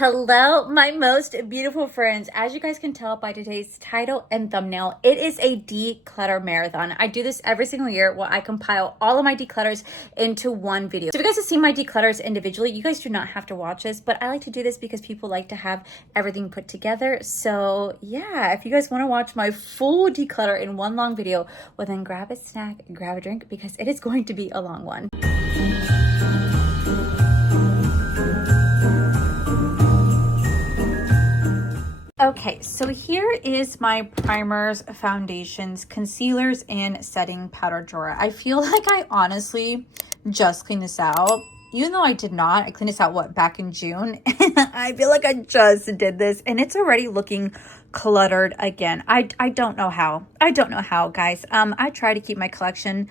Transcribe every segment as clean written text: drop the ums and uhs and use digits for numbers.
Hello, my most beautiful friends. As you guys can tell by today's title and thumbnail, it is a declutter marathon. I do this every single year where I compile all of my declutters into one video. So if you guys have seen my declutters individually, you guys do not have to watch this, but I like to do this because people like to have everything put together. So yeah, if you guys want to watch my full declutter in one long video, well then grab a snack, grab a drink, because it is going to be a long one. Okay, so here is my primers, foundations, concealers, and setting powder drawer. I feel like I honestly just cleaned this out. Even though I did not, I cleaned this out, back in June. I feel like I just did this and it's already looking cluttered again. I don't know how. I don't know how, guys. I try to keep my collection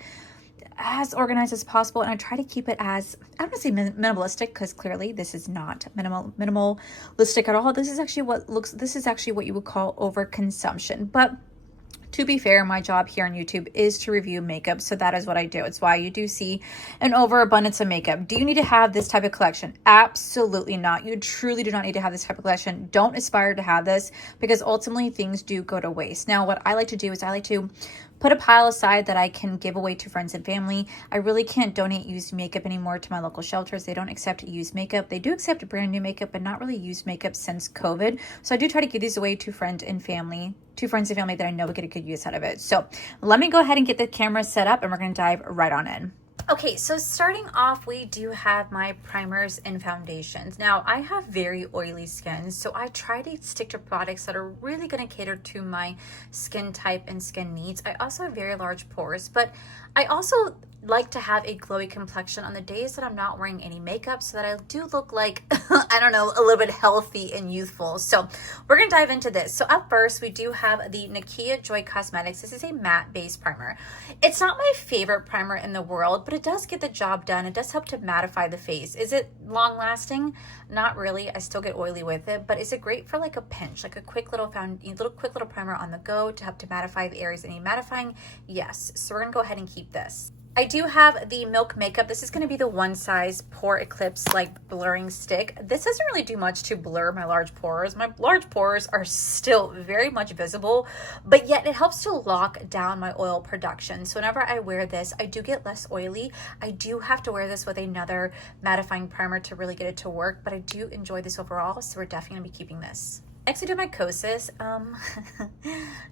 as organized as possible, and I try to keep it as, I don't want to say minimalistic, because clearly this is not minimalistic at all. This is actually what you would call overconsumption. But to be fair, my job here on YouTube is to review makeup, so that is what I do. It's why you do see an overabundance of makeup. Do you need to have this type of collection? Absolutely not. You truly do not need to have this type of collection. Don't aspire to have this, because ultimately things do go to waste. Now, what I like to do is I like to put a pile aside that I can give away to friends and family. I really can't donate used makeup anymore to my local shelters. They don't accept used makeup. They do accept brand new makeup, but not really used makeup since COVID. So I do try to give these away to friends and family that I know would get a good use out of it. So let me go ahead and get the camera set up and we're going to dive right on in. Okay, so starting off, we do have my primers and foundations. Now, I have very oily skin, so I try to stick to products that are really going to cater to my skin type and skin needs. I also have very large pores, but I also like to have a glowy complexion on the days that I'm not wearing any makeup, so that I do look like, I don't know, a little bit healthy and youthful. So we're going to dive into this. So up first, we do have the Nakia Joy Cosmetics. This is a matte base primer. It's not my favorite primer in the world, but it does get the job done. It does help to mattify the face. Is it long lasting? Not really. I still get oily with it, but is it great for like a pinch, like a quick little primer on the go to help to mattify the areas that need mattifying? Yes. So we're going to go ahead and keep this. I do have the Milk Makeup. This is going to be the one size pore eclipse like blurring stick. This doesn't really do much to blur my large pores. My large pores are still very much visible, but yet it helps to lock down my oil production. So whenever I wear this, I do get less oily. I do have to wear this with another mattifying primer to really get it to work, but I do enjoy this overall, so we're definitely going to be keeping this. Next, we do my Kosas.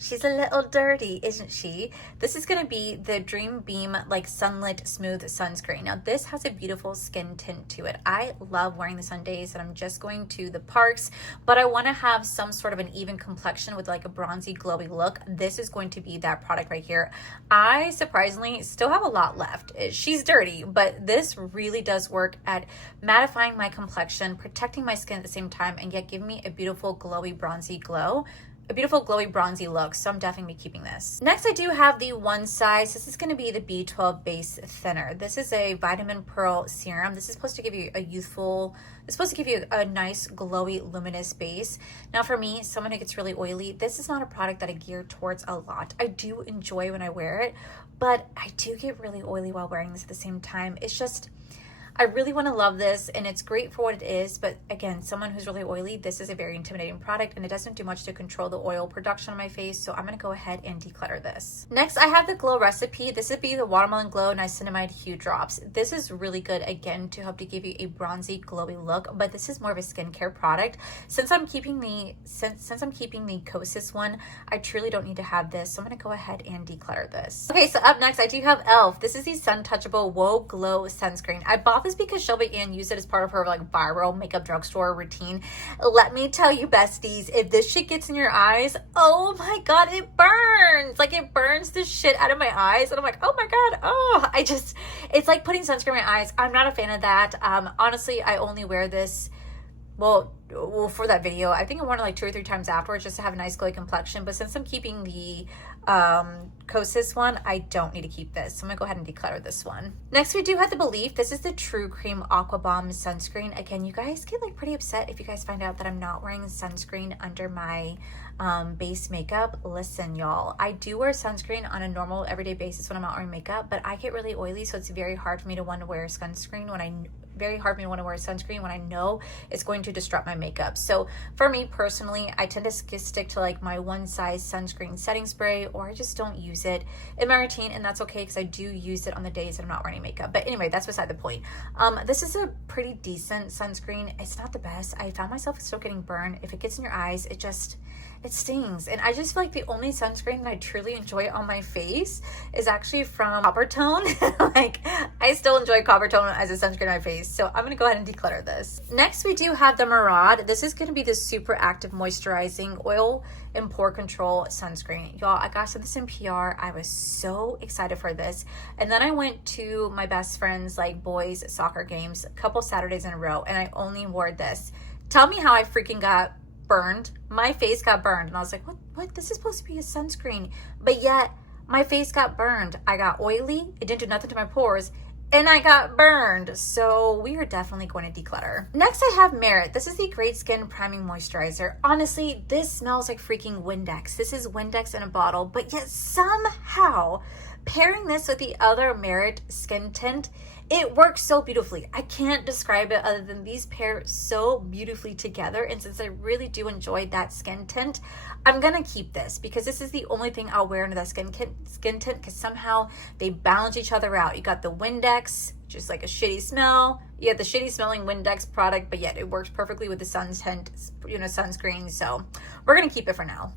She's a little dirty, isn't she? This is going to be the Dream Beam like Sunlit Smooth Sunscreen. Now, this has a beautiful skin tint to it. I love wearing this on days that I'm just going to the parks, but I want to have some sort of an even complexion with like a bronzy, glowy look. This is going to be that product right here. I surprisingly still have a lot left. She's dirty, but this really does work at mattifying my complexion, protecting my skin at the same time, and yet giving me a beautiful glowy bronzy glow, a beautiful glowy bronzy look. So I'm definitely keeping this. Next, I do have the one size. This is going to be the B12 base thinner. This is a vitamin pearl serum. This is supposed to give you a nice glowy luminous base. Now for me, someone who gets really oily, this is not a product that I gear towards a lot. I do enjoy when I wear it, but I do get really oily while wearing this at the same time. It's just, I really want to love this, and it's great for what it is, but again, someone who's really oily, this is a very intimidating product, and it doesn't do much to control the oil production on my face, so I'm going to go ahead and declutter this. Next, I have the Glow Recipe. This would be the Watermelon Glow Niacinamide Hue Drops. This is really good, again, to help to give you a bronzy, glowy look, but this is more of a skincare product. Since I'm keeping the Kosas one, I truly don't need to have this, so I'm going to go ahead and declutter this. Okay, so up next, I do have e.l.f. This is the Sun Touchable Whoa Glow Sunscreen. I bought this because Shelby Ann used it as part of her like viral makeup drugstore routine. Let me tell you, besties, if this shit gets in your eyes, oh my god, it burns. Like, it burns the shit out of my eyes, and I'm like, oh my god, oh, it's like putting sunscreen in my eyes. I'm not a fan of that. Honestly, I only wear this, well, for that video. I think I worn it like 2 or 3 times afterwards just to have a nice glowy complexion, but since I'm keeping the Kosas one, I don't need to keep this, so I'm gonna go ahead and declutter this one. Next, we do have the Belief. This is the True Cream Aqua Bomb sunscreen. Again, you guys get like pretty upset if you guys find out that I'm not wearing sunscreen under my base makeup. Listen, y'all, I do wear sunscreen on a normal everyday basis when I'm not wearing makeup, but I get really oily, so it's very hard for me to want to wear sunscreen when I very hard for me to want to wear sunscreen when I know it's going to disrupt my makeup. So for me personally, I tend to stick to like my one size sunscreen setting spray, or I just don't use it in my routine, and that's okay because I do use it on the days that I'm not wearing makeup. But anyway, that's beside the point. This is a pretty decent sunscreen. It's not the best. I found myself still getting burned. If it gets in your eyes, it stings. And I just feel like the only sunscreen that I truly enjoy on my face is actually from Coppertone. Like, I still enjoy Coppertone as a sunscreen on my face. So I'm gonna go ahead and declutter this. Next, we do have the Murad. This is gonna be the super active moisturizing oil and pore control sunscreen. Y'all, I got this in PR. I was so excited for this. And then I went to my best friend's like boys soccer games a couple Saturdays in a row, and I only wore this. Tell me how I freaking got burned. My face got burned, and I was like, what? This is supposed to be a sunscreen, but yet my face got burned. I got oily. It didn't do nothing to my pores, and I got burned. So we are definitely going to declutter. Next, I have Merit. This is the Great Skin Priming Moisturizer. Honestly, this smells like freaking Windex. This is Windex in a bottle, but yet somehow pairing this with the other Merit skin tint, it works so beautifully. I can't describe it other than these pair so beautifully together. And since I really do enjoy that skin tint, I'm gonna keep this because this is the only thing I'll wear under that skin tint, because somehow they balance each other out. You got the Windex, just like a shitty smell. You have the shitty smelling Windex product, but yet it works perfectly with the sun tint, sunscreen. So we're gonna keep it for now.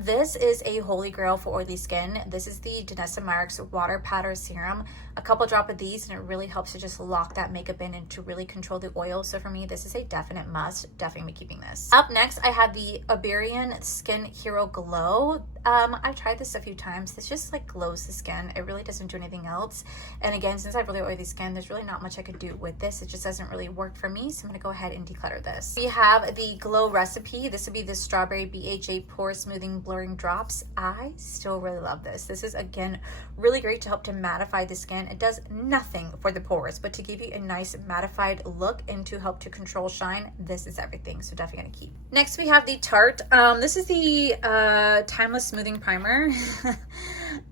This is a holy grail for oily skin. This is the Danessa Myricks Water Powder Serum. A couple drop of these, and it really helps to just lock that makeup in and to really control the oil. So for me, this is a definite must. Definitely be keeping this. Up next, I have the Iberian Skin Hero Glow. I've tried this a few times. This just like glows the skin. It really doesn't do anything else. And again, since I have really oily skin, there's really not much I could do with this. It just doesn't really work for me. So I'm gonna go ahead and declutter this. We have the Glow Recipe. This would be the Strawberry BHA Pore Smoothing Blurring Drops. I still really love this. This is, again, really great to help to mattify the skin. It does nothing for the pores, but to give you a nice mattified look and to help to control shine, this is everything. So definitely gonna keep. Next, we have the Tarte. This is the Timeless Smoothing Primer.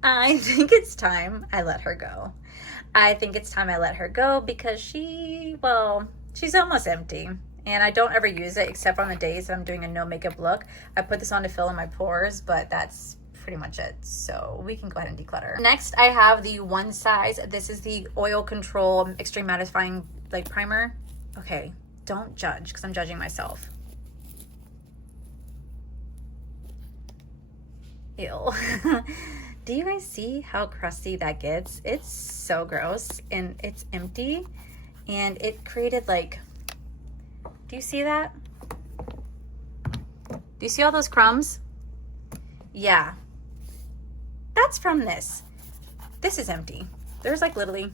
I think it's time I let her go. I think it's time I let her go because she's almost empty. And I don't ever use it except on the days that I'm doing a no makeup look. I put this on to fill in my pores, but that's pretty much it. So we can go ahead and declutter. Next, I have the One Size. This is the Oil Control Extreme Mattifying like primer. Okay, don't judge because I'm judging myself. Ew. Do you guys see how crusty that gets? It's so gross, and it's empty, and it created like, do you see that? Do you see all those crumbs? Yeah, that's from this. This is empty. There's like literally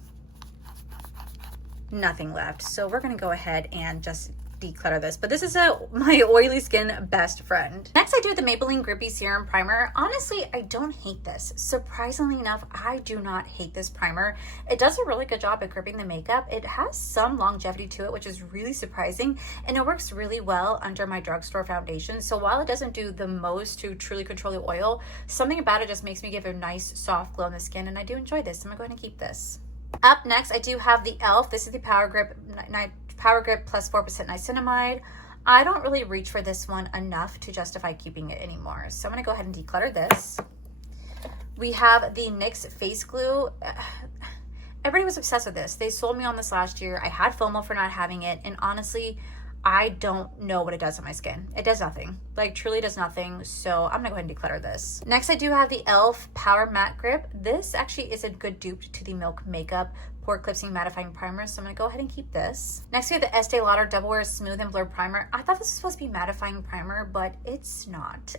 nothing left. So we're gonna go ahead and just declutter this, but this is my oily skin best friend. Next, I do the Maybelline Grippy Serum Primer. Honestly, I don't hate this. Surprisingly enough, I do not hate this primer. It does a really good job at gripping the makeup. It has some longevity to it, which is really surprising, and it works really well under my drugstore foundation. So while it doesn't do the most to truly control the oil, something about it just makes me give a nice soft glow in the skin, and I do enjoy this. I'm gonna go ahead and keep this. Up next, I do have the e.l.f. This is the Power Grip plus 4% niacinamide. I don't really reach for this one enough to justify keeping it anymore. So I'm gonna go ahead and declutter this. We have the NYX Face Glue. Everybody was obsessed with this. They sold me on this last year. I had FOMO for not having it. And honestly, I don't know what it does on my skin. It does nothing. Like, truly does nothing. So I'm gonna go ahead and declutter this. Next, I do have the e.l.f. Power Matte Grip. This actually is a good dupe to the Milk Makeup Pore Clipsing Mattifying Primer, so I'm gonna go ahead and keep this. Next, we have the Estee Lauder Double Wear Smooth and Blur Primer. I thought this was supposed to be mattifying primer, but it's not.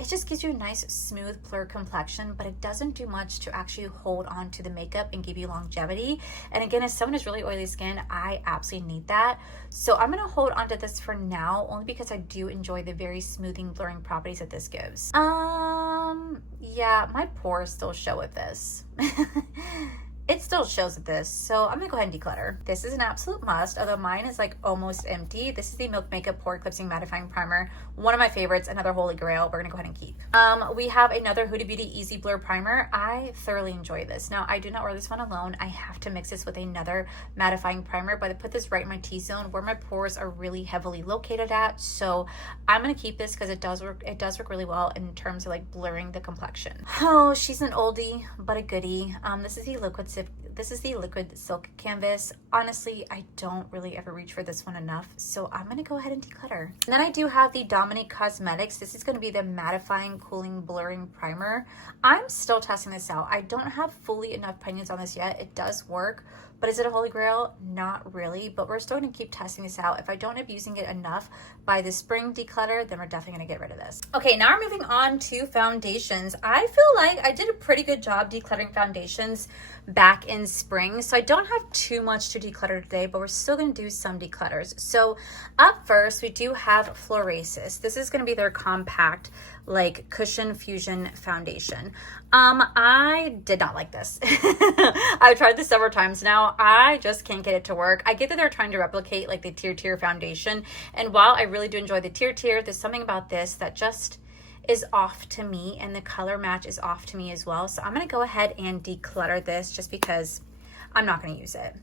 It just gives you a nice smooth blur complexion, but it doesn't do much to actually hold on to the makeup and give you longevity. And again, as someone who's really oily skin, I absolutely need that. So I'm gonna hold on to this for now, only because I do enjoy the very smoothing, blurring properties that this gives. Yeah, my pores still show with this. it still shows with this, so I'm gonna go ahead and declutter. This is an absolute must, although mine is like almost empty. This is the Milk Makeup Pore Eclipsing Mattifying Primer, one of my favorites, another holy grail we're gonna go ahead and keep. We have another Huda Beauty Easy Blur Primer. I thoroughly enjoy this. Now, I do not wear this one alone. I have to mix this with another mattifying primer, but I put this right in my T-zone where my pores are really heavily located at, so I'm gonna keep this because it does work really well in terms of like blurring the complexion. Oh, she's an oldie, but a goodie. This is the liquid silk canvas. Honestly, I don't really ever reach for this one enough, so I'm gonna go ahead and declutter. And then I do have the Dominique Cosmetics. This is gonna be the mattifying, cooling, blurring primer. I'm still testing this out. I don't have fully enough opinions on this yet. It does work, but is it a holy grail? Not really, but we're still gonna keep testing this out. If I don't end up using it enough by the spring declutter, then we're definitely gonna get rid of this. Okay, now we're moving on to foundations. I feel like I did a pretty good job decluttering foundations back in spring, so I don't have too much to declutter today, but we're still gonna do some declutters. So up first, we do have Florasis. This is gonna be their compact like cushion fusion foundation. I did not like this. I've tried this several times now. I just can't get it to work. I get that they're trying to replicate like the Tier foundation, and while I really do enjoy the Tier, there's something about this that just is off to me, and the color match is off to me as well. So I'm gonna go ahead and declutter this just because I'm not gonna use it.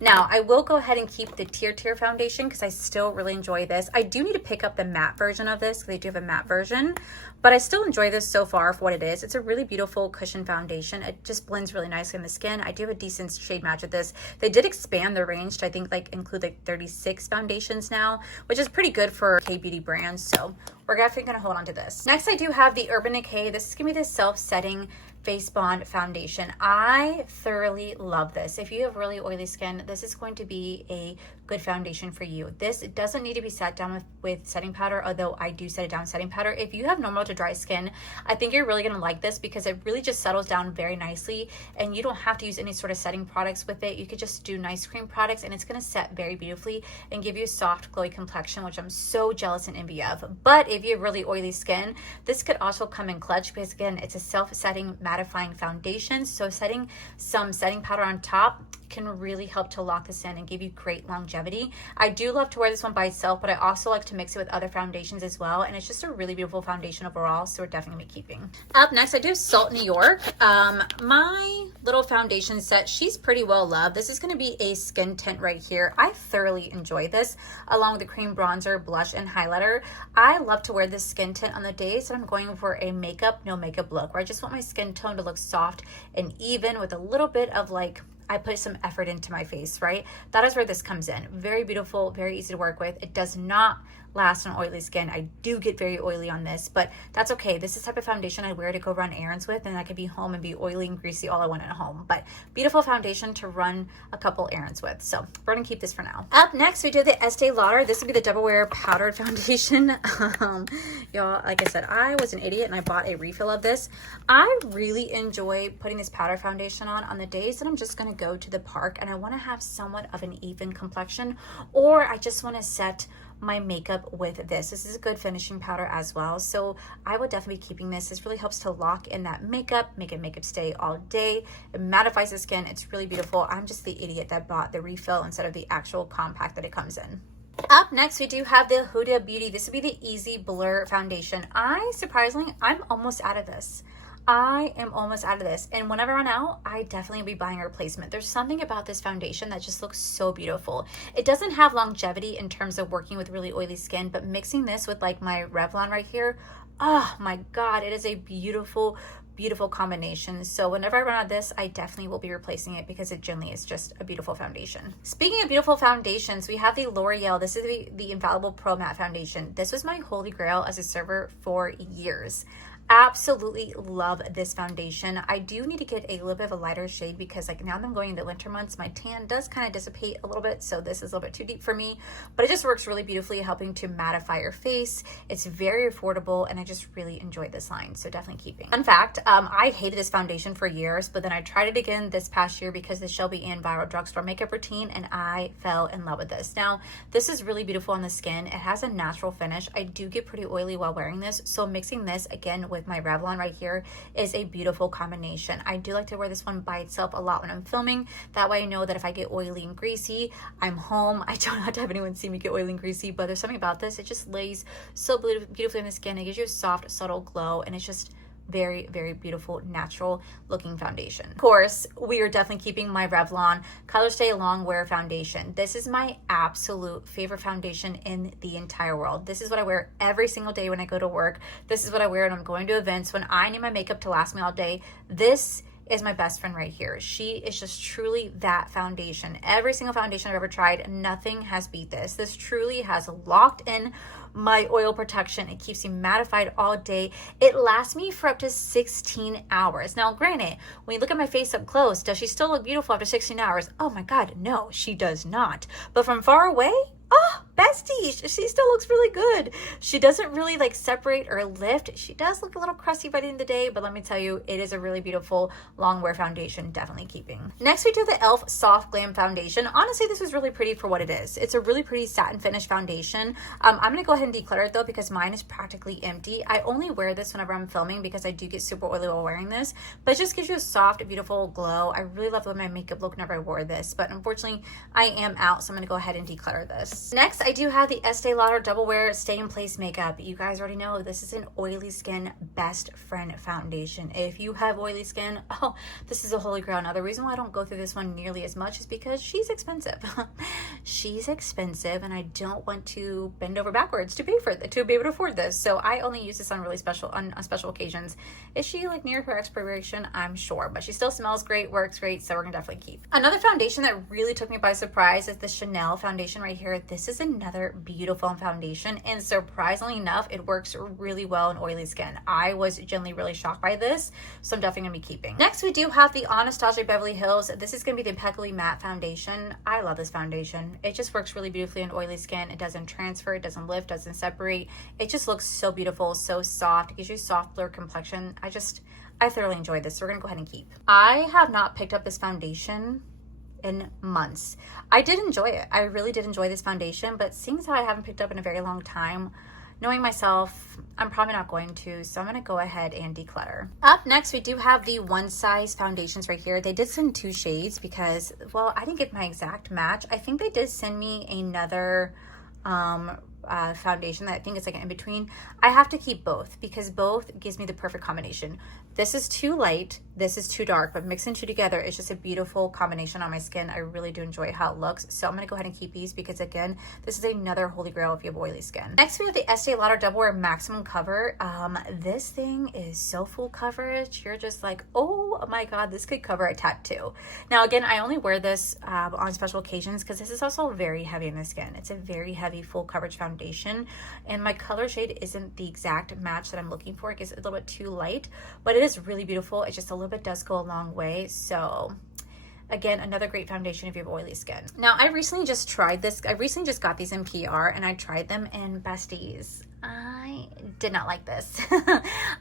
Now, I will go ahead and keep the Tier foundation because I still really enjoy this. I do need to pick up the matte version of this because they do have a matte version, but I still enjoy this so far for what it is. It's a really beautiful cushion foundation. It just blends really nicely in the skin. I do have a decent shade match with this. They did expand their range to I think like include like 36 foundations now, which is pretty good for K-beauty brands. So we're definitely gonna hold on to this. Next, I do have the Urban Decay. This is gonna be the self-setting face bond foundation. I thoroughly love this. If you have really oily skin, this is going to be a good foundation for you. This doesn't need to be set down with setting powder, although I do set it down with setting powder. If you have normal to dry skin, I think you're really gonna like this because it really just settles down very nicely, and you don't have to use any sort of setting products with it. You could just do nice cream products, and it's gonna set very beautifully and give you a soft, glowy complexion, which I'm so jealous and envy of. But if you have really oily skin, this could also come in clutch because again, it's a self-setting mattifying foundation. So setting some setting powder on top can really help to lock this in and give you great longevity. I do love to wear this one by itself, but I also like to mix it with other foundations as well, and it's just a really beautiful foundation overall, so we're definitely gonna be keeping. Up next, I do have Salt New York. My little foundation set, she's pretty well loved. This is gonna be a skin tint right here. I thoroughly enjoy this, along with the cream bronzer, blush, and highlighter. I love to wear this skin tint on the days that I'm going for a makeup, no makeup look, where I just want my skin tone to look soft and even with a little bit of like, I put some effort into my face, right? That is where this comes in. Very beautiful, very easy to work with. It does not last on oily skin. I do get very oily on this, but that's okay. This is the type of foundation I wear to go run errands with, and I could be home and be oily and greasy all I want at home. But beautiful foundation to run a couple errands with. So we're gonna keep this for now. Up next, we did the Estee Lauder. This would be the Double Wear Powdered Foundation. Y'all, like I said, I was an idiot and I bought a refill of this. I really enjoy putting this powder foundation on the days that I'm just gonna go to the park and I wanna have somewhat of an even complexion, or I just wanna set my makeup with this. This is a good finishing powder as well, so I would definitely be keeping this. This really helps to lock in that makeup, make it makeup stay all day. It mattifies the skin. It's really beautiful. I'm just the idiot that bought the refill instead of the actual compact that it comes in. Up next, we do have the Huda Beauty. This would be the Easy Blur Foundation. Surprisingly, I'm almost out of this. I am almost out of this, and whenever I run out, I definitely will be buying a replacement. There's something about this foundation that just looks so beautiful. It doesn't have longevity in terms of working with really oily skin, but mixing this with like my Revlon right here, oh my god, it is a beautiful, beautiful combination. So whenever I run out of this, I definitely will be replacing it because it generally is just a beautiful foundation. Speaking of beautiful foundations, we have the L'Oreal. This is the Infallible Pro Matte Foundation. This was my holy grail as a server for years. Absolutely love this foundation. I do need to get a little bit of a lighter shade because like now that I'm going into the winter months, my tan does kind of dissipate a little bit, so this is a little bit too deep for me, but it just works really beautifully helping to mattify your face. It's very affordable and I just really enjoy this line, so definitely keeping. Fun fact, I hated this foundation for years, but then I tried it again this past year because the Shelby Ann Viral Drugstore Makeup Routine, and I fell in love with this. Now, this is really beautiful on the skin. It has a natural finish. I do get pretty oily while wearing this, so mixing this again with with my Revlon right here is a beautiful combination. I do like to wear this one by itself a lot when I'm filming. That way I know that if I get oily and greasy, I'm home. I don't have to have anyone see me get oily and greasy, but there's something about this. It just lays so beautifully on the skin. It gives you a soft, subtle glow, and it's just very, very beautiful, natural looking foundation. Of course, we are definitely keeping my Revlon Color Stay Long Wear Foundation. This is my absolute favorite foundation in the entire world. This is what I wear every single day when I go to work. This is what I wear when I'm going to events, when I need my makeup to last me all day. This is my best friend right here. She is just truly that foundation. Every single foundation I've ever tried, nothing has beat this. This truly has locked in my oil protection. It keeps me mattified all day. It lasts me for up to 16 hours. Now, granted, when you look at my face up close, does she still look beautiful after 16 hours? Oh my God, no, she does not. But from far away, oh, bestie, she still looks really good. She doesn't really like separate or lift. She does look a little crusty by the end of the day, but let me tell you, it is a really beautiful long wear foundation, definitely keeping. Next, we do the e.l.f. Soft Glam Foundation. Honestly, this is really pretty for what it is. It's a really pretty satin finish foundation. I'm gonna go ahead and declutter it though, because mine is practically empty. I only wear this whenever I'm filming because I do get super oily while wearing this, but it just gives you a soft, beautiful glow. I really love the way my makeup looked whenever I wore this, but unfortunately I am out, so I'm gonna go ahead and declutter this. Next, I do have the Estee Lauder Double Wear Stay in Place Makeup. You guys already know this is an oily skin best friend foundation. If you have oily skin, oh, this is a holy grail. Now, the reason why I don't go through this one nearly as much is because she's expensive. She's expensive, and I don't want to bend over backwards to pay for it, to be able to afford this. So I only use this on really special occasions. Is she like near her expiration? I'm sure, but she still smells great, works great, so we're gonna definitely keep. Another foundation that really took me by surprise is the Chanel foundation right here. This is another beautiful foundation, and surprisingly enough, it works really well in oily skin. I was genuinely really shocked by this, so I'm definitely gonna be keeping. Next, we do have the Anastasia Beverly Hills. This is gonna be the Impeccably Matte Foundation. I love this foundation. It just works really beautifully in oily skin. It doesn't transfer, it doesn't lift, doesn't separate. It just looks so beautiful, so soft. It gives you a soft blur complexion. I thoroughly enjoyed this, so we're gonna go ahead and keep. I have not picked up this foundation in months. I did enjoy it. I really did enjoy this foundation, but seeing as how I haven't picked up in a very long time, knowing myself, I'm probably not going to, so I'm gonna go ahead and declutter. Up next, we do have the One Size foundations right here. They did send 2 shades because, well, I didn't get my exact match. I think they did send me another foundation that I think is like an in-between. I have to keep both because both gives me the perfect combination. This is too light, this is too dark, but mixing 2 together is just a beautiful combination on my skin. I really do enjoy how it looks, so I'm gonna go ahead and keep these because, again, this is another holy grail if you have oily skin. Next, we have the Estee Lauder Double Wear Maximum Cover. This thing is so full coverage. You're just like, oh my God, this could cover a tattoo. Now, again, I only wear this on special occasions because this is also very heavy in the skin. It's a very heavy full coverage foundation, and my color shade isn't the exact match that I'm looking for. It gets a little bit too light, but it is really beautiful. It's just a little bit does go a long way. So again, another great foundation if you have oily skin. Now, I recently just tried this. I recently just got these in PR, and I tried them, and besties, I did not like this.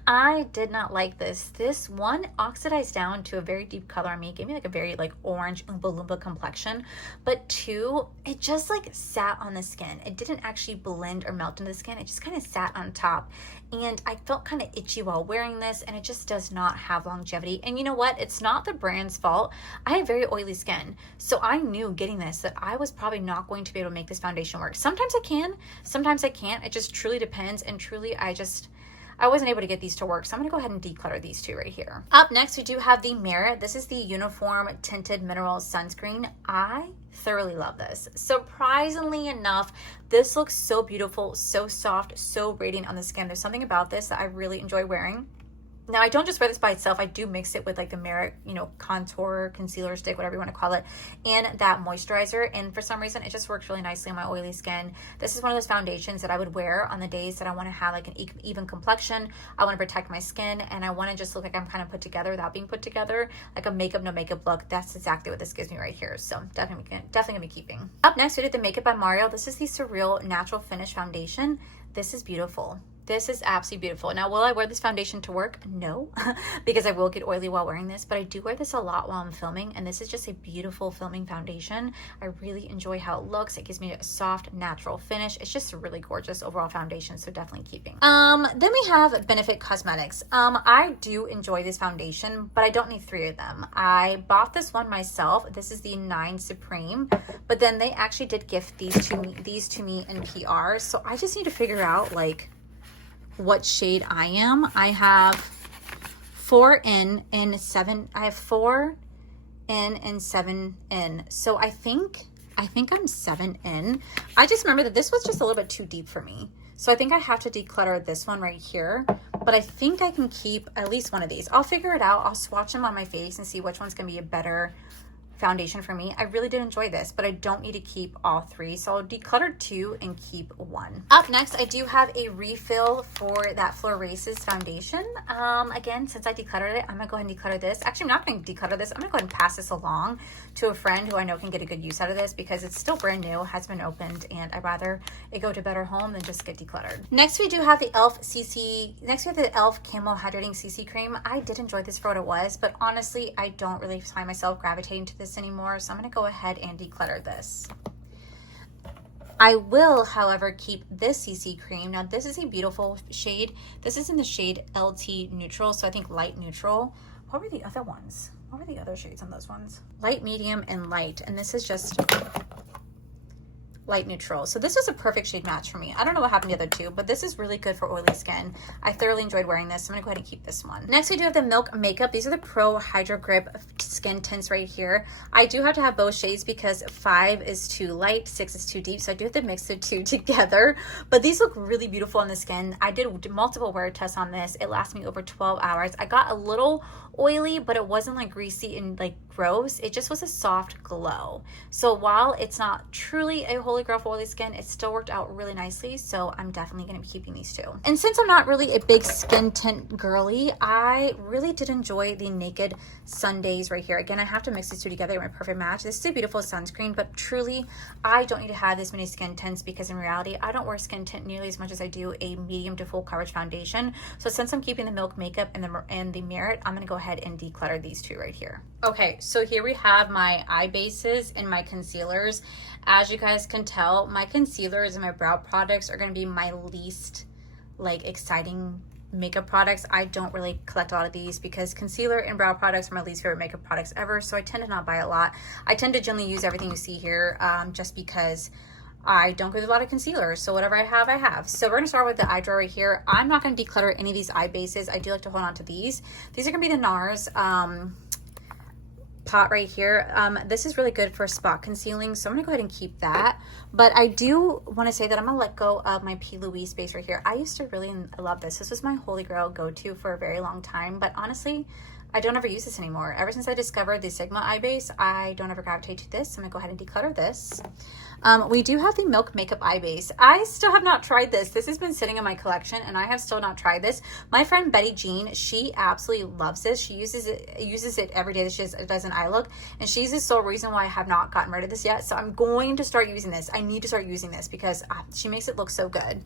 I did not like this. This one oxidized down to a very deep color on me. It gave me like a very like orange Oompa Loompa complexion. But 2, it just like sat on the skin. It didn't actually blend or melt into the skin. It just kind of sat on top. And I felt kind of itchy while wearing this, and it just does not have longevity. And you know what? It's not the brand's fault. I have very oily skin. So I knew getting this that I was probably not going to be able to make this foundation work. Sometimes I can, sometimes I can't. It just truly depends. And truly, I wasn't able to get these to work. So I'm gonna go ahead and declutter these 2 right here. Up next, we do have the Merit. This is the Uniform Tinted Mineral Sunscreen. I thoroughly love this. Surprisingly enough, this looks so beautiful, so soft, so radiant on the skin. There's something about this that I really enjoy wearing. Now, I don't just wear this by itself. I do mix it with like the Merit, contour, concealer stick, whatever you want to call it, and that moisturizer. And for some reason, it just works really nicely on my oily skin. This is one of those foundations that I would wear on the days that I want to have like an even complexion. I want to protect my skin, and I want to just look like I'm kind of put together without being put together, like a makeup, no makeup look. That's exactly what this gives me right here. So definitely gonna be keeping. Up next, we did the Makeup by Mario. This is the Surreal Natural Finish Foundation. This is beautiful. This is absolutely beautiful. Now, will I wear this foundation to work? No, because I will get oily while wearing this, but I do wear this a lot while I'm filming, and this is just a beautiful filming foundation. I really enjoy how it looks. It gives me a soft, natural finish. It's just a really gorgeous overall foundation, so definitely keeping. Then we have Benefit Cosmetics. I do enjoy this foundation, but I don't need 3 of them. I bought this one myself. This is the 9 Supreme, but then they actually did gift these to me in PR, so I just need to figure out like what shade I am. I have 4 in and 7. I have 4 in and 7 in. So I think I'm 7 in. I just remember that this was just a little bit too deep for me. So I think I have to declutter this one right here, but I think I can keep at least one of these. I'll figure it out. I'll swatch them on my face and see which one's gonna be a better foundation for me. I really did enjoy this, but I don't need to keep all 3, so I'll declutter 2 and keep 1. Up next, I do have a refill for that Floraces foundation. Again, since I decluttered it, I'm gonna go ahead and declutter this. Actually, I'm not gonna declutter this. I'm gonna go ahead and pass this along to a friend who I know can get a good use out of this because it's still brand new, has been opened, and I'd rather it go to a better home than just get decluttered. Next, we do have the Next, we have the e.l.f. Camo Hydrating CC Cream. I did enjoy this for what it was, but honestly, I don't really find myself gravitating to this anymore, so I'm going to go ahead and declutter this. I will, however, keep this CC cream. Now, this is a beautiful shade. This is in the shade LT Neutral, so I think light neutral. What were the other ones? What were the other shades on those ones? Light, medium, and light, and this is just light neutral. So this is a perfect shade match for me. I don't know what happened to the other 2, but this is really good for oily skin. I thoroughly enjoyed wearing this. So I'm gonna go ahead and keep this one. Next, we do have the Milk Makeup. These are the Pro Hydro Grip skin tints right here. I do have to have both shades because 5 is too light, 6 is too deep. So I do have to mix the 2 together, but these look really beautiful on the skin. I did multiple wear tests on this. It lasted me over 12 hours. I got a little oily, but it wasn't like greasy and like gross. It just was a soft glow. So while it's not truly a holy grail for oily skin, it still worked out really nicely. So I'm definitely going to be keeping these 2. And since I'm not really a big skin tint girly, I really did enjoy the Naked Sundays right here. Again, I have to mix these 2 together to make a perfect match. This is a beautiful sunscreen, but truly I don't need to have this many skin tints because in reality, I don't wear skin tint nearly as much as I do a medium to full coverage foundation. So since I'm keeping the Milk Makeup and the Merit, I'm going to go ahead and declutter these 2 right here. Okay, so here we have my eye bases and my concealers. As you guys can tell, my concealers and my brow products are going to be my least like exciting makeup products. I don't really collect a lot of these because concealer and brow products are my least favorite makeup products ever, so I tend to not buy a lot. I tend to generally use everything you see here just because I don't go through a lot of concealers, so whatever I have, I have. So we're gonna start with the eye drawer right here. I'm not gonna declutter any of these eye bases. I do like to hold on to these. These are gonna be the NARS pot right here. This is really good for spot concealing, so I'm gonna go ahead and keep that. But I do want to say that I'm gonna let go of my P. Louise base right here. I used to really love this. This was my holy grail go-to for a very long time, but honestly, I don't ever use this anymore. Ever since I discovered the Sigma eye base, I don't ever gravitate to this. I'm gonna go ahead and declutter this. We do have the Milk Makeup eye base. I still have not tried this. This has been sitting in my collection and I have still not tried this. My friend Betty Jean, she absolutely loves this. She uses it every day that she does an eye look, and she's the sole reason why I have not gotten rid of this yet. So I'm going to start using this. I need to start using this because she makes it look so good.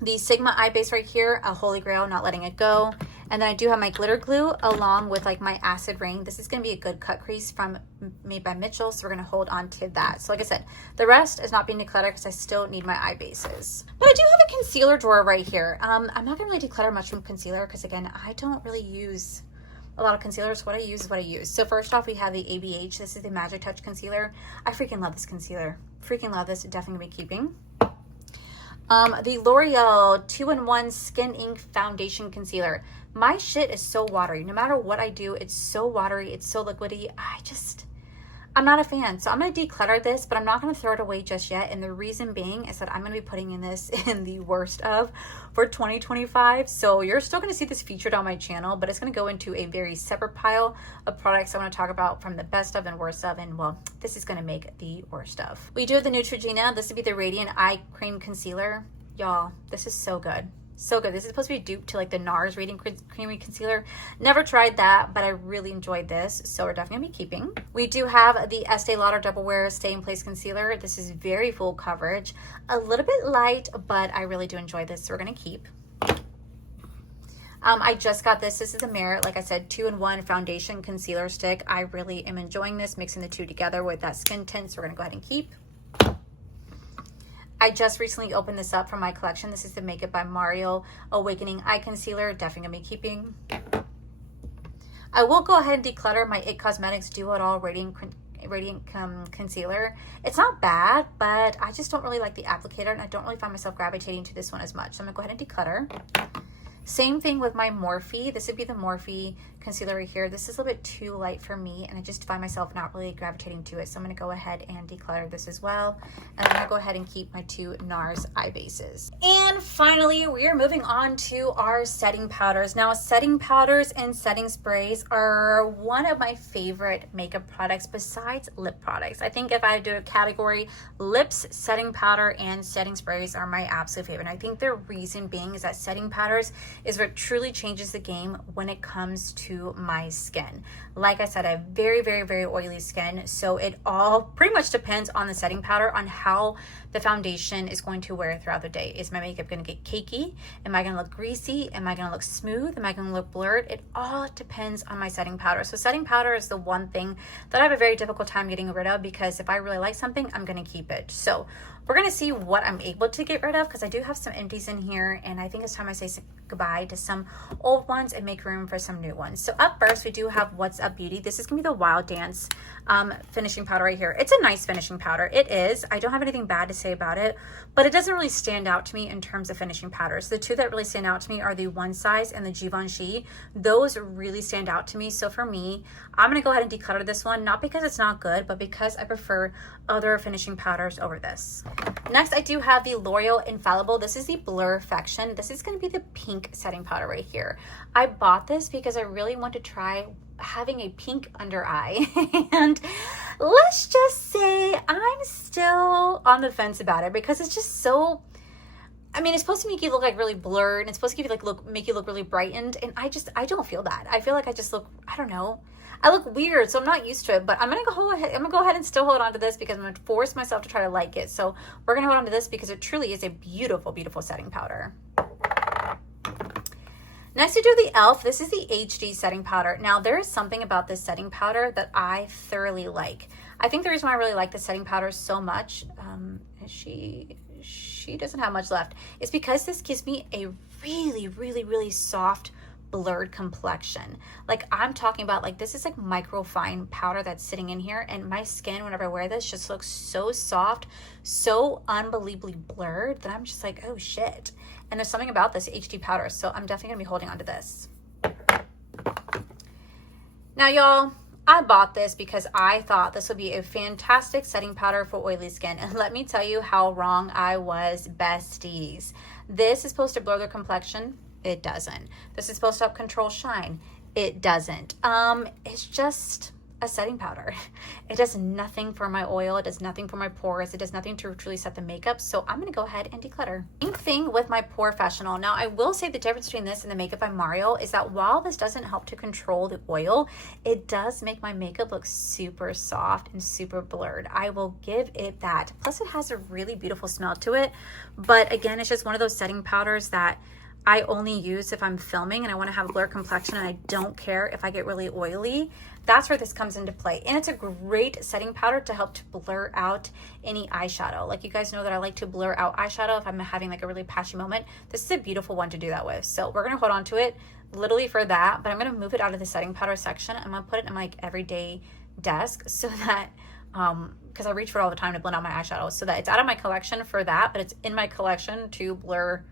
The Sigma eye base right here, a holy grail, not letting it go. And then I do have my glitter glue along with like my acid rain. This is going to be a good cut crease from made by Mitchell, so we're going to hold on to that. So like I said, the rest is not being decluttered because I still need my eye bases. But I do have a concealer drawer right here. I'm not going to really declutter much from concealer because again, I don't really use a lot of concealers. What I use is what I use. So first off, we have the ABH. This is the Magic Touch Concealer. I freaking love this concealer. Freaking love this. Definitely going to be keeping. The L'Oreal 2-in-1 Skin Ink Foundation Concealer. My shit is so watery. No matter what I do, it's so watery. It's so liquidy. I'm not a fan. So I'm going to declutter this, but I'm not going to throw it away just yet. And the reason being is that I'm going to be putting in this in the worst of for 2025. So you're still going to see this featured on my channel, but it's going to go into a very separate pile of products I want to talk about from the best of and worst of. And well, this is going to make the worst of. We do have the Neutrogena. This would be the Radiant Eye Cream Concealer. Y'all, this is so good. So good. This is supposed to be dupe to like the NARS Radiant Creamy Concealer. Never tried that, but I really enjoyed this, so we're definitely gonna be keeping. We do have the Estee Lauder Double Wear Stay in Place Concealer. This is very full coverage, a little bit light, but I really do enjoy this, so we're gonna keep. I just got this. This is the Merit, like I said, 2-in-1 foundation concealer stick. I really am enjoying this, mixing the two together with that skin tint, so we're gonna go ahead and keep. I just recently opened this up from my collection. This is the Makeup by Mario Awakening Eye Concealer. Definitely gonna be keeping. I will go ahead and declutter my IT Cosmetics Do It All Radiant Concealer. It's not bad, but I just don't really like the applicator, and I don't really find myself gravitating to this one as much. So I'm gonna go ahead and declutter. Same thing with my Morphe. This would be the Morphe concealer right here. This is a little bit too light for me, and I just find myself not really gravitating to it. So I'm going to go ahead and declutter this as well. And I'm going to go ahead and keep my 2 NARS eye bases. And finally, we are moving on to our setting powders. Now, setting powders and setting sprays are one of my favorite makeup products besides lip products. I think if I do a category, lips, setting powder, and setting sprays are my absolute favorite. And I think the reason being is that setting powders is what truly changes the game when it comes to my skin. Like I said, I have very, very, very oily skin, so it all pretty much depends on the setting powder, on how the foundation is going to wear throughout the day. Is my makeup going to get cakey? Am I going to look greasy? Am I going to look smooth? Am I going to look blurred? It all depends on my setting powder. So setting powder is the one thing that I have a very difficult time getting rid of, because if I really like something, I'm going to keep it. So we're going to see what I'm able to get rid of, because I do have some empties in here, and I think it's time I say goodbye to some old ones and make room for some new ones. So up first, we do have What's Up Beauty. This is going to be the Wild Dance finishing powder right here. It's a nice finishing powder. It is. I don't have anything bad to say about it, but it doesn't really stand out to me in terms of finishing powders. The two that really stand out to me are the One Size and the Givenchy. Those really stand out to me. So for me, I'm going to go ahead and declutter this one, not because it's not good, but because I prefer other finishing powders over this. Next, I do have the L'Oreal Infallible. This is the Blurfection. This is going to be the pink setting powder right here. I bought this because I really want to try having a pink under eye, and let's just say I'm still on the fence about it, because it's just so, I mean, it's supposed to make you look like really blurred, and it's supposed to give you like make you look really brightened, and I don't feel that. I feel like I just look, I don't know, I look weird, so I'm not used to it. But I'm gonna go ahead and still hold on to this, because I'm gonna force myself to try to like it. So we're gonna hold on to this because it truly is a beautiful, beautiful setting powder. Next, we do the e.l.f. This is the HD setting powder. Now, there is something about this setting powder that I thoroughly like. I think the reason why I really like the setting powder so much, she doesn't have much left, is because this gives me a really, really, really soft, blurred complexion. Like, I'm talking about, like, this is like micro fine powder that's sitting in here, and my skin, whenever I wear this, just looks so soft, so unbelievably blurred, that I'm just like, oh shit. And there's something about this HD powder, so I'm definitely gonna be holding on to this. Now, y'all, I bought this because I thought this would be a fantastic setting powder for oily skin, and let me tell you how wrong I was, besties. This is supposed to blur the complexion. It doesn't. This is supposed to help control shine. It doesn't. It's just a setting powder. It does nothing for my oil. It does nothing for my pores. It does nothing to truly set the makeup. So I'm going to go ahead and declutter. Same thing with my POREfessional. Now, I will say the difference between this and the Makeup by Mario is that while this doesn't help to control the oil, it does make my makeup look super soft and super blurred. I will give it that. Plus, it has a really beautiful smell to it. But again, it's just one of those setting powders that I only use if I'm filming and I want to have a blurred complexion, and I don't care if I get really oily. That's where this comes into play. And it's a great setting powder to help to blur out any eyeshadow. Like, you guys know that I like to blur out eyeshadow if I'm having like a really patchy moment. This is a beautiful one to do that with. So we're going to hold on to it literally for that, but I'm going to move it out of the setting powder section. I'm going to put it in my like everyday desk, so that because I reach for it all the time to blend out my eyeshadow, so that it's out of my collection for that, but it's in my collection to blur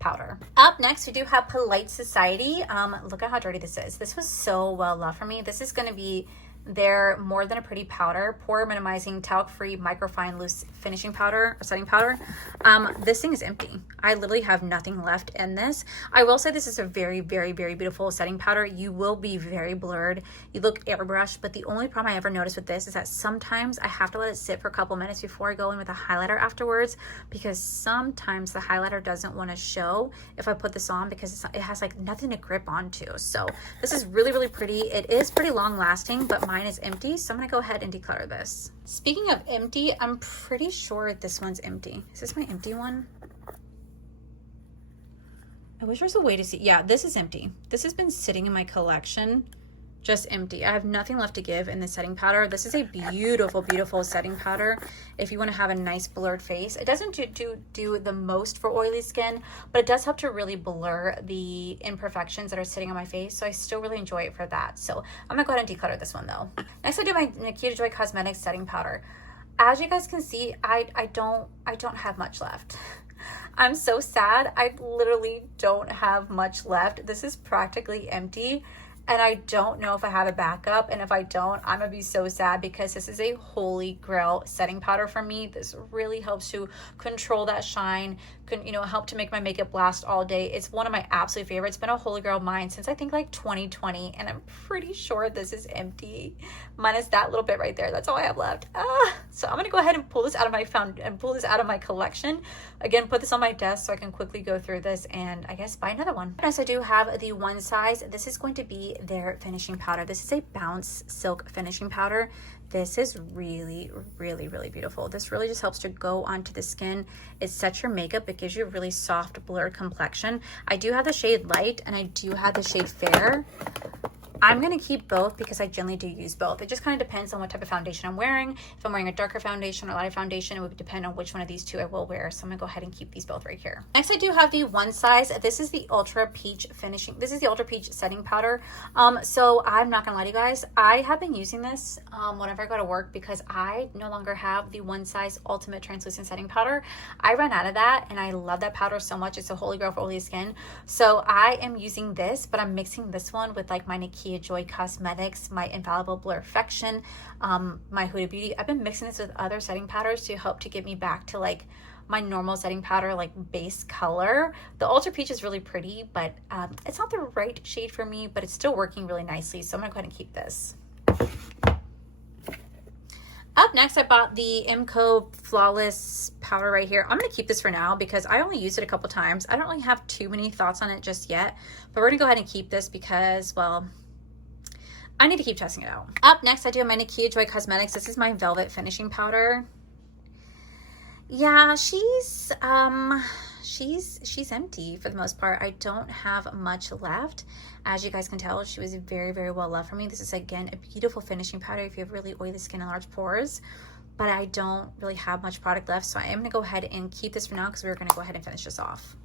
powder. Up next, we do have Polite Society. Look at how dirty this is. This was so well loved for me. This is going to be their More Than a Pretty powder, pore minimizing talc-free microfine loose finishing powder or setting powder. This thing is empty. I literally have nothing left in this. I will say this is a very, very, very beautiful setting powder. You will be very blurred. You look airbrushed, but the only problem I ever noticed with this is that sometimes I have to let it sit for a couple minutes before I go in with a highlighter afterwards, because sometimes the highlighter doesn't want to show if I put this on, because it has like nothing to grip onto. So this is really, really pretty. It is pretty long lasting, but mine is empty, so I'm gonna go ahead and declutter this. Speaking of empty, I'm pretty sure this one's empty. Is this my empty one? I wish there was a way to see. Yeah, this is empty. This has been sitting in my collection, just empty. I have nothing left to give in the setting powder. This is a beautiful, beautiful setting powder if you want to have a nice blurred face. It doesn't do the most for oily skin, but it does help to really blur the imperfections that are sitting on my face. So I still really enjoy it for that. So I'm gonna go ahead and declutter this one though. Next, I do my Nikita Joy Cosmetics setting powder. As you guys can see, I don't have much left. I'm so sad. I literally don't have much left. This is practically empty. And I don't know if I have a backup, and if I don't, I'm gonna be so sad, because this is a holy grail setting powder for me. This really helps to control that shine, help to make my makeup last all day. It's one of my absolute favorites. It's been a holy grail of mine since I think like 2020, and I'm pretty sure this is empty, minus that little bit right there. That's all I have left. So I'm gonna go ahead and pull this out of my collection. Again, put this on my desk so I can quickly go through this and I guess buy another one. Next, I do have the One Size. This is going to be their finishing powder. This is a Bounce Silk finishing powder. This is really, really, really beautiful. This really just helps to go onto the skin. It sets your makeup. It gives you a really soft, blurred complexion. I do have the shade Light and I do have the shade Fair. I'm going to keep both because I generally do use both. It just kind of depends on what type of foundation I'm wearing. If I'm wearing a darker foundation or lighter foundation, it would depend on which one of these two I will wear. So I'm going to go ahead and keep these both right here. Next, I do have the One Size. This is the Ultra Peach finishing. This is the Ultra Peach setting powder. So I'm not going to lie to you guys. I have been using this whenever I go to work because I no longer have the One Size Ultimate Translucent Setting Powder. I ran out of that and I love that powder so much. It's a holy grail for oily skin. So I am using this, but I'm mixing this one with like my Nikita Joy Cosmetics, my Infallible Blurfection, my Huda Beauty. I've been mixing this with other setting powders to help to get me back to like my normal setting powder, like base color. The Ultra Peach is really pretty, but it's not the right shade for me, but it's still working really nicely. So I'm gonna go ahead and keep this. Up next, I bought the IMCO Flawless powder right here. I'm going to keep this for now because I only used it a couple times. I don't really have too many thoughts on it just yet, but we're going to go ahead and keep this because, well, I need to keep testing it out. Up next, I do have my Nikita Joy Cosmetics. This is my Velvet Finishing Powder. Yeah, she's empty for the most part. I don't have much left. As you guys can tell, she was very, very well loved for me. This is, again, a beautiful finishing powder if you have really oily skin and large pores, but I don't really have much product left, so I am going to go ahead and keep this for now because we're going to go ahead and finish this off.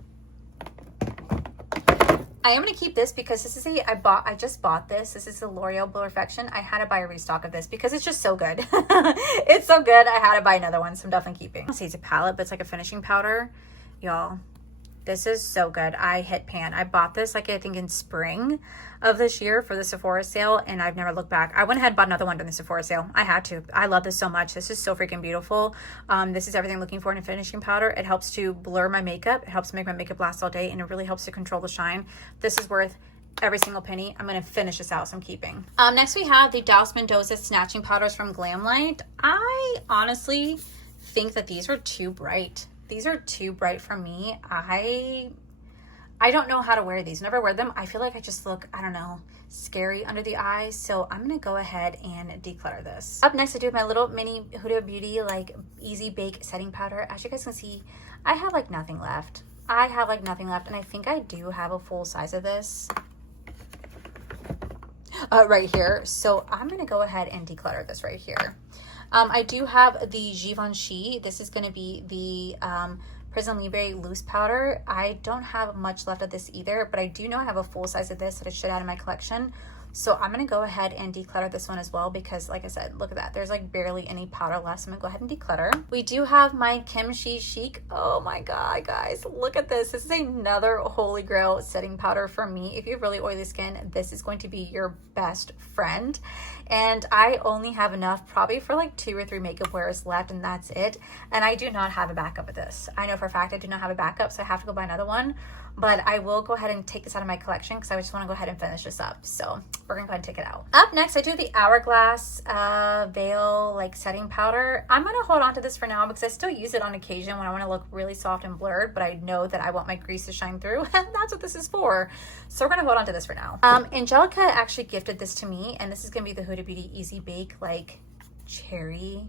I am going to keep this because this is I just bought this. This is the L'Oreal Blurfection. I had to buy a restock of this because it's just so good. It's so good. I had to buy another one, so I'm definitely keeping. I don't say it's a palette, but it's like a finishing powder. Y'all, this is so good. I hit pan. I bought this like I think in spring of this year for the Sephora sale, and I've never looked back. I went ahead and bought another one during the Sephora sale. I had to. I love this so much. This is so freaking beautiful. This is everything I'm looking for in a finishing powder. It helps to blur my makeup. It helps make my makeup last all day, and it really helps to control the shine. This is worth every single penny. I'm going to finish this out, so I'm keeping. Next, we have the Douse Mendoza Snatching Powders from Glam Light. I honestly think that these are too bright. These are too bright for me. I don't know how to wear these. Whenever I wear them, I feel like I just look, I don't know, scary under the eyes. So I'm going to go ahead and declutter this. Up next, I do have my little mini Huda Beauty like Easy Bake Setting Powder. As you guys can see, I have like nothing left. And I think I do have a full size of this right here. So I'm going to go ahead and declutter this right here. I do have the Givenchy. This is going to be the Prism Libre Loose Powder. I don't have much left of this either, but I do know I have a full size of this that I should add in my collection. So I'm going to go ahead and declutter this one as well because, like I said, look at that. There's like barely any powder left. So I'm going to go ahead and declutter. We do have my Kimchi Chic. Oh my God, guys, look at this. This is another holy grail setting powder for me. If you have really oily skin, this is going to be your best friend. And I only have enough probably for like 2 or 3 makeup wears left, and that's it. And I do not have a backup of this. I know for a fact I do not have a backup, so I have to go buy another one. But I will go ahead and take this out of my collection because I just want to go ahead and finish this up. So we're gonna go ahead and take it out. Up next, I do the Hourglass Veil like setting powder. I'm gonna hold on to this for now because I still use it on occasion when I want to look really soft and blurred, but I know that I want my crease to shine through, and that's what this is for. So we're gonna hold on to this for now. Angelica actually gifted this to me, and this is gonna be the Huda Beauty Easy Bake like cherry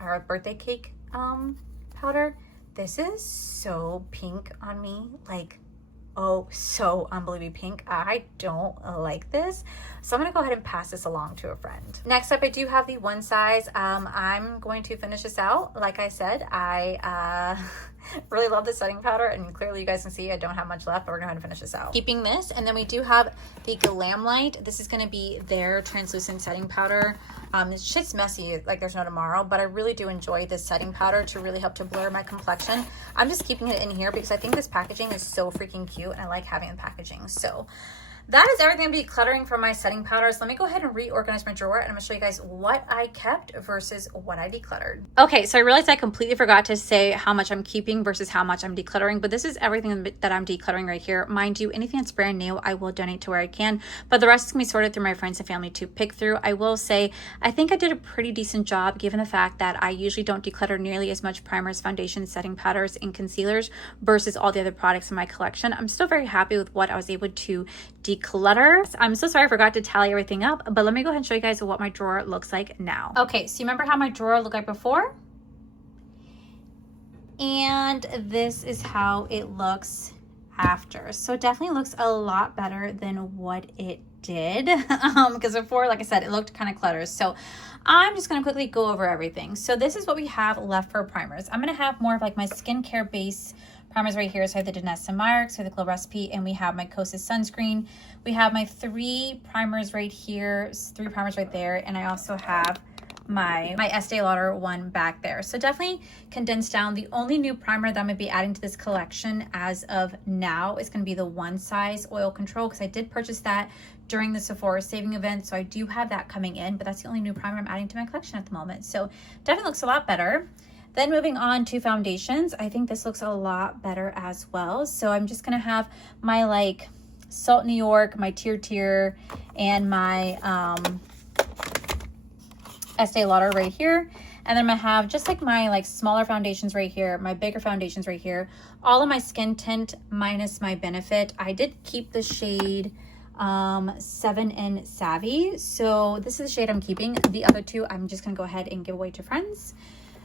or birthday cake powder. This is so pink on me, like, oh, so unbelievably pink. I don't like this. So I'm gonna go ahead and pass this along to a friend. Next up, I do have the One Size. I'm going to finish this out. Like I said, I really love the setting powder, and clearly you guys can see I don't have much left, but we're gonna go ahead and finish this out. Keeping this, and then we do have the Glam Light. This is gonna be their translucent setting powder. This shit's messy, like there's no tomorrow, but I really do enjoy this setting powder to really help to blur my complexion. I'm just keeping it in here because I think this packaging is so freaking cute, and I like having the packaging. So that is everything I'm decluttering for my setting powders. Let me go ahead and reorganize my drawer, and I'm gonna show you guys what I kept versus what I decluttered. Okay, so I realized I completely forgot to say how much I'm keeping versus how much I'm decluttering, but this is everything that I'm decluttering right here. Mind you, anything that's brand new, I will donate to where I can, but the rest is gonna be sorted through my friends and family to pick through. I will say, I think I did a pretty decent job given the fact that I usually don't declutter nearly as much primers, foundations, setting powders, and concealers versus all the other products in my collection. I'm still very happy with what I was able to declutter. I'm so sorry I forgot to tally everything up, but let me go ahead and show you guys what my drawer looks like now. Okay, so you remember how my drawer looked like before? And this is how it looks after. So it definitely looks a lot better than what it did because before, like I said, it looked kind of cluttered. So I'm just going to quickly go over everything. So this is what we have left for primers. I'm going to have more of like my skincare base primers right here. So I have the Danessa Myricks, so the Glow Recipe, and we have my Kosas sunscreen. We have my 3 primers right here, 3 primers right there, and I also have my Estee Lauder one back there. So definitely condensed down. The only new primer that I'm going to be adding to this collection as of now is going to be the One Size Oil Control, because I did purchase that during the Sephora saving event, so I do have that coming in, but that's the only new primer I'm adding to my collection at the moment. So definitely looks a lot better. Then moving on to foundations, I think this looks a lot better as well. So I'm just gonna have my like Salt New York, my Tier, and my Estee Lauder right here. And then I'm gonna have just like my like smaller foundations right here, my bigger foundations right here, all of my skin tint minus my Benefit. I did keep the shade 7 in Savvy. So this is the shade I'm keeping. The other 2, I'm just gonna go ahead and give away to friends.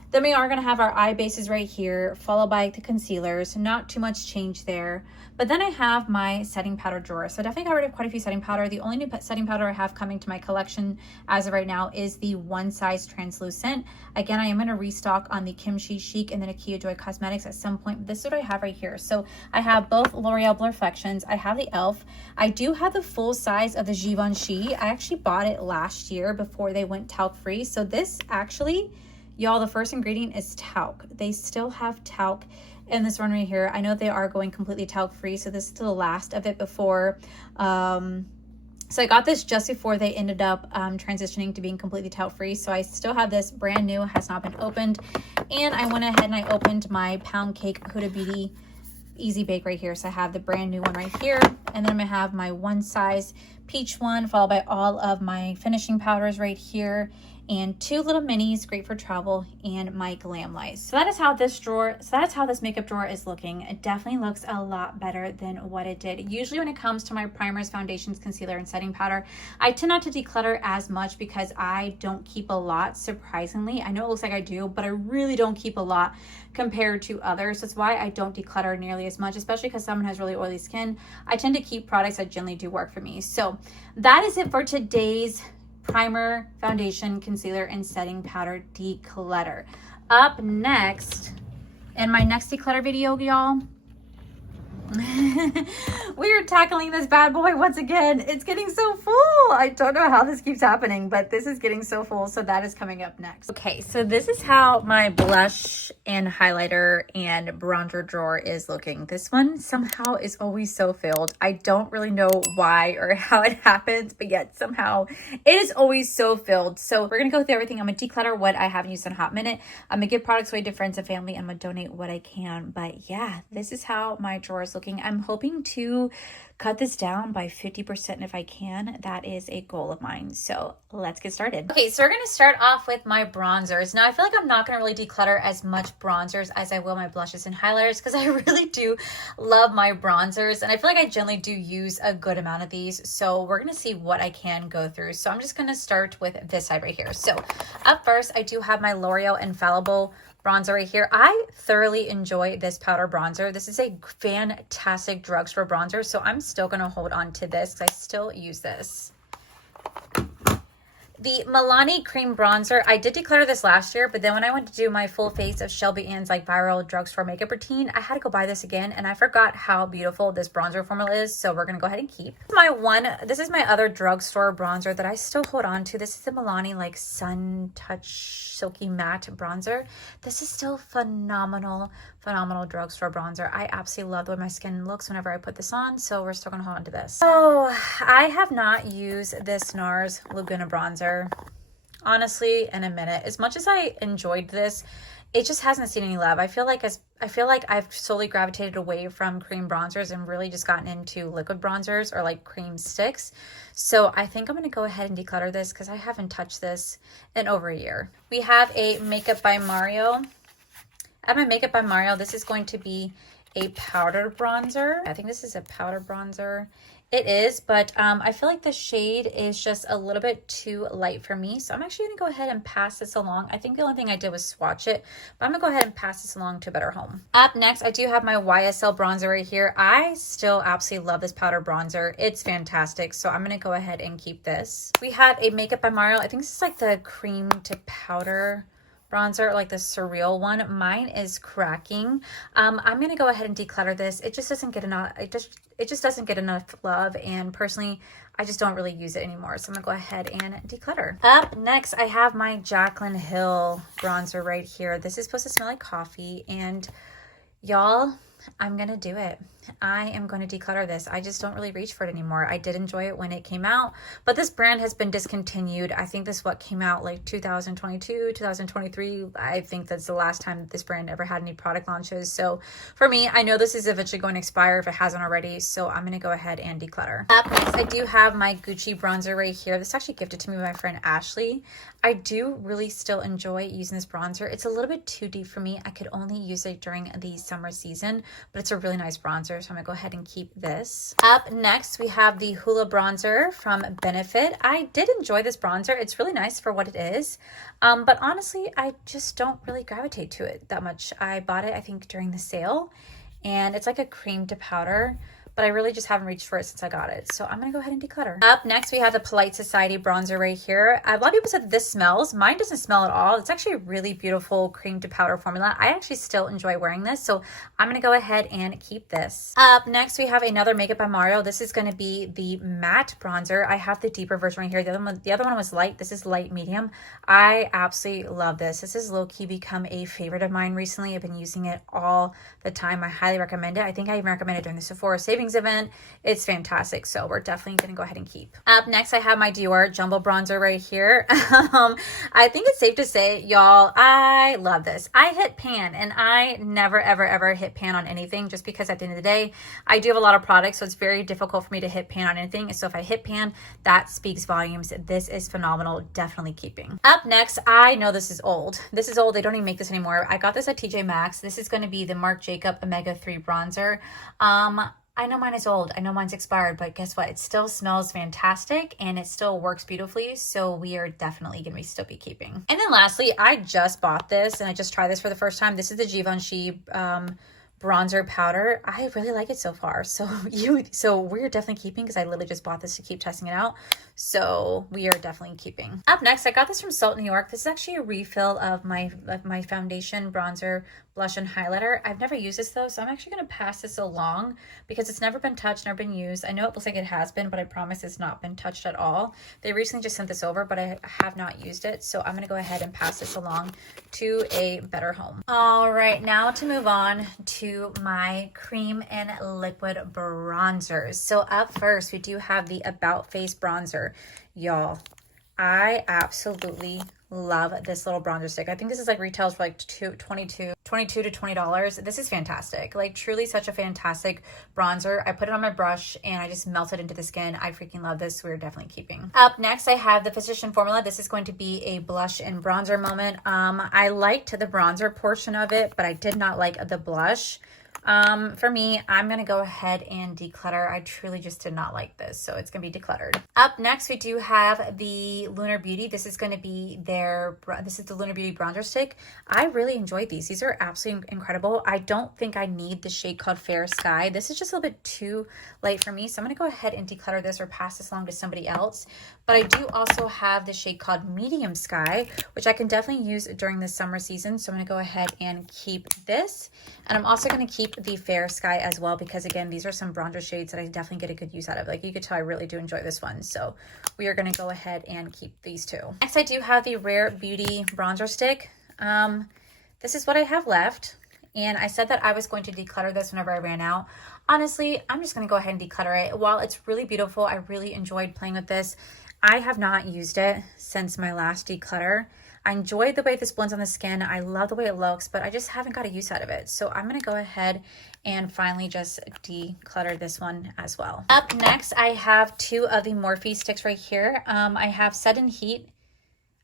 Then we are going to have our eye bases right here, followed by the concealers. Not too much change there. But then I have my setting powder drawer. So I definitely got rid of quite a few setting powder. The only new setting powder I have coming to my collection as of right now is the One Size Translucent. Again, I am going to restock on the Kimchi Chic and then Akia Joy Cosmetics at some point. But this is what I have right here. So I have both L'Oreal Blurflections. I have the e.l.f. I do have the full size of the Givenchy. I actually bought it last year before they went talc free. So this actually... Y'all, the first ingredient is talc. They still have talc in this one right here. I know they are going completely talc free, so this is the last of it before. So I got this just before they ended up transitioning to being completely talc free. So I still have this brand new, has not been opened. And I went ahead and I opened my Pound Cake Huda Beauty Easy Bake right here. So I have the brand new one right here. And then I'm gonna have my One Size Peach one, followed by all of my finishing powders right here, and 2 little minis, great for travel, and my Glam Light. So that is how this makeup drawer is looking. It definitely looks a lot better than what it did. Usually when it comes to my primers, foundations, concealer, and setting powder, I tend not to declutter as much because I don't keep a lot, surprisingly. I know it looks like I do, but I really don't keep a lot compared to others. That's why I don't declutter nearly as much, especially because someone has really oily skin. I tend to keep products that generally do work for me. So that is it for today's primer, foundation, concealer, and setting powder declutter. Up next, in my next declutter video, y'all, We are tackling this bad boy once again. It's getting so full. I don't know how this keeps happening, but this is getting so full. So that is coming up next. Okay, so this is how my blush and highlighter and bronzer drawer is looking. This one somehow is always so filled. I don't really know why or how it happens, but yet somehow it is always so filled. So we're gonna go through everything. I'm gonna declutter what I haven't used in a hot minute. I'm gonna give products away to friends and family, and I'm gonna donate what I can. But yeah, this is how my drawer is looking. I'm hoping to cut this down by 50% if I can. That is a goal of mine. So let's get started. Okay, so we're gonna start off with my bronzers. Now I feel like I'm not gonna really declutter as much bronzers as I will my blushes and highlighters because I really do love my bronzers, and I feel like I generally do use a good amount of these. So we're gonna see what I can go through. So I'm just gonna start with this side right here. So up first, I do have my L'Oreal Infallible bronzer right here. I thoroughly enjoy this powder bronzer. This is a fantastic drugstore bronzer, so I'm still going to hold on to this because I still use this. The Milani Cream Bronzer, I did declutter this last year, but then when I went to do my full face of Shelby Ann's like viral drugstore makeup routine, I had to go buy this again, and I forgot how beautiful this bronzer formula is, so we're gonna go ahead and keep. This is my other drugstore bronzer that I still hold on to. This is the Milani like Sun Touch Silky Matte Bronzer. This is still phenomenal drugstore bronzer. I absolutely love the way my skin looks whenever I put this on, so we're still gonna hold on to this. So I have not used this NARS Laguna bronzer, honestly, in a minute. As much as I enjoyed this, it just hasn't seen any love. I feel like I've slowly gravitated away from cream bronzers and really just gotten into liquid bronzers or like cream sticks. So I think I'm going to go ahead and declutter this because I haven't touched this in over a year. We have a Makeup by Mario. At my Makeup by Mario, this is going to be a powder bronzer. I think this is a powder bronzer. It is, but I feel like the shade is just a little bit too light for me. So I'm actually going to go ahead and pass this along. I think the only thing I did was swatch it, but I'm going to go ahead and pass this along to a better home. Up next, I do have my YSL bronzer right here. I still absolutely love this powder bronzer. It's fantastic. So I'm going to go ahead and keep this. We have a Makeup by Mario. I think this is like the cream to powder bronzer, like the surreal one. Mine is cracking. I'm gonna go ahead and declutter this. It just doesn't get enough. It just doesn't get enough love, and personally, I just don't really use it anymore. So I'm gonna go ahead and declutter. Up next, I have my Jaclyn Hill bronzer right here. This is supposed to smell like coffee, and y'all, I'm gonna do it. I am going to declutter this. I just don't really reach for it anymore. I did enjoy it when it came out, but this brand has been discontinued. I think this came out like 2022, 2023. I think that's the last time that this brand ever had any product launches. So for me, I know this is eventually going to expire if it hasn't already. So I'm going to go ahead and declutter. Up next, I do have my Gucci bronzer right here. This is actually gifted to me by my friend Ashley. I do really still enjoy using this bronzer. It's a little bit too deep for me. I could only use it during the summer season, but it's a really nice bronzer. So I'm gonna go ahead and keep this. Up next, we have the Hoola bronzer from Benefit. I did enjoy this bronzer. It's really nice for what it is. But honestly, I just don't really gravitate to it that much. I bought it, I think, during the sale, and it's like a cream to powder, but I really just haven't reached for it since I got it. So I'm gonna go ahead and declutter. Up next, we have the Polite Society bronzer right here. A lot of people said that this smells. Mine doesn't smell at all. It's actually a really beautiful cream to powder formula. I actually still enjoy wearing this, so I'm gonna go ahead and keep this. Up next, we have another Makeup by Mario. This is gonna be the matte bronzer. I have the deeper version right here. The other one was light. This is light medium. I absolutely love this. This has low-key become a favorite of mine recently. I've been using it all the time. I highly recommend it. I think I even recommended it during the Sephora savings event. It's fantastic, so we're definitely gonna go ahead and keep. Up next, I have my Dior Jumbo Bronzer right here. I think it's safe to say, y'all, I love this. I hit pan, and I never ever hit pan on anything, just because at the end of the day, I do have a lot of products, so it's very difficult for me to hit pan on anything. So if I hit pan, that speaks volumes. This is phenomenal, definitely keeping. Up next, I know this is old. This is old. They don't even make this anymore. I got this at TJ Maxx. This is going to be the Marc Jacob Omega 3 bronzer. I know mine is old. I know mine's expired, but guess what? It still smells fantastic and it still works beautifully. So we are definitely going to still be keeping. And then lastly, I just bought this and I just tried this for the first time. This is the Givenchy bronzer powder. I really like it so far. So we're definitely keeping, because I literally just bought this to keep testing it out. So we are definitely keeping. Up next, I got this from Salt New York. This is actually a refill of my foundation bronzer blush and highlighter. I've never used this though, so I'm actually going to pass this along because it's never been touched, never been used. I know it looks like it has been, but I promise it's not been touched at all. They recently just sent this over, but I have not used it, so I'm going to go ahead and pass this along to a better home. All right, now to move on to my cream and liquid bronzers. So up first, we do have the About Face bronzer. Y'all, I absolutely love this little bronzer stick. I think this is like retails for like $22 to $20. This is fantastic. Like truly such a fantastic bronzer. I put it on my brush and I just melt it into the skin. I freaking love this. So we're definitely keeping. Up next, I have the Physician Formula. This is going to be a blush and bronzer moment. I liked the bronzer portion of it, but I did not like the blush. For me, I'm going to go ahead and declutter. I truly just did not like this, so it's going to be decluttered. Up next, we do have the Lunar Beauty. This is going to be this is the Lunar Beauty bronzer stick. I really enjoyed these. These are absolutely incredible. I don't think I need the shade called Fair Sky. This is just a little bit too light for me, so I'm going to go ahead and declutter this or pass this along to somebody else. But I do also have the shade called Medium Sky, which I can definitely use during the summer season. So I'm going to go ahead and keep this. And I'm also going to keep the Fair Sky as well, because again, these are some bronzer shades that I definitely get a good use out of. Like you could tell I really do enjoy this one. So we are going to go ahead and keep these two. Next, I do have the Rare Beauty bronzer stick. This is what I have left. And I said that I was going to declutter this whenever I ran out. Honestly, I'm just going to go ahead and declutter it. While it's really beautiful, I really enjoyed playing with this. I have not used it since my last declutter. I enjoyed the way this blends on the skin. I love the way it looks, but I just haven't got a use out of it. So I'm going to go ahead and finally just declutter this one as well. Up next, I have two of the Morphe sticks right here. I have Set and Heat.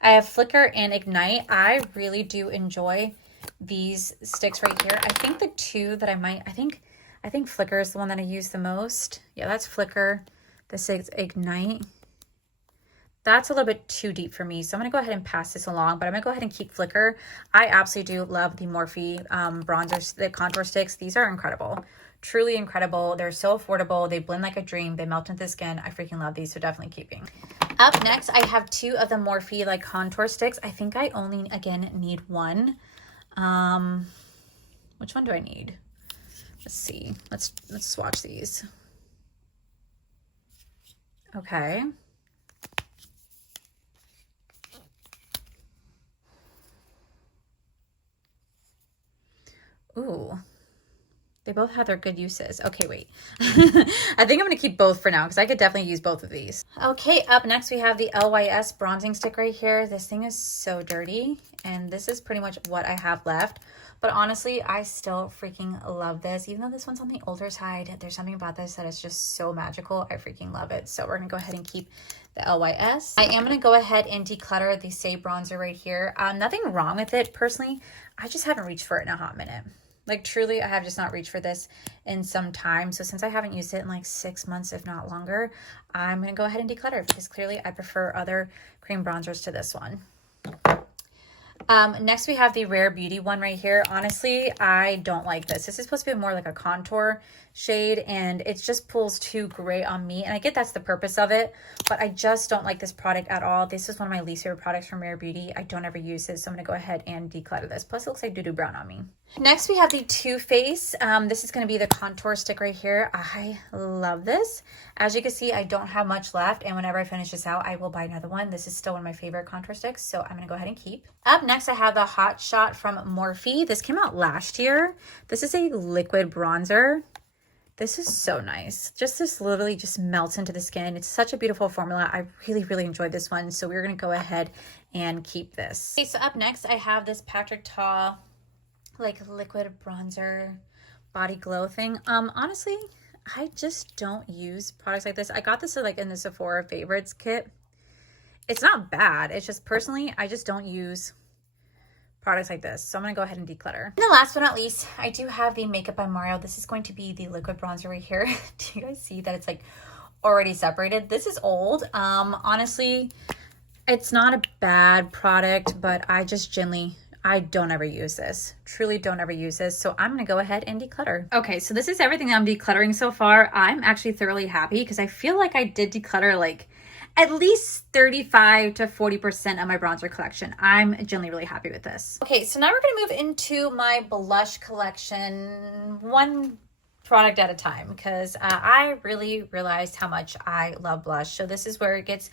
I have Flicker and Ignite. I really do enjoy these sticks right here. I think the two that I think Flicker is the one that I use the most. Yeah, that's Flicker. This is Ignite. That's a little bit too deep for me, so I'm going to go ahead and pass this along, but I'm going to go ahead and keep Flicker. I absolutely do love the Morphe bronzers, the contour sticks. These are incredible. Truly incredible. They're so affordable. They blend like a dream. They melt into the skin. I freaking love these, so definitely keeping. Up next, I have two of the Morphe like contour sticks. I think I only, again, need one. Which one do I need? Let's see. Let's swatch these. Okay. Ooh, they both have their good uses. Okay, wait. I think I'm going to keep both for now because I could definitely use both of these. Okay, up next we have the LYS bronzing stick right here. This thing is so dirty, and this is pretty much what I have left. But honestly, I still freaking love this. Even though this one's on the older side, there's something about this that is just so magical. I freaking love it. So we're going to go ahead and keep the LYS. I am going to go ahead and declutter the Say bronzer right here. Nothing wrong with it. Personally, I just haven't reached for it in a hot minute. Like truly, I have just not reached for this in some time. So since I haven't used it in like 6 months, if not longer, I'm going to go ahead and declutter it because clearly I prefer other cream bronzers to this one. Next we have the Rare Beauty one right here. Honestly, I don't like this. This is supposed to be more like a contour shade, and it just pulls too gray on me, and I get that's the purpose of it, but I just don't like this product at all. This is one of my least favorite products from Rare Beauty. I don't ever use it, so I'm gonna go ahead and declutter this. Plus it looks like doo-doo brown on me. Next we have the Too Faced. This is going to be the contour stick right here. I love this. As you can see, I don't have much left, and whenever I finish this out, I will buy another one. This is still one of my favorite contour sticks, so I'm going to go ahead and keep. Up next, I have the Hot Shot from Morphe. This came out last year. This is a liquid bronzer. This is so nice. This literally just melts into the skin. It's such a beautiful formula. I really, really enjoyed this one, so we're going to go ahead and keep this. Okay, so up next, I have this Patrick Ta like liquid bronzer body glow thing. Honestly, I just don't use products like this. I got this like in the Sephora favorites kit. It's not bad. It's just personally, I just don't use products like this. So I'm going to go ahead and declutter. And the last but not least, I do have the Makeup by Mario. This is going to be the liquid bronzer right here. Do you guys see that it's like already separated? This is old. Honestly, it's not a bad product, but I don't ever use this. Truly don't ever use this. So I'm going to go ahead and declutter. Okay, so this is everything that I'm decluttering so far. I'm actually thoroughly happy because I feel like I did declutter like at least 35 to 40% of my bronzer collection. I'm genuinely really happy with this. Okay, so now we're gonna move into my blush collection, one product at a time, because I really realized how much I love blush. So this is where it gets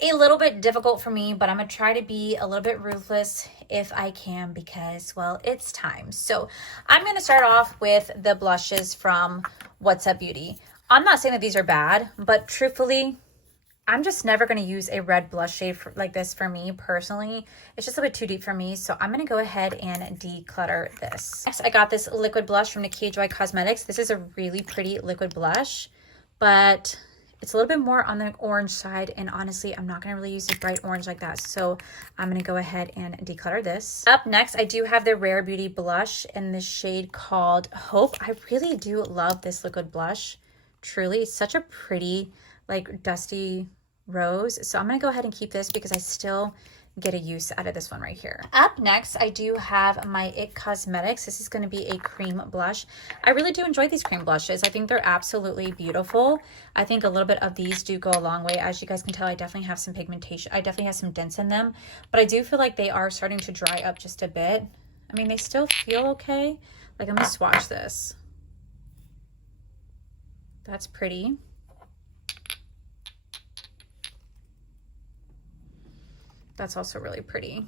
a little bit difficult for me, but I'm gonna try to be a little bit ruthless if I can, because, well, it's time. So I'm gonna start off with the blushes from What's Up Beauty. I'm not saying that these are bad, but truthfully, I'm just never going to use a red blush shade like this for me personally. It's just a bit too deep for me, so I'm going to go ahead and declutter this. Next, I got this liquid blush from Nikki Joy Cosmetics. This is a really pretty liquid blush, but it's a little bit more on the orange side, and honestly, I'm not going to really use a bright orange like that, so I'm going to go ahead and declutter this. Up next, I do have the Rare Beauty blush in the shade called Hope. I really do love this liquid blush. Truly, it's such a pretty, like, dusty rose. So I'm going to go ahead and keep this because I still get a use out of this one right here. Up next, I do have my IT Cosmetics. This is going to be a cream blush. I really do enjoy these cream blushes. I think they're absolutely beautiful. I think a little bit of these do go a long way. As you guys can tell, I definitely have some pigmentation. I definitely have some dents in them, but I do feel like they are starting to dry up just a bit. I mean, they still feel okay. Like, let me swatch this. That's pretty. That's also really pretty.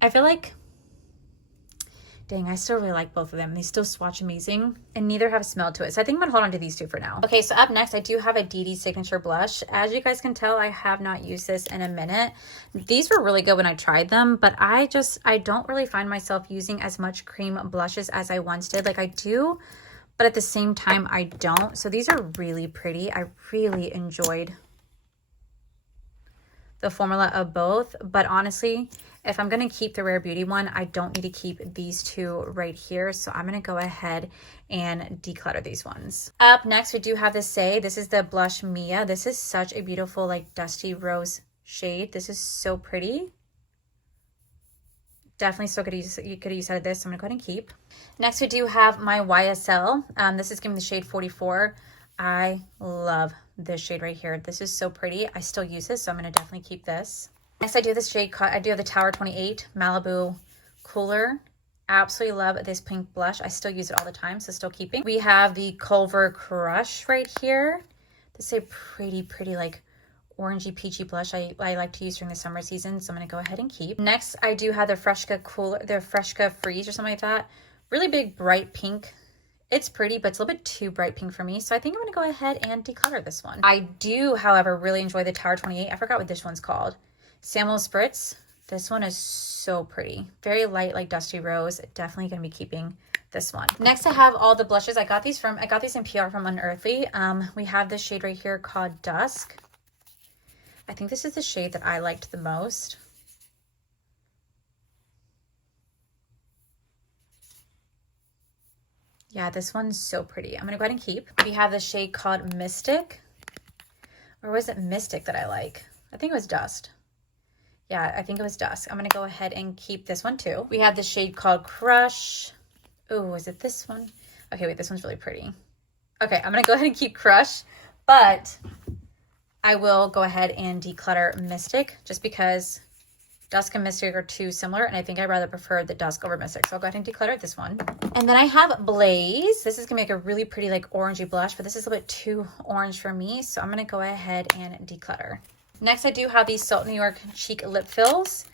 I feel like, dang, I still really like both of them. They still swatch amazing, and neither have a smell to it. So I think I'm gonna hold on to these two for now. Okay, so up next, I do have a DD Signature Blush. As you guys can tell, I have not used this in a minute. These were really good when I tried them, but I don't really find myself using as much cream blushes as I once did. Like, I do, but at the same time, I don't. So these are really pretty. I really enjoyed the formula of both, but honestly, if I'm going to keep the Rare Beauty one, I don't need to keep these two right here, so I'm going to go ahead and declutter these ones. Up next, we do have the Say. This is the blush Mia. This is such a beautiful, like, dusty rose shade. This is so pretty. Definitely still could use out of this, so I'm going to go ahead and keep. Next, we do have my YSL. This is giving the shade 44. I love this shade right here. This is so pretty. I still use this, so I'm going to definitely keep this. Next, I do this shade. I do have the Tower 28 Malibu Cooler. Absolutely love this pink blush. I still use it all the time, so still keeping. We have the Culver Crush right here. This is a pretty, like, orangey peachy blush I like to use during the summer season, so I'm going to go ahead and keep. Next, I do have the Freshka Freeze or something like that. Really big, bright pink. It's pretty, but it's a little bit too bright pink for me, so I think I'm going to go ahead and declutter this one. I do, however, really enjoy the Tower 28. I forgot what this one's called. Samuel Spritz. This one is so pretty. Very light, like dusty rose. Definitely going to be keeping this one. Next, I have all the blushes. I got these in PR from Unearthly. We have this shade right here called Dusk. I think this is the shade that I liked the most. Yeah, this one's so pretty. I'm going to go ahead and keep. We have the shade called Mystic. Or was it Mystic that I like? I think it was Dust. Yeah, I think it was Dusk. I'm going to go ahead and keep this one too. We have the shade called Crush. Oh, is it this one? Okay, wait, this one's really pretty. Okay, I'm going to go ahead and keep Crush, but I will go ahead and declutter Mystic just because Dusk and Mystic are too similar, and I think I'd rather prefer the Dusk over Mystic. So I'll go ahead and declutter this one. And then I have Blaze. This is going to make a really pretty, like, orangey blush, but this is a little bit too orange for me, so I'm going to go ahead and declutter. Next, I do have these Salt New York Cheek Lip Fills.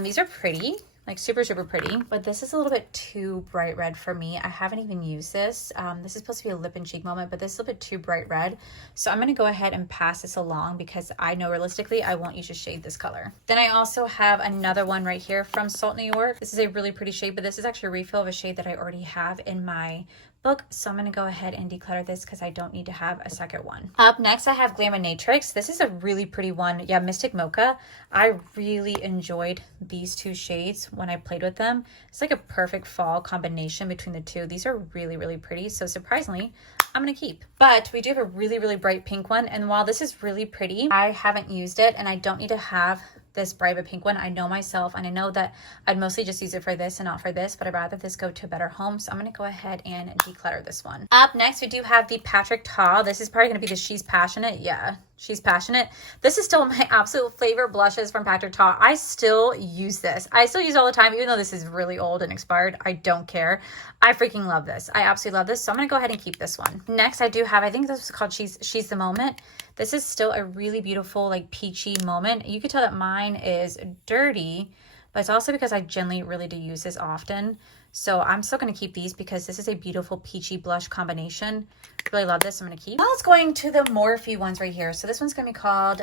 These are pretty, like super pretty, but this is a little bit too bright red for me. I haven't even used this. This is supposed to be a lip and cheek moment, but this is a little bit too bright red. So I'm going to go ahead and pass this along because I know realistically I won't use a shade this color. Then I also have another one right here from Salt New York. This is a really pretty shade, but this is actually a refill of a shade that I already have in my book, so I'm going to go ahead and declutter this because I don't need to have a second one. Up next, I have Glaminatrix. This is a really pretty one. Yeah, Mystic Mocha. I really enjoyed these two shades when I played with them. It's like a perfect fall combination between the two. These are really pretty, so surprisingly, I'm going to keep. But we do have a really bright pink one, and while this is really pretty, I haven't used it, and I don't need to have this bright of a pink one. I know myself, and I know that I'd mostly just use it for this and not for this, but I'd rather this go to a better home, so I'm going to go ahead and declutter this one. Up next, we do have the Patrick Ta. This is probably going to be the She's Passionate. Yeah, She's passionate. This is still my absolute favorite blushes from Patrick Ta. I still use this. I still use it all the time, even though this is really old and expired. I don't care. I freaking love this. I absolutely love this. So I'm going to go ahead and keep this one. Next, I do have, I think this was called She's the Moment. This is still a really beautiful, like peachy moment. You can tell that mine is dirty, but it's also because I generally really do use this often. So I'm still going to keep these because this is a beautiful peachy blush combination. Really love this. I'm going to keep. Now let's going to the Morphe ones right here. So this one's going to be called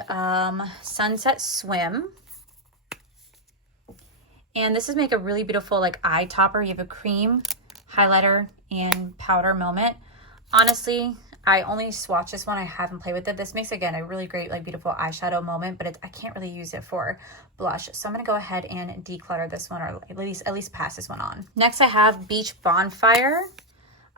Sunset Swim. And this is make a really beautiful like eye topper. You have a cream, highlighter, and powder moment. Honestly, I only swatched this one. I haven't played with it. This makes, again, a really great, like, beautiful eyeshadow moment, but I can't really use it for blush. So I'm going to go ahead and declutter this one, or at least pass this one on. Next, I have Beach Bonfire.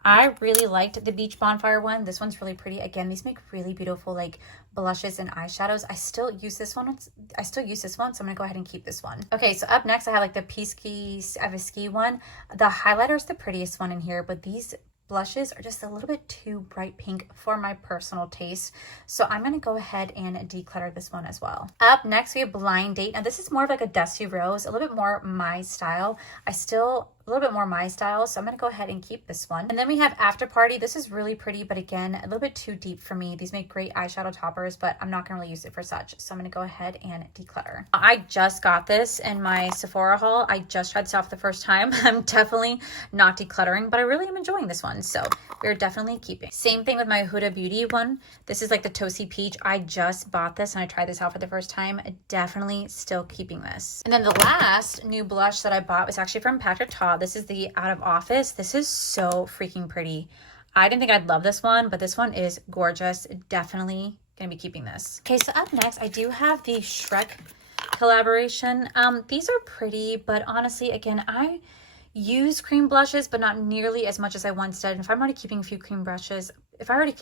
I really liked the Beach Bonfire one. This one's really pretty. Again, these make really beautiful, like, blushes and eyeshadows. I still use this one. So I'm going to go ahead and keep this one. Okay, so up next, I have, like, the Ski one. The highlighter is the prettiest one in here, but these blushes are just a little bit too bright pink for my personal taste. So I'm going to go ahead and declutter this one as well. Up next, we have Blind Date. Now this is more of like a dusty rose, a little bit more my style. A little bit more my style, so I'm going to go ahead and keep this one. And then we have After Party. This is really pretty, but again, a little bit too deep for me. These make great eyeshadow toppers, but I'm not going to really use it for such. So I'm going to go ahead and declutter. I just got this in my Sephora haul. I just tried this out for the first time. I'm definitely not decluttering, but I really am enjoying this one. So we're definitely keeping. Same thing with my Huda Beauty one. This is like the Toasty Peach. I just bought this and I tried this out for the first time. Definitely still keeping this. And then the last new blush that I bought was actually from Patrick Ta. This is the Out of Office. This is so freaking pretty. I didn't think I'd love this one, but this one is gorgeous. Definitely gonna be keeping this. Okay, so up next, I do have the Shrek collaboration. These are pretty, but honestly, again, I use cream blushes, but not nearly as much as I once did. And if I'm already keeping a few cream brushes, if I'm already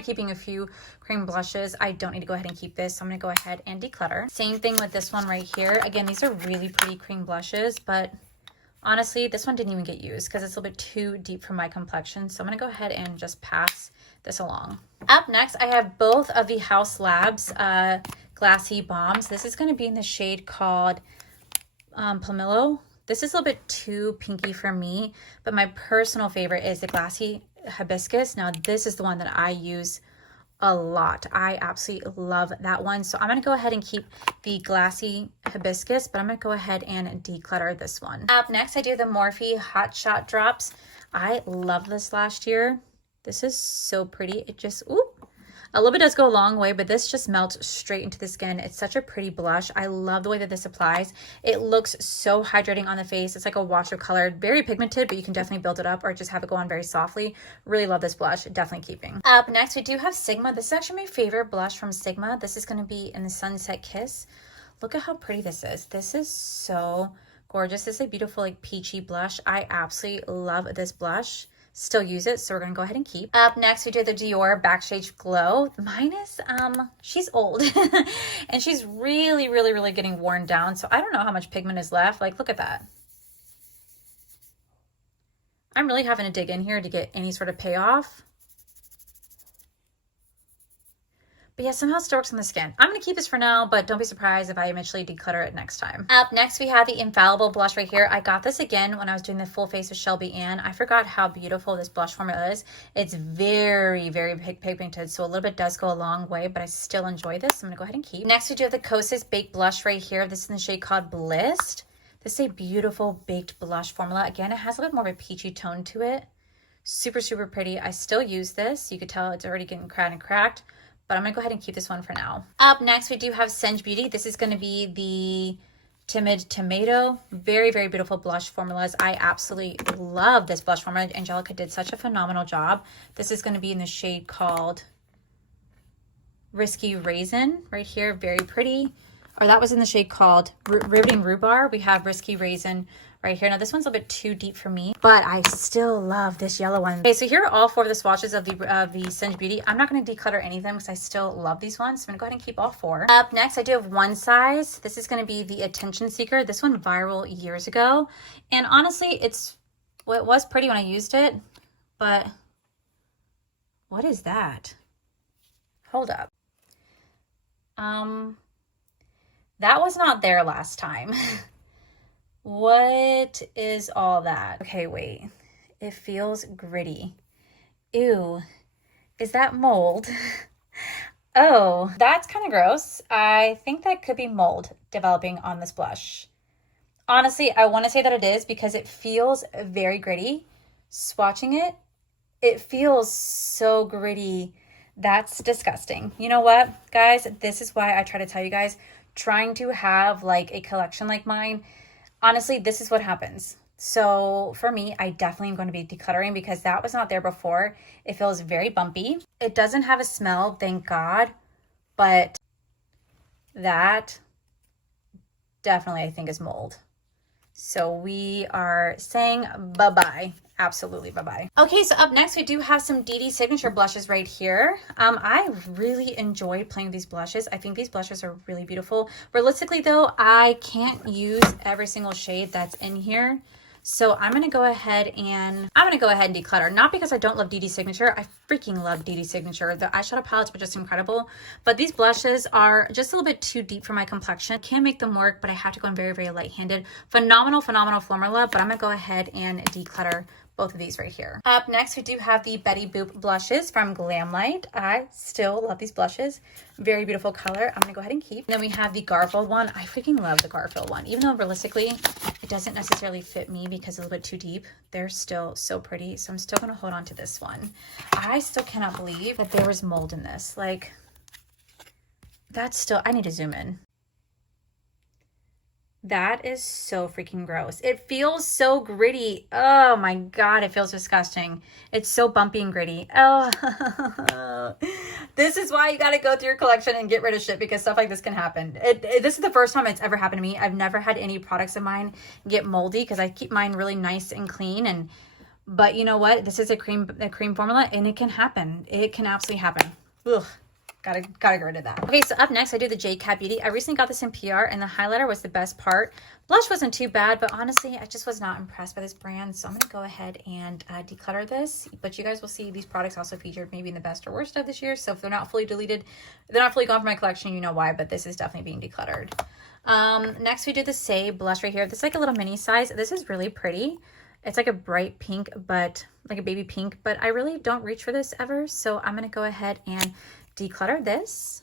keeping a few cream blushes, I don't need to go ahead and keep this. So I'm gonna go ahead and declutter. Same thing with this one right here. Again, these are really pretty cream blushes, but honestly, this one didn't even get used because it's a little bit too deep for my complexion. So I'm going to go ahead and just pass this along. Up next, I have both of the Haus Labs Glassy Bombs. This is going to be in the shade called Pomelo. This is a little bit too pinky for me, but my personal favorite is the Glassy Hibiscus. Now, this is the one that I use a lot. I absolutely love that one. So I'm going to go ahead and keep the Glassy Hibiscus, but I'm going to go ahead and declutter this one. Up next, I do the Morphe Hot Shot Drops. I love this last year. This is so pretty. It just, a little bit does go a long way, but this just melts straight into the skin. It's such a pretty blush. I love the way that this applies. It looks so hydrating on the face. It's like a wash of color, very pigmented, but you can definitely build it up or just have it go on very softly. Really love this blush, definitely keeping. Up next, we do have Sigma. This is actually my favorite blush from Sigma. This is going to be in the Sunset Kiss. Look at how pretty this is. This is so gorgeous. This is a beautiful like peachy blush. I absolutely love this blush. Still use it, so we're gonna go ahead and keep. Up next, we do the Dior Backstage Glow. Mine is, she's old and she's really getting worn down. So I don't know how much pigment is left. Like, look at that. I'm really having to dig in here to get any sort of payoff. But yeah, somehow it still works on the skin. I'm going to keep this for now, but don't be surprised if I eventually declutter it next time. Up next, we have the Infallible blush right here. I got this again when I was doing the full face of Shelby Ann. I forgot how beautiful this blush formula is. It's very pigmented, so a little bit does go a long way, but I still enjoy this. I'm going to go ahead and keep. Next, we do have the Kosas Baked Blush right here. This is in the shade called Bliss. This is a beautiful baked blush formula. Again, it has a little bit more of a peachy tone to it. Super pretty. I still use this. You could tell it's already getting cracked. But I'm going to go ahead and keep this one for now. Up next, we do have Senj Beauty. This is going to be the Timid Tomato. Very beautiful blush formulas. I absolutely love this blush formula. Angelica did such a phenomenal job. This is going to be in the shade called Risky Raisin right here. Very pretty. Or that was in the shade called Riveting Rhubarb. We have Risky Raisin right here. Now this one's a little bit too deep for me, but I still love this yellow one. Okay, so here are all 4 of the swatches of the Senj Beauty. I'm not going to declutter any of them because I still love these ones. So I'm going to go ahead and keep all 4. Up next, I do have one size. This is going to be the Attention Seeker. This one viral years ago. And honestly, it was pretty when I used it, but what is that? Hold up. That was not there last time. What is all that? Okay, wait. It feels gritty. Ew. Is that mold? Oh, that's kind of gross. I think that could be mold developing on this blush. Honestly, I want to say that it is because it feels very gritty. Swatching it, it feels so gritty. That's disgusting. You know what, guys? This is why I try to tell you guys, trying to have like a collection like mine, honestly, this is what happens. So for me, I definitely am going to be decluttering because that was not there before. It feels very bumpy. It doesn't have a smell, thank God, but that definitely I think is mold. So we are saying bye-bye. Absolutely bye-bye. Okay, so up next we do have some DD Signature blushes right here. I really enjoyed playing with these blushes. I think these blushes are really beautiful. Realistically though, I can't use every single shade that's in here. So I'm gonna go ahead and declutter. Not because I don't love DD Signature. I freaking love DD Signature. The eyeshadow palettes were just incredible. But these blushes are just a little bit too deep for my complexion. Can make them work, but I have to go in very, very light-handed. Phenomenal, phenomenal formula, but I'm gonna go ahead and declutter both of these right here. Up next, we do have the Betty Boop blushes from Glam Light. I still love these blushes. Very beautiful color. I'm gonna go ahead and keep. Then we have the Garfield one. I freaking love the Garfield one. Even though realistically, it doesn't necessarily fit me because it's a little bit too deep. They're still so pretty. So I'm still gonna hold on to this one. I still cannot believe that there was mold in this. Like, that's still, I need to zoom in. That is so freaking gross. It feels so gritty. Oh my God, it feels disgusting. It's so bumpy and gritty. Oh, this is why you got to go through your collection and get rid of shit because stuff like this can happen. This is the first time it's ever happened to me. I've never had any products of mine get moldy because I keep mine really nice and clean. But you know what? This is a cream formula and it can happen. It can absolutely happen. Ugh. Gotta get rid of that. Okay, so up next, I do the J Cat Beauty. I recently got this in PR, and the highlighter was the best part. Blush wasn't too bad, but honestly, I just was not impressed by this brand, so I'm gonna go ahead and declutter this. But you guys will see these products also featured maybe in the best or worst of this year, so if they're not fully deleted, they're not fully gone from my collection, you know why, but this is definitely being decluttered. Next, we do the Say blush right here. This is like a little mini size. This is really pretty. It's like a bright pink, but like a baby pink, but I really don't reach for this ever, so I'm gonna go ahead and declutter this.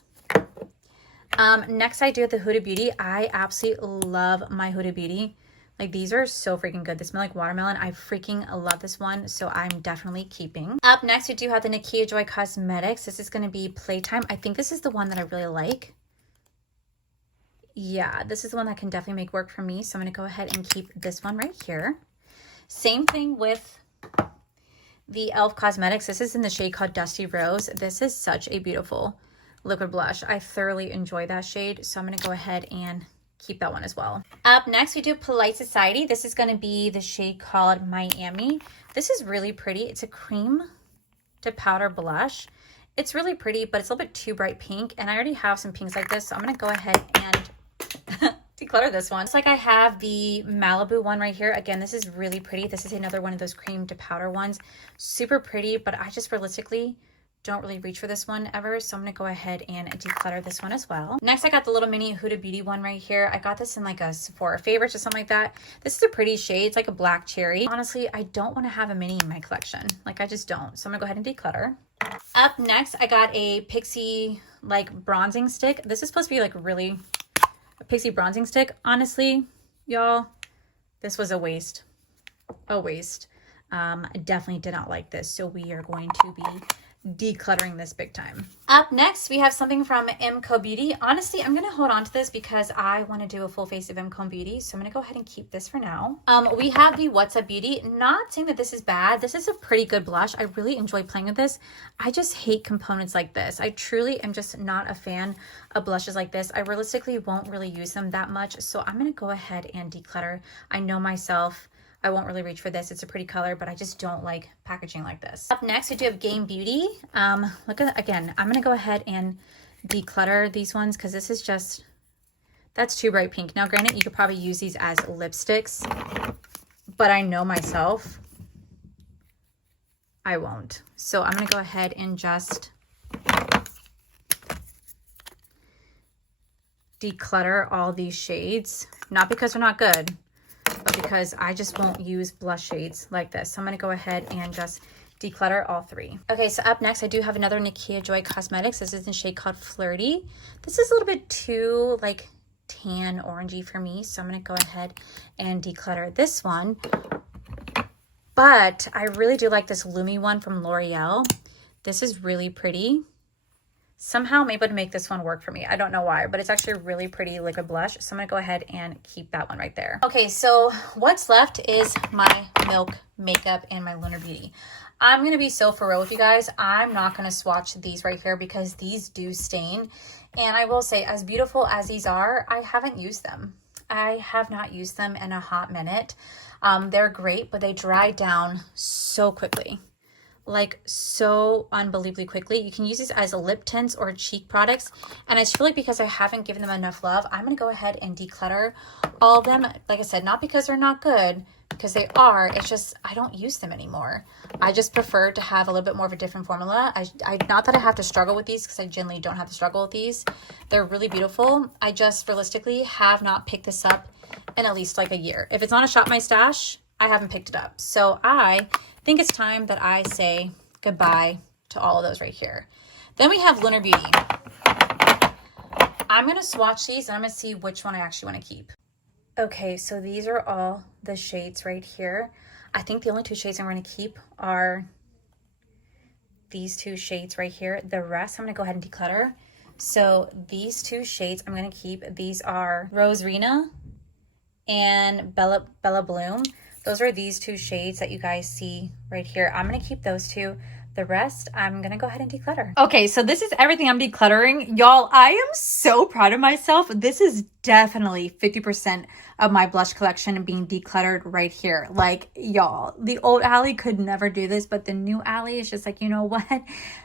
Next I do the Huda Beauty. I absolutely love my Huda Beauty. Like, these are so freaking good. They smell like watermelon. I freaking love this one, so I'm definitely keeping. Up next, we do have the Nakia Joy Cosmetics. This is going to be Playtime. I think this is the one that I really like. Yeah, this is the one that can definitely make work for me, so I'm going to go ahead and keep this one right here. Same thing with the e.l.f. Cosmetics. This is in the shade called Dusty Rose. This is such a beautiful liquid blush. I thoroughly enjoy that shade, so I'm going to go ahead and keep that one as well. Up next, we do Polite Society. This is going to be the shade called Miami. This is really pretty. It's a cream to powder blush. It's really pretty, but it's a little bit too bright pink, and I already have some pinks like this, so I'm going to go ahead and declutter this one. It's like I have the Malibu one right here. Again, this is really pretty. This is another one of those cream to powder ones. Super pretty, but I just realistically don't really reach for this one ever, so I'm gonna go ahead and declutter this one as well. Next, I got the little mini Huda Beauty one right here. I got this in like a Sephora Favorites or something like that. This is a pretty shade. It's like a black cherry. Honestly, I don't want to have a mini in my collection. Like, I just don't. So I'm gonna go ahead and declutter. Up next, I got a Pixie like bronzing stick. This is supposed to be like really a Pixie bronzing stick. Honestly, y'all, this was a waste. A waste. I definitely did not like this, so we are going to be decluttering this big time. Up next, we have something from MCO Beauty. Honestly, I'm going to hold on to this because I want to do a full face of MCO Beauty, so I'm going to go ahead and keep this for now. We have the What's Up Beauty. Not saying that this is bad. This is a pretty good blush. I really enjoy playing with this. I just hate components like this. I truly am just not a fan of blushes like this. I realistically won't really use them that much, so I'm going to go ahead and declutter. I know myself. I won't really reach for this. It's a pretty color, but I just don't like packaging like this. Up next, we do have Game Beauty. Look at, again, I'm gonna go ahead and declutter these ones because this is just, that's too bright pink. Now, granted, you could probably use these as lipsticks, but I know myself, I won't. So I'm gonna go ahead and just declutter all these shades, not because they're not good, but because I just won't use blush shades like this. So I'm going to go ahead and just declutter all three. Okay, so up next I do have another Nikia Joy Cosmetics. This is in shade called Flirty. This is a little bit too like tan orangey for me, so I'm going to go ahead and declutter this one. But I really do like this Lumi one from L'Oreal. This is really pretty. Somehow I'm able to make this one work for me. I don't know why, but it's actually a really pretty liquid blush. So I'm gonna go ahead and keep that one right there. Okay, so what's left is my Milk makeup and my Lunar Beauty. I'm gonna be so for real with you guys. I'm not gonna swatch these right here because these do stain. And I will say, as beautiful as these are, I haven't used them. I have not used them in a hot minute. They're great, but they dry down so quickly. Like so unbelievably quickly. You can use these as a lip tints or cheek products, and I feel like because I haven't given them enough love, I'm gonna go ahead and declutter all of them. Like I said, not because they're not good, because they are. It's just I don't use them anymore. I just prefer to have a little bit more of a different formula. I not that I have to struggle with these, because I generally don't have to struggle with these. They're really beautiful. I just realistically have not picked this up in at least like a year. If it's on a Shop My Stash, I haven't picked it up. So I think it's time that I say goodbye to all of those right here. Then we have Lunar Beauty. I'm going to swatch these and I'm going to see which one I actually want to keep. Okay, so these are all the shades right here. I think the only two shades I'm going to keep are these two shades right here. The rest I'm going to go ahead and declutter. So these two shades I'm going to keep. These are Rosarina and Bella Bloom. Those are these two shades that you guys see right here. I'm going to keep those two. The rest, I'm going to go ahead and declutter. Okay, so this is everything I'm decluttering. Y'all, I am so proud of myself. This is definitely 50% of my blush collection being decluttered right here. Like, y'all, the old Allie could never do this, but the new Allie is just like, you know what?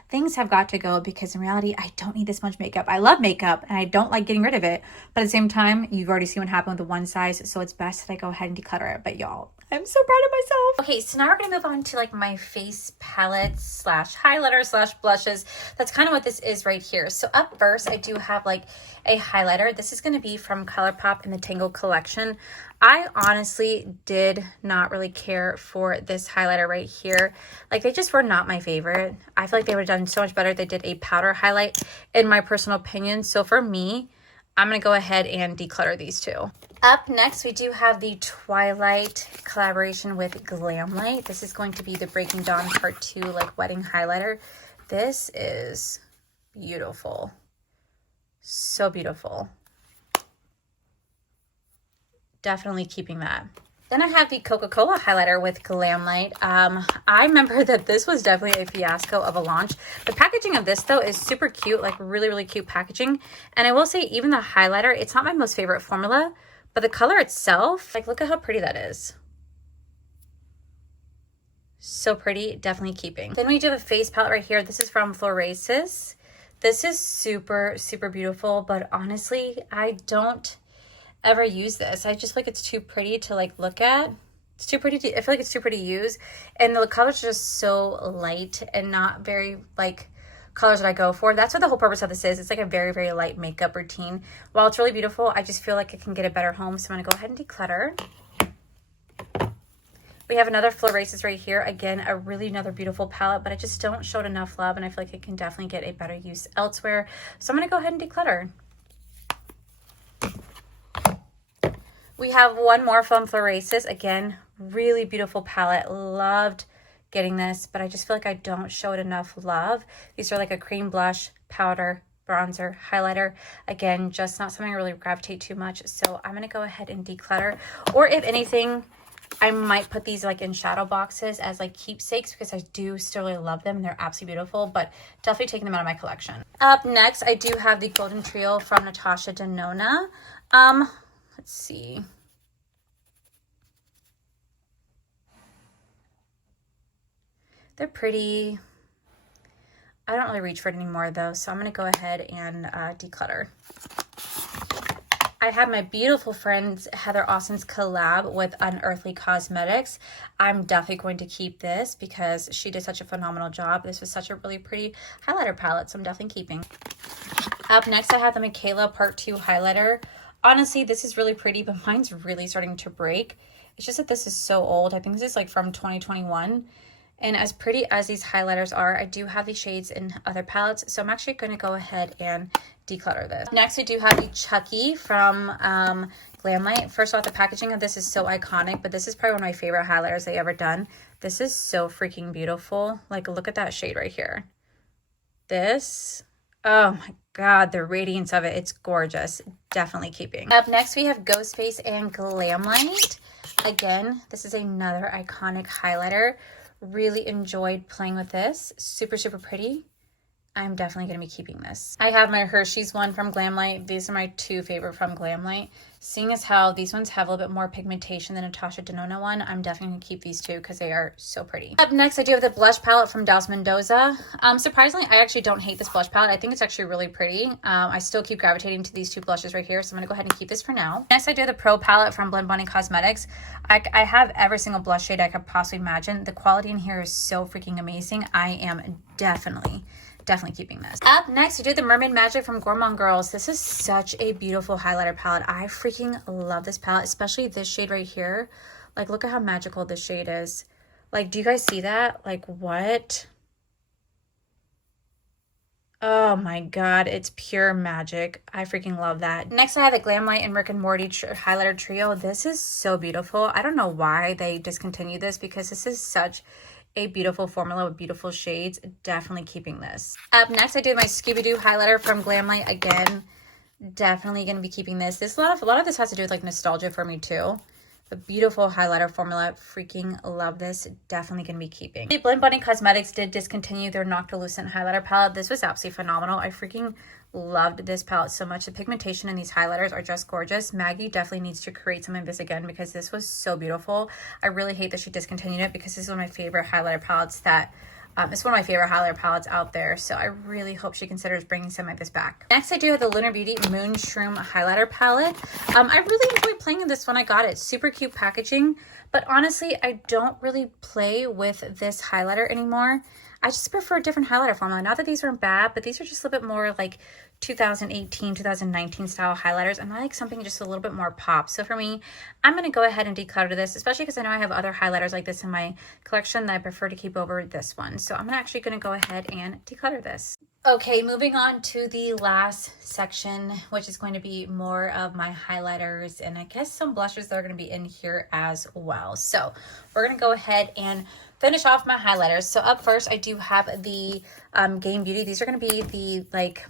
Things have got to go, because in reality, I don't need this much makeup. I love makeup and I don't like getting rid of it. But at the same time, you've already seen what happened with the one size, so it's best that I go ahead and declutter it. But y'all, I'm so proud of myself. Okay, so now we're gonna move on to like my face palettes slash highlighter slash blushes. That's kind of what this is right here. So up first, I do have like a highlighter. This is gonna be from ColourPop in the Tangle collection. I honestly did not really care for this highlighter right here. Like, they just were not my favorite. I feel like they would have done so much better if they did a powder highlight, in my personal opinion. So for me, I'm gonna go ahead and declutter these two. Up next, we do have the Twilight collaboration with Glam Light. This is going to be the Breaking Dawn Part 2 like wedding highlighter. This is beautiful. So beautiful. Definitely keeping that. Then I have the Coca-Cola highlighter with Glam Light. I remember that this was definitely a fiasco of a launch. The packaging of this, though, is super cute, like really, really cute packaging. And I will say, even the highlighter, it's not my most favorite formula, but the color itself, like, look at how pretty that is. So pretty, definitely keeping. Then we do have a face palette right here. This is from Florasis. This is super, super beautiful, but honestly, I don't ever use this. I just feel like it's too pretty to like look at. It's too pretty to, I feel like it's too pretty to use. And the colors are just so light and not very like colors that I go for. That's what the whole purpose of this is. It's like a very, very light makeup routine. While it's really beautiful, I just feel like it can get a better home. So I'm gonna go ahead and declutter. We have another Florasis right here. Again, another beautiful palette, but I just don't show it enough love, and I feel like it can definitely get a better use elsewhere. So I'm gonna go ahead and declutter. We have one more from Florasis. Again, really beautiful palette. Loved getting this, but I just feel like I don't show it enough love. These are like a cream blush, powder, bronzer, highlighter. Again, just not something I really gravitate too much. So I'm going to go ahead and declutter. Or if anything, I might put these like in shadow boxes as like keepsakes, because I do still really love them and they're absolutely beautiful, but definitely taking them out of my collection. Up next, I do have the Golden Trio from Natasha Denona. Let's see. They're pretty. I don't really reach for it anymore though, so I'm gonna go ahead and declutter. I have my beautiful friends Heather Austin's collab with Unearthly Cosmetics. I'm definitely going to keep this because she did such a phenomenal job. This was such a really pretty highlighter palette, so I'm definitely keeping. Up next, I have the Michaela Part 2 highlighter. Honestly, this is really pretty, but mine's really starting to break. It's just that this is so old. I think this is like from 2021. And as pretty as these highlighters are, I do have these shades in other palettes. So I'm actually going to go ahead and declutter this. Next, we do have the Chucky from Glam Light. First off, the packaging of this is so iconic, but this is probably one of my favorite highlighters I've ever done. This is so freaking beautiful. Like, look at that shade right here. This, oh my God, the radiance of it, it's gorgeous. Definitely keeping. Up next, we have Ghost Face and Glam Light. Again, this is another iconic highlighter. Really enjoyed playing with this. Super, super pretty. I'm definitely going to be keeping this. I have my Hershey's one from Glam Light. These are my two favorite from Glam Light. Seeing as how these ones have a little bit more pigmentation than Natasha Denona one, I'm definitely going to keep these two because they are so pretty. Up next, I do have the blush palette from Dallas Mendoza. Surprisingly, I actually don't hate this blush palette. I think it's actually really pretty. I still keep gravitating to these two blushes right here, so I'm going to go ahead and keep this for now. Next, I do the Pro palette from Blend Bunny Cosmetics. I have every single blush shade I could possibly imagine. The quality in here is so freaking amazing. I am definitely keeping this. Up next, we do the Mermaid Magic from Gourmand Girls. This is such a beautiful highlighter palette. I freaking love this palette, especially this shade right here. Like, look at how magical this shade is. Like, do you guys see that? Like, what? Oh my God, it's pure magic. I freaking love that. Next, I have the Glam Light and Rick and Morty highlighter trio. This is so beautiful. I don't know why they discontinued this because this is such a beautiful formula with beautiful shades. Definitely keeping this. Up next, I do my Scooby-Doo highlighter from Glam Light. Again, definitely going to be keeping this. A lot of this has to do with like nostalgia for me too. A beautiful highlighter formula. Freaking love this. Definitely going to be keeping. Blend Bunny Cosmetics did discontinue their Noctilucent highlighter palette. This was absolutely phenomenal. I freaking loved this palette so much. The pigmentation in these highlighters are just gorgeous. Maggie definitely needs to create some of this again because this was so beautiful. I really hate that she discontinued it because this is one of my favorite highlighter palettes that it's one of my favorite highlighter palettes out there, so I really hope she considers bringing some of this back. Next, I do have the Lunar Beauty Moon Shroom highlighter palette. I really enjoyed playing with this when I got it. Super cute packaging, but honestly, I don't really play with this highlighter anymore. I just prefer a different highlighter formula. Not that these weren't bad, but these are just a little bit more like 2018, 2019 style highlighters, and I like something just a little bit more pop. So for me, I'm going to go ahead and declutter this, especially because I know I have other highlighters like this in my collection that I prefer to keep over this one. So I'm actually going to go ahead and declutter this. Okay, moving on to the last section, which is going to be more of my highlighters and I guess some blushes that are going to be in here as well. So we're going to go ahead and finish off my highlighters. So up first, I do have the Game Beauty. These are going to be the like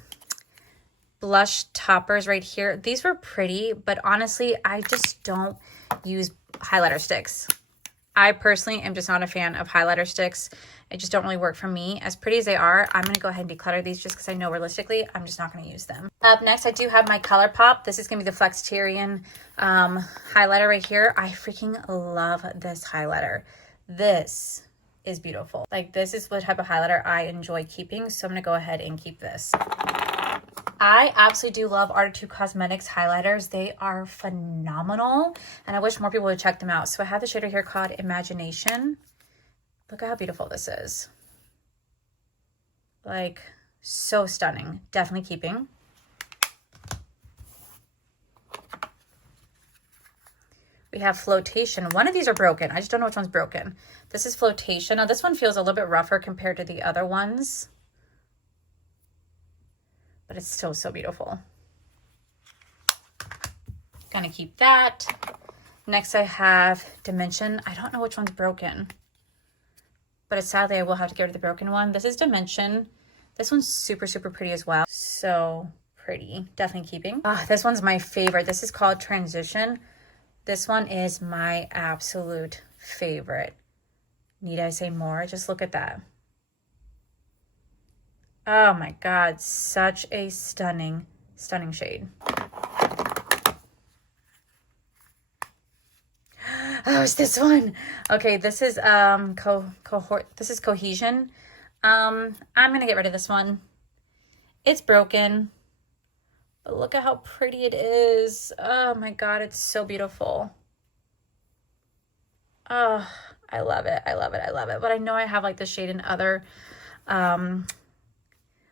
blush toppers right here. These were pretty, but honestly, I just don't use highlighter sticks. I personally am just not a fan of highlighter sticks. It just don't really work for me. As pretty as they are, I'm going to go ahead and declutter these just because I know realistically, I'm just not going to use them. Up next, I do have my ColourPop. This is going to be the Flexterian highlighter right here. I freaking love this highlighter. This is beautiful. Like, this is the type of highlighter I enjoy keeping, so I'm going to go ahead and keep this. I absolutely do love Art 2 Cosmetics highlighters. They are phenomenal, and I wish more people would check them out. So I have the shade right here called Imagination. Look at how beautiful this is. Like, so stunning. Definitely keeping. We have Flotation. One of these are broken. I just don't know which one's broken. This is Flotation. Now, this one feels a little bit rougher compared to the other ones, but it's still so beautiful. Gonna keep that. Next, I have Dimension. I don't know which one's broken, but sadly, I will have to get rid of the broken one. This is Dimension. This one's super, super pretty as well. So pretty. Definitely keeping. This one's my favorite. This is called Transition. This one is my absolute favorite. Need I say more? Just look at that. Oh my God, such a stunning, stunning shade. Oh, it's this one. Okay, this is this is Cohesion. I'm gonna get rid of this one. It's broken, but look at how pretty it is. Oh my God, it's so beautiful. Oh, I love it. I love it. I love it. But I know I have like this shade in other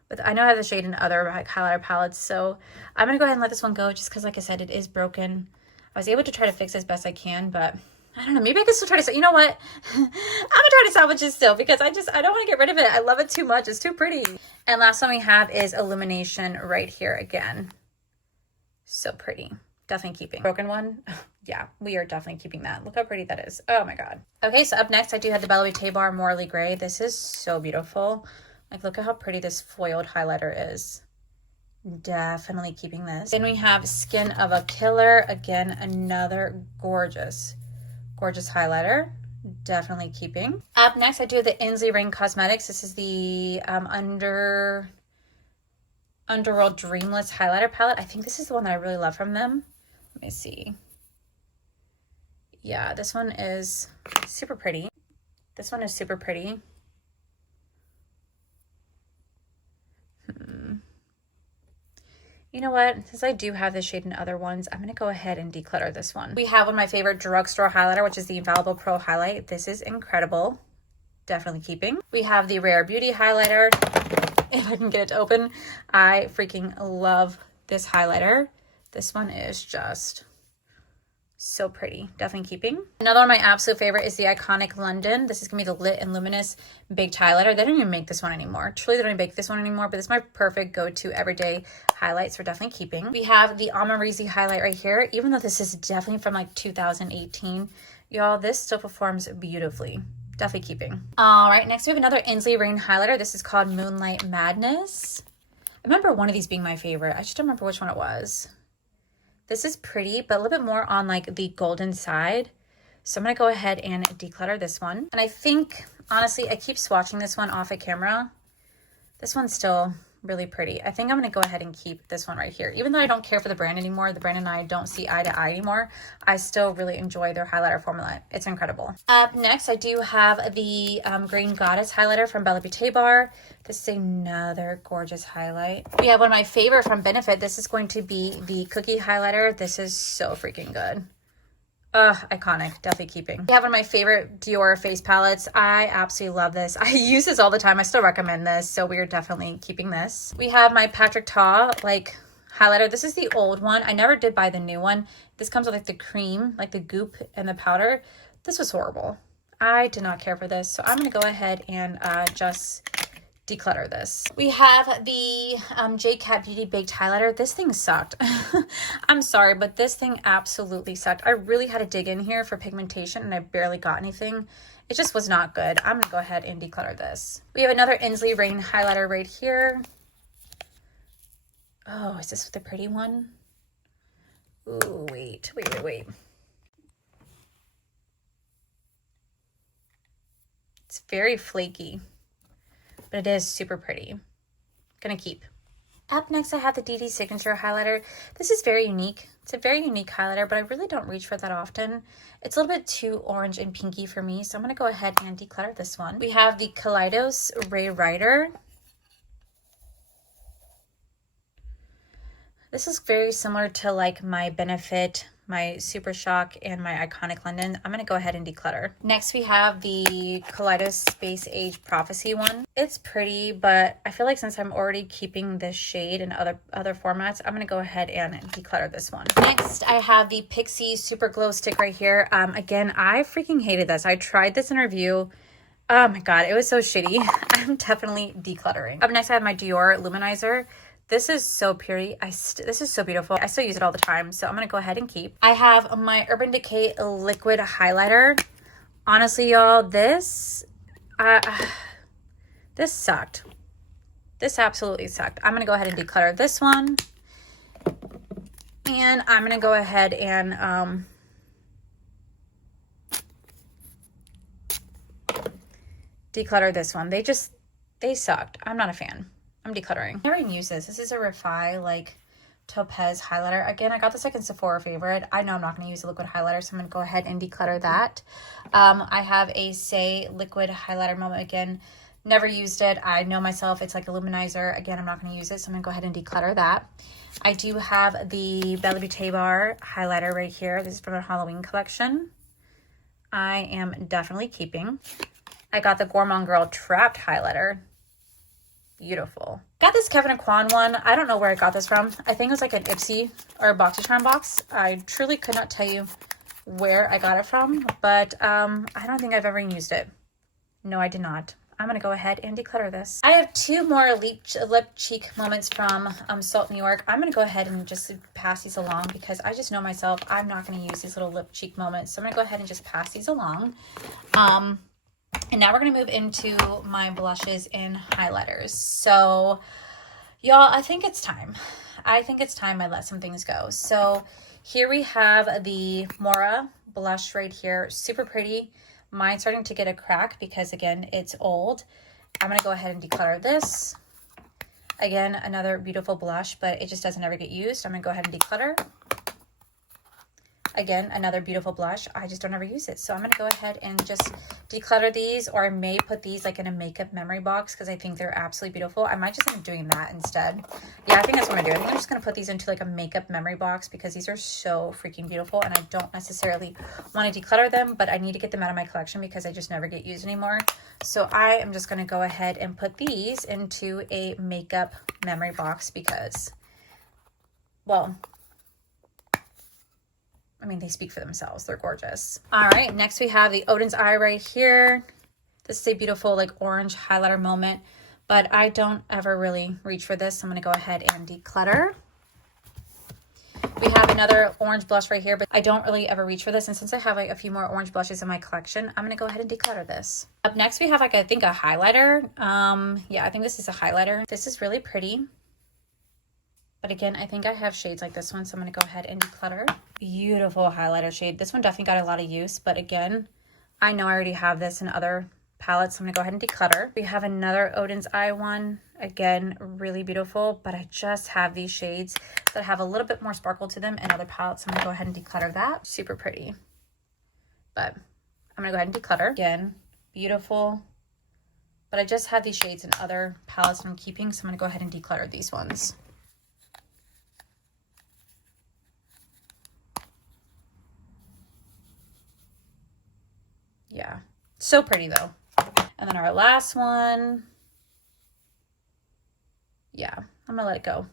But I know I have the shade in other like highlighter palettes, so I'm going to go ahead and let this one go just because, like I said, it is broken. I was able to try to fix it as best I can, but I don't know. Maybe I can still try to, you know what? I'm going to try to salvage it still because I don't want to get rid of it. I love it too much. It's too pretty. And last one we have is Illumination right here again. So pretty. Definitely keeping. Broken one. Yeah, we are definitely keeping that. Look how pretty that is. Oh my God. Okay, so up next I do have the Bella Beauté Bar Morley Gray. This is so beautiful. Like, look at how pretty this foiled highlighter is. Definitely keeping this. Then we have Skin of a Killer. Again, another gorgeous, gorgeous highlighter. Definitely keeping. Up next, I do the Inslee Ring Cosmetics. This is the Underworld Dreamless highlighter palette. I think this is the one that I really love from them. Let me see. Yeah, this one is super pretty. This one is super pretty. You know what? Since I do have this shade in other ones, I'm going to go ahead and declutter this one. We have one of my favorite drugstore highlighter, which is the Infallible Pro Highlight. This is incredible. Definitely keeping. We have the Rare Beauty highlighter. If I can get it to open, I freaking love this highlighter. This one is just so pretty. Definitely keeping. Another one of my absolute favorite is the Iconic London. This is gonna be the Lit and Luminous Baked Highlighter. They don't even make this one anymore. Truly, they don't even make this one anymore, but it's my perfect go-to everyday highlights for definitely keeping. We have the Amarizi highlight right here. Even though this is definitely from like 2018, y'all, this still performs beautifully. Definitely keeping. All right, next we have another Inslee Rain highlighter. This is called Moonlight Madness. I remember one of these being my favorite. I just don't remember which one it was. This is pretty, but a little bit more on like the golden side. So I'm going to go ahead and declutter this one. And I think, honestly, I keep swatching this one off of camera. This one's still really pretty. I think I'm going to go ahead and keep this one right here. Even though I don't care for the brand anymore, the brand and I don't see eye to eye anymore, I still really enjoy their highlighter formula. It's incredible. Up next, I do have the Green Goddess highlighter from Bella Beauté Bar. This is another gorgeous highlight. We have one of my favorite from Benefit. This is going to be the Cookie highlighter. This is so freaking good. Iconic. Definitely keeping. We have one of my favorite Dior face palettes. I absolutely love this. I use this all the time. I still recommend this, so we are definitely keeping this. We have my Patrick Ta like highlighter. This is the old one. I never did buy the new one. This comes with like the cream, like the goop and the powder. This was horrible. I did not care for this, so I'm going to go ahead and just declutter this. We have the J-Cat Beauty Baked Highlighter. This thing sucked. I'm sorry, but this thing absolutely sucked. I really had to dig in here for pigmentation and I barely got anything. It just was not good. I'm gonna go ahead and declutter this. We have another Inslee Rain highlighter right here. Oh, is this the pretty one? Ooh, wait. It's very flaky, but it is super pretty. Gonna keep. Up next, I have the DD Signature highlighter. This is very unique. It's a very unique highlighter, but I really don't reach for that often. It's a little bit too orange and pinky for me, so I'm gonna go ahead and declutter this one. We have the Kaleidos Ray Rider. This is very similar to like my Benefit, my Super Shock, and my Iconic London. I'm going to go ahead and declutter. Next, we have the Kaleidos Space Age Prophecy one. It's pretty, but I feel like since I'm already keeping this shade in other formats, I'm going to go ahead and declutter this one. Next, I have the Pixie Super Glow Stick right here. Again, I freaking hated this. I tried this in review. Oh my God, it was so shitty. I'm definitely decluttering. Up next, I have my Dior Luminizer. This is so pretty. This is so beautiful. I still use it all the time, so I'm going to go ahead and keep. I have my Urban Decay Liquid Highlighter. Honestly, y'all, this sucked. This absolutely sucked. I'm going to go ahead and declutter this one. And I'm going to go ahead and declutter this one. They sucked. I'm not a fan. I'm decluttering. I never even use this. This is a Refi like Topaz highlighter. Again, I got this like in Sephora favorite. I know I'm not going to use a liquid highlighter, so I'm going to go ahead and declutter that. I have a Say liquid highlighter moment. Again, never used it. I know myself. It's like a luminizer. Again, I'm not going to use it, so I'm going to go ahead and declutter that. I do have the Bella Beauté Bar highlighter right here. This is from a Halloween collection. I am definitely keeping. I got the Gourmand Girl Trapped highlighter. beautiful. Got this Kevin and Kwan one. I don't know where I got this from. I think it was like an Ipsy or a BoxyCharm box. I truly could not tell you where I got it from, but I don't think I've ever used it. No, I did not. I'm going to go ahead and declutter this. I have two more lip cheek moments from Salt New York. I'm going to go ahead and just pass these along because I just know myself, I'm not going to use these little lip cheek moments. So I'm going to go ahead and just pass these along. And now we're going to move into my blushes and highlighters. So y'all, I think it's time. I let some things go. So here we have the Mora blush right here. Super pretty. Mine's starting to get a crack because, again, it's old. I'm going to go ahead and declutter this. Again, another beautiful blush, but it just doesn't ever get used. I'm going to go ahead and declutter. Again, another beautiful blush. I just don't ever use it. So I'm going to go ahead and just declutter these, or I may put these like in a makeup memory box because I think they're absolutely beautiful. I might just end up doing that instead. Yeah, I think that's what I'm going to do. I think I'm just going to put these into like a makeup memory box because these are so freaking beautiful and I don't necessarily want to declutter them, but I need to get them out of my collection because I just never get used anymore. So I am just going to go ahead and put these into a makeup memory box because, well, I mean, they speak for themselves. They're gorgeous. All right, next we have the Odin's Eye right here. This is a beautiful like orange highlighter moment, but I don't ever really reach for this. So I'm gonna go ahead and declutter. We have another orange blush right here, but I don't really ever reach for this. And since I have like a few more orange blushes in my collection, I'm gonna go ahead and declutter this. Up next, we have like, I think a highlighter. Yeah, I think this is a highlighter. This is really pretty. But again, I think I have shades like this one, so I'm going to go ahead and declutter. Beautiful highlighter shade. This one definitely got a lot of use, but again, I know I already have this in other palettes, so I'm going to go ahead and declutter. We have another Odin's Eye one. Again, really beautiful, but I just have these shades that have a little bit more sparkle to them in other palettes, so I'm going to go ahead and declutter that. Super pretty. But I'm going to go ahead and declutter. Again, beautiful. But I just have these shades in other palettes I'm keeping, so I'm going to go ahead and declutter these ones. Yeah, so pretty though. And then our last one. Yeah, I'm gonna let it go.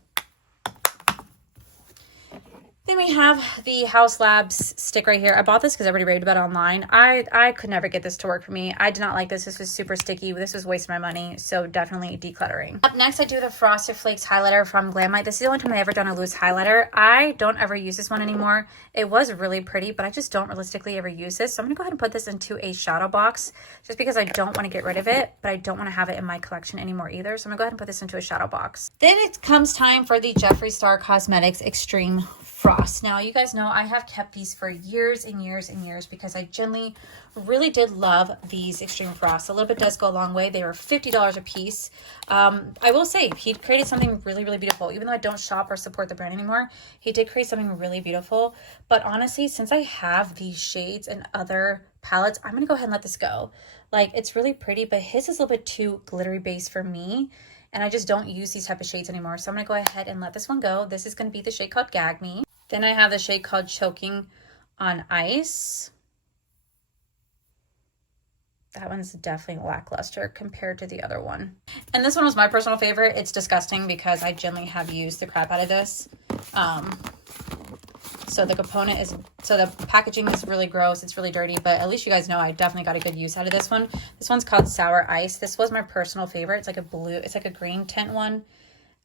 Then we have the House Labs stick right here. I bought this because everybody raved about it online. I could never get this to work for me. I did not like this. This was super sticky. This was wasting my money. So definitely decluttering. Up next, I do the Frosted Flakes highlighter from Glam Light. This is the only time I ever done a loose highlighter. I don't ever use this one anymore. It was really pretty, but I just don't realistically ever use this. So I'm going to go ahead and put this into a shadow box just because I don't want to get rid of it, but I don't want to have it in my collection anymore either. So I'm going to go ahead and put this into a shadow box. Then it comes time for the Jeffree Star Cosmetics Extreme Frost. Now, you guys know I have kept these for years and years and years because I genuinely really did love these Extreme Frosts. A little bit does go a long way. They were $50 a piece. I will say he created something really, really beautiful. Even though I don't shop or support the brand anymore, he did create something really beautiful. But honestly, since I have these shades and other palettes, I'm going to go ahead and let this go. Like, it's really pretty, but his is a little bit too glittery based for me. And I just don't use these type of shades anymore. So I'm going to go ahead and let this one go. This is going to be the shade called Gag Me. Then I have the shade called Choking on Ice. That one's definitely lackluster compared to the other one. And this one was my personal favorite. It's disgusting because I generally have used the crap out of this. So the packaging is really gross. It's really dirty, but at least you guys know I definitely got a good use out of this one. This one's called Sour Ice. This was my personal favorite. It's like a blue, it's like a green tint one.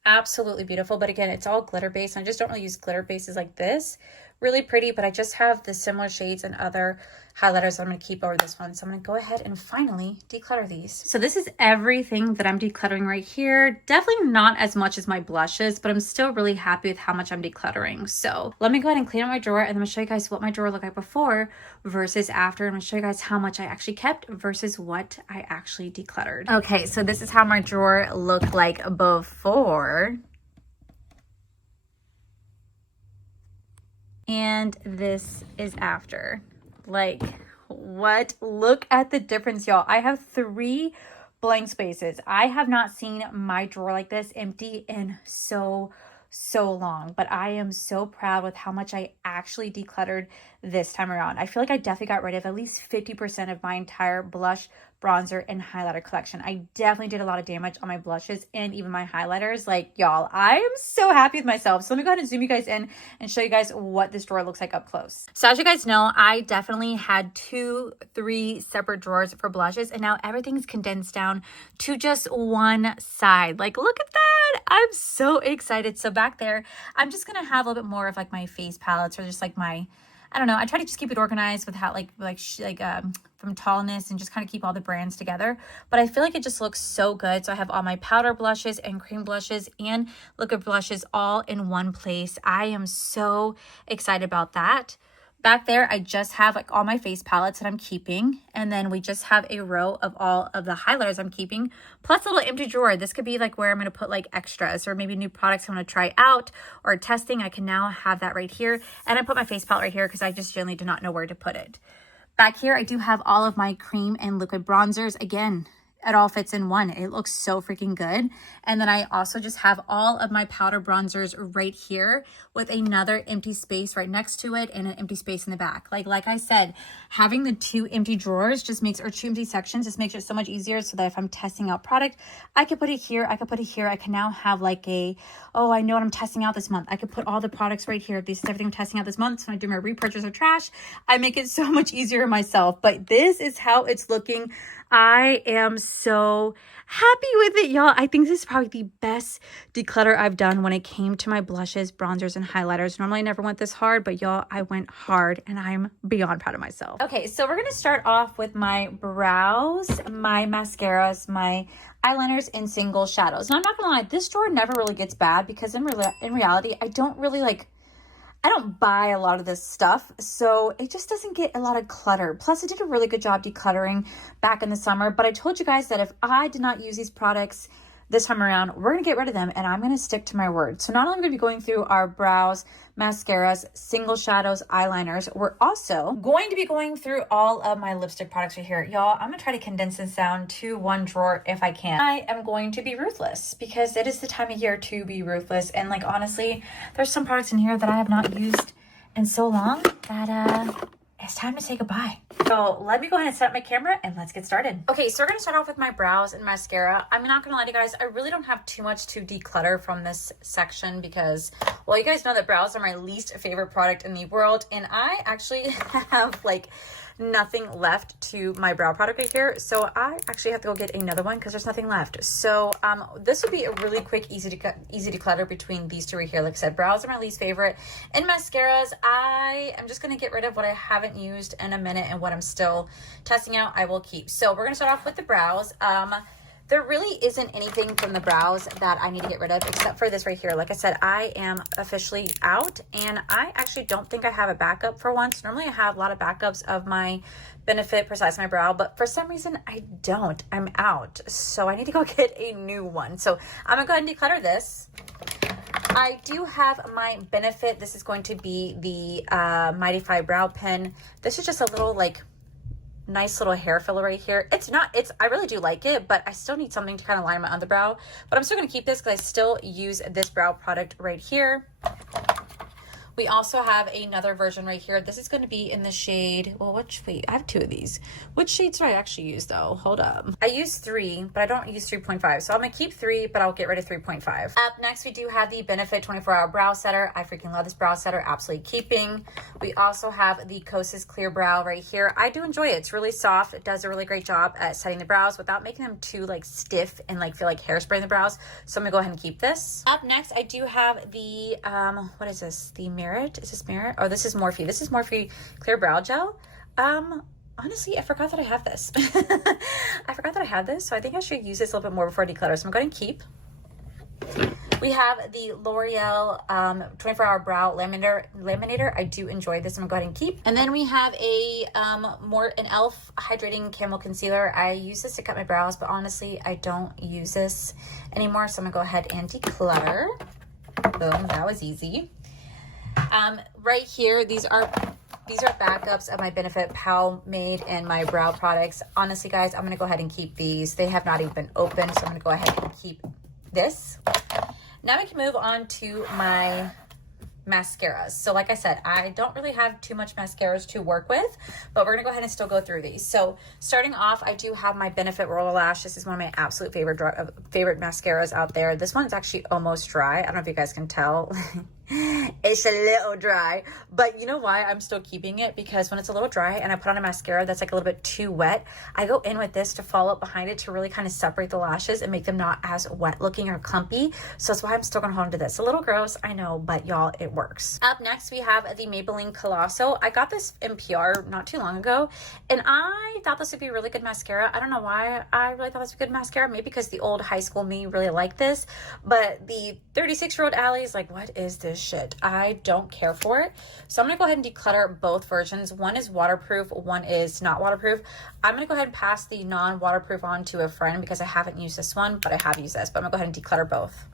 Absolutely beautiful, but again, it's all glitter based. I just don't really use glitter bases like this. Really pretty, but I just have the similar shades and other highlighters that I'm going to keep over this one. So I'm going to go ahead and finally declutter these. So this is everything that I'm decluttering right here. Definitely not as much as my blushes, but I'm still really happy with how much I'm decluttering. So let me go ahead and clean out my drawer, and then I'm going to show you guys what my drawer looked like before versus after. I'm going to show you guys how much I actually kept versus what I actually decluttered. Okay, so this is how my drawer looked like before. And this is after. Like, what? Look at the difference, y'all. I have 3 blank spaces. I have not seen my drawer like this empty in so so long, but I am so proud with how much I actually decluttered this time around. I feel like I definitely got rid of at least 50% of my entire blush, bronzer, and highlighter collection. I definitely did a lot of damage on my blushes and even my highlighters. Like, y'all, I am so happy with myself. So let me go ahead and zoom you guys in and show you guys what this drawer looks like up close. So as you guys know, I definitely had 2-3 separate drawers for blushes, and now everything's condensed down to just one side. Like, look at that. I'm so excited. So back there, I'm just gonna have a little bit more of like my face palettes, or just like my, I don't know, I try to just keep it organized with how from tallness, and just kind of keep all the brands together. But I feel like it just looks so good. So I have all my powder blushes and cream blushes and liquid blushes all in one place. I am so excited about that. Back there, I just have like all my face palettes that I'm keeping. And then we just have a row of all of the highlighters I'm keeping, plus a little empty drawer. This could be like where I'm going to put like extras, or maybe new products I want to try out or testing. I can now have that right here. And I put my face palette right here because I just generally do not know where to put it. Back here, I do have all of my cream and liquid bronzers. Again, it all fits in one. It looks so freaking good. And then I also just have all of my powder bronzers right here with another empty space right next to it and an empty space in the back. Like I said, having the 2 empty drawers just makes, or 2 empty sections, just makes it so much easier, so that if I'm testing out product, I could put it here, I could put it here. I can now have like a, oh, I know what I'm testing out this month. I could put all the products right here. This is everything I'm testing out this month. So when I do my repurchase or trash, I make it so much easier myself. But this is how it's looking. I am so happy with it, y'all. I think this is probably the best declutter I've done when it came to my blushes, bronzers, and highlighters. Normally I never went this hard, but y'all, I went hard, and I'm beyond proud of myself. Okay, so we're gonna start off with my brows, my mascaras, my eyeliners, and single shadows. And I'm not gonna lie, this drawer never really gets bad, because in reality, I don't buy a lot of this stuff, so it just doesn't get a lot of clutter. Plus, I did a really good job decluttering back in the summer, but I told you guys that if I did not use these products this time around, we're gonna get rid of them, and I'm gonna stick to my word. So not only are we gonna be going through our brows, mascaras, single shadows, eyeliners, we're also going to be going through all of my lipstick products right here. Y'all, I'm gonna try to condense this down to one drawer if I can. I am going to be ruthless, because it is the time of year to be ruthless. And like, honestly, there's some products in here that I have not used in so long that it's time to say goodbye. So let me go ahead and set up my camera, and let's get started. Okay, so we're gonna start off with my brows and mascara. I'm not gonna lie to you guys, I really don't have too much to declutter from this section, because, well, you guys know that brows are my least favorite product in the world, and I actually have like nothing left to my brow product right here. So I actually have to go get another one because there's nothing left. So this would be a really quick, easy declutter between these two right here. Like I said, brows are my least favorite. And mascaras, I am just going to get rid of what I haven't used in a minute, and what I'm still testing out, I will keep. So we're going to start off with the brows. There really isn't anything from the brows that I need to get rid of, except for this right here. Like I said, I am officially out, and I actually don't think I have a backup for once. Normally I have a lot of backups of my Benefit Precise My Brow, but for some reason I don't. I'm out. So I need to go get a new one. So I'm gonna go ahead and declutter this. I do have my Benefit. This is going to be the Mighty Brow Pen. This is just a little like nice little hair filler right here. I really do like it, but I still need something to kind of line my underbrow. But I'm still going to keep this because I still use this brow product right here. We also have another version right here. This is going to be in the shade, well, wait, I have 2 of these. Which shades do I actually use though? Hold up. I use 3, but I don't use 3.5. So I'm going to keep 3, but I'll get rid of 3.5. Up next, we do have the Benefit 24-Hour Brow Setter. I freaking love this brow setter. Absolutely keeping. We also have the Kosas Clear Brow right here. I do enjoy it. It's really soft. It does a really great job at setting the brows without making them too like stiff and like feel like hairspray in the brows. So I'm going to go ahead and keep this. Up next, I do have the, what is this? The Merit? Is this Merit? Oh, this is Morphe. This is Morphe Clear Brow Gel. Honestly, I forgot that I have this. I forgot that I have this, so I think I should use this a little bit more before I declutter. So I'm going to keep. We have the L'Oreal 24-Hour Brow Laminator. I do enjoy this. I'm going to go ahead and keep. And then we have a an e.l.f. Hydrating Camo Concealer. I use this to cut my brows, but honestly, I don't use this anymore. So I'm going to go ahead and declutter. Boom, that was easy. Right here, these are backups of my Benefit Made and my brow products. Honestly, guys, I'm going to go ahead and keep these. They have not even been opened, so I'm going to go ahead and keep this. Now we can move on to my mascaras. So like I said, I don't really have too much mascaras to work with, but we're gonna go ahead and still go through these. So starting off, I do have my Benefit Roller Lash. This is one of my absolute favorite mascaras out there. This one's actually almost dry. I don't know if you guys can tell. It's a little dry, but you know why I'm still keeping it? Because when it's a little dry and I put on a mascara that's like a little bit too wet, I go in with this to follow up behind it to really kind of separate the lashes and make them not as wet looking or clumpy. So that's why I'm still gonna hold on to this. A little gross, I know, but y'all, it works. Up next, we have the Maybelline Colosso. I got this in PR not too long ago, and I thought this would be a really good mascara. I don't know why I really thought this was a good mascara. Maybe because the old high school me really liked this, but the 36-year-old Allie is like, what is this shit? I don't care for it. So I'm gonna go ahead and declutter both versions. One is waterproof, one is not waterproof. I'm gonna go ahead and pass the non-waterproof on to a friend because I haven't used this one, but I have used this. But I'm gonna go ahead and declutter both.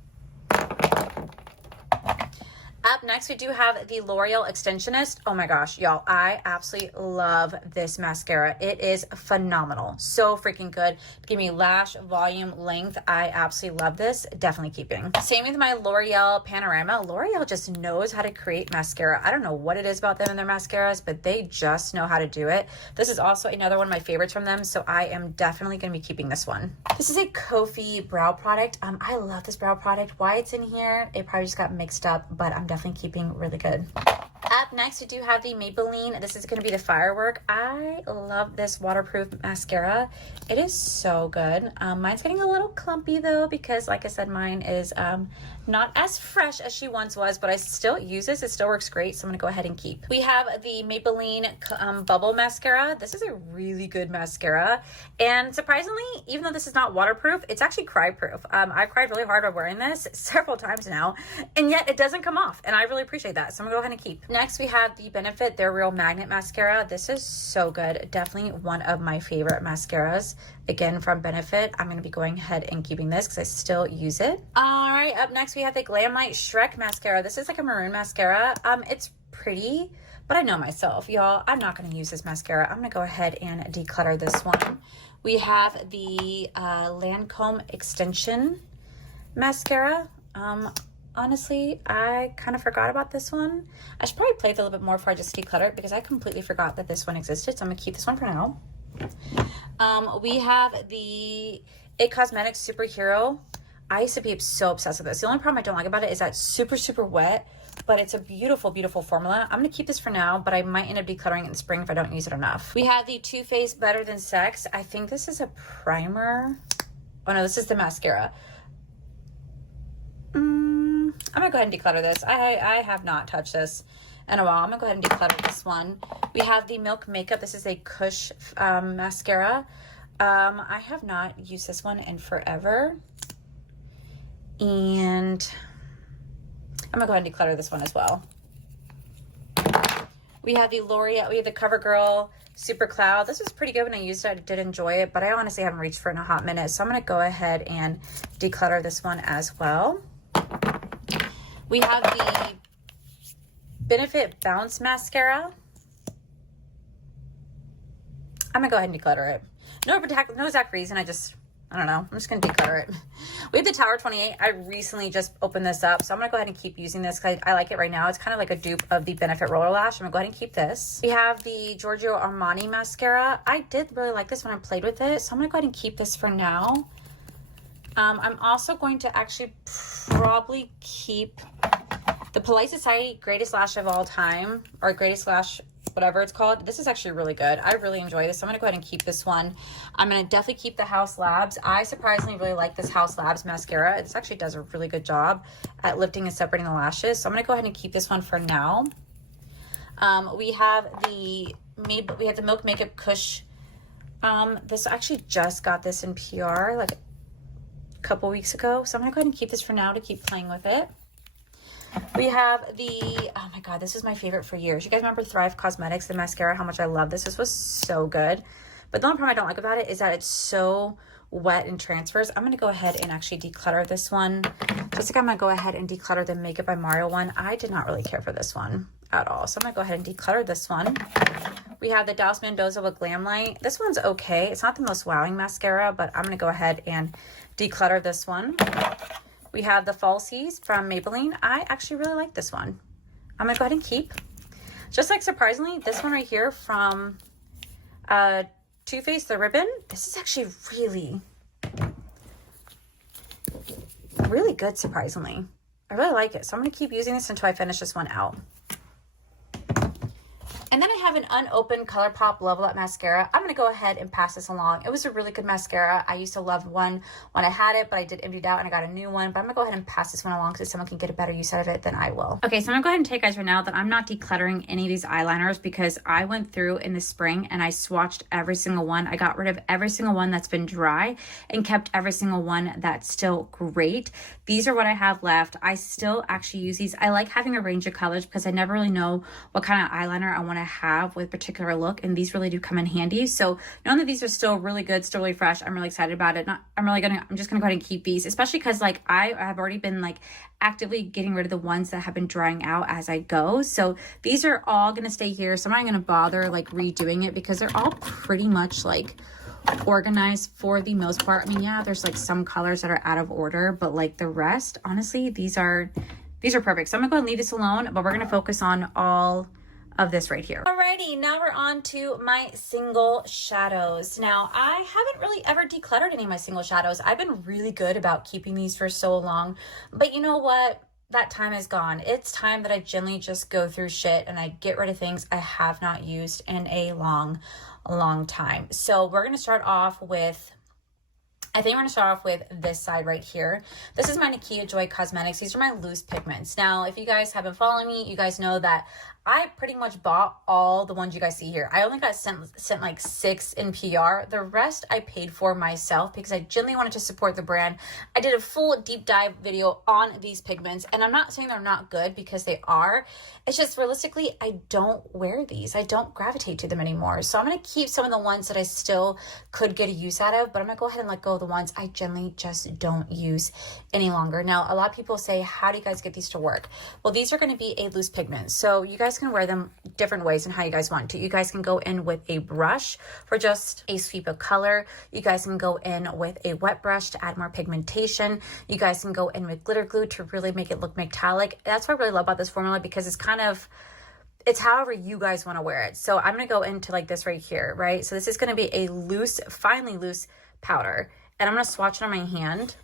Up next, we do have the L'Oreal Extensionist. Oh my gosh, y'all, I absolutely love this mascara. It is phenomenal. So freaking good. Give me lash, volume, length. I absolutely love this. Definitely keeping. Same with my L'Oreal Panorama. L'Oreal just knows how to create mascara. I don't know what it is about them and their mascaras, but they just know how to do it. This is also another one of my favorites from them, so I am definitely going to be keeping this one. This is a Kofi brow product. I love this brow product. Why it's in here, it probably just got mixed up, but I'm definitely keeping really good. Up next, we do have the Maybelline. This is going to be the Firework. I love this waterproof mascara. It is so good. Mine's getting a little clumpy though, because like I said, mine is not as fresh as she once was, but I still use this. It still works great, so I'm going to go ahead and keep. We have the Maybelline Bubble Mascara. This is a really good mascara, and surprisingly, even though this is not waterproof, it's actually cry-proof. I've cried really hard while wearing this several times now, and yet it doesn't come off, and I really appreciate that, so I'm going to go ahead and keep. Next, we have the Benefit Their Real Magnet Mascara. This is so good. Definitely one of my favorite mascaras. Again, from Benefit. I'm going to be going ahead and keeping this because I still use it. All right, up next, we have the Glam Light Shrek Mascara. This is like a maroon mascara. It's pretty, but I know myself, y'all. I'm not going to use this mascara. I'm going to go ahead and declutter this one. We have the Lancome Extension Mascara. Honestly, I kind of forgot about this one. I should probably play it a little bit more before I just declutter it because I completely forgot that this one existed. So I'm gonna keep this one for now. We have the It Cosmetics Superhero. I used to be so obsessed with this. The only problem I don't like about it is that it's super, super wet, but it's a beautiful, beautiful formula. I'm gonna keep this for now, but I might end up decluttering it in spring if I don't use it enough. We have the Too Faced Better Than Sex. I think this is a primer. Oh no, this is the mascara. I'm gonna go ahead and declutter this. I have not touched this in a while. I'm gonna go ahead and declutter this one. We have the Milk Makeup. This is a Kush mascara. I have not used this one in forever, and I'm gonna go ahead and declutter this one as well. We have the L'Oreal. We have the CoverGirl Super Cloud. This was pretty good when I used it. I did enjoy it, but I honestly haven't reached for it in a hot minute, so I'm gonna go ahead and declutter this one as well. We have the Benefit Bounce Mascara. I'm gonna go ahead and declutter it. No exact reason, I don't know. I'm just gonna declutter it. We have the Tower 28. I recently just opened this up, so I'm gonna go ahead and keep using this because I like it right now. It's kind of like a dupe of the Benefit Roller Lash. I'm gonna go ahead and keep this. We have the Giorgio Armani Mascara. I did really like this when I played with it, so I'm gonna go ahead and keep this for now. I'm also going to actually probably keep the Polite Society Greatest Lash of All Time, or Greatest Lash, whatever it's called. This is actually really good. I really enjoy this. So I'm going to go ahead and keep this one. I'm going to definitely keep the House Labs. I surprisingly really like this House Labs mascara. This actually does a really good job at lifting and separating the lashes. So I'm going to go ahead and keep this one for now. We have the Milk Makeup Kush. This actually just got this in PR like a couple weeks ago. So I'm going to go ahead and keep this for now to keep playing with it. We have the, oh my god, this is my favorite for years. You guys remember Thrive Cosmetics, the mascara, how much I love this. This was so good. But the only problem I don't like about it is that it's so wet and transfers. I'm going to go ahead and actually declutter this one. Just like I'm going to go ahead and declutter the Makeup by Mario one. I did not really care for this one at all. So I'm going to go ahead and declutter this one. We have the Dallas Mendoza with Glam Light. This one's okay. It's not the most wowing mascara, but I'm going to go ahead and declutter this one. We have the Falsies from Maybelline. I actually really like this one. I'm gonna go ahead and keep. Just like surprisingly, this one right here from Too Faced, the ribbon. This is actually really good, surprisingly. I really like it. So I'm gonna keep using this until I finish this one out. And then I have an unopened ColourPop Level Up mascara. I'm going to go ahead and pass this along. It was a really good mascara. I used to love one when I had it, but I did empty it out and I got a new one. But I'm going to go ahead and pass this one along because someone can get a better use out of it than I will. Okay, so I'm going to go ahead and tell you guys right now that I'm not decluttering any of these eyeliners because I went through in the spring and I swatched every single one. I got rid of every single one that's been dry and kept every single one that's still great. These are what I have left. I still actually use these. I like having a range of colors because I never really know what kind of eyeliner I want to have with a particular look, and these really do come in handy. So knowing that these are still really good, still really fresh, I'm really excited about it. I'm just gonna go ahead and keep these, especially because like I have already been like actively getting rid of the ones that have been drying out as I go. So these are all gonna stay here. So I'm not gonna bother like redoing it because they're all pretty much like organized for the most part. I mean, yeah, there's like some colors that are out of order, but like the rest, honestly, these are perfect. So I'm gonna go ahead and leave this alone, but we're gonna focus on all of this right here. Alrighty, now we're on to my single shadows. Now, I haven't really ever decluttered any of my single shadows. I've been really good about keeping these for so long, but you know what? That time is gone. It's time that I generally just go through shit and I get rid of things I have not used in a long time. So we're gonna start off with, I think we're gonna start off with this side right here. This is my Nakia Joy Cosmetics. These are my loose pigments. Now, if you guys have been following me, you guys know that I pretty much bought all the ones you guys see here. I only got sent like 6 in PR. The rest I paid for myself because I genuinely wanted to support the brand. I did a full deep dive video on these pigments, and I'm not saying they're not good because they are. It's just realistically, I don't wear these. I don't gravitate to them anymore. So I'm gonna keep some of the ones that I still could get a use out of, but I'm gonna go ahead and let go of the ones I generally just don't use any longer. Now, a lot of people say, how do you guys get these to work? Well, these are gonna be a loose pigment. So you guys can wear them different ways and how you guys want to. You guys can go in with a brush for just a sweep of color. You guys can go in with a wet brush to add more pigmentation. You guys can go in with glitter glue to really make it look metallic. That's what I really love about this formula because it's however you guys want to wear it. So I'm going to go into like this right here, right? So this is going to be a loose, finely loose powder. And I'm going to swatch it on my hand.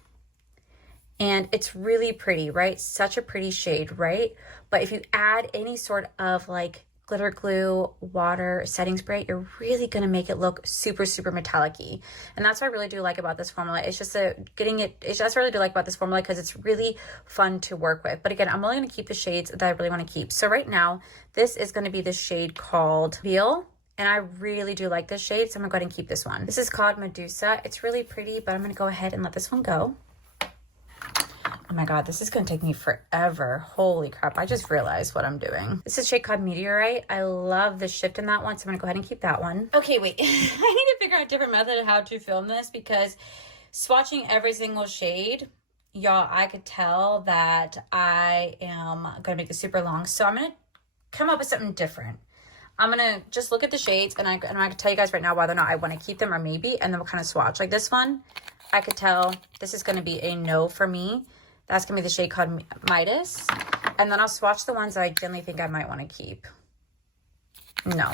And it's really pretty, right? Such a pretty shade, right? But if you add any sort of like glitter glue, water, setting spray, you're really gonna make it look super, super metallic-y. And that's what I really do like about this formula. It's just that's what I really do like about this formula because it's really fun to work with. But again, I'm only gonna keep the shades that I really wanna keep. So right now, this is gonna be the shade called Veal. And I really do like this shade, so I'm gonna go ahead and keep this one. This is called Medusa. It's really pretty, but I'm gonna go ahead and let this one go. Oh my God, this is gonna take me forever. Holy crap, I just realized what I'm doing. This is a shade called Meteorite. I love the shift in that one, so I'm gonna go ahead and keep that one. Okay, wait, I need to figure out a different method of how to film this because swatching every single shade, y'all, I could tell that I am gonna make this super long. So I'm gonna come up with something different. I'm gonna just look at the shades and I can tell you guys right now whether or not I wanna keep them or maybe, and then we'll kind of swatch. Like this one, I could tell this is gonna be a no for me. That's gonna be the shade called Midas. And then I'll swatch the ones that I generally think I might wanna keep. No.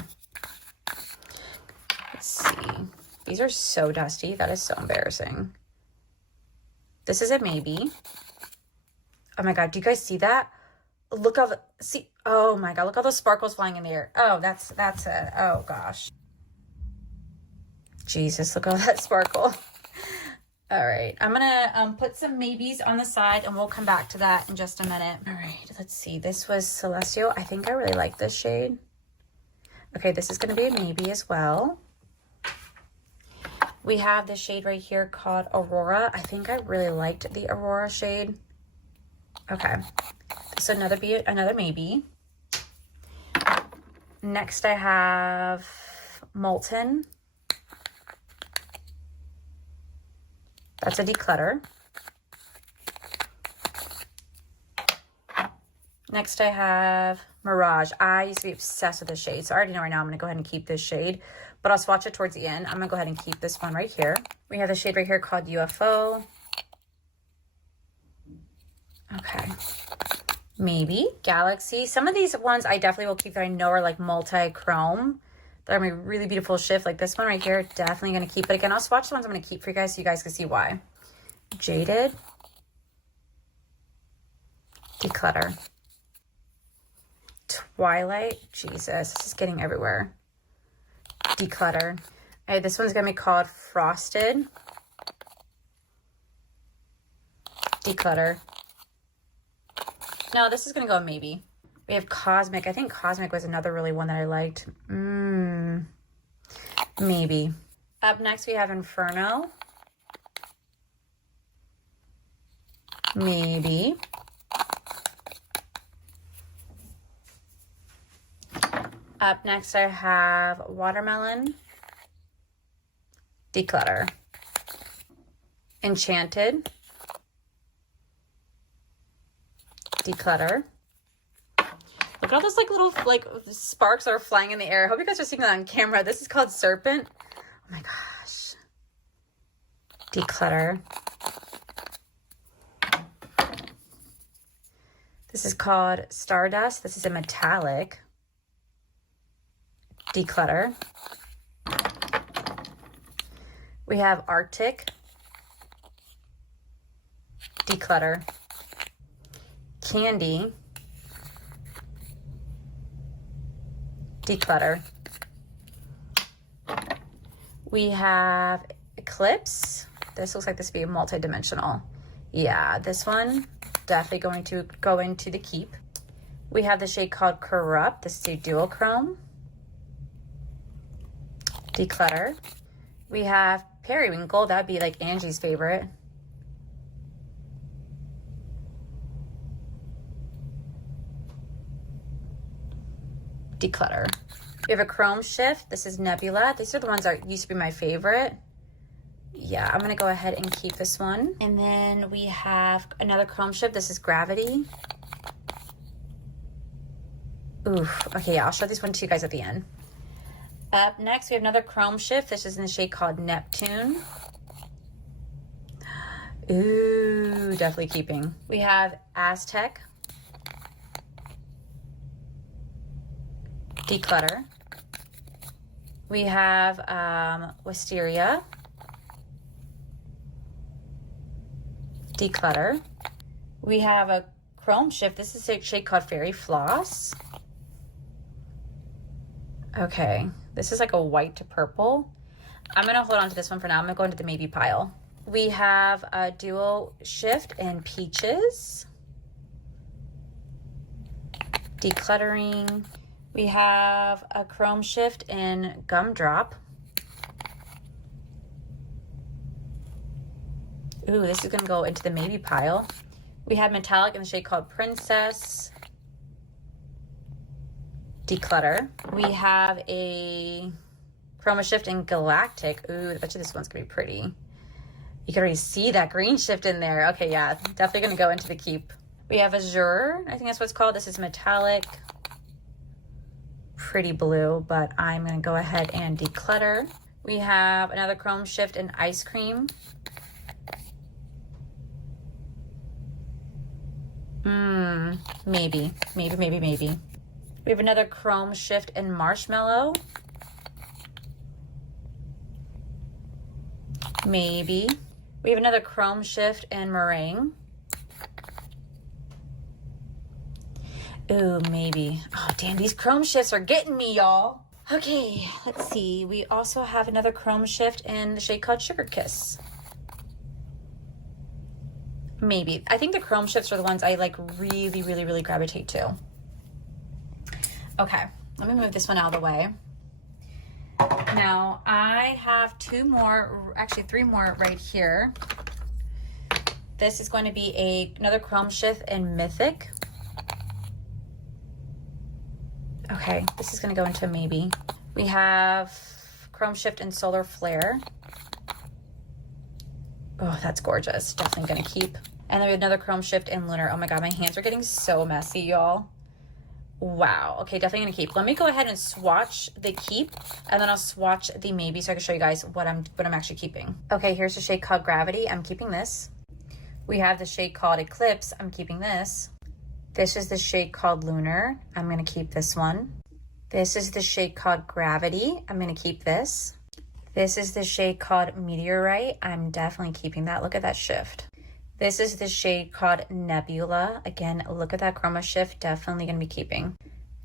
Let's see. These are so dusty. That is so embarrassing. This is a maybe. Oh my God, do you guys see that? Look all oh my God, look all those sparkles flying in the air. Oh, that's it. Oh gosh. Jesus, look all that sparkle. All right, I'm gonna put some maybes on the side and we'll come back to that in just a minute. All right, let's see. This was Celestial. I think I really like this shade. Okay, this is gonna be a maybe as well. We have this shade right here called Aurora. I think I really liked the Aurora shade. Okay, so another maybe. Next I have Molten. That's a declutter. Next I have Mirage. I used to be obsessed with this shade, so I already know right now I'm gonna go ahead and keep this shade, but I'll swatch it towards the end. I'm gonna go ahead and keep this one right here. We have the shade right here called UFO. Okay. Maybe Galaxy. Some of these ones I definitely will keep that I know are like multi-chrome. They're gonna be really beautiful shift. Like this one right here, definitely gonna keep. But again, I'll swatch the ones I'm gonna keep for you guys so you guys can see why. Jaded. Declutter. Twilight. Jesus, this is getting everywhere. Declutter. All right, this one's gonna be called Frosted. Declutter. No, this is gonna go maybe. We have Cosmic. I think Cosmic was another really one that I liked. Maybe. Up next we have Inferno. Maybe. Up next I have Watermelon. Declutter. Enchanted. Declutter. Look at all those like little like sparks that are flying in the air. I hope you guys are seeing that on camera. This is called Serpent. Oh my gosh. Declutter. This is called Stardust. This is a metallic. Declutter. We have Arctic. Declutter. Candy. Declutter. We have Eclipse. This looks like this would be multi-dimensional. Yeah, this one definitely going to go into the keep. We have the shade called Corrupt. This is a duochrome. Declutter. We have Periwinkle. That would be like Angie's favorite. Declutter. We have a Chrome Shift. This is Nebula. These are the ones that used to be my favorite. Yeah, I'm gonna go ahead and keep this one. And then we have another Chrome Shift. This is Gravity. Oof. Okay, yeah, I'll show this one to you guys at the end. Up next, we have another Chrome Shift. This is in the shade called Neptune. Ooh, definitely keeping. We have Aztec. Declutter. We have Wisteria. Declutter. We have a Chrome Shift. This is a shade called Fairy Floss. Okay, this is like a white to purple. I'm gonna hold on to this one for now. I'm gonna go into the maybe pile. We have a Duo Shift in Peaches. Decluttering. We have a Chrome Shift in Gumdrop. Ooh, this is gonna go into the maybe pile. We have Metallic in the shade called Princess. Declutter. We have a Chroma Shift in Galactic. Ooh, I bet you this one's gonna be pretty. You can already see that green shift in there. Okay, yeah, definitely gonna go into the keep. We have Azure, I think that's what it's called. This is Metallic. Pretty blue, but I'm gonna go ahead and declutter. We have another Chrome Shift in Ice Cream. Maybe. We have another Chrome Shift in Marshmallow. Maybe. We have another Chrome Shift in Meringue. Ooh, maybe. Oh, damn, these Chrome Shifts are getting me, y'all. Okay, let's see. We also have another Chrome Shift in the shade called Sugar Kiss. Maybe. I think the Chrome Shifts are the ones I like really gravitate to. Okay, let me move this one out of the way. Now, I have three more right here. This is going to be another Chrome Shift in Mythic. Okay, this is going to go into a maybe. We have Chrome Shift in Solar Flare. Oh, that's gorgeous. Definitely going to keep. And then we have another Chrome Shift in Lunar. Oh my God, my hands are getting so messy, y'all. Wow. Okay, definitely going to keep. Let me go ahead and swatch the keep, and then I'll swatch the maybe so I can show you guys what I'm actually keeping. Okay, here's the shade called Gravity. I'm keeping this. We have the shade called Eclipse. I'm keeping this. This is the shade called Lunar. I'm gonna keep this one. This is the shade called Gravity. I'm gonna keep this. This is the shade called Meteorite. I'm definitely keeping that. Look at that shift. This is the shade called Nebula. Again, look at that chroma shift. Definitely gonna be keeping.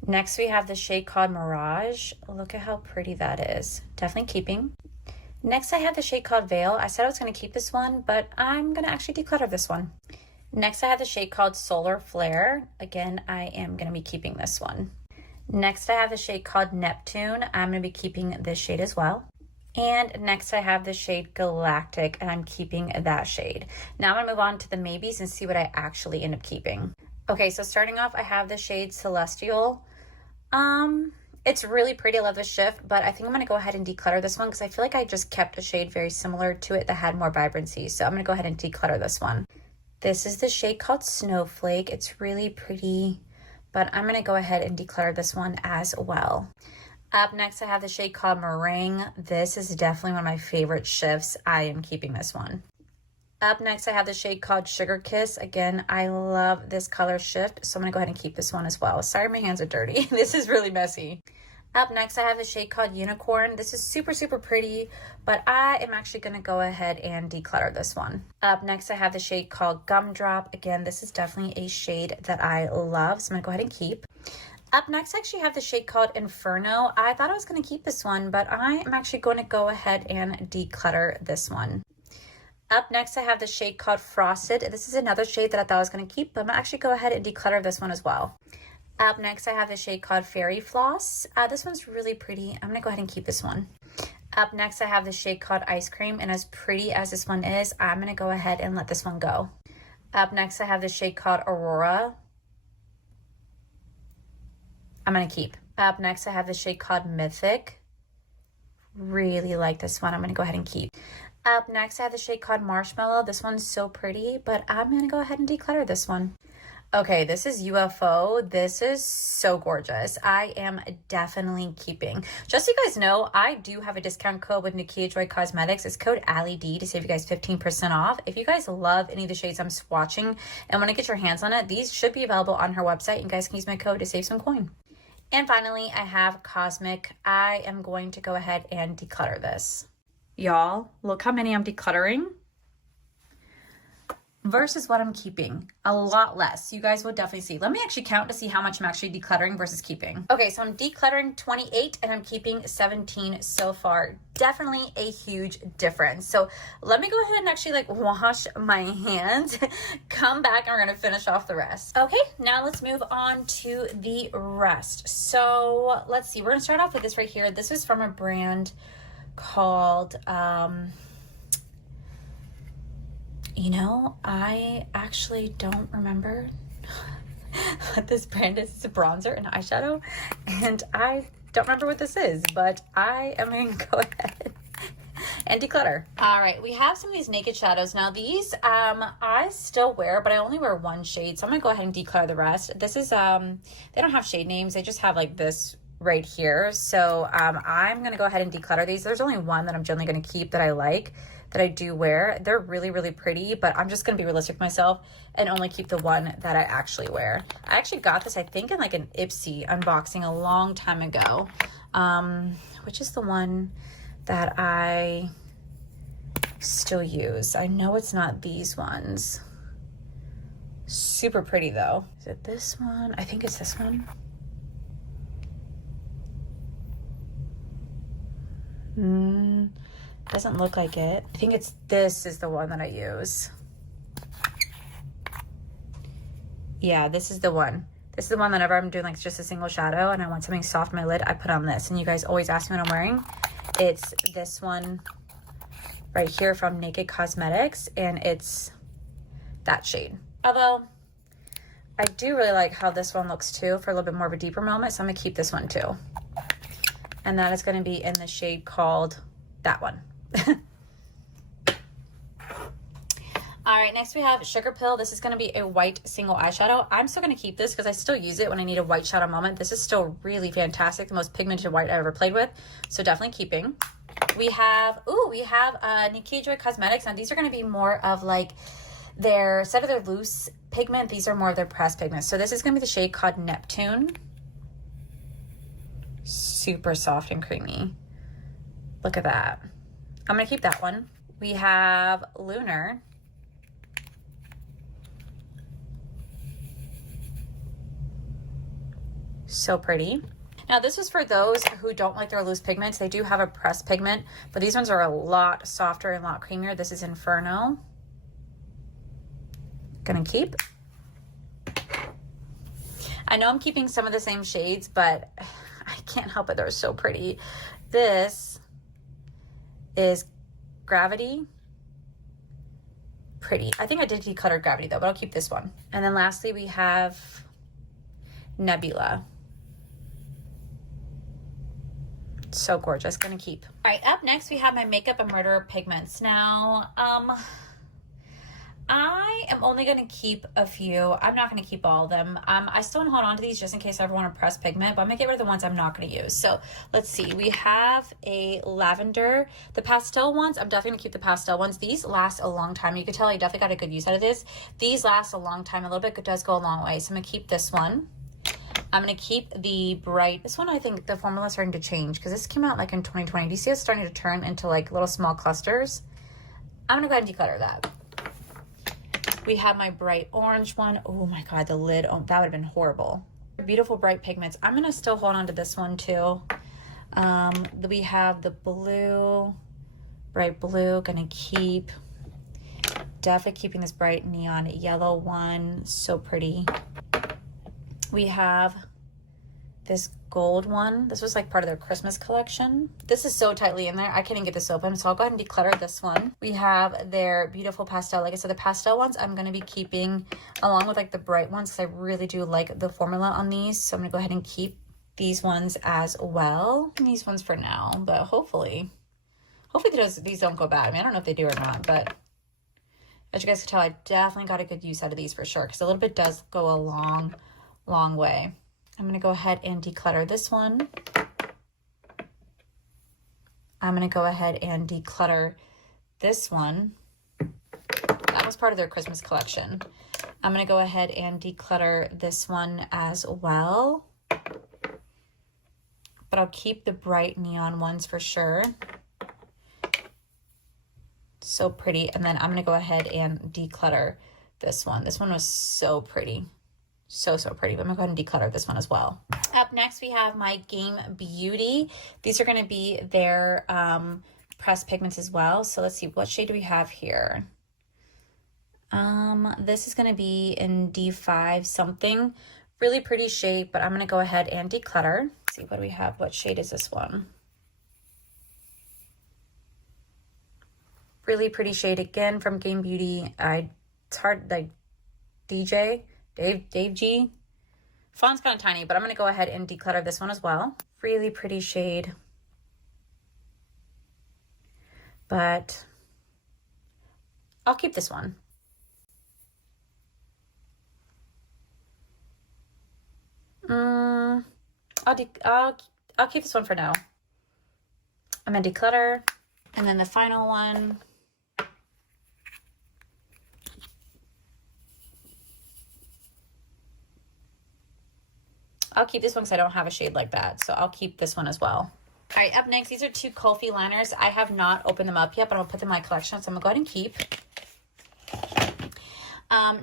Next, we have the shade called Mirage. Look at how pretty that is. Definitely keeping. Next, I have the shade called Veil. I said I was gonna keep this one, but I'm gonna actually declutter this one. Next, I have the shade called Solar Flare. Again, I am gonna be keeping this one. Next, I have the shade called Neptune. I'm gonna be keeping this shade as well. And next I have the shade Galactic, and I'm keeping that shade. Now I'm gonna move on to the maybes and see what I actually end up keeping. Okay, so starting off, I have the shade Celestial. It's really pretty, I love the shift, but I think I'm gonna go ahead and declutter this one because I feel like I just kept a shade very similar to it that had more vibrancy. So I'm gonna go ahead and declutter this one. This is the shade called Snowflake. It's really pretty, but I'm gonna go ahead and declutter this one as well. Up next, I have the shade called Meringue. This is definitely one of my favorite shifts. I am keeping this one. Up next, I have the shade called Sugar Kiss. Again, I love this color shift, so I'm gonna go ahead and keep this one as well. Sorry, my hands are dirty. This is really messy. Up next, I have the shade called Unicorn. This is super, super pretty, but I am actually gonna go ahead and declutter this one. Up next, I have the shade called Gumdrop. Again, this is definitely a shade that I love, so I'm gonna go ahead and keep. Up next, I actually have the shade called Inferno. I thought I was going to keep this one, but I am actually going to go ahead and declutter this one. Up next, I have the shade called Frosted. This is another shade that I thought I was going to keep, but I'm going to actually go ahead and declutter this one as well. Up next, I have the shade called Fairy Floss. This one's really pretty. I'm going to go ahead and keep this one. Up next, I have the shade called Ice Cream, and as pretty as this one is, I'm going to go ahead and let this one go. Up next, I have the shade called Aurora. I'm gonna keep. Up next, I have the shade called Mythic. Really like this one. I'm gonna go ahead and keep. Up next, I have the shade called Marshmallow. This one's so pretty, but I'm gonna go ahead and declutter this one. Okay, this is UFO. This is so gorgeous. I am definitely keeping. Just so you guys know, I do have a discount code with Nakia Joy Cosmetics. It's code Allie D to save you guys 15% off. If you guys love any of the shades I'm swatching and want to get your hands on it, these should be available on her website. You guys can use my code to save some coin. And finally, I have Cosmic. I am going to go ahead and declutter this. Y'all, look how many I'm decluttering versus what I'm keeping. A lot less. You guys will definitely see. Let me actually count to see how much I'm actually decluttering versus keeping. Okay, so I'm decluttering 28 and I'm keeping 17 so far. Definitely a huge difference. So let me go ahead and actually like wash my hands, come back, and we're gonna finish off the rest. Okay, now let's move on to the rest. So let's see, we're gonna start off with this right here. This is from a brand called, you know, I actually don't remember what this brand is. It's a bronzer and eyeshadow, and I don't remember what this is, but I am going to go ahead and declutter. All right, we have some of these naked shadows. Now these, I still wear, but I only wear one shade, so I'm going to go ahead and declutter the rest. This is, they don't have shade names. They just have like this right here. So I'm going to go ahead and declutter these. There's only one that I'm generally going to keep that I like, that I do wear. They're really, really pretty, but I'm just gonna be realistic with myself and only keep the one that I actually wear. I actually got this, I think, in like an Ipsy unboxing a long time ago, which is the one that I still use. I know it's not these ones. Super pretty though. Is it this one? I think it's this one. Doesn't look like it. I think it's this is the one that I use. Yeah, this is the one. This is the one that whenever I'm doing like just a single shadow and I want something soft on my lid, I put on this. And you guys always ask me what I'm wearing. It's this one right here from Naked Cosmetics, and it's that shade. Although I do really like how this one looks too for a little bit more of a deeper moment, so I'm gonna keep this one too. And that is gonna be in the shade called that one. All right, next we have Sugar Pill. This is going to be a white single eyeshadow. I'm still going to keep this because I still use it when I need a white shadow moment. This is still really fantastic, the most pigmented white I've ever played with, so definitely keeping. We have Nakia Joy Cosmetics. Now these are going to be more of like instead of their loose pigment, these are more of their pressed pigment. So this is gonna be the shade called Neptune. Super soft and creamy. Look at that. I'm gonna keep that one. We have Lunar. So pretty. Now this is for those who don't like their loose pigments. They do have a pressed pigment, but these ones are a lot softer and a lot creamier. This is Inferno. Gonna keep. I know I'm keeping some of the same shades, but I can't help it. They're so pretty. This is Gravity. Pretty. I think I did declutter Gravity though, but I'll keep this one. And then lastly, we have Nebula. So gorgeous. Gonna keep. All right, up next we have my Makeup and Murder pigments. Now, I am only gonna keep a few. I'm not gonna keep all of them. I still want to hold on to these just in case I ever want to press pigment, but I'm gonna get rid of the ones I'm not gonna use. So let's see. We have a lavender. The pastel ones, I'm definitely gonna keep the pastel ones. These last a long time. You can tell I definitely got a good use out of this. These last a long time. A little bit does go a long way. So I'm gonna keep this one. I'm gonna keep the bright. This one, I think the formula is starting to change because this came out like in 2020. Do you see it's starting to turn into like little small clusters? I'm gonna go ahead and declutter that. We have my bright orange one. Oh my God, the lid, oh, that would have been horrible. Beautiful bright pigments. I'm gonna still hold on to this one too. We have the blue, bright blue, gonna keep. Definitely keeping this bright neon yellow one, so pretty. We have this gold one. This was like part of their Christmas collection. This is so tightly in there. I can't even get this open, so I'll go ahead and declutter this one. We have their beautiful pastel. Like I said, the pastel ones I'm going to be keeping along with like the bright ones because I really do like the formula on these. So I'm going to go ahead and keep these ones as well. And these ones for now, but hopefully these don't go bad. I mean, I don't know if they do or not, but as you guys can tell, I definitely got a good use out of these for sure because a little bit does go a long way. I'm going to go ahead and declutter this one. I'm going to go ahead and declutter this one. That was part of their Christmas collection. I'm going to go ahead and declutter this one as well. But I'll keep the bright neon ones for sure. So pretty. And then I'm going to go ahead and declutter this one. This one was so pretty. So pretty, but I'm gonna go ahead and declutter this one as well. Up next, we have my Game Beauty. These are gonna be their pressed pigments as well. So let's see, what shade do we have here? This is gonna be in D5 something. Really pretty shade, but I'm gonna go ahead and declutter. Let's see, what do we have? What shade is this one? Really pretty shade again from Game Beauty. It's hard, like Dave G. Font's kind of tiny, but I'm going to go ahead and declutter this one as well. Really pretty shade. But I'll keep this one. I'll keep this one for now. I'm going to declutter. And then the final one. I'll keep this one because I don't have a shade like that. So I'll keep this one as well. All right, up next, these are two Kulfi liners. I have not opened them up yet, but I'll put them in my collection. So I'm going to go ahead and keep.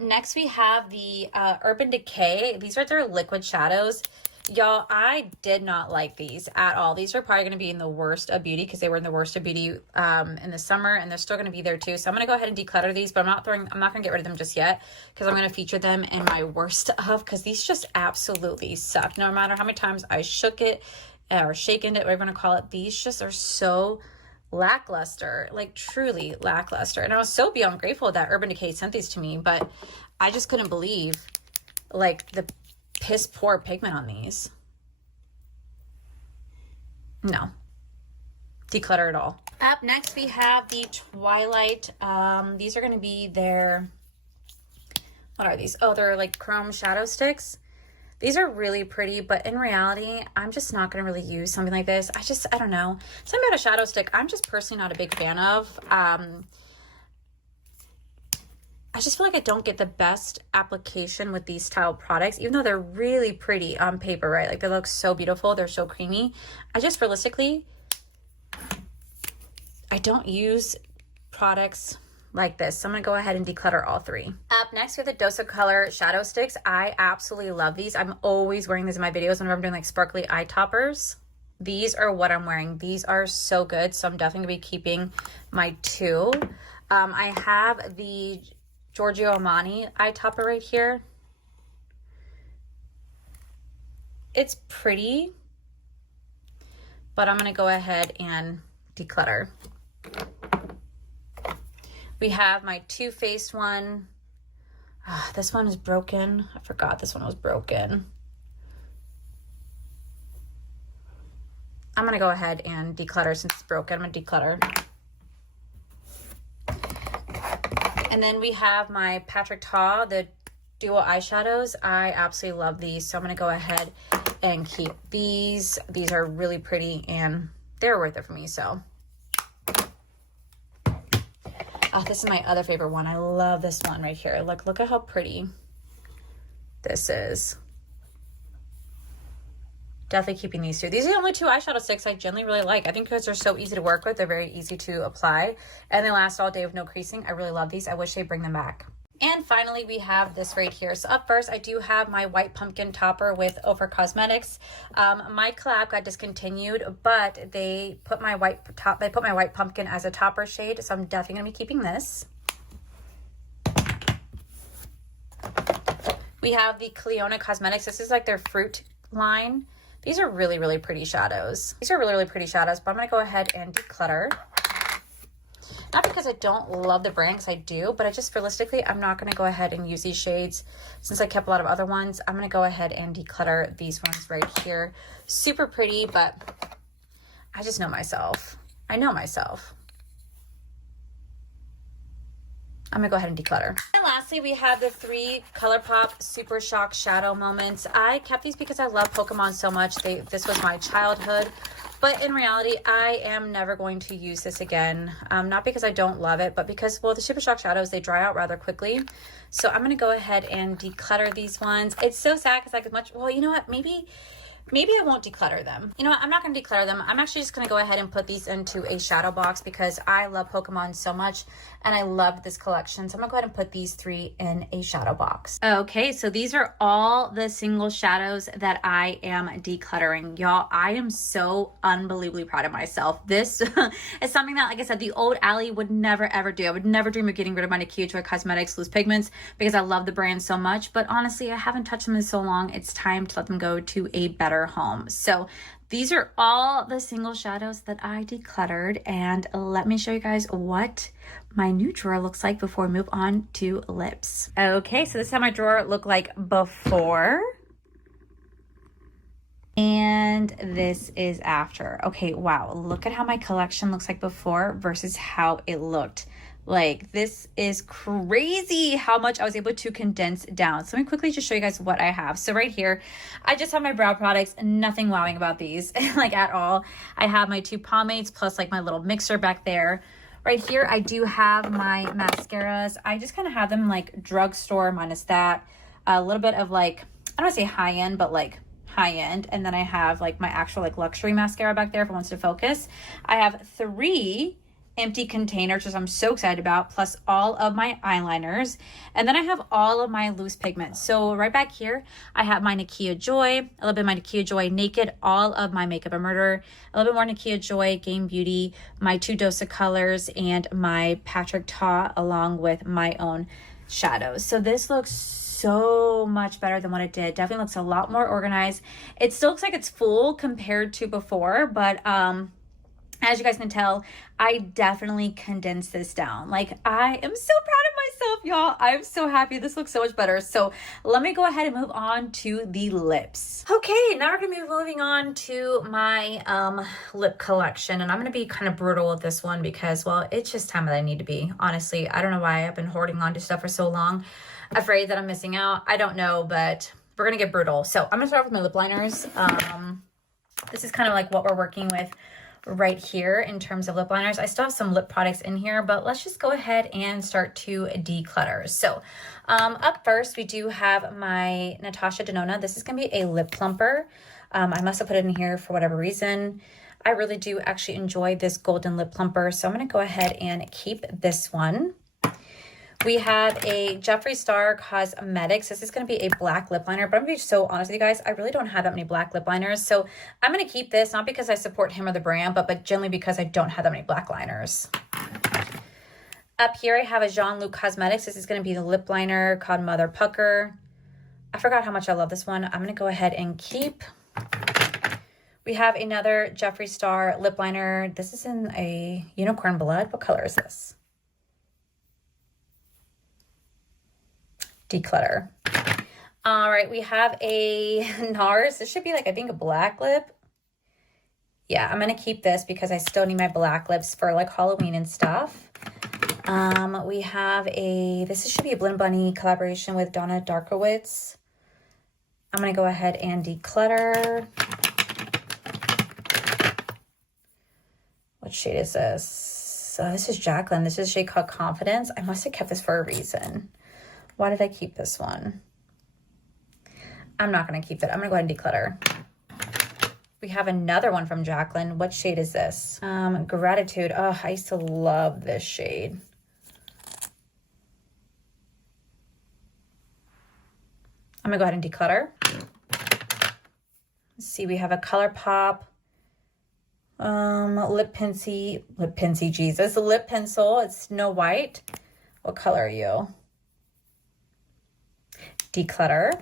Next, we have the Urban Decay. These are their liquid shadows. Y'all, I did not like these at all. These are probably going to be in the worst of beauty because they were in the worst of beauty in the summer, and they're still going to be there too. So I'm going to go ahead and declutter these, but I'm not going to get rid of them just yet because I'm going to feature them in my worst of because these just absolutely suck. No matter how many times I shook it or shaken it, whatever you want to call it, these just are so lackluster, like truly lackluster. And I was so beyond grateful that Urban Decay sent these to me, but I just couldn't believe like the piss poor pigment on these. No. Declutter it all. Up next, we have the Twilight. These are going to be their, what are these? Oh, they're like chrome shadow sticks. These are really pretty, but in reality, I'm just not going to really use something like this. I don't know. Something about a shadow stick, I'm just personally not a big fan of. I just feel like I don't get the best application with these style products, even though they're really pretty on paper, right? Like they look so beautiful. They're so creamy. I just realistically, I don't use products like this. So I'm going to go ahead and declutter all three. Up next, we have the Dose of Color shadow sticks. I absolutely love these. I'm always wearing these in my videos whenever I'm doing like sparkly eye toppers. These are what I'm wearing. These are so good. So I'm definitely going to be keeping my two. I have the Giorgio Armani eye topper right here. It's pretty, but I'm going to go ahead and declutter. We have my Too Faced one. This one is broken. I forgot this one was broken. I'm going to go ahead and declutter since it's broken. I'm going to declutter. And then we have my Patrick Ta, the dual eyeshadows. I absolutely love these. So I'm going to go ahead and keep these. These are really pretty and they're worth it for me. So, oh, this is my other favorite one. I love this one right here. Look at how pretty this is. Definitely keeping these two. These are the only two eyeshadow sticks I generally really like. I think because they're so easy to work with, they're very easy to apply, and they last all day with no creasing. I really love these. I wish they'd bring them back. And finally, we have this right here. So up first, I do have my white pumpkin topper with Ofra Cosmetics. My collab got discontinued, but they put my white pumpkin as a topper shade, so I'm definitely gonna be keeping this. We have the Cleona Cosmetics. This is like their fruit line. These are really, really pretty shadows. These are really, really pretty shadows, but I'm going to go ahead and declutter. Not because I don't love the brand, because I do, but I just realistically, I'm not going to go ahead and use these shades. Since I kept a lot of other ones, I'm going to go ahead and declutter these ones right here. Super pretty, but I just know myself. I know myself. I'm gonna go ahead and declutter. And lastly, we have the 3 ColourPop Super Shock Shadow Moments. I kept these because I love Pokemon so much. This was my childhood, but in reality, I am never going to use this again. Not because I don't love it, but because, well, the Super Shock Shadows, they dry out rather quickly. So I'm gonna go ahead and declutter these ones. It's so sad because well, you know what, maybe I won't declutter them. You know what? I'm not going to declutter them. I'm actually just going to go ahead and put these into a shadow box because I love Pokemon so much and I love this collection. So I'm going to go ahead and put these 3 in a shadow box. Okay, so these are all the single shadows that I am decluttering. Y'all, I am so unbelievably proud of myself. This is something that, like I said, the old Allie would never ever do. I would never dream of getting rid of my Nakia Joy Cosmetics Loose Pigments because I love the brand so much. But honestly, I haven't touched them in so long. It's time to let them go to a better home. So these are all the single shadows that I decluttered, and let me show you guys what my new drawer looks like before we move on to lips. Okay, so this is how my drawer looked like before, and this is after. Okay, wow, look at how my collection looks like before versus how it looked. Like, this is crazy how much I was able to condense down. So let me quickly just show you guys what I have. So right here, I just have my brow products. Nothing wowing about these, like at all. I have my 2 pomades plus like my little mixer back there. Right here, I do have my mascaras. I just kind of have them like drugstore minus that. A little bit of like, I don't want to say high end, but like high end. And then I have like my actual like luxury mascara back there if it wants to focus. I have 3 empty containers, which I'm so excited about, plus all of my eyeliners. And then I have all of my loose pigments. So right back here, I have my Nakia Joy, a little bit of my Nakia Joy Naked, all of my Makeup and Murder, a little bit more Nakia Joy Game Beauty, my 2 Dose of Colors, and my Patrick Ta, along with my own shadows. So this looks so much better than what it did. Definitely looks a lot more organized. It still looks like it's full compared to before, but as you guys can tell, I definitely condensed this down. Like, I am so proud of myself, y'all. I'm so happy. This looks so much better. So let me go ahead and move on to the lips. Okay, now we're gonna be moving on to my lip collection. And I'm gonna be kind of brutal with this one because, well, it's just time that I need to be. Honestly, I don't know why I've been hoarding on to stuff for so long. Afraid that I'm missing out. I don't know, but we're gonna get brutal. So I'm gonna start with my lip liners. This is kind of like what we're working with right here in terms of lip liners. I still have some lip products in here, but let's just go ahead and start to declutter. So up first, we do have my Natasha Denona. This is going to be a lip plumper. I must have put it in here for whatever reason. I really do actually enjoy this golden lip plumper, so I'm going to go ahead and keep this one. We have a Jeffree Star Cosmetics. This is going to be a black lip liner, but I'm going to be so honest with you guys. I really don't have that many black lip liners, so I'm going to keep this, not because I support him or the brand, but generally because I don't have that many black liners. Up here, I have a Jean-Luc Cosmetics. This is going to be the lip liner called Mother Pucker. I forgot how much I love this one. I'm going to go ahead and keep. We have another Jeffree Star lip liner. This is in a unicorn blood. What color is this? Declutter. All right, we have a NARS. This should be like, I think, a black lip. Yeah, I'm going to keep this because I still need my black lips for like Halloween and stuff. We have this should be a Blend Bunny collaboration with Donna Darkowitz. I'm going to go ahead and declutter. What shade is this? This is Jacqueline. This is a shade called Confidence. I must have kept this for a reason. Why did I keep this one? I'm not going to keep it. I'm going to go ahead and declutter. We have another one from Jacqueline. What shade is this? Gratitude. Oh, I used to love this shade. I'm going to go ahead and declutter. Let's see. We have a ColourPop. Lip pencil. It's Snow White. What color are you? Declutter.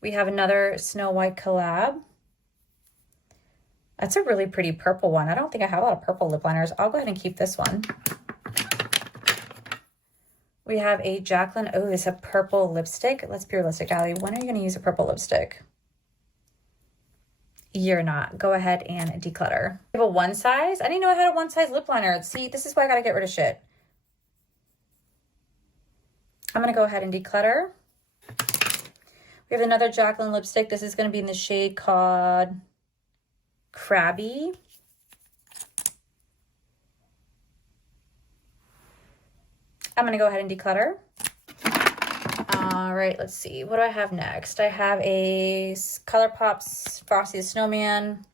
We have another Snow White collab. That's a really pretty purple one. I don't think I have a lot of purple lip liners. I'll go ahead and keep this one. We have a Jacqueline. Oh, it's a purple lipstick. Let's be realistic, Allie. When are you going to use a purple lipstick? You're not. Go ahead and declutter. We have a one size. I didn't know I had a one size lip liner. See, this is why I got to get rid of shit. I'm going to go ahead and declutter. We have another Jacqueline lipstick. This is going to be in the shade called Crabby. I'm going to go ahead and declutter. All right, let's see. What do I have next? I have a ColourPop's Frosty the Snowman.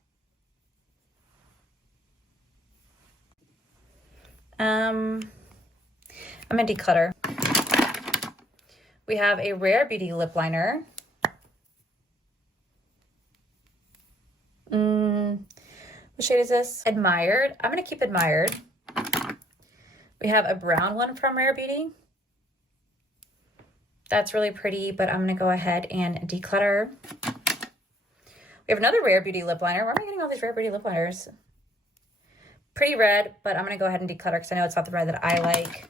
I'm going to declutter. We have a Rare Beauty lip liner. What shade is this? Admired. I'm going to keep Admired. We have a brown one from Rare Beauty. That's really pretty, but I'm going to go ahead and declutter. We have another Rare Beauty lip liner. Where am I getting all these Rare Beauty lip liners? Pretty red, but I'm going to go ahead and declutter because I know it's not the red that I like.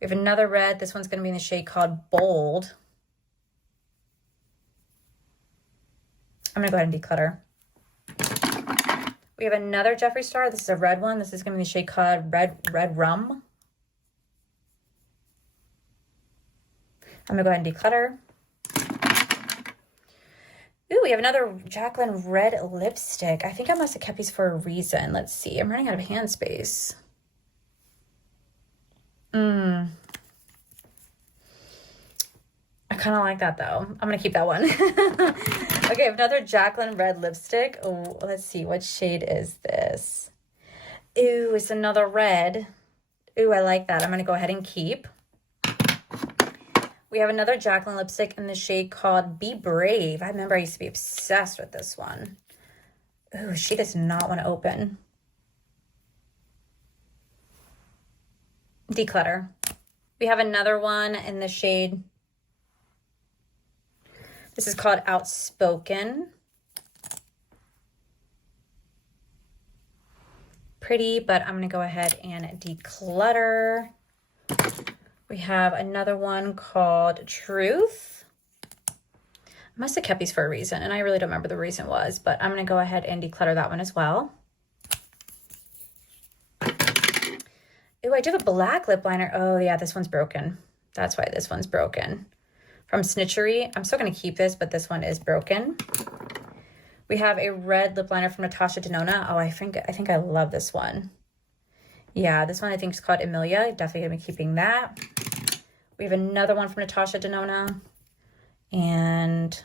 We have another red. This one's going to be in the shade called Bold. I'm going to go ahead and declutter. We have another Jeffree Star. This is a red one. This is going to be in the shade called Red Rum. I'm going to go ahead and declutter. Ooh, we have another Jacqueline red lipstick. I think I must have kept these for a reason. Let's see. I'm running out of hand space. I kind of like that though. I'm going to keep that one. Okay, I have another Jacqueline red lipstick. Oh, let's see. What shade is this? Ooh, it's another red. Ooh, I like that. I'm going to go ahead and keep. We have another Jacqueline lipstick in the shade called Be Brave. I remember I used to be obsessed with this one. Ooh, she does not want to open. Declutter. We have another one in the shade. This is called Outspoken. Pretty, but I'm going to go ahead and declutter. We have another one called Truth. I must have kept these for a reason, and I really don't remember the reason was, but I'm going to go ahead and declutter that one as well. Ooh, I do have a black lip liner. Oh, yeah, this one's broken. That's why this one's broken. From Snitchery. I'm still going to keep this, but this one is broken. We have a red lip liner from Natasha Denona. Oh, I think I love this one. Yeah, this one I think is called Emilia. Definitely gonna be keeping that. We have another one from Natasha Denona, and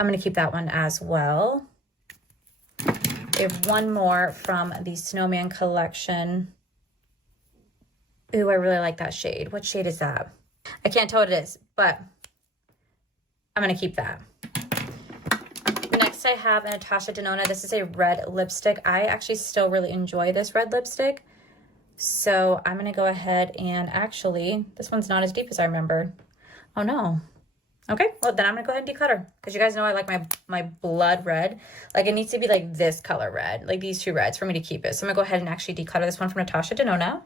I'm gonna keep that one as well. We have one more from the Snowman collection. Ooh, I really like that shade. What shade is that? I can't tell what it is, but I'm gonna keep that. Next I have a Natasha Denona. This is a red lipstick. I actually still really enjoy this red lipstick. So I'm gonna go ahead and actually, this one's not as deep as I remember. Oh no. Okay, well then I'm gonna go ahead and declutter, because you guys know I like my blood red. Like it needs to be like this color red, like these two reds for me to keep it. So I'm gonna go ahead and actually declutter this one from Natasha Denona.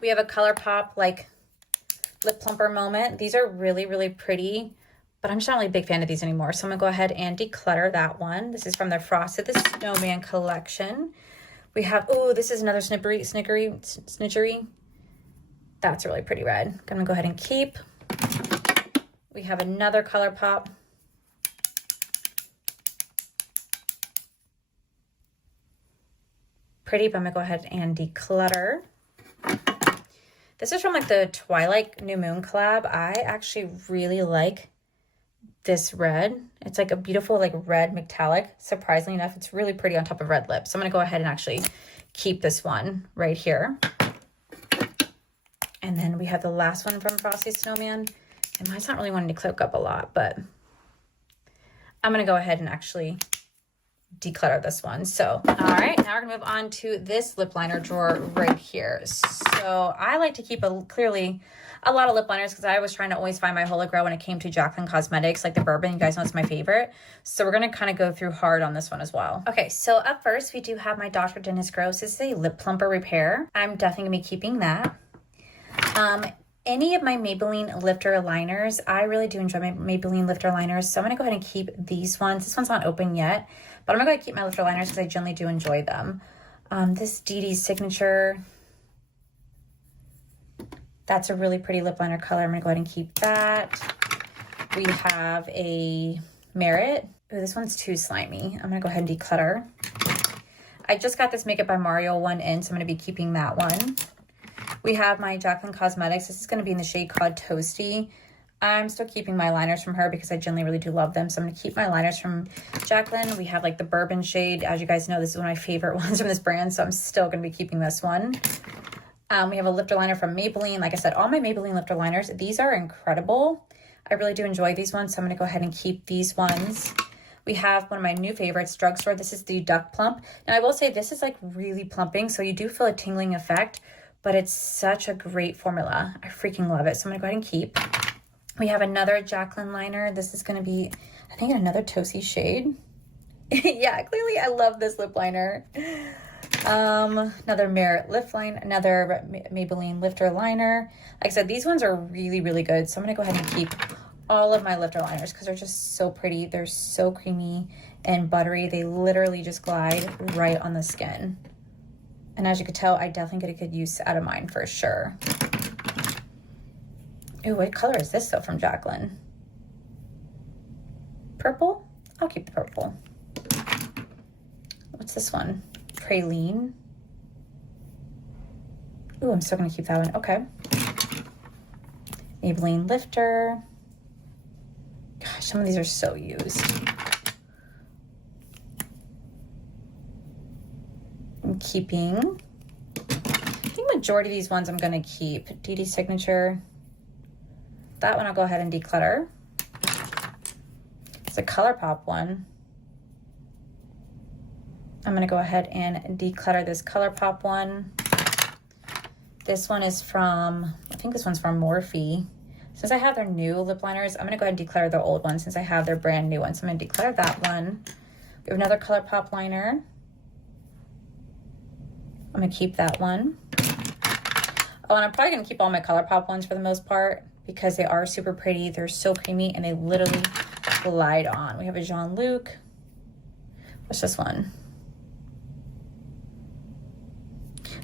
We have a ColourPop like lip plumper moment. These are really, really pretty, but I'm just not really a big fan of these anymore. So I'm gonna go ahead and declutter that one. This is from the Frosted the Snowman collection. We have, oh, this is another snitchery. That's a really pretty red. I'm gonna go ahead and keep. We have another ColourPop. Pretty, but I'm gonna go ahead and declutter. This is from like the Twilight New Moon collab. I actually really like this red. It's like a beautiful like red metallic. Surprisingly enough, it's really pretty on top of red lips. So I'm gonna go ahead and actually keep this one right here. And then we have the last one from Frosty Snowman. And mine's not really wanting to cloak up a lot, but I'm gonna go ahead and actually declutter this one. So, all right, now we're gonna move on to this lip liner drawer right here. So I like to keep clearly a lot of lip liners, because I was trying to always find my Holy Grail when it came to Jaclyn Cosmetics, like the bourbon. You guys know it's my favorite. So we're gonna kind of go through hard on this one as well. Okay, so up first we do have my Dr. Dennis Gross. This is a lip plumper repair. I'm definitely gonna be keeping that. Any of my Maybelline lifter liners, I really do enjoy my Maybelline lifter liners, so I'm gonna go ahead and keep these ones. This one's not open yet, but I'm gonna go ahead and keep my lifter liners because I generally do enjoy them. This Dee Signature, that's a really pretty lip liner color. I'm gonna go ahead and keep that. We have a Merit. Oh, this one's too slimy. I'm gonna go ahead and declutter. I just got this Makeup by Mario one in, so I'm gonna be keeping that one. We have my Jaclyn Cosmetics. This is going to be in the shade called Toasty. I'm still keeping my liners from her because I generally really do love them. So I'm going to keep my liners from Jaclyn. We have like the bourbon shade. As you guys know, this is one of my favorite ones from this brand. So I'm still going to be keeping this one. We have a lifter liner from Maybelline. Like I said, all my Maybelline lifter liners, these are incredible. I really do enjoy these ones. So I'm going to go ahead and keep these ones. We have one of my new favorites, Drugstore. This is the Duck Plump. Now I will say this is like really plumping. So you do feel a tingling effect, but it's such a great formula. I freaking love it. So I'm gonna go ahead and keep. We have another Jaclyn liner. This is gonna be, I think, another Toasty shade. Yeah, clearly I love this lip liner. Another Merit lip line, another Maybelline lifter liner. Like I said, these ones are really, really good. So I'm gonna go ahead and keep all of my lifter liners because they're just so pretty. They're so creamy and buttery. They literally just glide right on the skin. And as you could tell, I definitely get a good use out of mine for sure. Ooh, what color is this though from Jaclyn? Purple? I'll keep the purple. What's this one? Praline. Ooh, I'm still gonna keep that one. Okay. Maybelline Lifter. Gosh, some of these are so used. I'm keeping, I think majority of these ones I'm gonna keep. Dee Signature. That one I'll go ahead and declutter. It's a ColourPop one. I'm gonna go ahead and declutter this ColourPop one. This one is from, I think this one's from Morphe. Since I have their new lip liners, I'm gonna go ahead and declutter their old one since I have their brand new one. So I'm gonna declutter that one. We have another ColourPop liner. I'm gonna keep that one. Oh, and I'm probably gonna keep all my ColourPop ones for the most part because they are super pretty. They're so creamy and they literally glide on. We have a Jean-Luc. What's this one?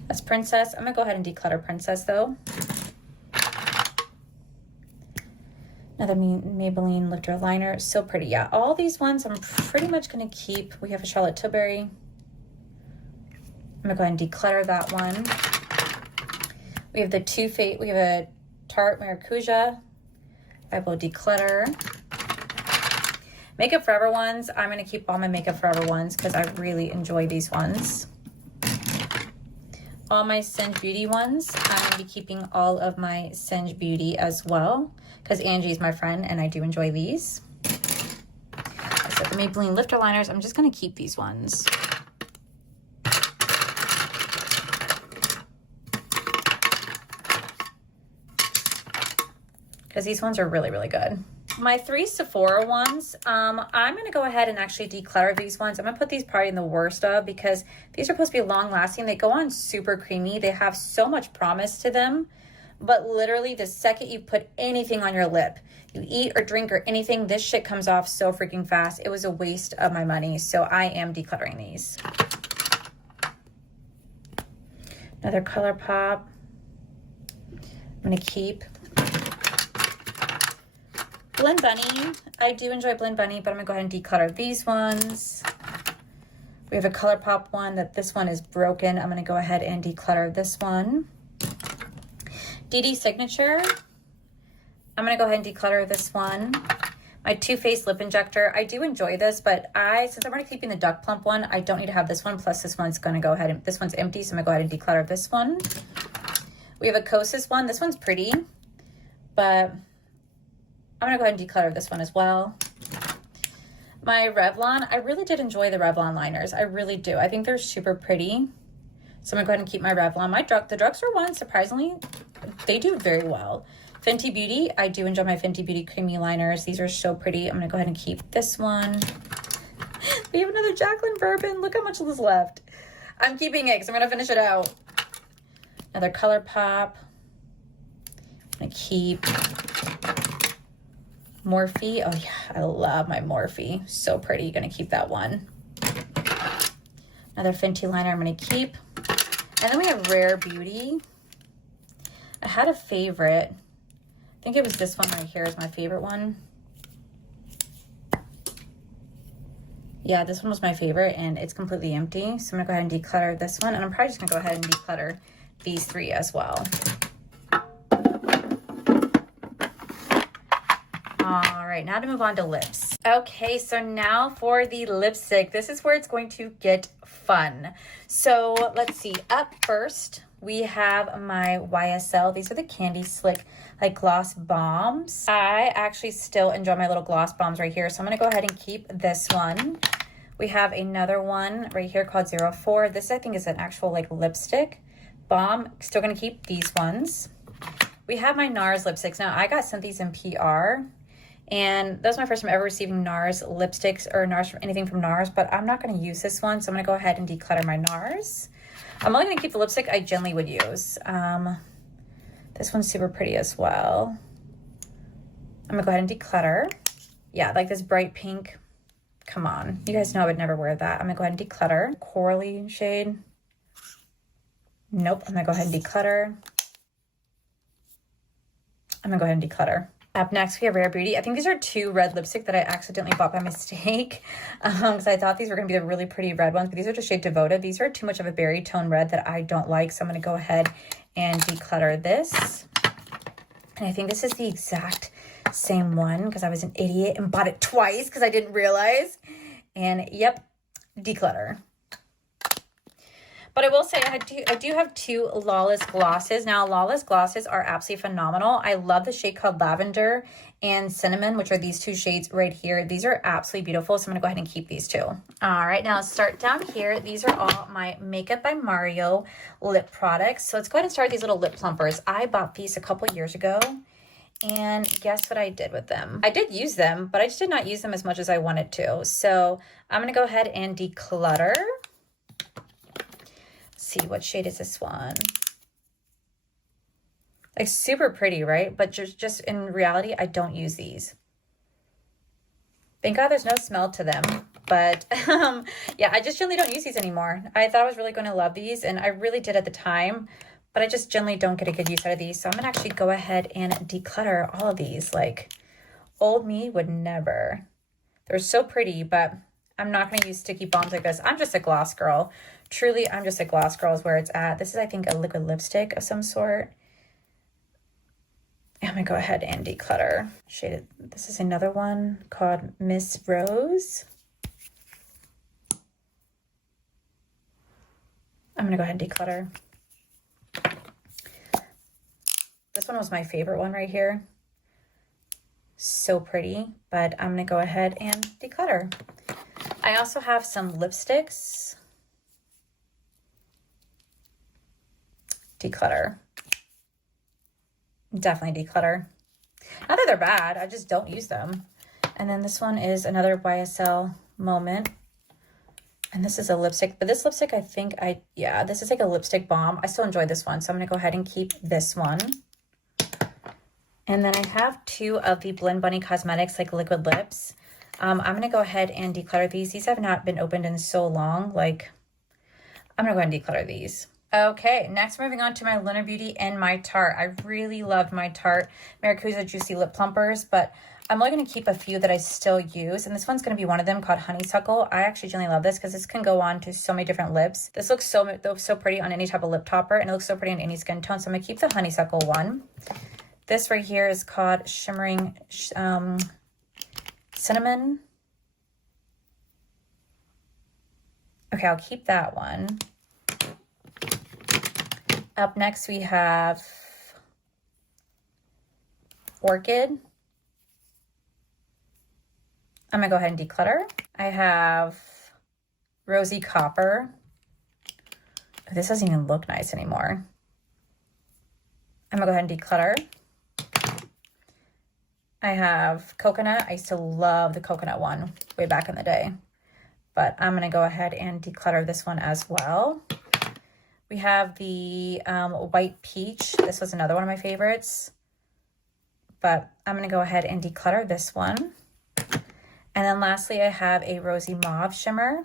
That's Princess. I'm gonna go ahead and declutter Princess though. Another Maybelline lifter liner, so pretty. Yeah, all these ones I'm pretty much gonna keep. We have a Charlotte Tilbury. I'm gonna go ahead and declutter that one. We have the Too Faced, we have a Tarte Maracuja. I will declutter. Makeup Forever ones, I'm gonna keep all my Makeup Forever ones because I really enjoy these ones. All my Singe Beauty ones, I'm gonna be keeping all of my Singe Beauty as well because Angie's my friend and I do enjoy these. So the Maybelline lifter liners, I'm just gonna keep these ones. Because these ones are really, really good. My 3 Sephora ones, I'm going to go ahead and actually declutter these ones. I'm going to put these probably in the worst of because these are supposed to be long lasting. They go on super creamy. They have so much promise to them. But literally the second you put anything on your lip, you eat or drink or anything, this shit comes off so freaking fast. It was a waste of my money. So I am decluttering these. Another ColourPop. I'm going to keep. Blend Bunny, I do enjoy Blend Bunny, but I'm gonna go ahead and declutter these ones. We have a ColourPop one that this one is broken. I'm gonna go ahead and declutter this one. DD Signature, I'm gonna go ahead and declutter this one. My Too Faced Lip Injector, I do enjoy this, but since I'm already keeping the Duck Plump one, I don't need to have this one, plus this one's gonna go ahead and, this one's empty, so I'm gonna go ahead and declutter this one. We have a Kosas one, this one's pretty, but I'm gonna go ahead and declutter this one as well. My Revlon, I really did enjoy the Revlon liners. I really do. I think they're super pretty. So I'm gonna go ahead and keep my Revlon. The drugstore ones, surprisingly, they do very well. Fenty Beauty, I do enjoy my Fenty Beauty creamy liners. These are so pretty. I'm gonna go ahead and keep this one. We have another Jacqueline Bourbon. Look how much is left. I'm keeping it because I'm gonna finish it out. Another ColourPop. I'm gonna keep Morphe. Oh yeah, I love my Morphe. So pretty. Gonna keep that one. Another Fenty liner I'm gonna keep. And then we have Rare Beauty. I had a favorite. I think it was this one right here is my favorite one. Yeah, this one was my favorite and it's completely empty. So I'm gonna go ahead and declutter this one. And I'm probably just gonna go ahead and declutter these 3 as well. All right, now to move on to lips. Okay, so now for the lipstick. This is where it's going to get fun. So let's see. Up first, we have my YSL. These are the Candy Slick like gloss bombs. I actually still enjoy my little gloss bombs right here. So I'm gonna go ahead and keep this one. We have another one right here called 04. This I think is an actual like lipstick bomb. Still gonna keep these ones. We have my NARS lipsticks. Now I got sent these in PR. And that was my first time ever receiving NARS lipsticks or NARS, anything from NARS, but I'm not going to use this one. So I'm going to go ahead and declutter my NARS. I'm only going to keep the lipstick I generally would use. This one's super pretty as well. I'm going to go ahead and declutter. Yeah, like this bright pink. Come on. You guys know I would never wear that. I'm going to go ahead and declutter. Corally shade. Nope. I'm going to go ahead and declutter. I'm going to go ahead and declutter. Up next, we have Rare Beauty. I think these are 2 red lipstick that I accidentally bought by mistake because I thought these were going to be the really pretty red ones, but these are just shade Devoted. These are too much of a berry tone red that I don't like, so I'm going to go ahead and declutter this. And I think this is the exact same one because I was an idiot and bought it twice because I didn't realize. And yep, declutter. But I will say I do have 2 Lawless glosses. Now, Lawless glosses are absolutely phenomenal. I love the shade called Lavender and Cinnamon, which are these 2 shades right here. These are absolutely beautiful, so I'm going to go ahead and keep these 2. All right, now let's start down here. These are all my Makeup by Mario lip products. So let's go ahead and start these little lip plumpers. I bought these a couple years ago, and guess what I did with them? I did use them, but I just did not use them as much as I wanted to. So I'm going to go ahead and declutter. See, what shade is this one? Like super pretty, right? But just in reality, I don't use these. Thank God there's no smell to them. But yeah, I just generally don't use these anymore. I thought I was really going to love these, and I really did at the time, but I just generally don't get a good use out of these. So I'm going to actually go ahead and declutter all of these. Like, old me would never. They're so pretty, but I'm not going to use sticky bombs like this. I'm just a gloss girl. Truly, I'm just a gloss girl is where it's at. This is, I think, a liquid lipstick of some sort. I'm going to go ahead and declutter. Shaded. This is another one called Miss Rose. I'm going to go ahead and declutter. This one was my favorite one right here. So pretty, but I'm going to go ahead and declutter. I also have some lipsticks. Declutter. Definitely declutter. Not that they're bad, I just don't use them. And then this one is another YSL Moment. And this is a lipstick, but this lipstick, I think yeah, this is like a lipstick balm. I still enjoy this one, so I'm gonna go ahead and keep this one. And then I have two of the Blend Bunny Cosmetics, like liquid lips. I'm gonna go ahead and declutter these. These have not been opened in so long. Like, I'm gonna go ahead and declutter these. Okay, next moving on to my Lunar Beauty and my Tarte. I really loved my Tarte Maracuja Juicy Lip Plumpers, but I'm only going to keep a few that I still use, and this one's going to be one of them called Honeysuckle. I actually generally love this because this can go on to so many different lips. This looks so pretty on any type of lip topper, and it looks so pretty on any skin tone, so I'm going to keep the Honeysuckle one. This right here is called Shimmering Cinnamon. Okay, I'll keep that one. Up next, we have Orchid. I'm going to go ahead and declutter. I have Rosy Copper. This doesn't even look nice anymore. I'm going to go ahead and declutter. I have Coconut. I used to love the Coconut one way back in the day. But I'm going to go ahead and declutter this one as well. We have the White Peach. This was another one of my favorites. But I'm going to go ahead and declutter this one. And then lastly, I have a Rosy Mauve Shimmer.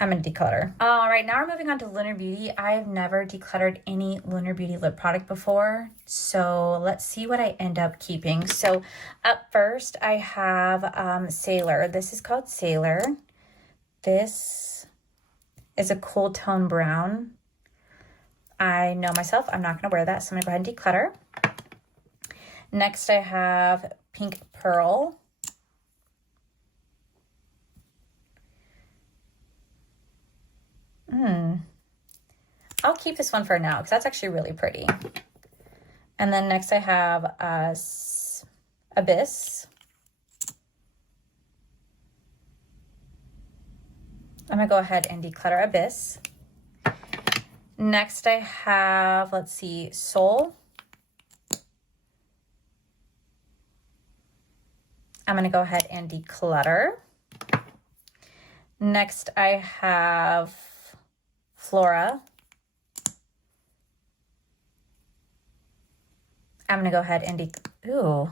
I'm going to declutter. All right, now we're moving on to Lunar Beauty. I've never decluttered any Lunar Beauty lip product before. So let's see what I end up keeping. So up first, I have Sailor. This is called Sailor. This is a cool tone brown. I know myself, I'm not going to wear that, so I'm going to go ahead and declutter. Next, I have Pink Pearl. I'll keep this one for now because that's actually really pretty. And then next I have Abyss. I'm going to go ahead and declutter Abyss. Next I have, let's see, Soul. I'm going to go ahead and declutter. Next I have Flora. I'm going to go ahead and ooh.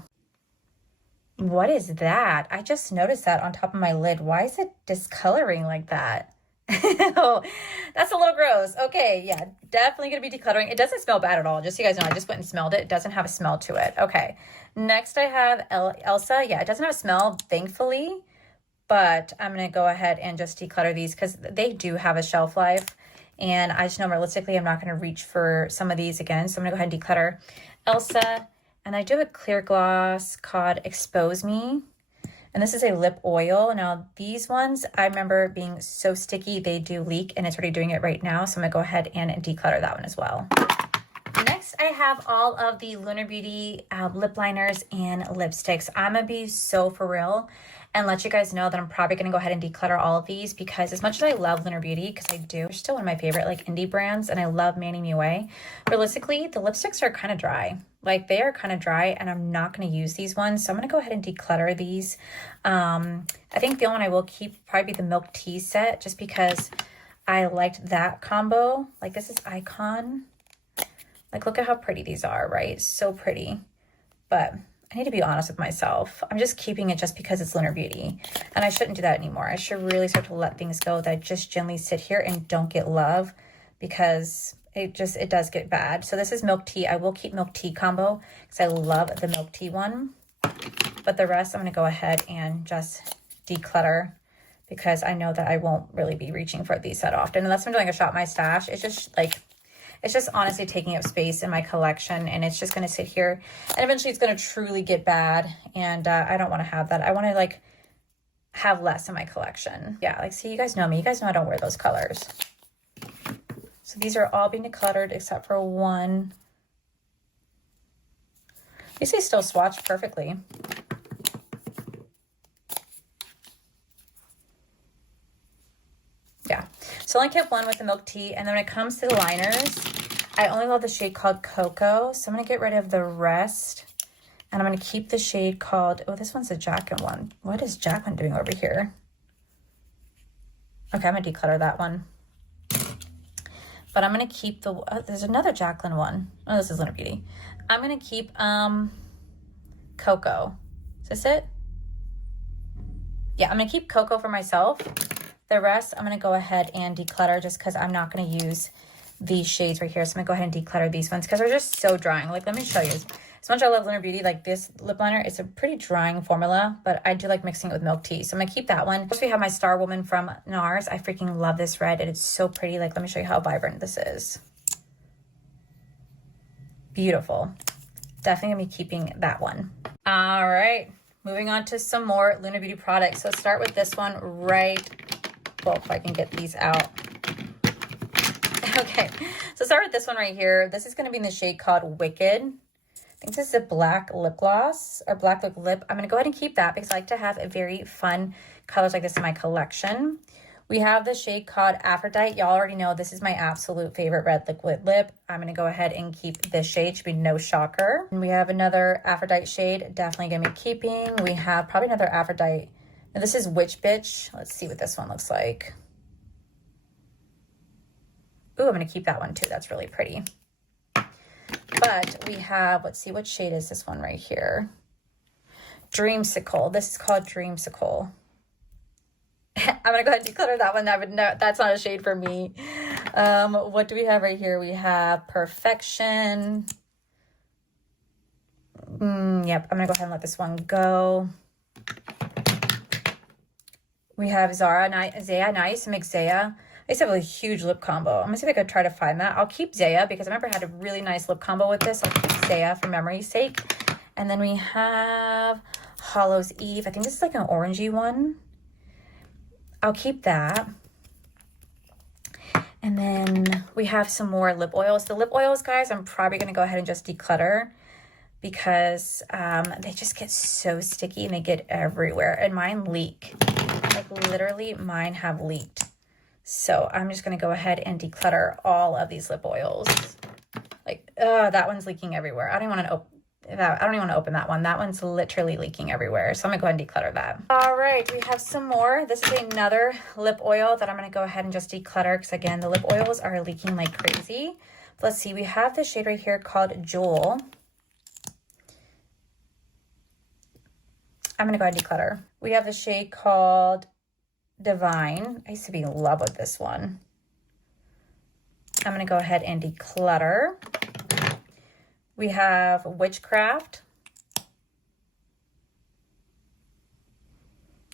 What is that? I just noticed that on top of my lid. Why is it discoloring like that? Oh, that's a little gross. Okay, yeah, definitely going to be decluttering. It doesn't smell bad at all. Just so you guys know, I just went and smelled it. It doesn't have a smell to it. Okay, next I have Elsa. Yeah, it doesn't have a smell, thankfully, but I'm going to go ahead and just declutter these because they do have a shelf life. And I just know realistically, I'm not going to reach for some of these again. So I'm going to go ahead and declutter Elsa. And I do have a clear gloss called Expose Me. And this is a lip oil. Now, these ones, I remember being so sticky, they do leak, and it's already doing it right now. So I'm going to go ahead and declutter that one as well. Next, I have all of the Lunar Beauty lip liners and lipsticks. I'm going to be so for real and let you guys know that I'm probably going to go ahead and declutter all of these because as much as I love Lunar Beauty, because I do, they're still one of my favorite like indie brands, and I love Manny Mue. Realistically, the lipsticks are kind of dry. Like they are kind of dry, and I'm not going to use these ones. So I'm going to go ahead and declutter these. I think the only one I will keep will probably be the Milk Tea set, just because I liked that combo. Like this is Icon. Like look at how pretty these are, right? So pretty. But I need to be honest with myself. I'm just keeping it just because it's Lunar Beauty. And I shouldn't do that anymore. I should really start to let things go that just generally sit here and don't get love, because it does get bad. So this is milk tea. I will keep milk tea combo because I love the milk tea one. But the rest, I'm going to go ahead and just declutter because I know that I won't really be reaching for these that often. Unless I'm doing a shop my stash. It's just honestly taking up space in my collection, and it's just going to sit here. And eventually it's going to truly get bad. And I don't want to have that. I want to like have less in my collection. Yeah, like, see, you guys know me. You guys know I don't wear those colors. So these are all being decluttered except for one. These they still swatch perfectly. Yeah, so I only kept one with the milk tea. And then when it comes to the liners, I only love the shade called Cocoa. So I'm going to get rid of the rest. And I'm going to keep the shade called, oh, this one's a Jacqueline one. What is Jacqueline doing over here? Okay, I'm going to declutter that one. But I'm going to keep the, there's another Jacqueline one. Oh, this is Lunar Beauty. I'm going to keep Cocoa. Is this it? Yeah, I'm going to keep Cocoa for myself. The rest, I'm going to go ahead and declutter just because I'm not going to use these shades right here. So I'm going to go ahead and declutter these ones because they're just so drying. Like, let me show you. As much as I love Lunar Beauty, like this lip liner, it's a pretty drying formula, but I do like mixing it with milk tea. So I'm going to keep that one. First, we have my Star Woman from NARS. I freaking love this red, and it's so pretty. Like, let me show you how vibrant this is. Beautiful. Definitely going to be keeping that one. All right. Moving on to some more Lunar Beauty products. So let's start with this one right. Well, if I can get these out. Okay. So start with this one right here. This is going to be in the shade called Wicked. I think this is a black lip gloss or black lip. I'm going to go ahead and keep that because I like to have a very fun colors like this in my collection. We have the shade called Aphrodite. Y'all already know this is my absolute favorite red liquid lip. I'm going to go ahead and keep this shade. Should be no shocker. And we have another Aphrodite shade. Definitely going to be keeping. We have probably another Aphrodite. Now this is Witch Bitch. Let's see what this one looks like. Ooh, I'm going to keep that one too. That's really pretty. But we have, let's see, what shade is this one right here? Dreamsicle. This is called Dreamsicle. I'm going to go ahead and declutter that one. That's not a shade for me. What do we have right here? We have Perfection. Yep, I'm going to go ahead and let this one go. We have Zaya Nice, Mix Zaya. I used to have a huge lip combo. I'm going to see if I could try to find that. I'll keep Zaya because I remember I had a really nice lip combo with this. I'll keep Zaya for memory's sake. And then we have Hollow's Eve. I think this is like an orangey one. I'll keep that. And then we have some more lip oils. The lip oils, guys, I'm probably going to go ahead and just declutter because they just get so sticky and they get everywhere. And mine leak. Like, literally, mine have leaked. So I'm just going to go ahead and declutter all of these lip oils. Like, that one's leaking everywhere. I don't even want to open that one. That one's literally leaking everywhere. So I'm going to go ahead and declutter that. All right, we have some more. This is another lip oil that I'm going to go ahead and just declutter because, again, the lip oils are leaking like crazy. Let's see. We have this shade right here called Jewel. I'm going to go ahead and declutter. We have the shade called Divine. I used to be in love with this one. I'm going to go ahead and declutter. We have Witchcraft.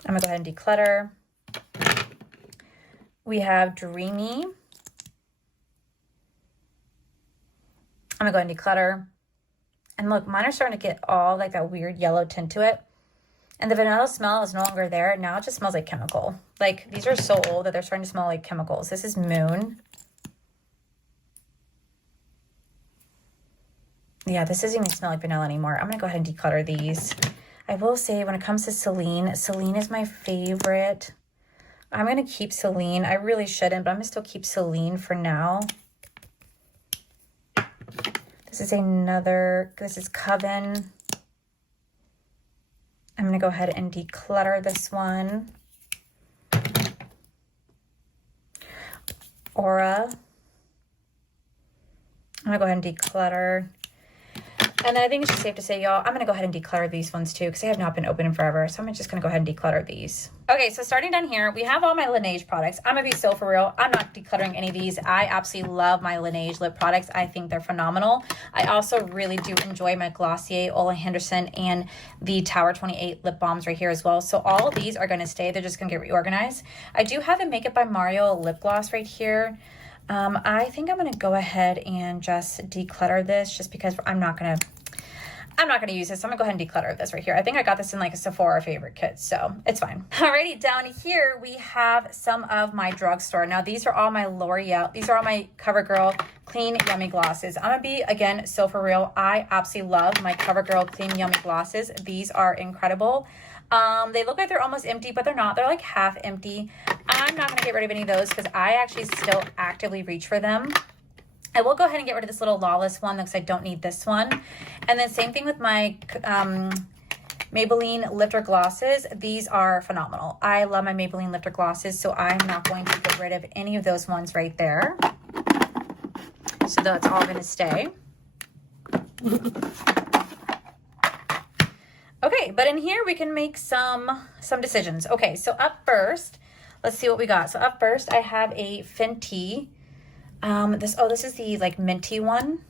I'm going to go ahead and declutter. We have Dreamy. I'm going to go ahead and declutter. And look, mine are starting to get all like that weird yellow tint to it. And the vanilla smell is no longer there. Now it just smells like chemical. Like, these are so old that they're starting to smell like chemicals. This is Moon. Yeah, this doesn't even smell like vanilla anymore. I'm going to go ahead and declutter these. I will say, when it comes to Celine, Celine is my favorite. I'm going to keep Celine. I really shouldn't, but I'm going to still keep Celine for now. This is Coven. I'm going to go ahead and declutter this one. Aura. I'm going to go ahead and declutter. And then I think it's just safe to say, y'all, I'm going to go ahead and declutter these ones too because they have not been open in forever. So I'm just going to go ahead and declutter these. Okay, so starting down here, we have all my Laneige products. I'm going to be so for real. I'm not decluttering any of these. I absolutely love my Laneige lip products. I think they're phenomenal. I also really do enjoy my Glossier, Ole Henderson, and the Tower 28 lip balms right here as well. So all of these are going to stay. They're just going to get reorganized. I do have a Makeup by Mario lip gloss right here. I think I'm going to go ahead and just declutter this just because I'm not going to use this. I'm gonna go ahead and declutter this right here. I think I got this in like a Sephora favorite kit, so it's fine. Alrighty, down here we have some of my drugstore. Now these are all my L'Oreal. These are all my CoverGirl Clean Yummy Glosses. I'm gonna be, again, so for real. I absolutely love my CoverGirl Clean Yummy Glosses. These are incredible. They look like they're almost empty, but they're not. They're like half empty. I'm not gonna get rid of any of those because I actually still actively reach for them. I will go ahead and get rid of this little Lawless one because I don't need this one. And then same thing with my Maybelline Lifter Glosses. These are phenomenal. I love my Maybelline Lifter Glosses, so I'm not going to get rid of any of those ones right there. So that's all going to stay. Okay, but in here we can make some decisions. Okay, so up first, let's see what we got. So up first, I have a Fenty. This is the like minty one.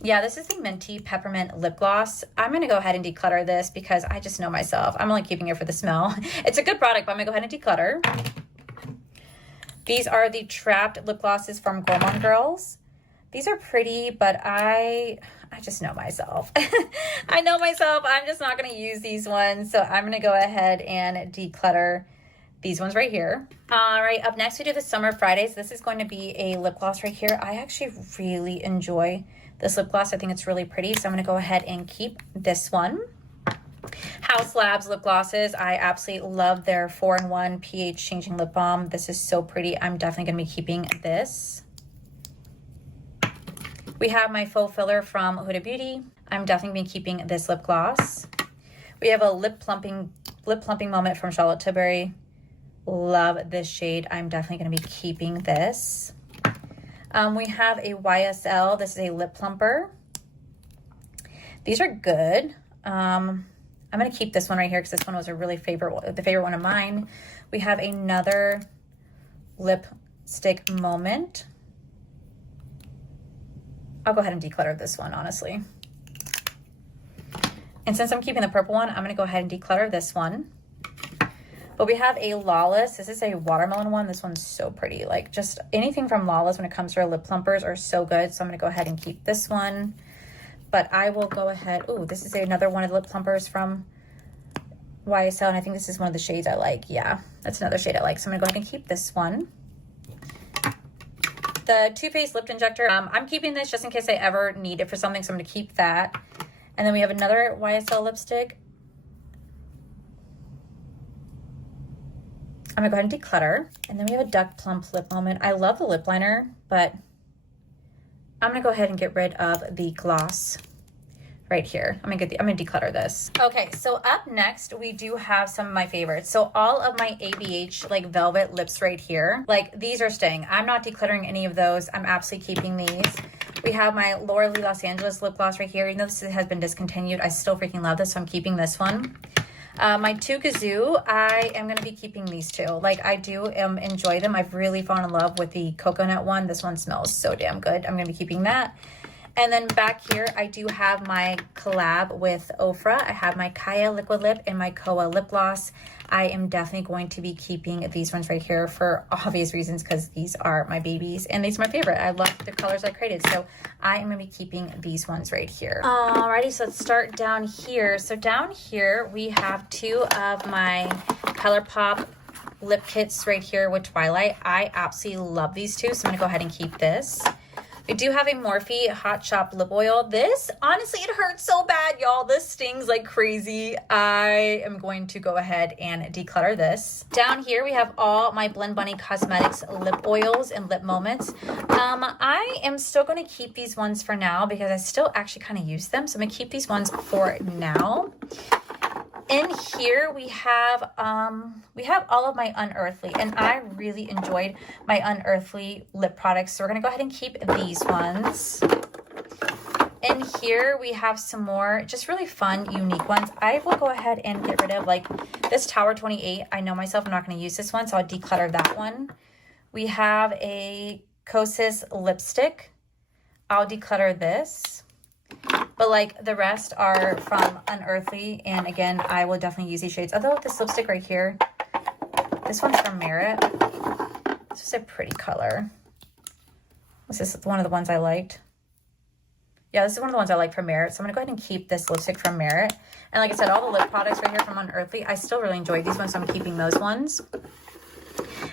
Yeah, this is the minty peppermint lip gloss. I'm going to go ahead and declutter this because I just know myself. I'm only keeping it for the smell. It's a good product, but I'm going to go ahead and declutter. These are the Trapped lip glosses from Gourmand Girls. These are pretty, but I just know myself. I know myself. I'm just not going to use these ones. So I'm going to go ahead and declutter these ones right here. All right, up next we do the Summer Fridays. This is going to be a lip gloss right here. I actually really enjoy this lip gloss. I think it's really pretty. So I'm going to go ahead and keep this one. Haus Labs lip glosses. I absolutely love their 4-in-1 pH changing lip balm. This is so pretty. I'm definitely going to be keeping this. We have my faux filler from Huda Beauty. I'm definitely going to be keeping this lip gloss. We have a lip plumping moment from Charlotte Tilbury. Love this shade. I'm definitely going to be keeping this. We have a YSL. This is a lip plumper. These are good. I'm going to keep this one right here because this one was a really favorite one of mine. We have another lipstick moment. I'll go ahead and declutter this one, honestly. And since I'm keeping the purple one, I'm going to go ahead and declutter this one. But we have a Lawless. This is a watermelon one. This one's so pretty. Like, just anything from Lawless when it comes to our lip plumpers are so good. So I'm going to go ahead and keep this one. But I will go ahead. Ooh, this is another one of the lip plumpers from YSL. And I think this is one of the shades I like. Yeah, that's another shade I like. So I'm going to go ahead and keep this one. The Too Faced Lip Injector. I'm keeping this just in case I ever need it for something. So I'm going to keep that. And then we have another YSL lipstick. I'm going to go ahead and declutter. And then we have a Duck Plump Lip Moment. I love the lip liner, but I'm going to go ahead and get rid of the gloss right here. I'm going to declutter this. Okay, so up next, we do have some of my favorites. So all of my ABH like velvet lips right here, like these are staying. I'm not decluttering any of those. I'm absolutely keeping these. We have my Laura Lee Los Angeles lip gloss right here. Even though this has been discontinued, I still freaking love this, so I'm keeping this one. My Two Kazoo, I am going to be keeping these two. Like, I do enjoy them. I've really fallen in love with the coconut one. This one smells so damn good. I'm going to be keeping that. And then back here, I do have my collab with Ofra. I have my Kaya Liquid Lip and my Koa Lip Gloss. I am definitely going to be keeping these ones right here for obvious reasons because these are my babies and these are my favorite. I love the colors I created, so I am going to be keeping these ones right here. Alrighty, so let's start down here. So down here, we have two of my ColourPop lip kits right here with Twilight. I absolutely love these two, so I'm going to go ahead and keep this. We do have a Morphe Hot Shop Lip Oil. This, honestly, it hurts so bad, y'all. This stings like crazy. I am going to go ahead and declutter this. Down here, we have all my Blend Bunny Cosmetics lip oils and lip moments. I am still going to keep these ones for now because I still actually kind of use them. So I'm going to keep these ones for now. In here, we have all of my Unearthly, and I really enjoyed my Unearthly lip products, so we're going to go ahead and keep these ones. In then here we have some more just really fun, unique ones. I will go ahead and get rid of like this Tower 28. I know myself, I'm not going to use this one, so I'll declutter that one. We have a Kosas lipstick. I'll declutter this. But like the rest are from Unearthly. And again, I will definitely use these shades. Although this lipstick right here, this one's from Merit. This is a pretty color. Was this one of the ones I liked? Yeah, this is one of the ones I like from Merit. So I'm going to go ahead and keep this lipstick from Merit. And like I said, all the lip products right here from Unearthly, I still really enjoy these ones, so I'm keeping those ones.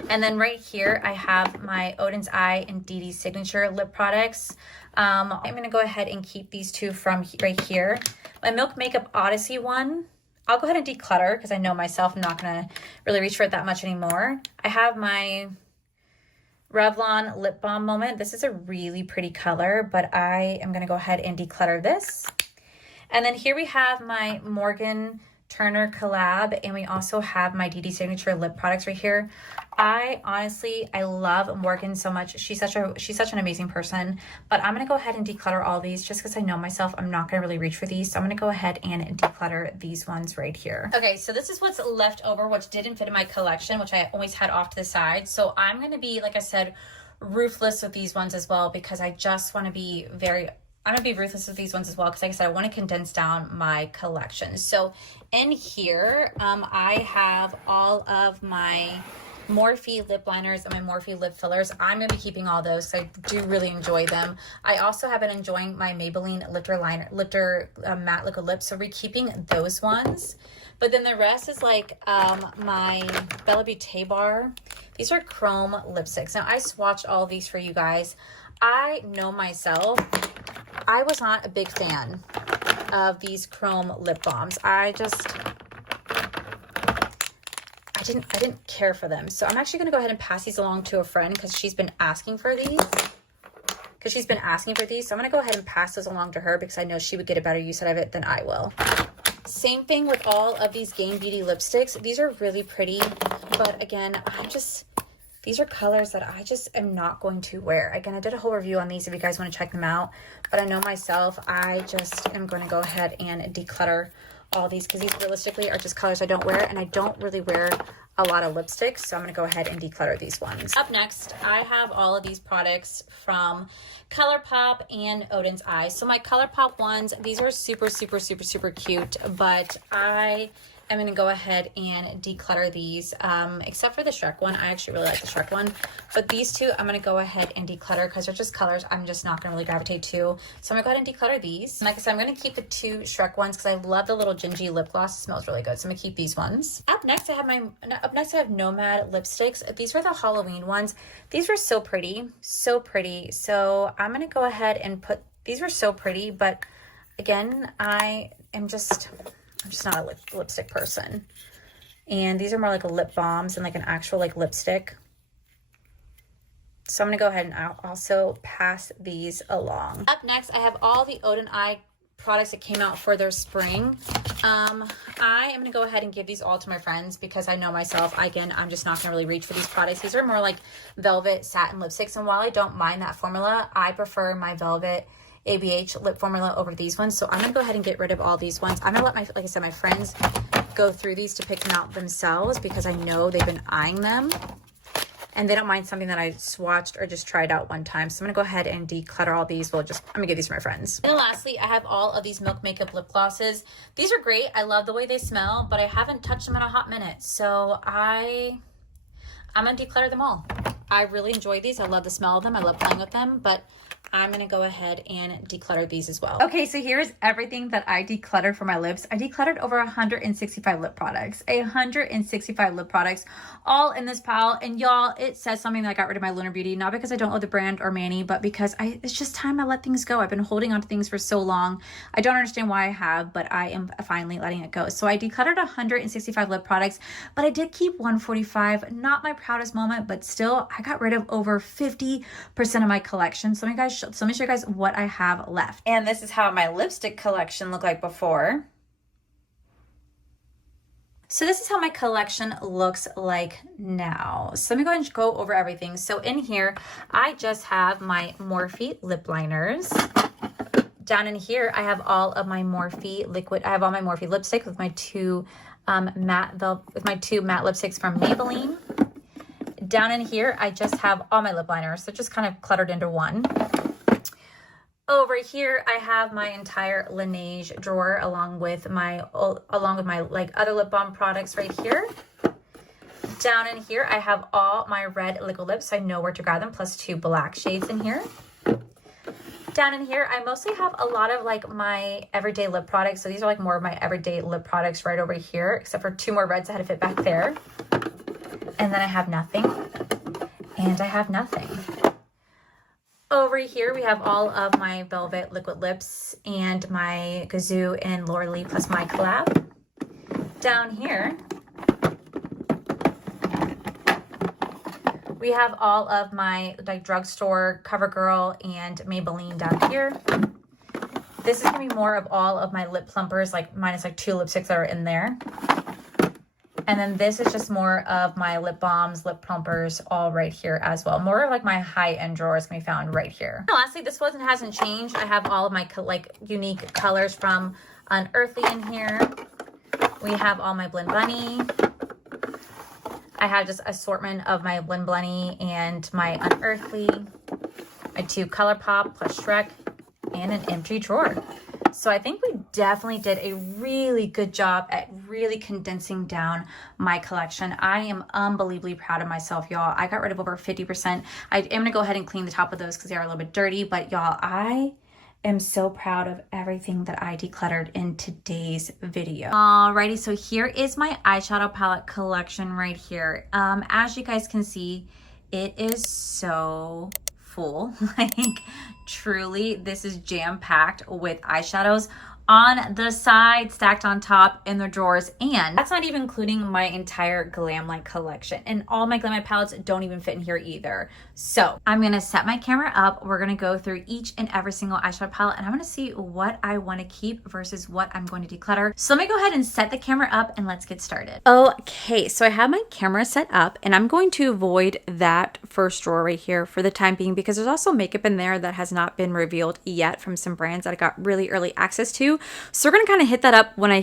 And then right here, I have my Odin's Eye and Dee Dee's Signature lip products. I'm going to go ahead and keep these two from right here. My Milk Makeup Odyssey one, I'll go ahead and declutter because I know myself, I'm not going to really reach for it that much anymore. I have my Revlon Lip Balm Moment. This is a really pretty color, but I am going to go ahead and declutter this. And then here we have my Morgan Turner collab, and we also have my Dee Dee Signature lip products right here. I love Morgan so much. She's such an amazing person, but I'm going to go ahead and declutter all these just because I know myself, I'm not going to really reach for these. So I'm going to go ahead and declutter these ones right here. Okay, so this is what's left over, which didn't fit in my collection, which I always had off to the side. So I'm going to be, like I said, ruthless with these ones as well, because I just want to be I'm going to be ruthless with these ones as well, because like I said, I want to condense down my collection. So in here, I have all of my Morphe lip liners and my Morphe lip fillers. I'm going to be keeping all those because I do really enjoy them. I also have been enjoying my Maybelline Lifter matte liquid lips, so we're keeping those ones. But then the rest is like my Bella Beauté bar. These are chrome lipsticks. Now I swatched all of these for you guys. I know myself, I was not a big fan of these chrome lip balms. I didn't care for them. So I'm actually going to go ahead and pass these along to a friend because she's been asking for these. So I'm going to go ahead and pass those along to her because I know she would get a better use out of it than I will. Same thing with all of these Game Beauty lipsticks. These are really pretty, but again, these are colors that I just am not going to wear. Again, I did a whole review on these if you guys want to check them out, but I know myself, I just am going to go ahead and declutter all these because these realistically are just colors I don't wear, and I don't really wear a lot of lipsticks, so I'm going to go ahead and declutter these ones. Up next, I have all of these products from ColourPop and Odin's Eye. So my ColourPop ones, these are super cute, but I I'm going to go ahead and declutter these, except for the Shrek one. I actually really like the Shrek one. But these two, I'm going to go ahead and declutter because they're just colors I'm just not going to really gravitate to. So I'm going to go ahead and declutter these. And like I said, I'm going to keep the two Shrek ones because I love the little gingy lip gloss. It smells really good. So I'm going to keep these ones. Up next, I have Nomad lipsticks. These were the Halloween ones. These were so pretty. So pretty. So I'm going to go ahead and put, these were so pretty, but again, I'm just not a lipstick person. And these are more like a lip balms and like an actual like lipstick. So I'm going to go ahead and I'll also pass these along. Up next, I have all the Odin Eye products that came out for their spring. I am going to go ahead and give these all to my friends because I know myself, again, I'm just not going to really reach for these products. These are more like velvet satin lipsticks. And while I don't mind that formula, I prefer my velvet ABH lip formula over these ones. So I'm going to go ahead and get rid of all these ones. I'm going to let like I said, my friends go through these to pick them out themselves because I know they've been eyeing them. And they don't mind something that I swatched or just tried out one time. So I'm going to go ahead and declutter all these. I'm going to give these to my friends. And then lastly, I have all of these Milk Makeup lip glosses. These are great. I love the way they smell, but I haven't touched them in a hot minute. So I'm going to declutter them all. I really enjoy these. I love the smell of them. I love playing with them, but I'm going to go ahead and declutter these as well. Okay, so here's everything that I decluttered for my lips. I decluttered over 165 lip products. 165 lip products all in this pile. And y'all, it says something that I got rid of my Lunar Beauty, not because I don't love the brand or Manny, but because it's just time I let things go. I've been holding on to things for so long. I don't understand why I have, but I am finally letting it go. So I decluttered 165 lip products, but I did keep 145. Not my proudest moment, but still, I got rid of over 50% of my collection. So let me show you guys what I have left. And this is how my lipstick collection looked like before. So this is how my collection looks like now. So let me go ahead and go over everything. So in here, I just have my Morphe lip liners. Down in here, I have all of my Morphe liquid. I have all my Morphe lipstick with my two matte lipsticks from Maybelline. Down in here, I just have all my lip liners. They're just kind of cluttered into one. Over here, I have my entire Laneige drawer along with my like other lip balm products right here. Down in here, I have all my red liquid lips, so I know where to grab them, plus 2 black shades in here. Down in here, I mostly have a lot of like my everyday lip products. So these are like more of my everyday lip products right over here, except for 2 more reds I had to fit back there. And then I have nothing. And I have nothing. Over here, we have all of my Velvet liquid lips and my Gazoo and Laura Lee plus my collab. Down here, we have all of my like drugstore, CoverGirl, and Maybelline down here. This is gonna be more of all of my lip plumpers, like minus like 2 lipsticks that are in there. And then this is just more of my lip balms, lip plumpers, all right here as well. More of like my high-end drawers can be found right here. And lastly, this one hasn't changed. I have all of my like unique colors from Unearthly in here. We have all my Blend Bunny. I have just assortment of my Blend Bunny and my Unearthly, my 2 ColourPop plus Shrek, and an empty drawer. So I think we definitely did a really good job at really condensing down my collection. I am unbelievably proud of myself, y'all. I got rid of over 50%. I am gonna go ahead and clean the top of those because they are a little bit dirty, but y'all, I am so proud of everything that I decluttered in today's video. Alrighty, so here is my eyeshadow palette collection right here. As you guys can see, it is so full. Like, truly, this is jam-packed with eyeshadows on the side, stacked on top in the drawers, and that's not even including my entire Glam Light collection. And all my Glam Light palettes don't even fit in here either. So I'm gonna set my camera up. We're gonna go through each and every single eyeshadow palette, and I'm gonna see what I want to keep versus what I'm going to declutter. So let me go ahead and set the camera up and let's get started. Okay, so I have my camera set up, and I'm going to avoid that first drawer right here for the time being because there's also makeup in there that has not been revealed yet from some brands that I got really early access to. So we're gonna kind of hit that up when I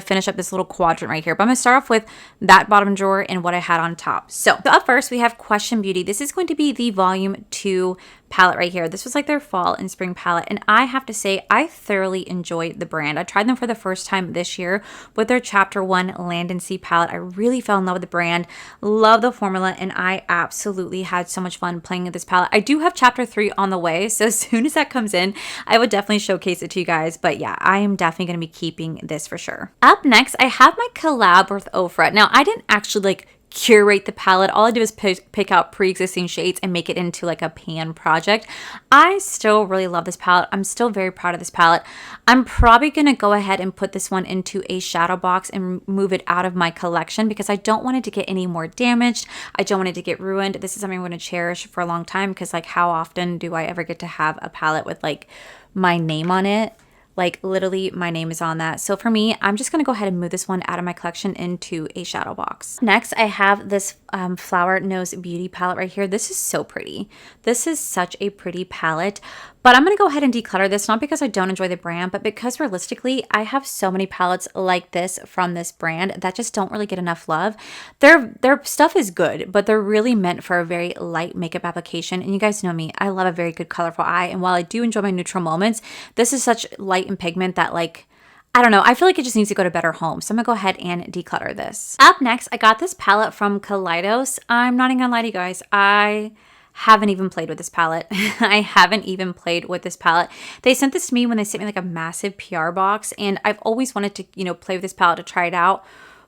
finish up this little quadrant right here. But I'm gonna start off with that bottom drawer and what I had on top. So up first we have Question Beauty. This is going to be the volume 2 palette right here. This was like their fall and spring palette, and I have to say I thoroughly enjoyed the brand. I tried them for the first time this year with their Chapter 1 Land and Sea palette. I really fell in love with the brand, love the formula, and I absolutely had so much fun playing with this palette. I do have Chapter 3 on the way, so as soon as that comes in, I would definitely showcase it to you guys. But yeah, I am definitely going to be keeping this for sure. Up next, I have my collab with Ofra. Now, I didn't actually like curate the palette. All I did was pick out pre-existing shades and make it into like a pan project. I still really love this palette. I'm still very proud of this palette. I'm probably going to go ahead and put this one into a shadow box and move it out of my collection because I don't want it to get any more damaged. I don't want it to get ruined. This is something I'm going to cherish for a long time because like how often do I ever get to have a palette with like my name on it? Like literally my name is on that. So for me, I'm just gonna go ahead and move this one out of my collection into a shadow box. Next, I have this Flower Nose Beauty palette right here. This is so pretty. This is such a pretty palette, but I'm gonna go ahead and declutter this, not because I don't enjoy the brand, but because realistically, I have so many palettes like this from this brand that just don't really get enough love. Their stuff is good, but they're really meant for a very light makeup application. And you guys know me, I love a very good colorful eye. And while I do enjoy my neutral moments, this is such light and pigment that like, I don't know, I feel like it just needs to go to better homes. So I'm gonna go ahead and declutter this. Up next, I got this palette from Kaleidos. I'm not even gonna lie to you guys, I haven't even played with this palette. I haven't even played with this palette. They sent this to me when they sent me like a massive PR box, and I've always wanted to, you know, play with this palette to try it out,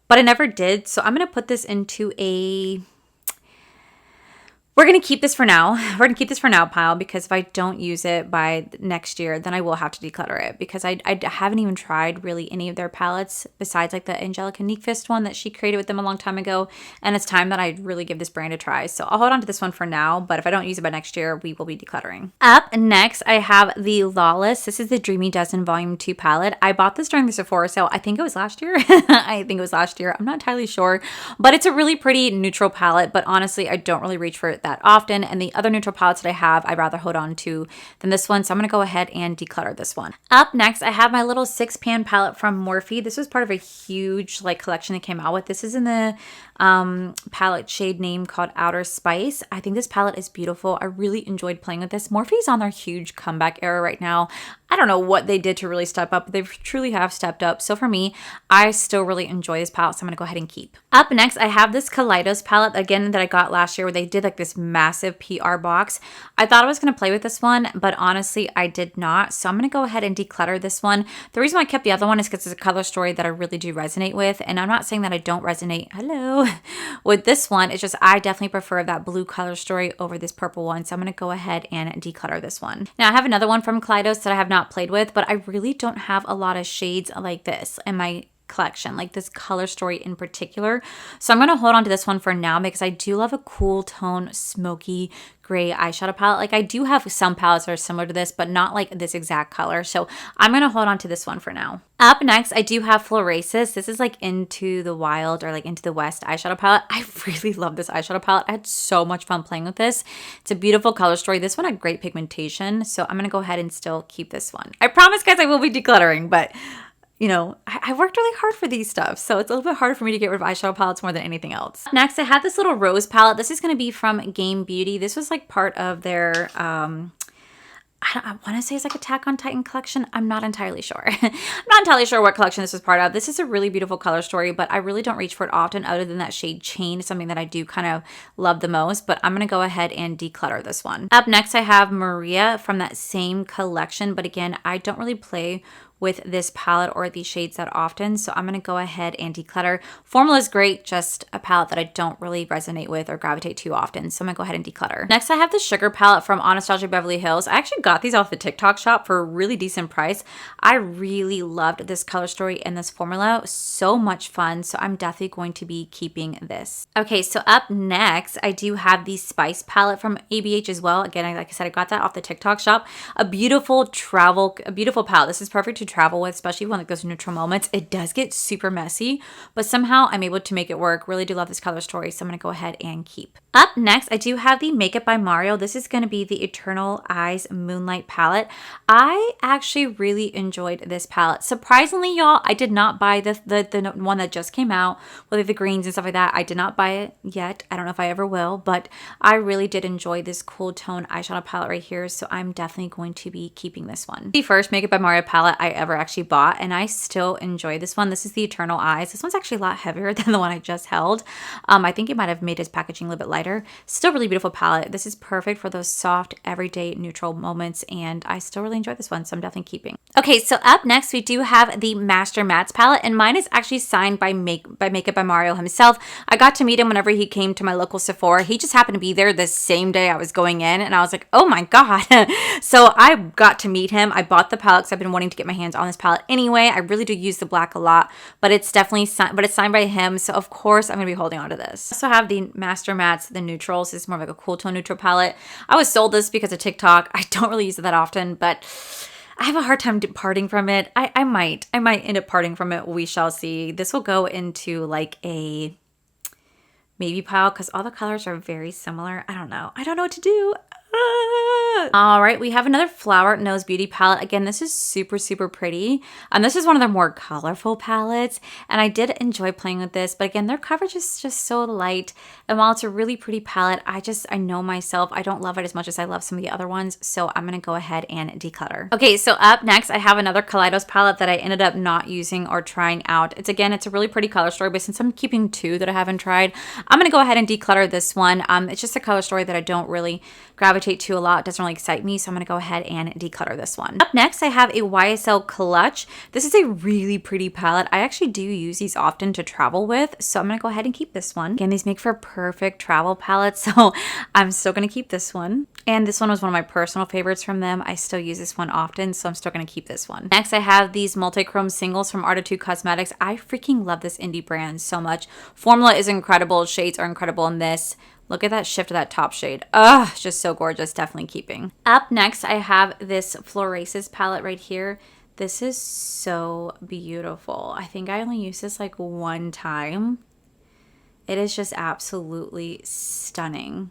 but I never did. So I'm gonna put this into a we're going to keep this for now. We're going to keep this for now pile because if I don't use it by next year, then I will have to declutter it because I haven't even tried really any of their palettes besides like the Angelica Nyqvist one that she created with them a long time ago. And it's time that I really give this brand a try. So I'll hold on to this one for now, but if I don't use it by next year, we will be decluttering. Up next, I have the Lawless. This is the Dreamy Dozen Volume 2 palette. I bought this during the Sephora sale. I think it was last year. I think it was last year. I'm not entirely sure, but it's a really pretty neutral palette, but honestly, I don't really reach for that often. And the other neutral palettes that I have, I'd rather hold on to than this one. So I'm going to go ahead and declutter this one. Up next, I have my little 6-pan palette from Morphe. This was part of a huge like collection they came out with. This is in the palette shade name called Outer Spice. I think this palette is beautiful. I really enjoyed playing with this. Morphe's on their huge comeback era right now. I don't know what they did to really step up, but they truly have stepped up. So for me, I still really enjoy this palette, so I'm going to go ahead and keep. Up next, I have this Kaleidos palette, again, that I got last year where they did like this massive PR box. I thought I was going to play with this one, but honestly, I did not. So I'm going to go ahead and declutter this one. The reason why I kept the other one is because it's a color story that I really do resonate with. And I'm not saying that I don't resonate, hello, with this one. It's just I definitely prefer that blue color story over this purple one. So I'm going to go ahead and declutter this one. Now, I have another one from Kaleidos that I have not played with, but I really don't have a lot of shades like this in my collection, like this color story in particular. So I'm going to hold on to this one for now because I do love a cool tone, smoky gray eyeshadow palette. Like I do have some palettes that are similar to this, but not like this exact color. So I'm going to hold on to this one for now. Up next, I do have Florasis. This is like Into the Wild or like Into the West eyeshadow palette. I really love this eyeshadow palette. I had so much fun playing with this. It's a beautiful color story. This one had great pigmentation. So I'm going to go ahead and still keep this one. I promise guys I will be decluttering, but you know, I worked really hard for these stuff, so it's a little bit harder for me to get rid of eyeshadow palettes more than anything else. Next, I have this little rose palette. This is going to be from Game Beauty. This was like part of their, I want to say it's like Attack on Titan collection. I'm not entirely sure. I'm not entirely sure what collection this was part of. This is a really beautiful color story, but I really don't reach for it often other than that shade Chain, something that I do kind of love the most, but I'm going to go ahead and declutter this one. Up next, I have Maria from that same collection, but again, I don't really play with this palette or these shades that often, so I'm going to go ahead and declutter. Formula is great, just a palette that I don't really resonate with or gravitate to often, so I'm going to go ahead and declutter. Next, I have the Sugar palette from Anastasia Beverly Hills. I actually got these off the TikTok shop for a really decent price. I really loved this color story and this formula. So much fun, so I'm definitely going to be keeping this. Okay, so up next, I do have the Spice palette from ABH as well. Again, like I said, I got that off the TikTok shop. A beautiful palette. This is perfect to travel with, especially when it goes to neutral moments. It does get super messy, but somehow I'm able to make it work. Really do love this color story, so I'm going to go ahead and keep. Up next, I do have the Makeup by Mario. This is going to be the Eternal Eyes Moonlight palette. I actually really enjoyed this palette. Surprisingly, y'all, I did not buy the one that just came out with the greens and stuff like that. I did not buy it yet. I don't know if I ever will, but I really did enjoy this cool tone eyeshadow palette right here, so I'm definitely going to be keeping this one. The first Makeup by Mario palette I ever actually bought, and I still enjoy this one. This is the Eternal Eyes. This one's actually a lot heavier than the one I just held. I think it might have made his packaging a little bit lighter. Still really beautiful palette. This is perfect for those soft, everyday, neutral moments, and I still really enjoy this one, so I'm definitely keeping. Okay, so up next, we do have the Master Mattes palette, and mine is actually signed by Makeup by Mario himself. I got to meet him whenever he came to my local Sephora. He just happened to be there the same day I was going in, and I was like, oh my god. So I got to meet him. I bought the palette because I've been wanting to get my hands on this palette anyway. I really do use the black a lot, but it's definitely signed by him, so of course I'm going to be holding on to this. I also have the Master Mattes, the neutrals. This is more like a cool tone neutral palette. I was sold this because of TikTok. I don't really use it that often, but I have a hard time departing from it. I might end up parting from it. We shall see. This will go into like a maybe pile because all the colors are very similar. I don't know what to do. All right, we have another Flower Nose Beauty palette. Again, this is super, super pretty. This is one of their more colorful palettes, and I did enjoy playing with this, but again, their coverage is just so light, and while it's a really pretty palette, I know myself, I don't love it as much as I love some of the other ones, so I'm gonna go ahead and declutter. Okay, so up next, I have another Kaleidos palette that I ended up not using or trying out. It's a really pretty color story, but since I'm keeping two that I haven't tried, I'm gonna go ahead and declutter this one. It's just a color story that I don't really gravitate to a lot. It doesn't really excite me, so I'm going to go ahead and declutter this one. Up next, I have a YSL Clutch. This is a really pretty palette. I actually do use these often to travel with, so I'm going to go ahead and keep this one. Again, these make for perfect travel palettes, so I'm still going to keep this one. And this one was one of my personal favorites from them. I still use this one often, so I'm still going to keep this one. Next, I have these multi-chrome singles from Art of Two Cosmetics. I freaking love this indie brand so much. Formula is incredible. Shades are incredible in this. Look at that shift of that top shade. Ugh, just so gorgeous. Definitely keeping. Up next, I have this Florasis palette right here. This is so beautiful. I think I only used this like one time. It is just absolutely stunning.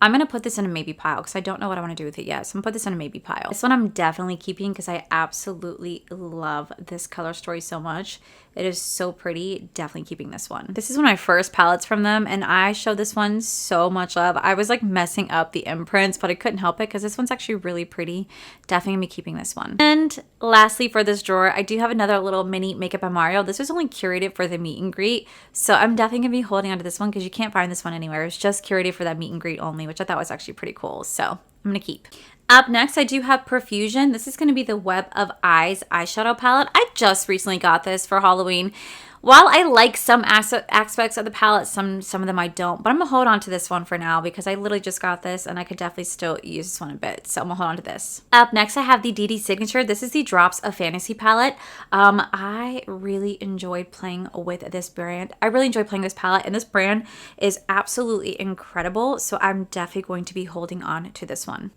I'm going to put this in a maybe pile because I don't know what I want to do with it yet. So I'm going to put this in a maybe pile. This one I'm definitely keeping because I absolutely love this color story so much. It is so pretty. Definitely keeping this one. This is one of my first palettes from them, and I showed this one so much love. I was like messing up the imprints, but I couldn't help it because this one's actually really pretty. Definitely gonna be keeping this one. And lastly, for this drawer, I do have another little mini Makeup by Mario. This was only curated for the meet and greet, so I'm definitely gonna be holding on to this one because you can't find this one anywhere. It's just curated for that meet and greet only, which I thought was actually pretty cool. So I'm gonna keep. Up next, I do have Profusion. This is going to be the Web of Eyes eyeshadow palette. I just recently got this for Halloween. While I like some aspects of the palette, some of them I don't. But I'm going to hold on to this one for now because I literally just got this and I could definitely still use this one a bit. So I'm going to hold on to this. Up next, I have the DD Signature. This is the Drops of Fantasy palette. I really enjoyed playing with this brand. I really enjoy playing this palette, and this brand is absolutely incredible. So I'm definitely going to be holding on to this one.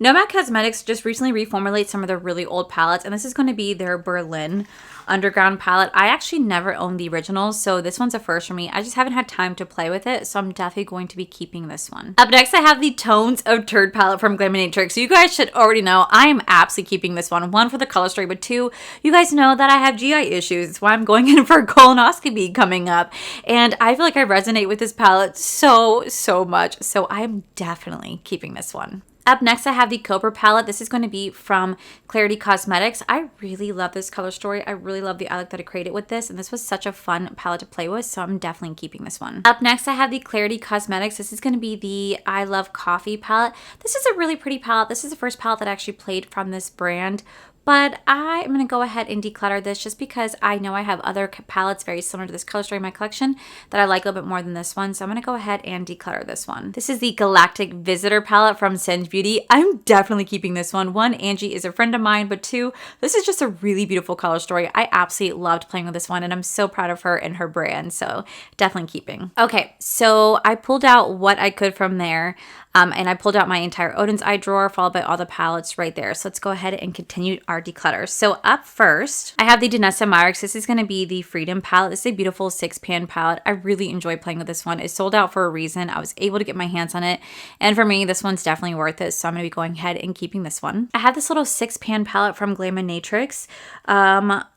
Nomad Cosmetics just recently reformulated some of their really old palettes, and this is going to be their Berlin Underground palette. I actually never owned the originals, so this one's a first for me. I just haven't had time to play with it, so I'm definitely going to be keeping this one. Up next, I have the Tones of Turd palette from Glam Light. So you guys should already know I am absolutely keeping this one. One, for the color story, but two, you guys know that I have GI issues. That's why I'm going in for a colonoscopy coming up, and I feel like I resonate with this palette so much, so I'm definitely keeping this one. Up next, I have the Cobra palette. This is going to be from Clarity Cosmetics. I really love this color story. I really love the eye look that I created with this, and this was such a fun palette to play with, so I'm definitely keeping this one. Up next, I have the Clarity Cosmetics. This is going to be the I Love Coffee palette. This is a really pretty palette. This is the first palette that I actually played from this brand. But I'm going to go ahead and declutter this just because I know I have other palettes very similar to this color story in my collection that I like a little bit more than this one. So I'm going to go ahead and declutter this one. This is the Galactic Visitor palette from Singe Beauty. I'm definitely keeping this one. One, Angie is a friend of mine, but two, this is just a really beautiful color story. I absolutely loved playing with this one, and I'm so proud of her and her brand. So definitely keeping. Okay, so I pulled out what I could from there. And I pulled out my entire Odin's Eye drawer followed by all the palettes right there. So let's go ahead and continue our declutter. So up first, I have the Danessa Myricks. This is going to be the Freedom palette. This is a beautiful 6-pan palette. I really enjoy playing with this one. It sold out for a reason. I was able to get my hands on it. And for me, this one's definitely worth it. So I'm going to be going ahead and keeping this one. I have this little 6-pan palette from Glam Light.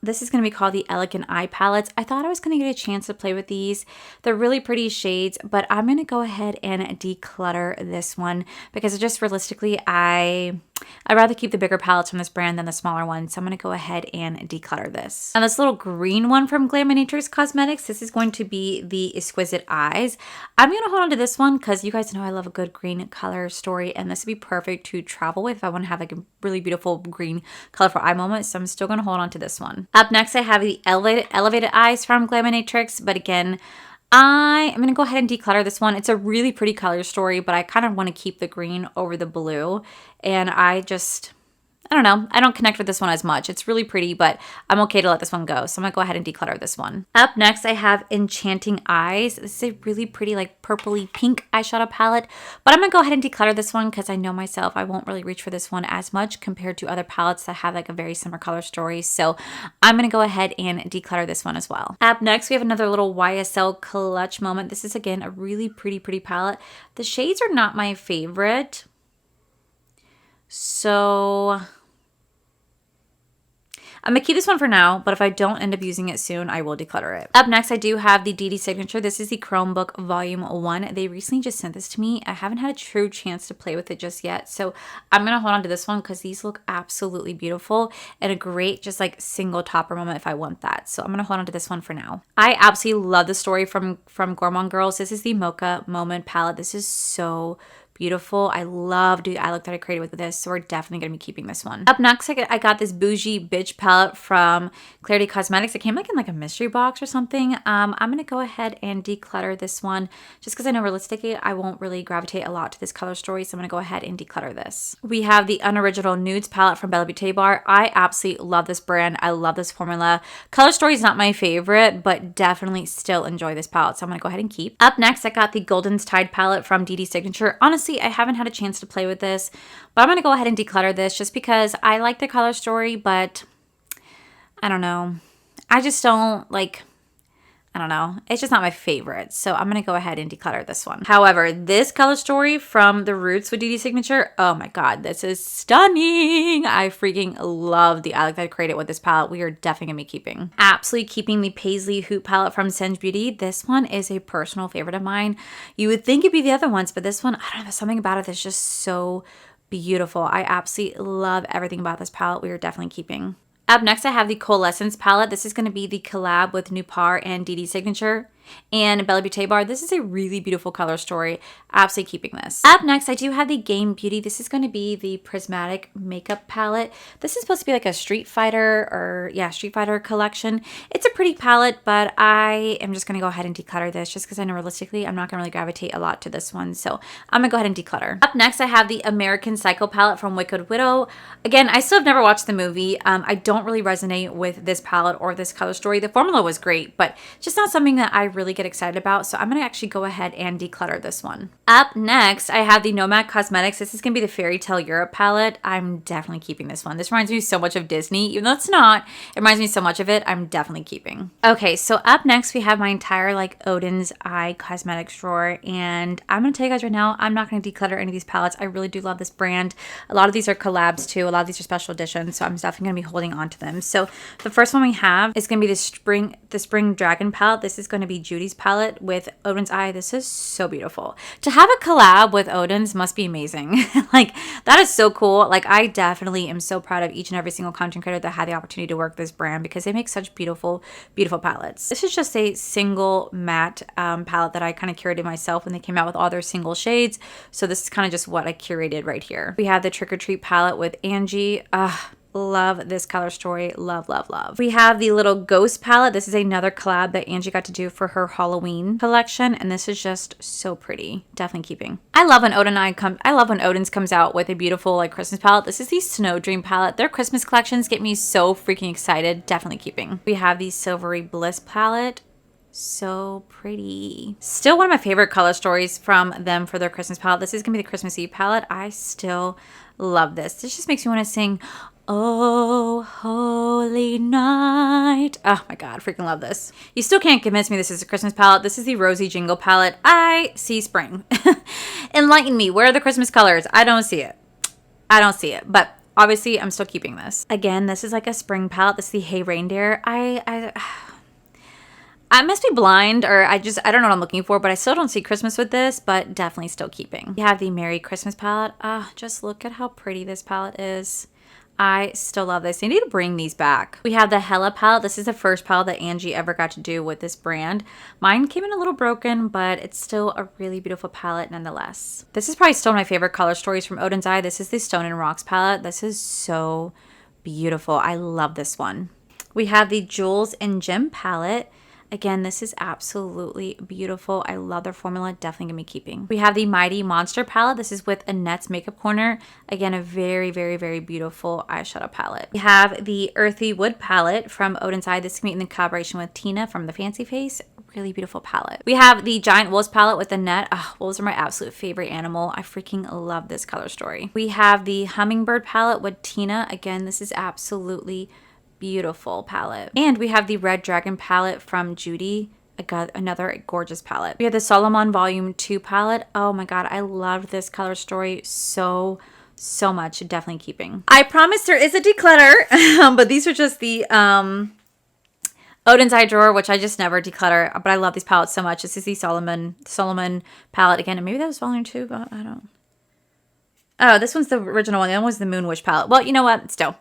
This is going to be called the Elegant Eye palettes. I thought I was going to get a chance to play with these. They're really pretty shades, but I'm going to go ahead and declutter this one because just realistically I'd rather keep the bigger palettes from this brand than the smaller ones, so I'm going to go ahead and declutter this. And this little green one from Glam Light Cosmetics, this is going to be the Exquisite Eyes. I'm going to hold on to this one because you guys know I love a good green color story, and this would be perfect to travel with if I want to have like a really beautiful green colorful eye moment, so I'm still going to hold on to this one. Up next, I have the Elevated Eyes from Glam Light, but again, I am going to go ahead and declutter this one. It's a really pretty color story, but I kind of want to keep the green over the blue. And I don't know. I don't connect with this one as much. It's really pretty, but I'm okay to let this one go. So I'm going to go ahead and declutter this one. Up next, I have Enchanting Eyes. This is a really pretty like purpley pink eyeshadow palette, but I'm going to go ahead and declutter this one because I know myself, I won't really reach for this one as much compared to other palettes that have like a very similar color story. So I'm going to go ahead and declutter this one as well. Up next, we have another little YSL clutch moment. This is again a really pretty palette. The shades are not my favorite. So I'm going to keep this one for now, but if I don't end up using it soon, I will declutter it. Up next, I do have the DD Signature. This is the Chromebook Volume 1. They recently just sent this to me. I haven't had a true chance to play with it just yet, so I'm going to hold on to this one because these look absolutely beautiful and a great just like single topper moment if I want that. So I'm going to hold on to this one for now. I absolutely love the story from Gourmand Girls. This is the Mocha Moment palette. This is so beautiful. I love the eye look that I created with this, so we're definitely going to be keeping this one. Up next, I got this Bougie Bitch palette from Clarity Cosmetics. It came like in like a mystery box or something. I'm going to go ahead and declutter this one just because I know realistically I won't really gravitate a lot to this color story, so I'm going to go ahead and declutter this. We have the Unoriginal Nudes palette from Bella Beauté Bar. I absolutely love this brand. I love this formula. Color story is not my favorite, but definitely still enjoy this palette, so I'm going to go ahead and keep. Up next, I got the Golden's Tide palette from DD Signature. Honestly, I haven't had a chance to play with this, but I'm going to go ahead and declutter this just because I like the color story, but I don't know. I just don't like, I don't know. It's just not my favorite. So I'm going to go ahead and declutter this one. However, this color story from the Roots with DD Signature, oh my God, this is stunning. I freaking love the eye look that I created with this palette. We are definitely going to be keeping. Absolutely keeping the Paisley Hoop palette from Singe Beauty. This one is a personal favorite of mine. You would think it'd be the other ones, but this one, I don't know, there's something about it that's just so beautiful. I absolutely love everything about this palette. We are definitely keeping. Up next, I have the Coalescence palette. This is going to be the collab with Nupar and DD Signature and Bella Beauté Bar. This is a really beautiful color story. Absolutely keeping this. Up next, I do have the Game Beauty. This is going to be the Prismatic Makeup Palette. This is supposed to be like a Street Fighter or, yeah, Street Fighter collection. It's a pretty palette, but I am just going to go ahead and declutter this just because I know realistically I'm not going to really gravitate a lot to this one. So I'm going to go ahead and declutter. Up next, I have the American Psycho palette from Wicked Widow. Again, I still have never watched the movie. I don't really resonate with this palette or this color story. The formula was great, but just not something that I really get excited about. So I'm going to actually go ahead and declutter this one. Up next, I have the Nomad Cosmetics. This is going to be the Fairy Tale Europe palette. I'm definitely keeping this one. This reminds me so much of Disney, even though it's not. It reminds me so much of it. I'm definitely keeping. Okay, so up next, we have my entire like Odin's Eye cosmetics drawer. And I'm going to tell you guys right now, I'm not going to declutter any of these palettes. I really do love this brand. A lot of these are collabs too. A lot of these are special editions. So I'm definitely going to be holding on to them. So the first one we have is going to be the Spring Dragon palette. This is going to be Judy's palette with Odin's Eye. This is so beautiful. To have a collab with Odin's must be amazing. Like, that is so cool. Like, I definitely am so proud of each and every single content creator that had the opportunity to work this brand because they make such beautiful, beautiful palettes. This is just a single matte palette that I kind of curated myself when they came out with all their single shades. So this is kind of just what I curated right here. We have the Trick or Treat palette with Angie. Love this color story. Love, love, love. We have the little Ghost palette. This is another collab that Angie got to do for her Halloween collection, and this is just so pretty. Definitely keeping. I love when Odin's comes out with a beautiful like Christmas palette. This is the Snow Dream palette. Their Christmas collections get me so freaking excited. Definitely keeping. We have the Silvery Bliss palette. So pretty. Still one of my favorite color stories from them for their Christmas palette. This is gonna be the Christmas Eve palette. I still love this. This just makes me want to sing "Oh Holy Night." Oh my God, freaking love this. You still can't convince me this is a Christmas palette. This is the Rosy Jingle palette. I see spring. Enlighten me. Where are the Christmas colors? I don't see it. I don't see it. But obviously, I'm still keeping this. Again, this is like a spring palette. This is the Hey Reindeer. I must be blind, or I don't know what I'm looking for, but I still don't see Christmas with this, but definitely still keeping. We have the Merry Christmas palette. Just look at how pretty this palette is. I still love this. They need to bring these back. We have the Hella palette. This is the first palette that Angie ever got to do with this brand. Mine came in a little broken, but it's still a really beautiful palette nonetheless. This is probably still my favorite color stories from Odin's Eye. This is the Stone and Rocks palette. This is so beautiful. I love this one. We have the Jules and Gem palette. Again, this is absolutely beautiful. I love their formula. Definitely going to be keeping. We have the Mighty Monster palette. This is with Annette's Makeup Corner. Again, a very, very, very beautiful eyeshadow palette. We have the Earthy Wood palette from Odin's Eye. This is going to be in collaboration with Tina from the Fancy Face. Really beautiful palette. We have the Giant Wolves palette with Annette. Wolves are my absolute favorite animal. I freaking love this color story. We have the Hummingbird palette with Tina. Again, this is absolutely beautiful palette. And we have the Red Dragon palette from Judy. Another gorgeous palette. We have the Solomon Volume 2 palette. Oh my God, I loved this color story so much. Definitely keeping. I promise there is a declutter, but these are just the Odin's Eye drawer, which I just never declutter, but I love these palettes so much. This is the Solomon palette again, and maybe that was Volume 2, but I don't. Oh, this one's the original one. The other one was the Moonwish palette. Well, you know what? Still.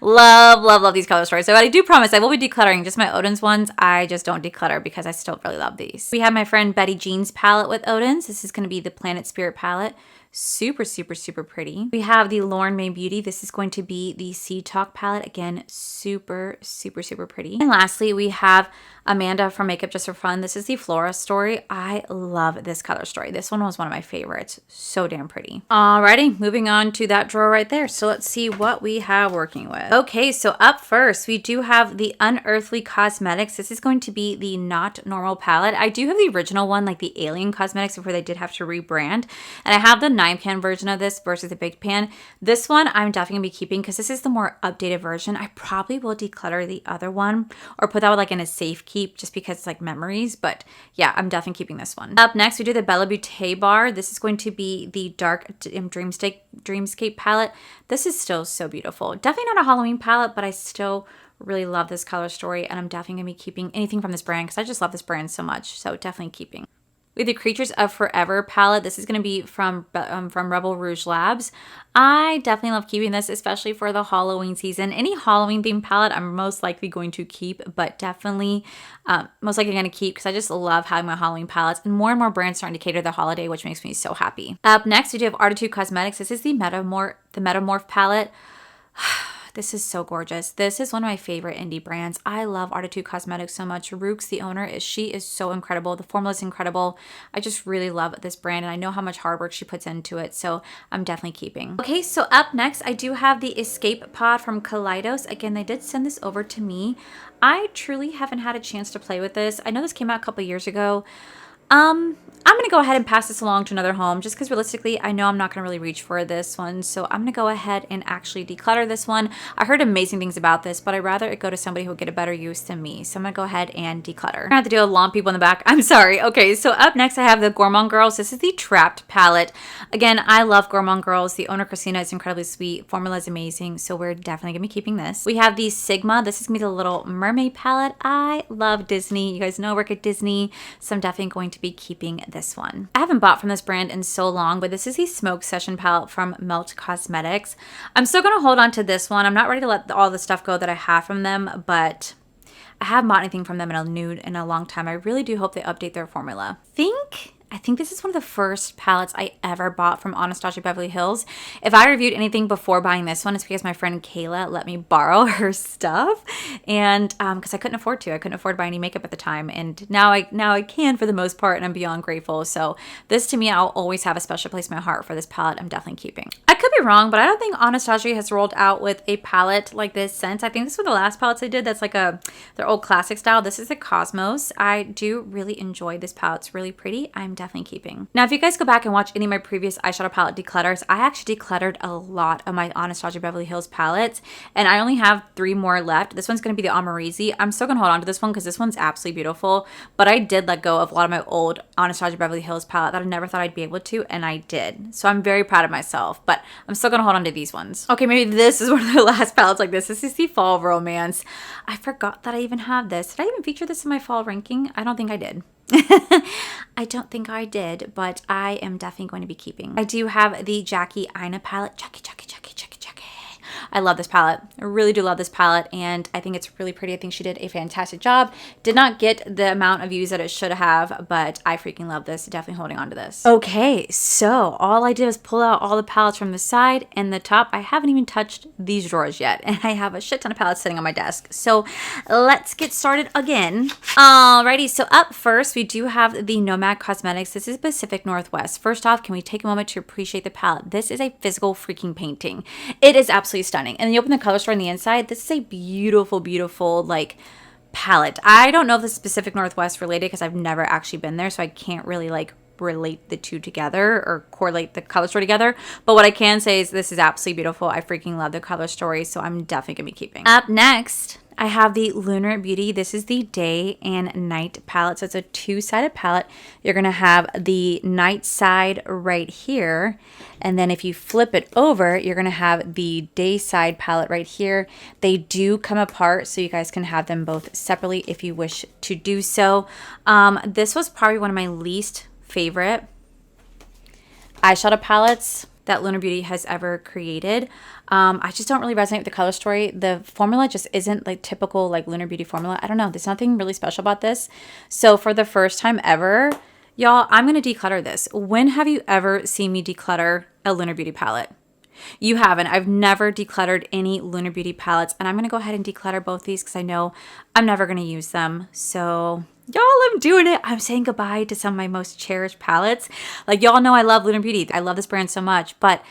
love these color stories. So I do promise I will be decluttering just my Odin's ones. I just don't declutter because I still really love these. We have my friend Betty Jean's palette with Odin's. This is going to be the Planet Spirit palette. Super pretty. We have the Lauren May Beauty. This is going to be the Sea Talk palette. Again, super pretty. And lastly, we have Amanda from Makeup Just for Fun. This is the Flora story. I love this color story. This one was one of my favorites. So damn pretty. Alrighty, moving on to that drawer right there. So let's see what we have working with. Okay, so up first, we do have the Unearthly Cosmetics. This is going to be the Not Normal palette. I do have the original one, like the Alien Cosmetics, before they did have to rebrand. And I have the 9-pan version of this versus the big pan. This one I'm definitely gonna be keeping because this is the more updated version. I probably will declutter the other one or put that one like in a safe keep just because it's like memories. But yeah, I'm definitely keeping this one. Up next, we do the Bella Beauté bar. This is going to be the Dark Dreamscape palette. This is still so beautiful. Definitely not a Halloween palette, but I still really love this color story, and I'm definitely gonna be keeping anything from this brand because I just love this brand so much. So definitely keeping. With the Creatures of Forever palette, this is going to be from Rebel Rouge Labs. I definitely love keeping this, especially for the Halloween season. Any Halloween themed palette, I'm most likely going to keep, but definitely most likely going to keep because I just love having my Halloween palettes, and more brands starting to cater to the holiday, which makes me so happy. Up next, we do have Artitude Cosmetics. This is the Metamorph palette. This is so gorgeous. This is one of my favorite indie brands. I love Artitude Cosmetics so much. Rooks, the owner, she is so incredible. The formula is incredible. I just really love this brand, and I know how much hard work she puts into it, so I'm definitely keeping. Okay, so up next, I do have the Escape Pod from Kaleidos. Again, they did send this over to me. I truly haven't had a chance to play with this. I know this came out a couple years ago. I'm going to go ahead and pass this along to another home just because realistically, I know I'm not going to really reach for this one. So I'm going to go ahead and actually declutter this one. I heard amazing things about this, but I'd rather it go to somebody who will get a better use than me. So I'm going to go ahead and declutter. I have to deal with long people in the back. I'm sorry. Okay, so up next, I have the Gourmand Girls. This is the Trapped palette. Again, I love Gourmand Girls. The owner, Christina, is incredibly sweet. Formula is amazing. So we're definitely going to be keeping this. We have the Sigma. This is going to be the Little Mermaid palette. I love Disney. You guys know I work at Disney. So I'm definitely going to be keeping this one. I haven't bought from this brand in so long, but this is the Smoke Session palette from Melt Cosmetics. I'm still going to hold on to this one. I'm not ready to let all the stuff go that I have from them, but I haven't bought anything from them in a long time. I really do hope they update their formula. I think this is one of the first palettes I ever bought from Anastasia Beverly Hills. If I reviewed anything before buying this one, it's because my friend Kayla let me borrow her stuff, and because I couldn't afford to buy any makeup at the time, and now I can for the most part, and I'm beyond grateful. So this, to me, I'll always have a special place in my heart for this palette. I'm definitely keeping. I could be wrong, but I don't think Anastasia has rolled out with a palette like this since. I think this was the last palettes they did. That's like their old classic style. This is the Cosmos. I do really enjoy this palette. It's really pretty. I'm definitely keeping. Now, if you guys go back and watch any of my previous eyeshadow palette declutters, I actually decluttered a lot of my Anastasia Beverly Hills palettes, and I only have 3 more left. This one's going to be the Amorisi. I'm still going to hold on to this one because this one's absolutely beautiful, but I did let go of a lot of my old Anastasia Beverly Hills palette that I never thought I'd be able to, and I did. So I'm very proud of myself, but I'm still going to hold on to these ones. Okay, maybe this is one of the last palettes like this. This is the Fall Romance. I forgot that I even have this. Did I even feature this in my fall ranking? I don't think I did. I don't think I did, but I am definitely going to be keeping. I do have the Jackie Aina palette. Jackie. I love this palette. I really do love this palette, and I think it's really pretty. I think she did a fantastic job. Did not get the amount of views that it should have, but I freaking love this. Definitely holding on to this. Okay, so all I did was pull out all the palettes from the side and the top. I haven't even touched these drawers yet, and I have a shit ton of palettes sitting on my desk. So let's get started again. Alrighty, so up first, we do have the Nomad Cosmetics. This is Pacific Northwest. First off, can we take a moment to appreciate the palette? This is a physical freaking painting. It is absolutely stunning. And then you open the color store on the inside. This is a beautiful, beautiful, like, palette. I don't know if this is Pacific Northwest related because I've never actually been there, so I can't really, like, relate the two together or correlate the color story together. But what I can say is this is absolutely beautiful. I freaking love the color story, so I'm definitely gonna be keeping. Up next, I have the Lunar Beauty. This is the Day and Night palette. So it's a 2-sided palette. You're going to have the night side right here. And then if you flip it over, you're going to have the day side palette right here. They do come apart, so you guys can have them both separately if you wish to do so. This was probably one of my least favorite eyeshadow palettes that Lunar Beauty has ever created. I just don't really resonate with the color story. The formula just isn't like typical like Lunar Beauty formula. I don't know. There's nothing really special about this. So for the first time ever, y'all, I'm going to declutter this. When have you ever seen me declutter a Lunar Beauty palette? You haven't. I've never decluttered any Lunar Beauty palettes, and I'm going to go ahead and declutter both these because I know I'm never going to use them. So y'all, I'm doing it. I'm saying goodbye to some of my most cherished palettes. Like, y'all know I love Lunar Beauty. I love this brand so much, but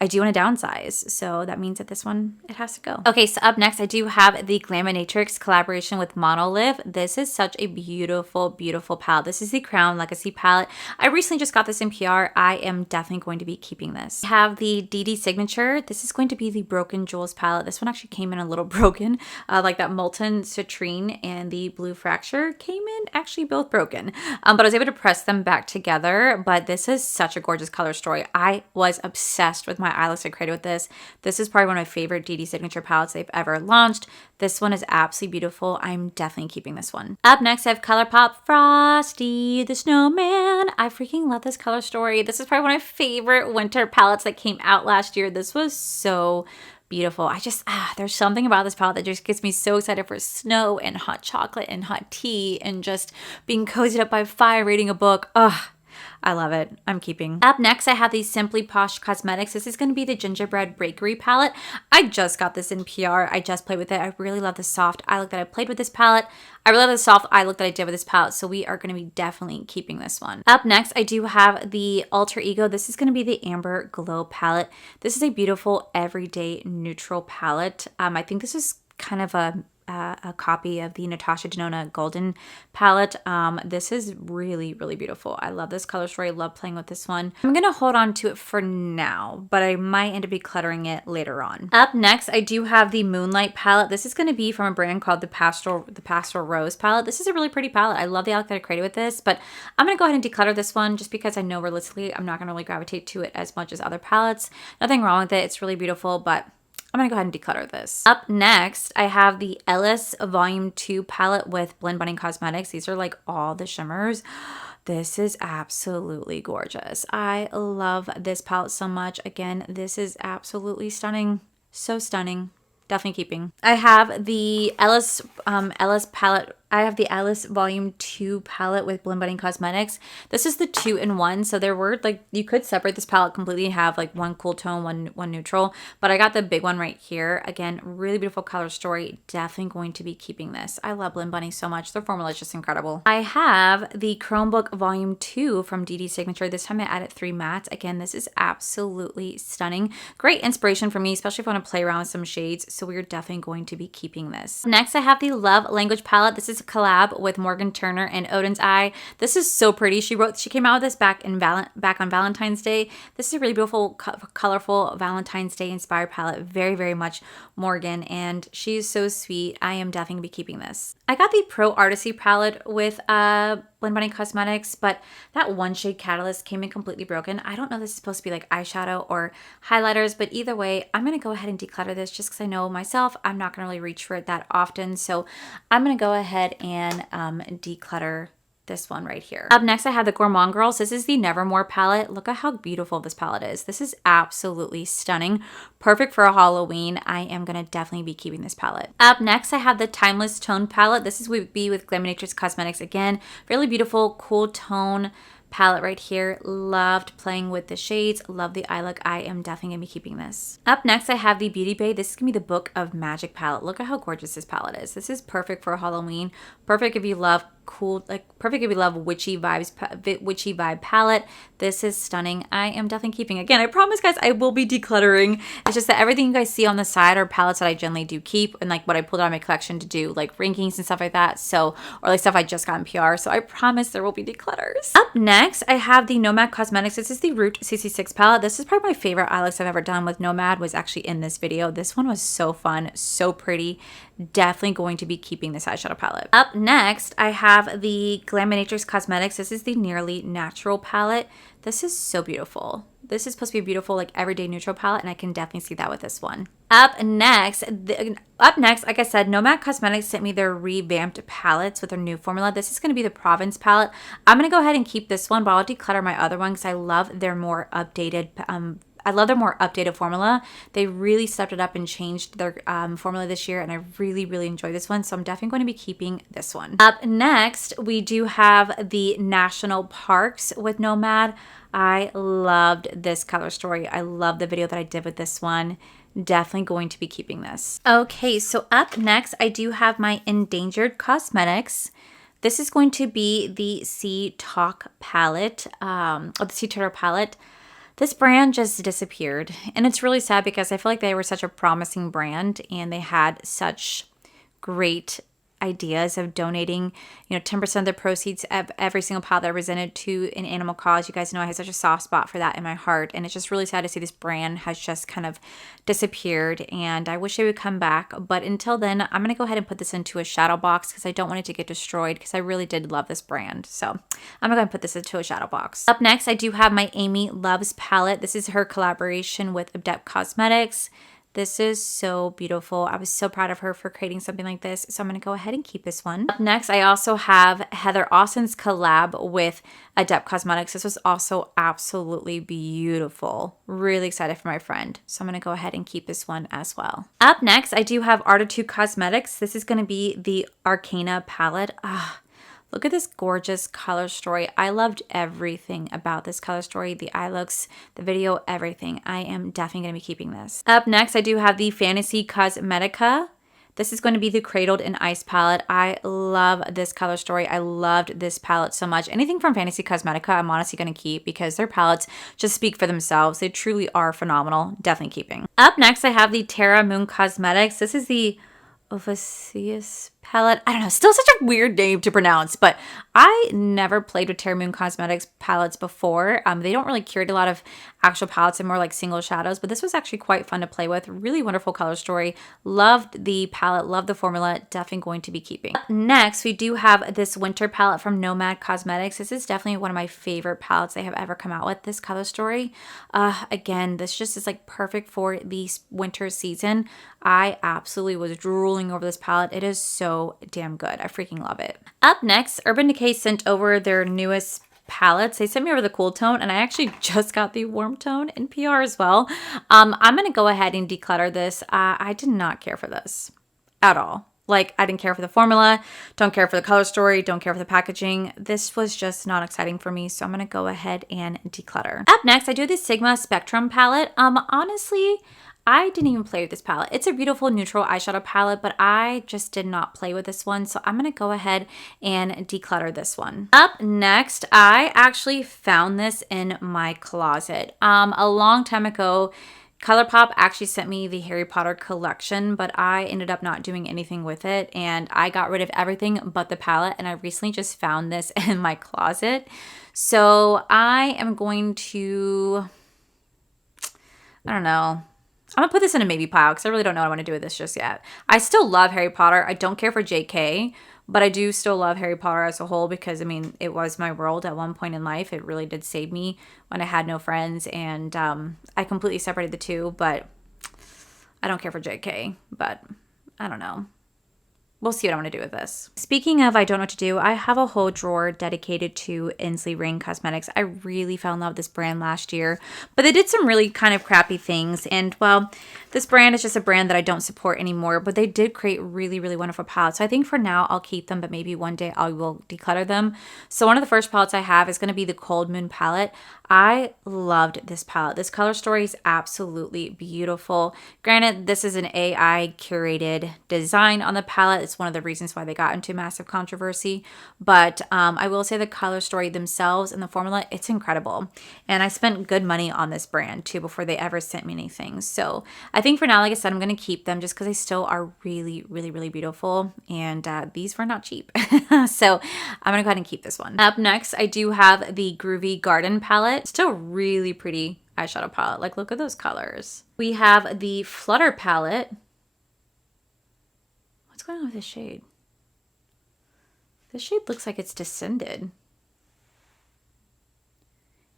I do want to downsize. So that means that this one, it has to go. Okay, so up next, I do have the Glam Matrix collaboration with Monolive. This is such a beautiful, beautiful palette. This is the Crown Legacy palette. I recently just got this in PR. I am definitely going to be keeping this. I have the DD Signature. This is going to be the Broken Jewels palette. This one actually came in a little broken, like that Molten Citrine and the Blue Fracture came in actually both broken. But I was able to press them back together. But this is such a gorgeous color story. I was obsessed with my eye looks I created with this. This is probably one of my favorite DD Signature palettes they've ever launched. This one is absolutely beautiful. I'm definitely keeping this one. Up next, I have ColourPop Frosty the Snowman. I freaking love this color story. This is probably one of my favorite winter palettes that came out last year. This was so beautiful. There's something about this palette that just gets me so excited for snow and hot chocolate and hot tea and just being cozied up by fire reading a book. Ugh. I love it. I'm keeping. Up next, I have the Simply Posh Cosmetics. This is going to be the Gingerbread Bakery palette. I just got this in PR. I just played with it. I really love the soft eye look that I played with this palette. I really love the soft eye look that I did with this palette, so we are going to be definitely keeping this one. Up next, I do have the Alter Ego. This is going to be the Amber Glow palette. This is a beautiful everyday neutral palette. I think this is kind of a copy of the Natasha Denona Golden palette. This is really, really beautiful. I love this color story. I love playing with this one. I'm going to hold on to it for now, but I might end up decluttering it later on. Up next, I do have the Moonlight palette. This is going to be from a brand called the Pastoral Rose palette. This is a really pretty palette. I love the look that I created with this, but I'm going to go ahead and declutter this one just because I know realistically I'm not going to really gravitate to it as much as other palettes. Nothing wrong with it. It's really beautiful, but I'm going to go ahead and declutter this. Up next, I have the Ellis Volume 2 palette with Blend Bunny Cosmetics. These are like all the shimmers. This is absolutely gorgeous. I love this palette so much. Again, this is absolutely stunning. So stunning. Definitely keeping. I have the Ellis palette. I have the Ellis Volume 2 palette with Blend Bunny Cosmetics. This is the 2-in-1, so there were like, you could separate this palette completely and have like one cool tone, one neutral, but I got the big one right here. Again, really beautiful color story. Definitely going to be keeping this. I love Blend Bunny so much. Their formula is just incredible. I have the Chromebook Volume 2 from DD Signature. This time I added 3 mattes. Again, this is absolutely stunning. Great inspiration for me, especially if I want to play around with some shades, so we're definitely going to be keeping this. Next, I have the Love Language palette. This is a collab with Morgan Turner and Odin's Eye. This is so pretty. She came out with this back on Valentine's Day. This is a really beautiful, colorful Valentine's Day inspired palette. Very, very much Morgan, and she's so sweet. I am definitely gonna be keeping this. I got the Pro Artisty palette with Blend Bunny Cosmetics, but that one shade Catalyst came in completely broken. I don't know if this is supposed to be like eyeshadow or highlighters, but either way, I'm going to go ahead and declutter this just because I know myself, I'm not going to really reach for it that often. So I'm going to go ahead and declutter this one right here. Up next, I have the Gourmand Girls. This is the Nevermore palette. Look at how beautiful this palette is. This is absolutely stunning. Perfect for a Halloween. I am going to definitely be keeping this palette. Up next, I have the Timeless Tone palette. This is with Glam Matrix Cosmetics. Again, really beautiful, cool tone palette right here. Loved playing with the shades. Love the eye look. I am definitely gonna be keeping this. Up next, I have the Beauty Bay. This is gonna be the Book of Magic palette. Look at how gorgeous this palette is. This is perfect for Halloween. Perfect if you love cool, like perfect if you love witchy vibe palette. This is stunning. I am definitely keeping. Again, I promise guys, I will be decluttering. It's just that everything you guys see on the side are palettes that I generally do keep, and like what I pulled out of my collection to do like rankings and stuff like that. So, or like stuff I just got in PR. So I promise there will be declutters. Up next, I have the Nomad Cosmetics. This is the Route 66 palette. This is probably my favorite eye looks I've ever done with Nomad, was actually in this video. This one was so fun, so pretty. Definitely going to be keeping this eyeshadow palette. Up next, I have the Glam Matrix Cosmetics. This is the Nearly Natural palette. This is so beautiful. This is supposed to be a beautiful, like everyday neutral palette, and I can definitely see that with this one. Up next, like I said, Nomad Cosmetics sent me their revamped palettes with their new formula. This is going to be the Provence palette. I'm going to go ahead and keep this one, but I'll declutter my other one because I love their more updated formula. They really stepped it up and changed their formula this year, and I really, really enjoy this one. So I'm definitely going to be keeping this one. Up next, we do have the National Parks with Nomad. I loved this color story. I love the video that I did with this one. Definitely going to be keeping this. Okay, so up next, I do have my Endangered Cosmetics. This is going to be the Sea Talk palette, or the Sea Turtle palette. This brand just disappeared, and it's really sad because I feel like they were such a promising brand and they had such great ideas of donating, 10% of the proceeds of every single palette that presented to an animal cause. You guys know I have such a soft spot for that in my heart, and it's just really sad to see this brand has just kind of disappeared, and I wish they would come back. But until then, I'm going to go ahead and put this into a shadow box because I don't want it to get destroyed because I really did love this brand. So I'm going to go ahead and put this into a shadow box. Up next, I do have my Amy Loves palette. This is her collaboration with Adept Cosmetics. This is so beautiful. I was so proud of her for creating something like this. So I'm going to go ahead and keep this one. Up next, I also have Heather Austin's collab with Adept Cosmetics. This was also absolutely beautiful. Really excited for my friend. So I'm going to go ahead and keep this one as well. Up next, I do have Artitude Cosmetics. This is going to be the Arcana palette. Look at this gorgeous color story. I loved everything about this color story. The eye looks, the video, everything. I am definitely going to be keeping this. Up next, I do have the Fantasy Cosmetica. This is going to be the Cradled in Ice palette. I love this color story. I loved this palette so much. Anything from Fantasy Cosmetica, I'm honestly going to keep because their palettes just speak for themselves. They truly are phenomenal. Definitely keeping. Up next, I have the Terra Moon Cosmetics. This is the Ophiuchus palette. I don't know, still such a weird name to pronounce, but I never played with Terra Moon Cosmetics palettes before. They don't really curate a lot of actual palettes and more like single shadows, but this was actually quite fun to play with. Really wonderful color story. Loved the palette, loved the formula. Definitely going to be keeping. Up next, we do have this winter palette from Nomad Cosmetics. This is definitely one of my favorite palettes they have ever come out with, this color story. Again, this just is like perfect for the winter season. I absolutely was drooling over this palette. It is so damn good. I freaking love it. Up next, Urban Decay sent over their newest palettes. They sent me over the cool tone, and I actually just got the warm tone in PR as well. I'm going to go ahead and declutter this. I did not care for this at all. Like, I didn't care for the formula, don't care for the color story, don't care for the packaging. This was just not exciting for me, so I'm going to go ahead and declutter. Up next, I do the Sigma Spectrum palette. Honestly, I didn't even play with this palette. It's a beautiful neutral eyeshadow palette, but I just did not play with this one. So I'm going to go ahead and declutter this one. Up next, I actually found this in my closet. A long time ago, ColourPop actually sent me the Harry Potter collection, but I ended up not doing anything with it. And I got rid of everything but the palette. And I recently just found this in my closet. So I am going to, I don't know. I'm going to put this in a maybe pile because I really don't know what I want to do with this just yet. I still love Harry Potter. I don't care for JK, but I do still love Harry Potter as a whole because, I mean, it was my world at one point in life. It really did save me when I had no friends, and I completely separated the two, but I don't care for JK, but I don't know. We'll see what I want to do with this. Speaking of I don't know what to do, I have a whole drawer dedicated to Inslee Ring Cosmetics. I really fell in love with this brand last year, but they did some really kind of crappy things. And well, this brand is just a brand that I don't support anymore, but they did create really, really wonderful palettes. So I think for now I'll keep them, but maybe one day I will declutter them. So one of the first palettes I have is going to be the Cold Moon palette. I loved this palette. This color story is absolutely beautiful. Granted, this is an AI curated design on the palette. It's one of the reasons why they got into massive controversy. But I will say the color story themselves and the formula, it's incredible. And I spent good money on this brand too before they ever sent me anything. So I think for now, like I said, I'm going to keep them just because they still are really, really, really beautiful. And these were not cheap. So I'm going to go ahead and keep this one. Up next, I do have the Groovy Garden palette. Still really pretty eyeshadow palette. Like, look at those colors. We have the Flutter palette. What's going on with this shade? This shade looks like it's descended.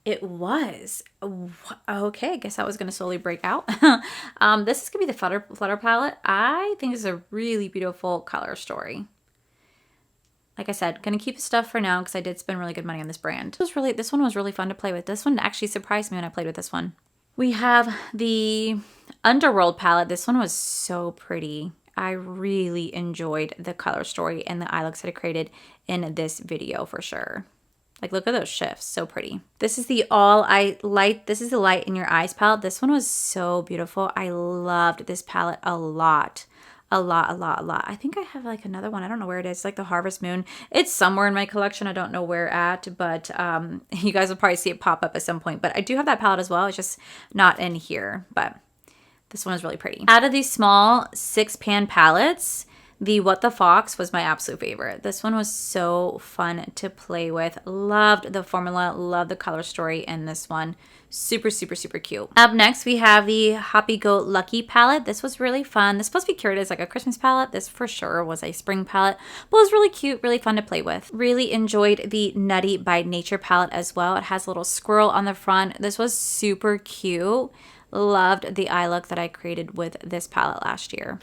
It was. Okay, I guess that was going to slowly break out. This is going to be the Flutter palette. I think this is a really beautiful color story. Like I said, gonna keep the stuff for now because I did spend really good money on this brand. This one was really fun to play with. This one actually surprised me when I played with this one. We have the Underworld palette. This one was so pretty. I really enjoyed the color story and the eye looks that I created in this video for sure. Like, look at those shifts, so pretty. This is the This is the Light in Your Eyes palette. This one was so beautiful. I loved this palette a lot. a lot, a lot, a lot. I think I have like another one. I don't know where it is. It's like the Harvest Moon. It's somewhere in my collection. I don't know where at, but you guys will probably see it pop up at some point. But I do have that palette as well. It's just not in here, but this one is really pretty. Out of these small 6-pan palettes, the What the Fox was my absolute favorite. This one was so fun to play with. Loved the formula, loved the color story in this one. Super, super, super cute. Up next, we have the Happy Go Lucky palette. This was really fun. This is supposed to be curated as like a Christmas palette. This for sure was a spring palette, but it was really cute, really fun to play with. Really enjoyed the Nutty by Nature palette as well. It has a little squirrel on the front. This was super cute. Loved the eye look that I created with this palette last year.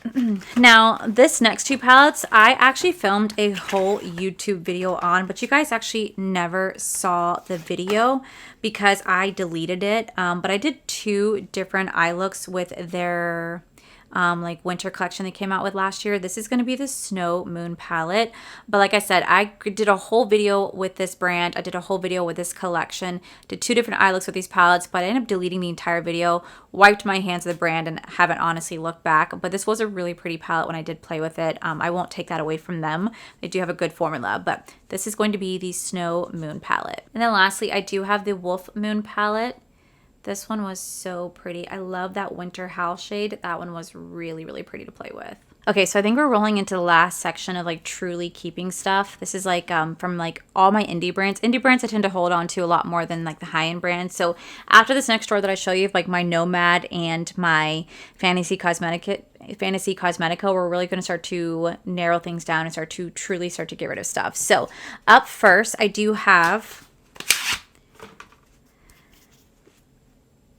Now, this next 2 palettes, I actually filmed a whole YouTube video on, but you guys actually never saw the video because I deleted it. But I did 2 different eye looks with their like winter collection they came out with last year. This is going to be the Snow Moon palette. But like I said, I did a whole video with this brand. I did a whole video with this collection. Did 2 different eye looks with these palettes, but I ended up deleting the entire video, wiped my hands of the brand, and haven't honestly looked back. But this was a really pretty palette when I did play with it. I won't take that away from them. They do have a good formula, but this is going to be the Snow Moon palette. And then lastly, I do have the Wolf Moon palette. This one was so pretty. I love that winter house shade. That one was really, really pretty to play with. Okay, so I think we're rolling into the last section of like truly keeping stuff. This is like from like all my indie brands. Indie brands I tend to hold on to a lot more than like the high-end brands. So after this next drawer that I show you, like my Nomad and my Fantasy Cosmetica, we're really going to start to narrow things down and start to get rid of stuff. So up first, I do have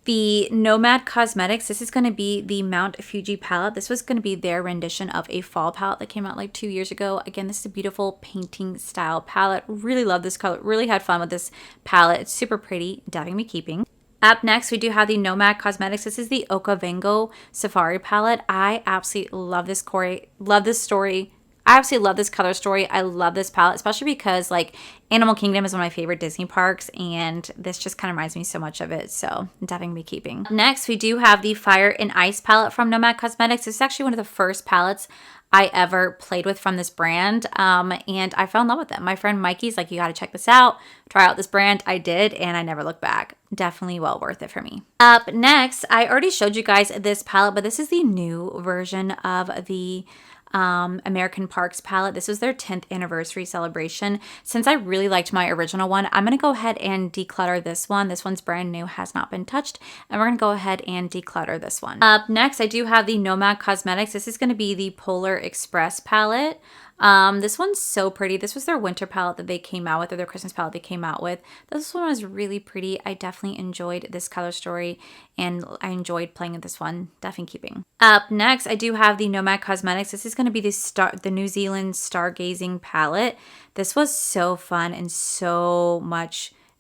the Nomad Cosmetics. This is going to be the Mount Fuji palette. This was going to be their rendition of a fall palette that came out like 2 years ago. Again, this is a beautiful painting style palette. Really love this color. Really had fun with this palette. It's super pretty. Definitely keeping. Up next, we do have the Nomad Cosmetics. This is the Okavango Safari palette. I absolutely love this story. I absolutely love this color story. I love this palette, especially because like Animal Kingdom is one of my favorite Disney parks, and this just kind of reminds me so much of it. So I'm definitely keeping. Next, we do have the Fire and Ice palette from Nomad Cosmetics. This is actually one of the first palettes I ever played with from this brand, and I fell in love with them. My friend Mikey's like, you got to check this out. Try out this brand. I did, and I never looked back. Definitely well worth it for me. Up next, I already showed you guys this palette, but this is the new version of the American Parks palette. This was their 10th anniversary celebration. Since I really liked my original one, I'm going to go ahead and declutter this one. This one's brand new, has not been touched, and we're going to go ahead and declutter this one. Up next, I do have the Nomad Cosmetics. This is going to be the Polar Express palette. This one's so pretty. This was their winter palette that they came out with, or their Christmas palette they came out with. This one was really pretty. I definitely enjoyed this color story, and I enjoyed playing with this one. Definitely keeping. Up next, I do have the Nomad Cosmetics. This is going to be the New Zealand Stargazing palette. This was so fun and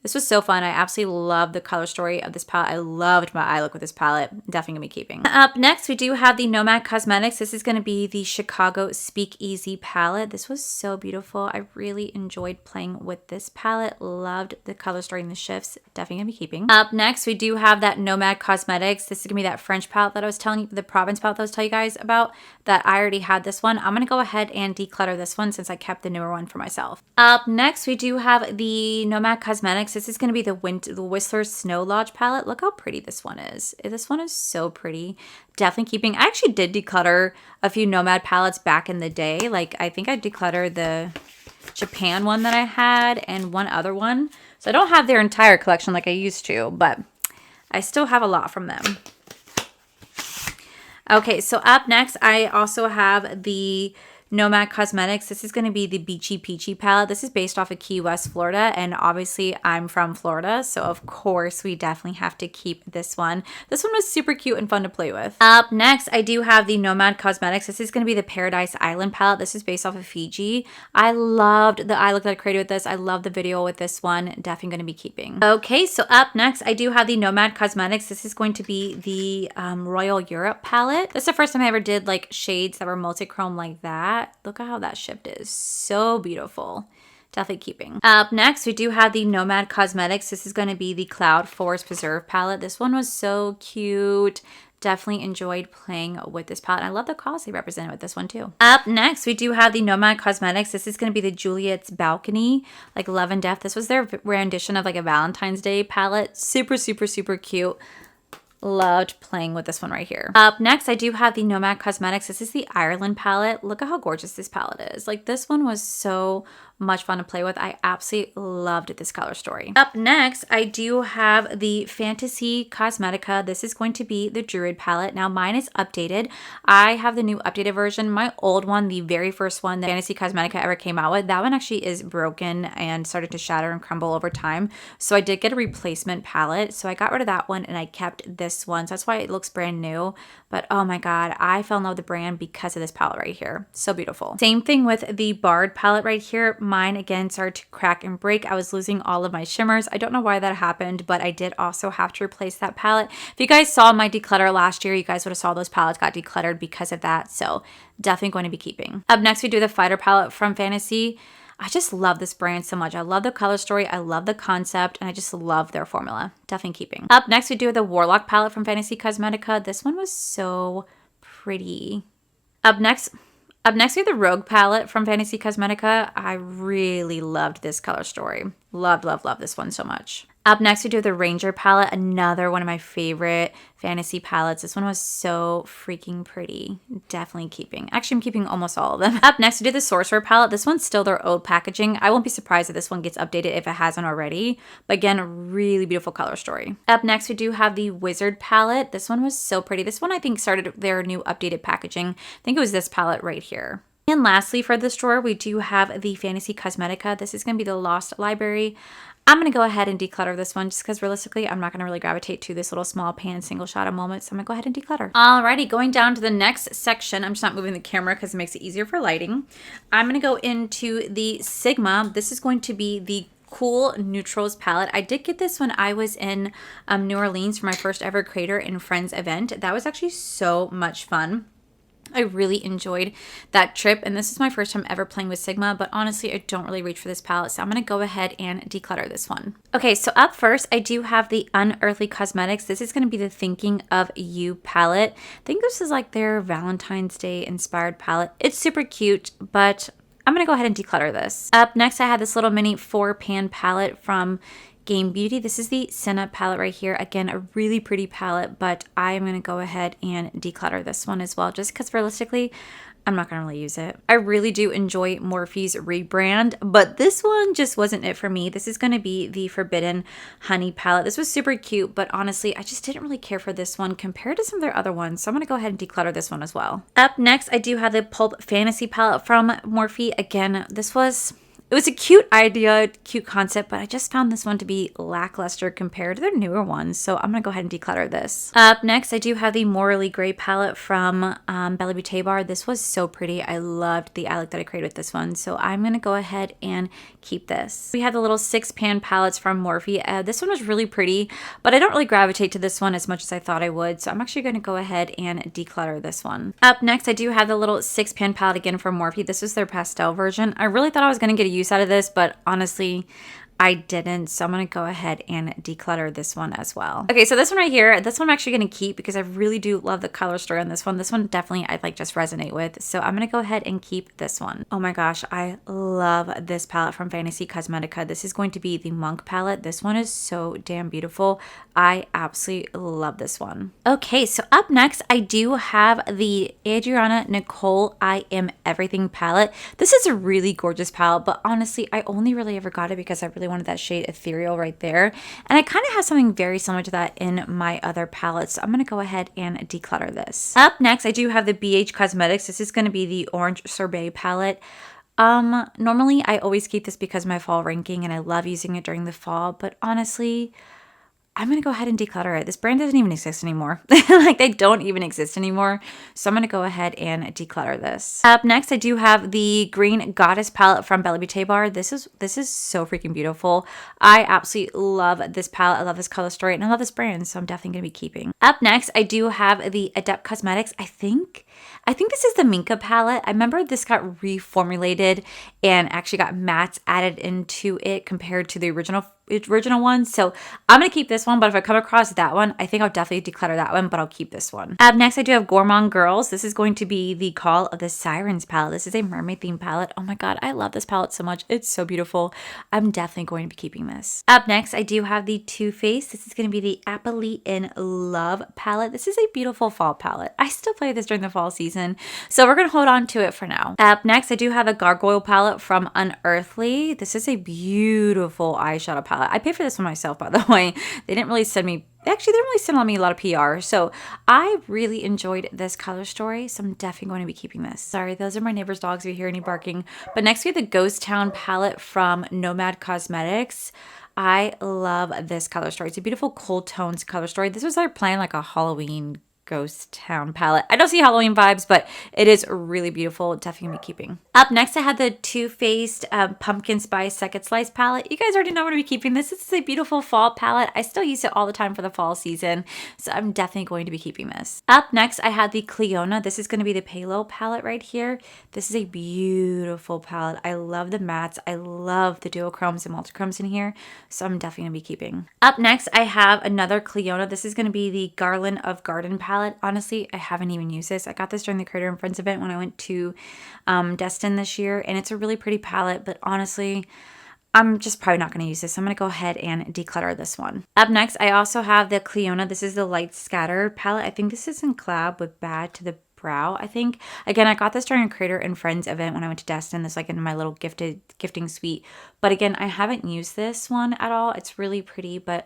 this was so fun. I absolutely love the color story of this palette. I loved my eye look with this palette. Definitely going to be keeping. Up next, we do have the Nomad Cosmetics. This is going to be the Chicago Speakeasy palette. This was so beautiful. I really enjoyed playing with this palette. Loved the color story and the shifts. Definitely going to be keeping. Up next, we do have that Nomad Cosmetics. This is going to be that French palette that I was telling you, the Provence palette that I was telling you guys about, that I already had this one. I'm going to go ahead and declutter this one since I kept the newer one for myself. Up next, we do have the Nomad Cosmetics. This is going to be the Whistler Snow Lodge palette. Look how pretty this one is. This one is so pretty. Definitely keeping. I actually did declutter a few Nomad palettes back in the day. Like, I think I decluttered the Japan one that I had and one other one. So I don't have their entire collection like I used to, but I still have a lot from them. Okay, so up next, I also have the Nomad Cosmetics. This is going to be the Beachy Peachy palette. This is based off of Key West, Florida, and obviously I'm from Florida, so of course we definitely have to keep this one. This one was super cute and fun to play with. Up next, I do have the Nomad Cosmetics. This is going to be the Paradise Island palette. This is based off of Fiji. I loved the eye look that I created with this. I love the video with this one. Definitely going to be keeping. Okay, so up next, I do have the Nomad Cosmetics. This is going to be the Royal Europe palette. This is the first time I ever did like shades that were multi-chrome like that. Look at how that shift is. So beautiful. Definitely keeping. Up next, we do have the Nomad Cosmetics. This is going to be the Cloud Forest Preserve palette. This one was so cute. definitely enjoyed playing with this palette. I love the cause they represented with this one too. Up next, we do have the Nomad Cosmetics. This is going to be the Juliet's Balcony, like Love and Death. This was their rendition of like a Valentine's Day palette. Super, super, super cute. Loved playing with this one right here. Up next, I do have the Nomad Cosmetics. This is the Ireland palette. Look at how gorgeous this palette is. Like, this one was so much fun to play with. I absolutely loved this color story. Up next, I do have the Fantasy Cosmetica. This is going to be the Druid palette. Now, mine is updated. I have the new updated version. My old one, the very first one that Fantasy Cosmetica ever came out with, that one actually is broken and started to shatter and crumble over time. So I did get a replacement palette. So I got rid of that one and I kept this one. So that's why it looks brand new. But oh my God, I fell in love with the brand because of this palette right here. So beautiful. Same thing with the Bard palette right here. Mine again started to crack and break. I was losing all of my shimmers. I don't know why that happened, but I did also have to replace that palette. If you guys saw my declutter last year, you guys would have saw those palettes got decluttered because of that. So definitely going to be keeping. Up next, we do the Fighter palette from Fantasy. I just love this brand so much. I love the color story. I love the concept, and I just love their formula. Definitely keeping. Up next, we do the Warlock palette from Fantasy Cosmetica. This one was so pretty. Up next, we have the Rogue palette from Fantasy Cosmetica. I really loved this color story. Loved, loved, loved this one so much. Up next, we do the Ranger palette, another one of my favorite fantasy palettes. This one was so freaking pretty. Definitely keeping. Actually, I'm keeping almost all of them. Up next, we do the Sorcerer palette. This one's still their old packaging. I won't be surprised if this one gets updated if it hasn't already. But again, really beautiful color story. Up next, we do have the Wizard palette. This one was so pretty. This one, I think, started their new updated packaging. I think it was this palette right here. And lastly, for this drawer, we do have the Fantasy Cosmetica. This is going to be the Lost Library. I'm going to go ahead and declutter this one just because realistically, I'm not going to really gravitate to this little small pan single shot of moment. So I'm going to go ahead and declutter. Alrighty, going down to the next section. I'm just not moving the camera because it makes it easier for lighting. I'm going to go into the Sigma. This is going to be the Cool Neutrals palette. I did get this when I was in New Orleans for my first ever Creator and Friends event. That was actually so much fun. I really enjoyed that trip, and this is my first time ever playing with Sigma, but honestly, I don't really reach for this palette, so I'm going to go ahead and declutter this one. Okay, so up first, I do have the Unearthly Cosmetics. This is going to be the Thinking of You palette. I think this is like their Valentine's Day inspired palette. It's super cute, but I'm going to go ahead and declutter this. Up next, I have this little mini 4-pan palette from Game Beauty. This is the Senna palette right here. Again, a really pretty palette, but I am going to go ahead and declutter this one as well, just because realistically, I'm not going to really use it. I really do enjoy Morphe's rebrand, but this one just wasn't it for me. This is going to be the Forbidden Honey palette. This was super cute, but honestly, I just didn't really care for this one compared to some of their other ones, so I'm going to go ahead and declutter this one as well. Up next, I do have the Pulp Fantasy palette from Morphe. Again, it was a cute idea, cute concept, but I just found this one to be lackluster compared to their newer ones, so I'm going to go ahead and declutter this. Up next, I do have the Morally Grey palette from Bella Beauté Bar. This was so pretty. I loved the eye look that I created with this one, so I'm going to go ahead and keep this. We have the little 6-pan palettes from Morphe. This one was really pretty, but I don't really gravitate to this one as much as I thought I would, so I'm actually going to go ahead and declutter this one. Up next, I do have the little 6-pan palette again from Morphe. This was their pastel version. I really thought I was going to get a use out of this, but honestly, I didn't, so I'm going to go ahead and declutter this one as well. Okay, so this one right here, this one I'm actually going to keep because I really do love the color story on this one. This one definitely I like just resonate with, so I'm going to go ahead and keep this one. Oh my gosh, I love this palette from Fantasy Cosmetica. This is going to be the Monk palette. This one is so damn beautiful. I absolutely love this one. Okay, so up next, I do have the Adriana Nicole I Am Everything palette. This is a really gorgeous palette, but honestly, I only really ever got it because I really wanted that shade Ethereal right there. And I kind of have something very similar to that in my other palettes, so I'm going to go ahead and declutter this. Up next, I do have the BH Cosmetics. This is going to be the Orange Sorbet palette. Normally, I always keep this because of my fall ranking, and I love using it during the fall, but honestly, I'm going to go ahead and declutter it. This brand doesn't even exist anymore. Like, they don't even exist anymore. So I'm going to go ahead and declutter this. Up next, I do have the Green Goddess palette from Bella Beauté Bar. This is so freaking beautiful. I absolutely love this palette. I love this color story, and I love this brand, so I'm definitely going to be keeping. Up next, I do have the Adept Cosmetics. I think this is the Minka palette. I remember this got reformulated and actually got mattes added into it compared to the original original one. So I'm going to keep this one, but if I come across that one, I think I'll definitely declutter that one, but I'll keep this one. Up next, I do have Gourmand Girls. This is going to be the Call of the Sirens palette. This is a mermaid theme palette. Oh my God, I love this palette so much. It's so beautiful. I'm definitely going to be keeping this. Up next, I do have the Too Faced. This is going to be the Apathy in Love palette. This is a beautiful fall palette. I still play this during the fall season, so we're going to hold on to it for now. Up next, I do have a Gargoyle palette from Unearthly. This is a beautiful eyeshadow palette. I paid for this one myself, by the way. They didn't really send me, actually, they didn't really send on me a lot of PR. So I really enjoyed this color story. So I'm definitely going to be keeping this. Sorry, those are my neighbor's dogs if you hear any barking. But next we have the Ghost Town palette from Nomad Cosmetics. I love this color story. It's a beautiful cool tones color story. This was like playing like a Halloween Ghost Town palette. I don't see Halloween vibes, but it is really beautiful. Definitely gonna be keeping. Up next, I had the Too Faced Pumpkin Spice Second Slice palette. You guys already know I'm gonna be keeping this. This is a beautiful fall palette. I still use it all the time for the fall season, so I'm definitely going to be keeping this. Up next, I had the Cleona. This is gonna be the Palo palette right here. This is a beautiful palette. I love the mattes. I love the duochromes and multichromes in here, so I'm definitely gonna be keeping. Up next, I have another Cleona. This is gonna be the Garland of Garden palette. Honestly, I haven't even used this. I got this during the Creator and Friends event when I went to Destin this year, and it's a really pretty palette, but honestly, I'm just probably not going to use this. I'm going to go ahead and declutter this one. Up next, I also have the Cleona. This is the Light Scattered palette. I think this is in collab with Bad to the Brow, I think. Again, I got this during a Creator and Friends event when I went to Destin. This like in my little gifting suite. But again, I haven't used this one at all. It's really pretty, but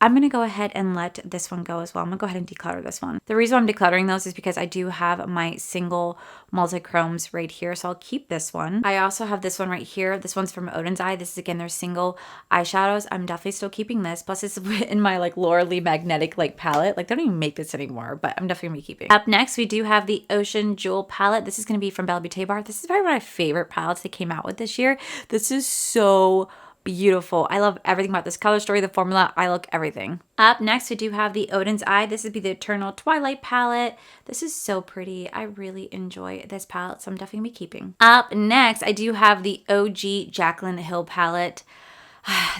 I'm going to go ahead and let this one go as well. I'm going to go ahead and declutter this one. The reason I'm decluttering those is because I do have my single multi-chromes right here, so I'll keep this one. I also have this one right here. This one's from Odin's Eye. This is, again, their single eyeshadows. I'm definitely still keeping this. Plus, it's in my, like, Laura Lee Magnetic, like, palette. Like, they don't even make this anymore, but I'm definitely going to be keeping. Up next, we do have the Ocean Jewel palette. This is going to be from Bella Beauté Bar. This is probably one of my favorite palettes they came out with this year. This is so beautiful. I love everything about this color story, the formula, eye look, everything. Up next, we do have the Odin's Eye. This would be the Eternal Twilight palette. This is so pretty. I really enjoy this palette, so I'm definitely going to be keeping. Up next, I do have the OG Jaclyn Hill palette.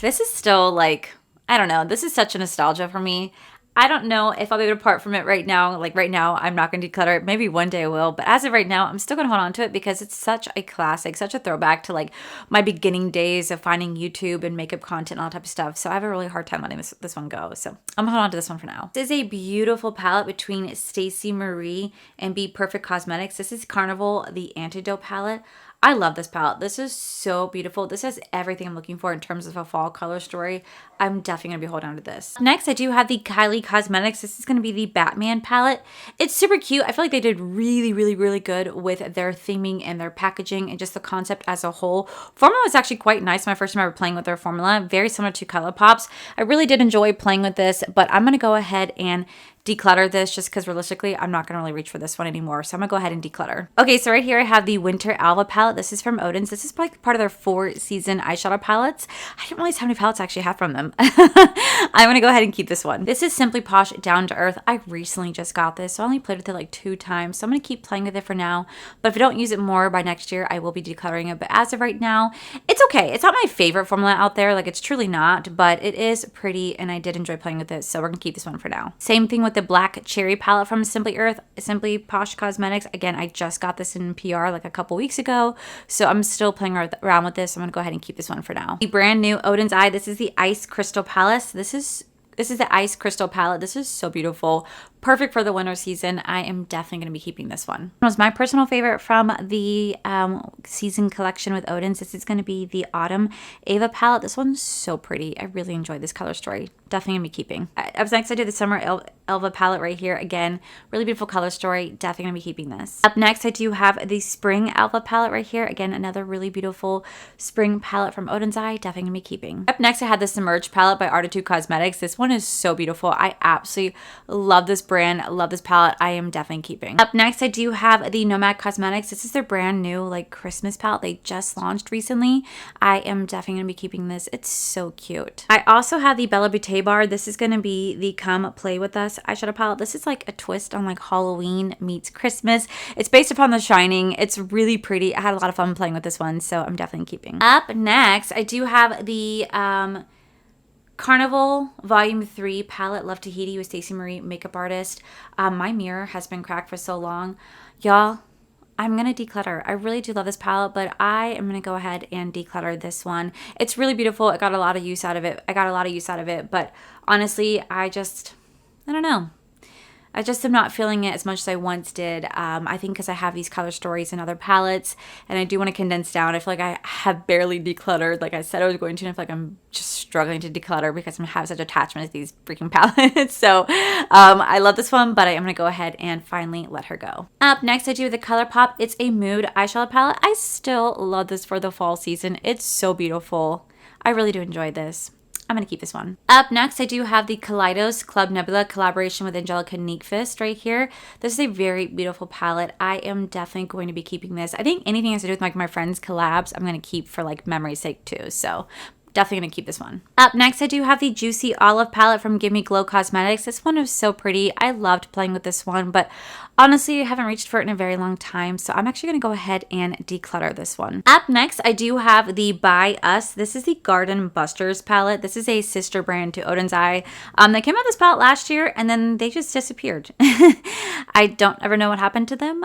This is still like, I don't know. This is such a nostalgia for me. I don't know if I'll be able to part from it right now. Like right now, I'm not going to declutter it. Maybe one day I will. But as of right now, I'm still going to hold on to it because it's such a classic, such a throwback to like my beginning days of finding YouTube and makeup content and all that type of stuff. So I have a really hard time letting this one go. So I'm going to hold on to this one for now. This is a beautiful palette between Stacey Marie and Be Perfect Cosmetics. This is Carnival, the Antidote palette. I love this palette. This is so beautiful. This has everything I'm looking for in terms of a fall color story. I'm definitely going to be holding on to this. Next, I do have the Kylie Cosmetics. This is going to be the Batman palette. It's super cute. I feel like they did really, really, really good with their theming and their packaging and just the concept as a whole. Formula was actually quite nice when I first remember playing with their formula. Very similar to ColourPop's. I really did enjoy playing with this, but I'm going to go ahead and declutter this just because realistically I'm not going to really reach for this one anymore, so I'm gonna go ahead and declutter. Okay, so right here I have the Winter Alva palette. This is from Odin's. This is probably part of their 4-season eyeshadow palettes. I didn't realize how many palettes I actually have from them. I'm gonna go ahead and keep this one. This is Simply Posh Down to Earth. I recently just got this, so I only played with it like 2 times, so I'm gonna keep playing with it for now, but if I don't use it more by next year, I will be decluttering it. But as of right now, it's okay. It's not my favorite formula out there, like it's truly not, but it is pretty and I did enjoy playing with it, so we're gonna keep this one for now. Same thing with the Black Cherry palette from Simply Posh Cosmetics. Again, I just got this in PR like a couple weeks ago, so I'm still playing around with this. I'm gonna go ahead and keep this one for now. The brand new Odin's Eye. This is the Ice Crystal Palace. This is the Ice Crystal palette. This is so beautiful. Perfect for the winter season. I am definitely going to be keeping this one. It was my personal favorite from the season collection with Odin's. This is going to be the Autumn Ava palette. This one's so pretty. I really enjoyed this color story. Definitely going to be keeping. Up next, I did the Summer Elva palette right here. Again, really beautiful color story. Definitely going to be keeping this. Up next, I do have the Spring Alva palette right here. Again, another really beautiful spring palette from Odin's Eye. Definitely going to be keeping. Up next, I had the Submerge palette by Artitude Cosmetics. This one is so beautiful. I absolutely love this brand. Love this palette. I am definitely keeping. Up next, I do have the Nomad Cosmetics. This is their brand new like Christmas palette they just launched recently. I am definitely going to be keeping this. It's so cute. I also have the Bella Beauté Bar. This is going to be the Come Play With Us eyeshadow palette. This is like a twist on like Halloween meets Christmas. It's based upon The Shining. It's really pretty. I had a lot of fun playing with this one, so I'm definitely keeping. Up next, I do have the Carnival Volume 3 palette, Love Tahiti with Stacey Marie, makeup artist. My mirror has been cracked for so long. Y'all, I'm going to declutter. I really do love this palette, but I am going to go ahead and declutter this one. It's really beautiful. I got a lot of use out of it. But honestly, I don't know. I just am not feeling it as much as I once did. I think because I have these color stories and other palettes, and I do want to condense down. I feel like I have barely decluttered like I said I was going to, and I feel like I'm just struggling to declutter because I have such attachment to these freaking palettes. So I love this one, but I am going to go ahead and finally let her go. Up next, I do the ColourPop. It's a mood eyeshadow palette. I still love this for the fall season. It's so beautiful. I really do enjoy this. I'm going to keep this one. Up next, I do have the Kaleidos Club Nebula collaboration with Angelica Nyqvist right here. This is a very beautiful palette. I am definitely going to be keeping this. I think anything has to do with like my friends' collabs, I'm going to keep for like memory's sake too. So definitely going to keep this one. Up next, I do have the Juicy Olive palette from Gimme Glow Cosmetics. This one is so pretty. I loved playing with this one, but honestly, I haven't reached for it in a very long time, so I'm actually going to go ahead and declutter this one. Up next, I do have the By Us. This is the Garden Busters palette. This is a sister brand to Odin's Eye. They came out with this palette last year, and then they just disappeared. I don't ever know what happened to them,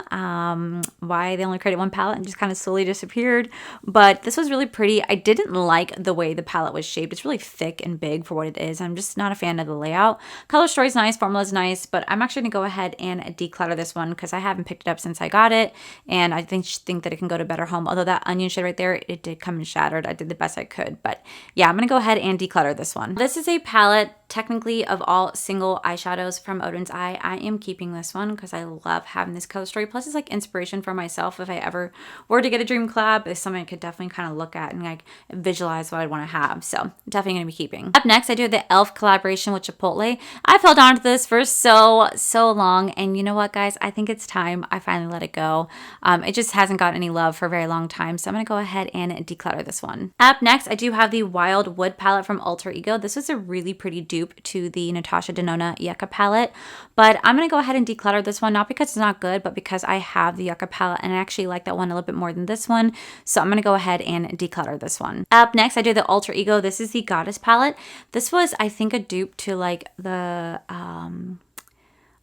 why they only created one palette and just kind of slowly disappeared, but this was really pretty. I didn't like the way the palette was shaped. It's really thick and big for what it is. I'm just not a fan of the layout. Color story is nice, formula is nice, but I'm actually going to go ahead and declutter this one because I haven't picked it up since I got it, and I think that it can go to better home. Although that onion shade right there, it did come in shattered. I did the best I could, but yeah, I'm going to go ahead and declutter this one. This is a palette technically of all single eyeshadows from Odin's Eye. I am keeping this one because I love having this color story. Plus, it's like inspiration for myself if I ever were to get a dream collab. It's something I could definitely kind of look at and like visualize what I'd want to have. So definitely going to be keeping. Up next, I do the e.l.f. collaboration with Chipotle. I've held on to this for so long, and you know what, guys? I think it's time I finally let it go. It just hasn't gotten any love for a very long time, so I'm going to go ahead and declutter this one. Up next, I do have the Wild Wood palette from Alter Ego. This is a really pretty dupe to the Natasha Denona Yucca palette, but I'm going to go ahead and declutter this one, not because it's not good, but because I have the Yucca palette and I actually like that one a little bit more than this one, so I'm going to go ahead and declutter this one. Up next, I do the Alter Ego. This is the Goddess palette. This was, I think, a dupe to like the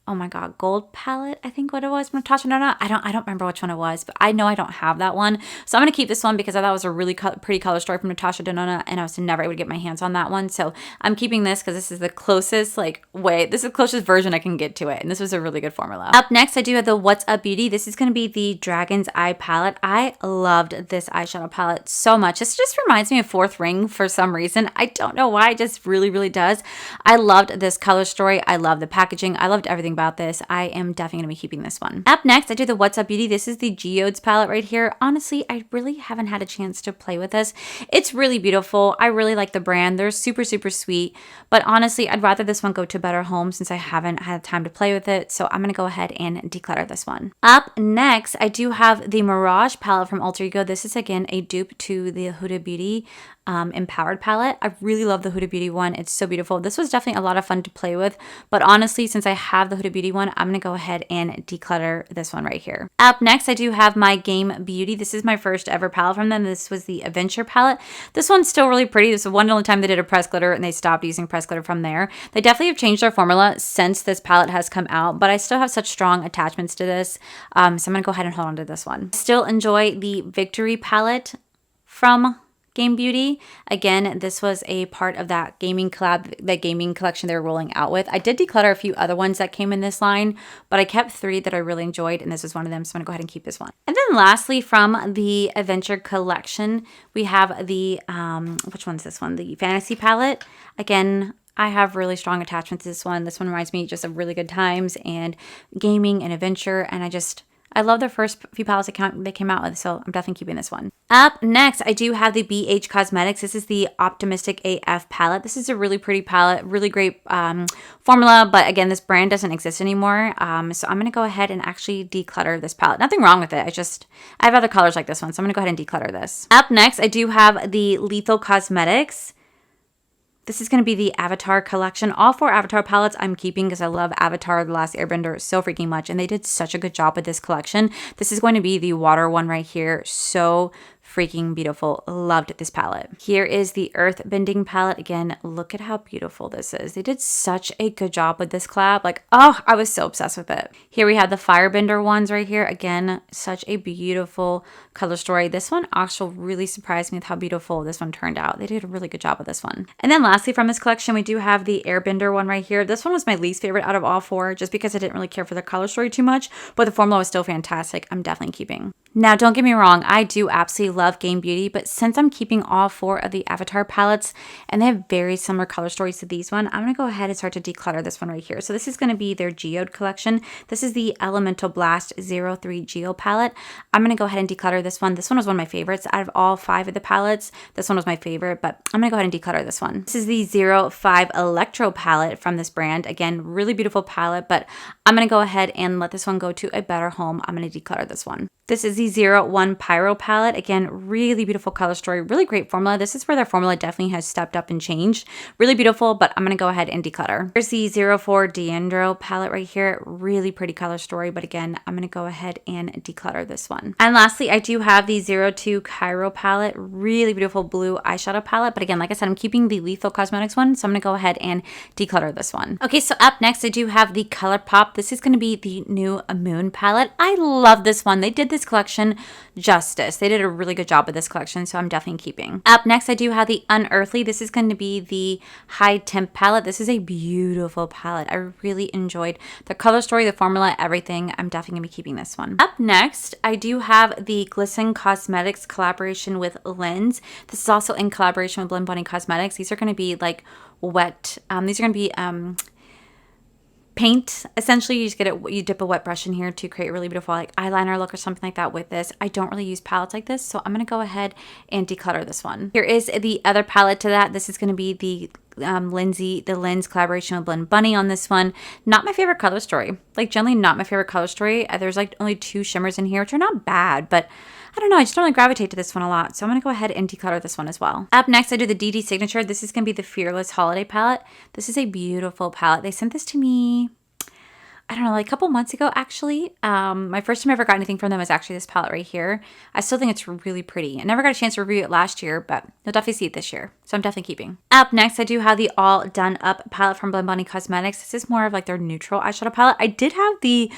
oh my god, gold palette, I think what it was from Natasha Denona. I don't remember which one it was, but I know I don't have that one. So I'm going to keep this one because I thought it was a really pretty color story from Natasha Denona, and I was never able to get my hands on that one. So I'm keeping this because this is the closest this is the closest version I can get to it, and this was a really good formula. Up next, I do have the What's Up Beauty. This is going to be the Dragon's Eye palette. I loved this eyeshadow palette so much. This just reminds me of Fourth Ring for some reason. I don't know why, it just really does. I loved this color story. I love the packaging. I loved everything about this. I am definitely going to be keeping this one. Up next, I do the What's Up Beauty. This is the Geodes palette right here. Honestly, I really haven't had a chance to play with this. It's really beautiful. I really like the brand. They're super sweet, but honestly, I'd rather this one go to a better home since I haven't had time to play with it, so I'm going to go ahead and declutter this one. Up next, I do have the Mirage palette from Alter Ego. This is again a dupe to the Huda Beauty Empowered palette. I really love the Huda Beauty one. It's so beautiful. This was definitely a lot of fun to play with, but honestly, since I have the Huda Beauty one, I'm going to go ahead and declutter this one right here. Up next, I do have my Game Beauty. This is my first ever palette from them. This was the Adventure palette. This one's still really pretty. This is one only time they did a press glitter, and they stopped using press glitter from there. They definitely have changed their formula since this palette has come out, but I still have such strong attachments to this, so I'm going to go ahead and hold on to this one. Still enjoy the Victory palette from Game Beauty. Again, this was a part of that gaming collab, that gaming collection they were rolling out with. I did declutter a few other ones that came in this line, but I kept 3 that I really enjoyed, and this was one of them, so I'm gonna go ahead and keep this one. And then lastly, from the Adventure collection, we have the, which one's this one? The Fantasy palette. Again, I have really strong attachments to this one. This one reminds me just of really good times and gaming and adventure, and I love their first few palettes they came out with, so I'm definitely keeping this one. Up next, I do have the BH Cosmetics. This is the Optimistic AF palette. This is a really pretty palette, really great formula, but again, this brand doesn't exist anymore, so I'm going to go ahead and actually declutter this palette. Nothing wrong with it. I have other colors like this one, so I'm going to go ahead and declutter this. Up next, I do have the Lethal Cosmetics. This is going to be the Avatar collection. All 4 Avatar palettes I'm keeping because I love Avatar The Last Airbender so freaking much, and they did such a good job with this collection. This is going to be the water one right here. So freaking beautiful. Loved this palette. Here is the Earth Bending palette. Again, look at how beautiful this is. They did such a good job with this collab. Like, oh, I was so obsessed with it. Here we have the Firebender ones right here. Again, such a beautiful color story. This one actually really surprised me with how beautiful this one turned out. They did a really good job with this one. And then lastly from this collection, we do have the Airbender one right here. This one was my least favorite out of all four just because I didn't really care for the color story too much, but the formula was still fantastic. I'm definitely keeping. Now, don't get me wrong, I do absolutely love Game Beauty, but since I'm keeping all four of the Avatar palettes and they have very similar color stories to these one, I'm going to go ahead and start to declutter this one right here. So this is going to be their Geode collection. This is the Elemental Blast 03 Geo palette. I'm going to go ahead and declutter this one. This one was one of my favorites. Out of all five of the palettes, this one was my favorite, but I'm going to go ahead and declutter this one. This is the 05 Electro palette from this brand. Again, really beautiful palette, but I'm going to go ahead and let this one go to a better home. I'm going to declutter this one. This is the 01 Pyro palette. Again, really beautiful color story, really great formula. This is where their formula definitely has stepped up and changed. Really beautiful, but I'm going to go ahead and declutter. Here's the 04 Deandro palette right here. Really pretty color story, but again, I'm going to go ahead and declutter this one. And lastly, I do have the 02 Cairo palette. Really beautiful blue eyeshadow palette, but again, like I said, I'm keeping the Lethal Cosmetics one, so I'm going to go ahead and declutter this one. Okay, so up next, I do have the ColourPop. This is going to be the new Moon palette. I love this one. They did this collection justice. They did a really good job with this collection, so I'm definitely keeping. Up next, I do have the Unearthly. This is going to be the High Temp palette. This is a beautiful palette. I really enjoyed the color story, the formula, everything. I'm definitely going to be keeping this one. Up next, I do have the Glisten Cosmetics collaboration with Lens. This is also in collaboration with Blend Bunny Cosmetics. These are going to be like wet. These are going to be paint. Essentially, you just get it, you dip a wet brush in here to create a really beautiful like eyeliner look or something like that with this. I don't really use palettes like this, so I'm going to go ahead and declutter this one. Here is the other palette to that. This is going to be the Lens collaboration with Blend Bunny on this one. Not my favorite color story. Like, generally not my favorite color story. There's like only two shimmers in here, which are not bad, but I don't know, I just don't really gravitate to this one a lot, so I'm going to go ahead and declutter this one as well. Up next, I do the DD Signature. This is going to be the Fearless Holiday palette. This is a beautiful palette. They sent this to me, I don't know, like a couple months ago, actually. My first time I ever got anything from them was actually this palette right here. I still think it's really pretty. I never got a chance to review it last year, but you'll definitely see it this year, so I'm definitely keeping. Up next, I do have the All Done Up palette from Blend Bunny Cosmetics. This is more of like their neutral eyeshadow palette. I did have the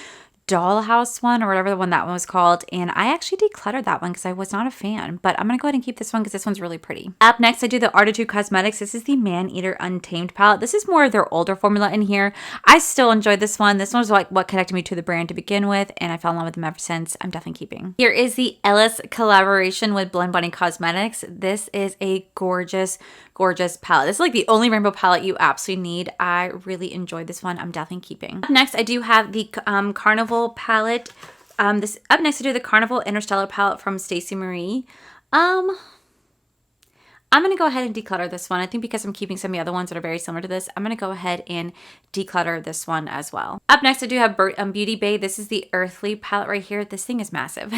Dollhouse one or whatever the one that one was called, and I actually decluttered that one because I was not a fan, but I'm gonna go ahead and keep this one because this one's really pretty. Up next, I do the Artitude Cosmetics. This is the Man Eater Untamed palette. This is more of their older formula in here. I still enjoyed this one. This one was like what connected me to the brand to begin with, and I fell in love with them ever since. I'm definitely keeping. Here is the Ellis collaboration with Blend Bunny Cosmetics. This is a gorgeous palette. This is like the only rainbow palette you absolutely need. I really enjoyed this one. I'm definitely keeping. Up next, I do have the Carnival palette. Up next, I do the Carnival Interstellar palette from Stacey Marie. I'm going to go ahead and declutter this one. I think because I'm keeping some of the other ones that are very similar to this, I'm going to go ahead and declutter this one as well. Up next, I do have Beauty Bay. This is the Earthly palette right here. This thing is massive.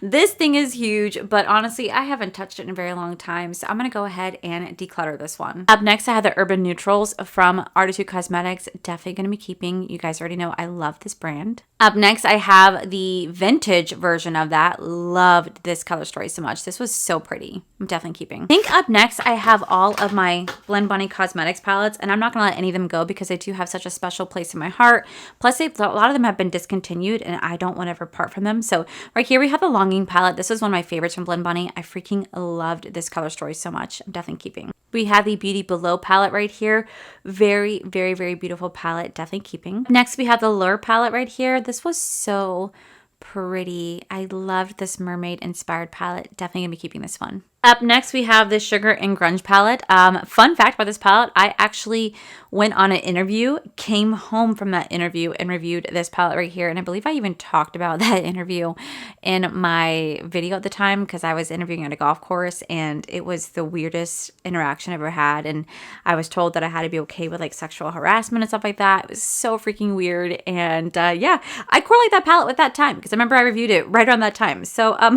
This thing is huge, but honestly, I haven't touched it in a very long time, so I'm going to go ahead and declutter this one. Up next, I have the Urban Neutrals from Artitude Cosmetics. Definitely going to be keeping. You guys already know I love this brand. Up next, I have the vintage version of that. Loved this color story so much. This was so pretty. I'm definitely keeping. I think up next, I have all of my Blend Bunny Cosmetics palettes, and I'm not going to let any of them go because they do have such a special place in my heart. Plus, a lot of them have been discontinued, and I don't want to ever part from them. So right here, we have the Longing palette. This is one of my favorites from Blend Bunny. I freaking loved this color story so much. I'm definitely keeping. We have the Beauty Below palette right here. Very, very, very beautiful palette. Definitely keeping. Next, we have the Lure palette right here. This was so pretty. I loved this mermaid inspired palette. Definitely gonna be keeping this one. Up next, we have the Sugar and Grunge palette. Fun fact about this palette, I actually went on an interview, came home from that interview, and reviewed this palette right here. And I believe I even talked about that interview in my video at the time because I was interviewing at a golf course, and it was the weirdest interaction I've ever had. And I was told that I had to be okay with like sexual harassment and stuff like that. It was so freaking weird. And yeah, I correlate that palette with that time because I remember I reviewed it right around that time. So I'm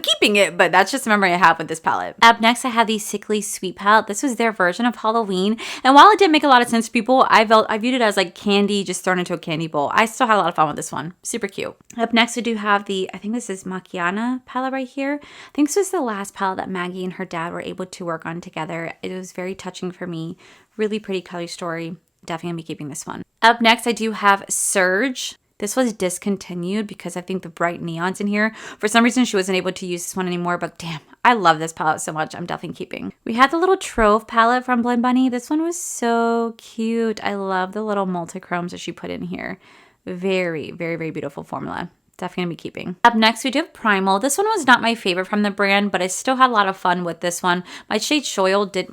keeping it, but that's just a memory I have with this palette. Up next, I have the Sickly Sweet palette. This was their version of Halloween. And while it didn't make a lot of sense to people, I viewed it as like candy just thrown into a candy bowl. I still had a lot of fun with this one. Super cute. Up next, we do have I think this is Macchiana palette right here. I think this was the last palette that Maggie and her dad were able to work on together. It was very touching for me. Really pretty color story. Definitely gonna be keeping this one. Up next, I do have Surge. This was discontinued because I think the bright neons in here. For some reason, she wasn't able to use this one anymore, but damn, I love this palette so much. I'm definitely keeping. We had the little Trove palette from Blend Bunny. This one was so cute. I love the little multi-chromes that she put in here. Very, very, very beautiful formula. Definitely gonna be keeping. Up next, we do have Primal. This one was not my favorite from the brand, but I still had a lot of fun with this one. My shade Soil did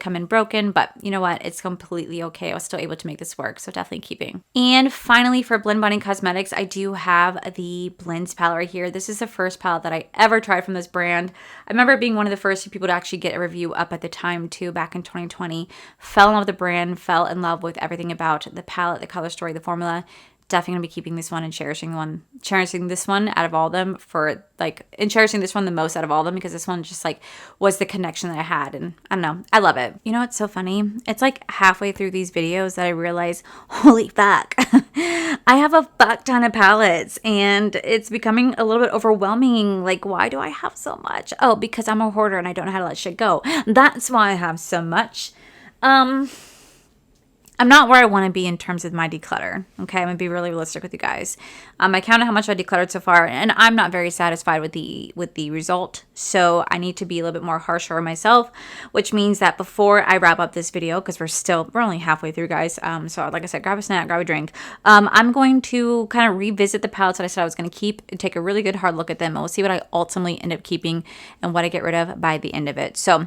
come in broken, but you know what? It's completely okay. I was still able to make this work, so definitely keeping. And finally, for Blend Bunny Cosmetics, I do have the Blends palette right here. This is the first palette that I ever tried from this brand. I remember being one of the first people to actually get a review up at the time too, back in 2020. Fell in love with the brand, fell in love with everything about the palette, the color story, the formula. Definitely gonna be keeping this one and cherishing this one out of all of them cherishing this one the most out of all of them, because this one just like was the connection that I had, and I don't know, I love it. You know what's so funny? It's like halfway through these videos that I realize, holy fuck, I have a fuck ton of palettes and it's becoming a little bit overwhelming. Like, why do I have so much? Oh, because I'm a hoarder and I don't know how to let shit go. That's why I have so much. I'm not where I want to be in terms of my declutter. Okay, I'm gonna be really realistic with you guys. I counted how much I decluttered so far, and I'm not very satisfied with the result. So I need to be a little bit more harsher on myself, which means that before I wrap up this video, because we're only halfway through, guys. So like I said, grab a snack, grab a drink. I'm going to kind of revisit the palettes that I said I was going to keep and take a really good hard look at them, and we'll see what I ultimately end up keeping and what I get rid of by the end of it. So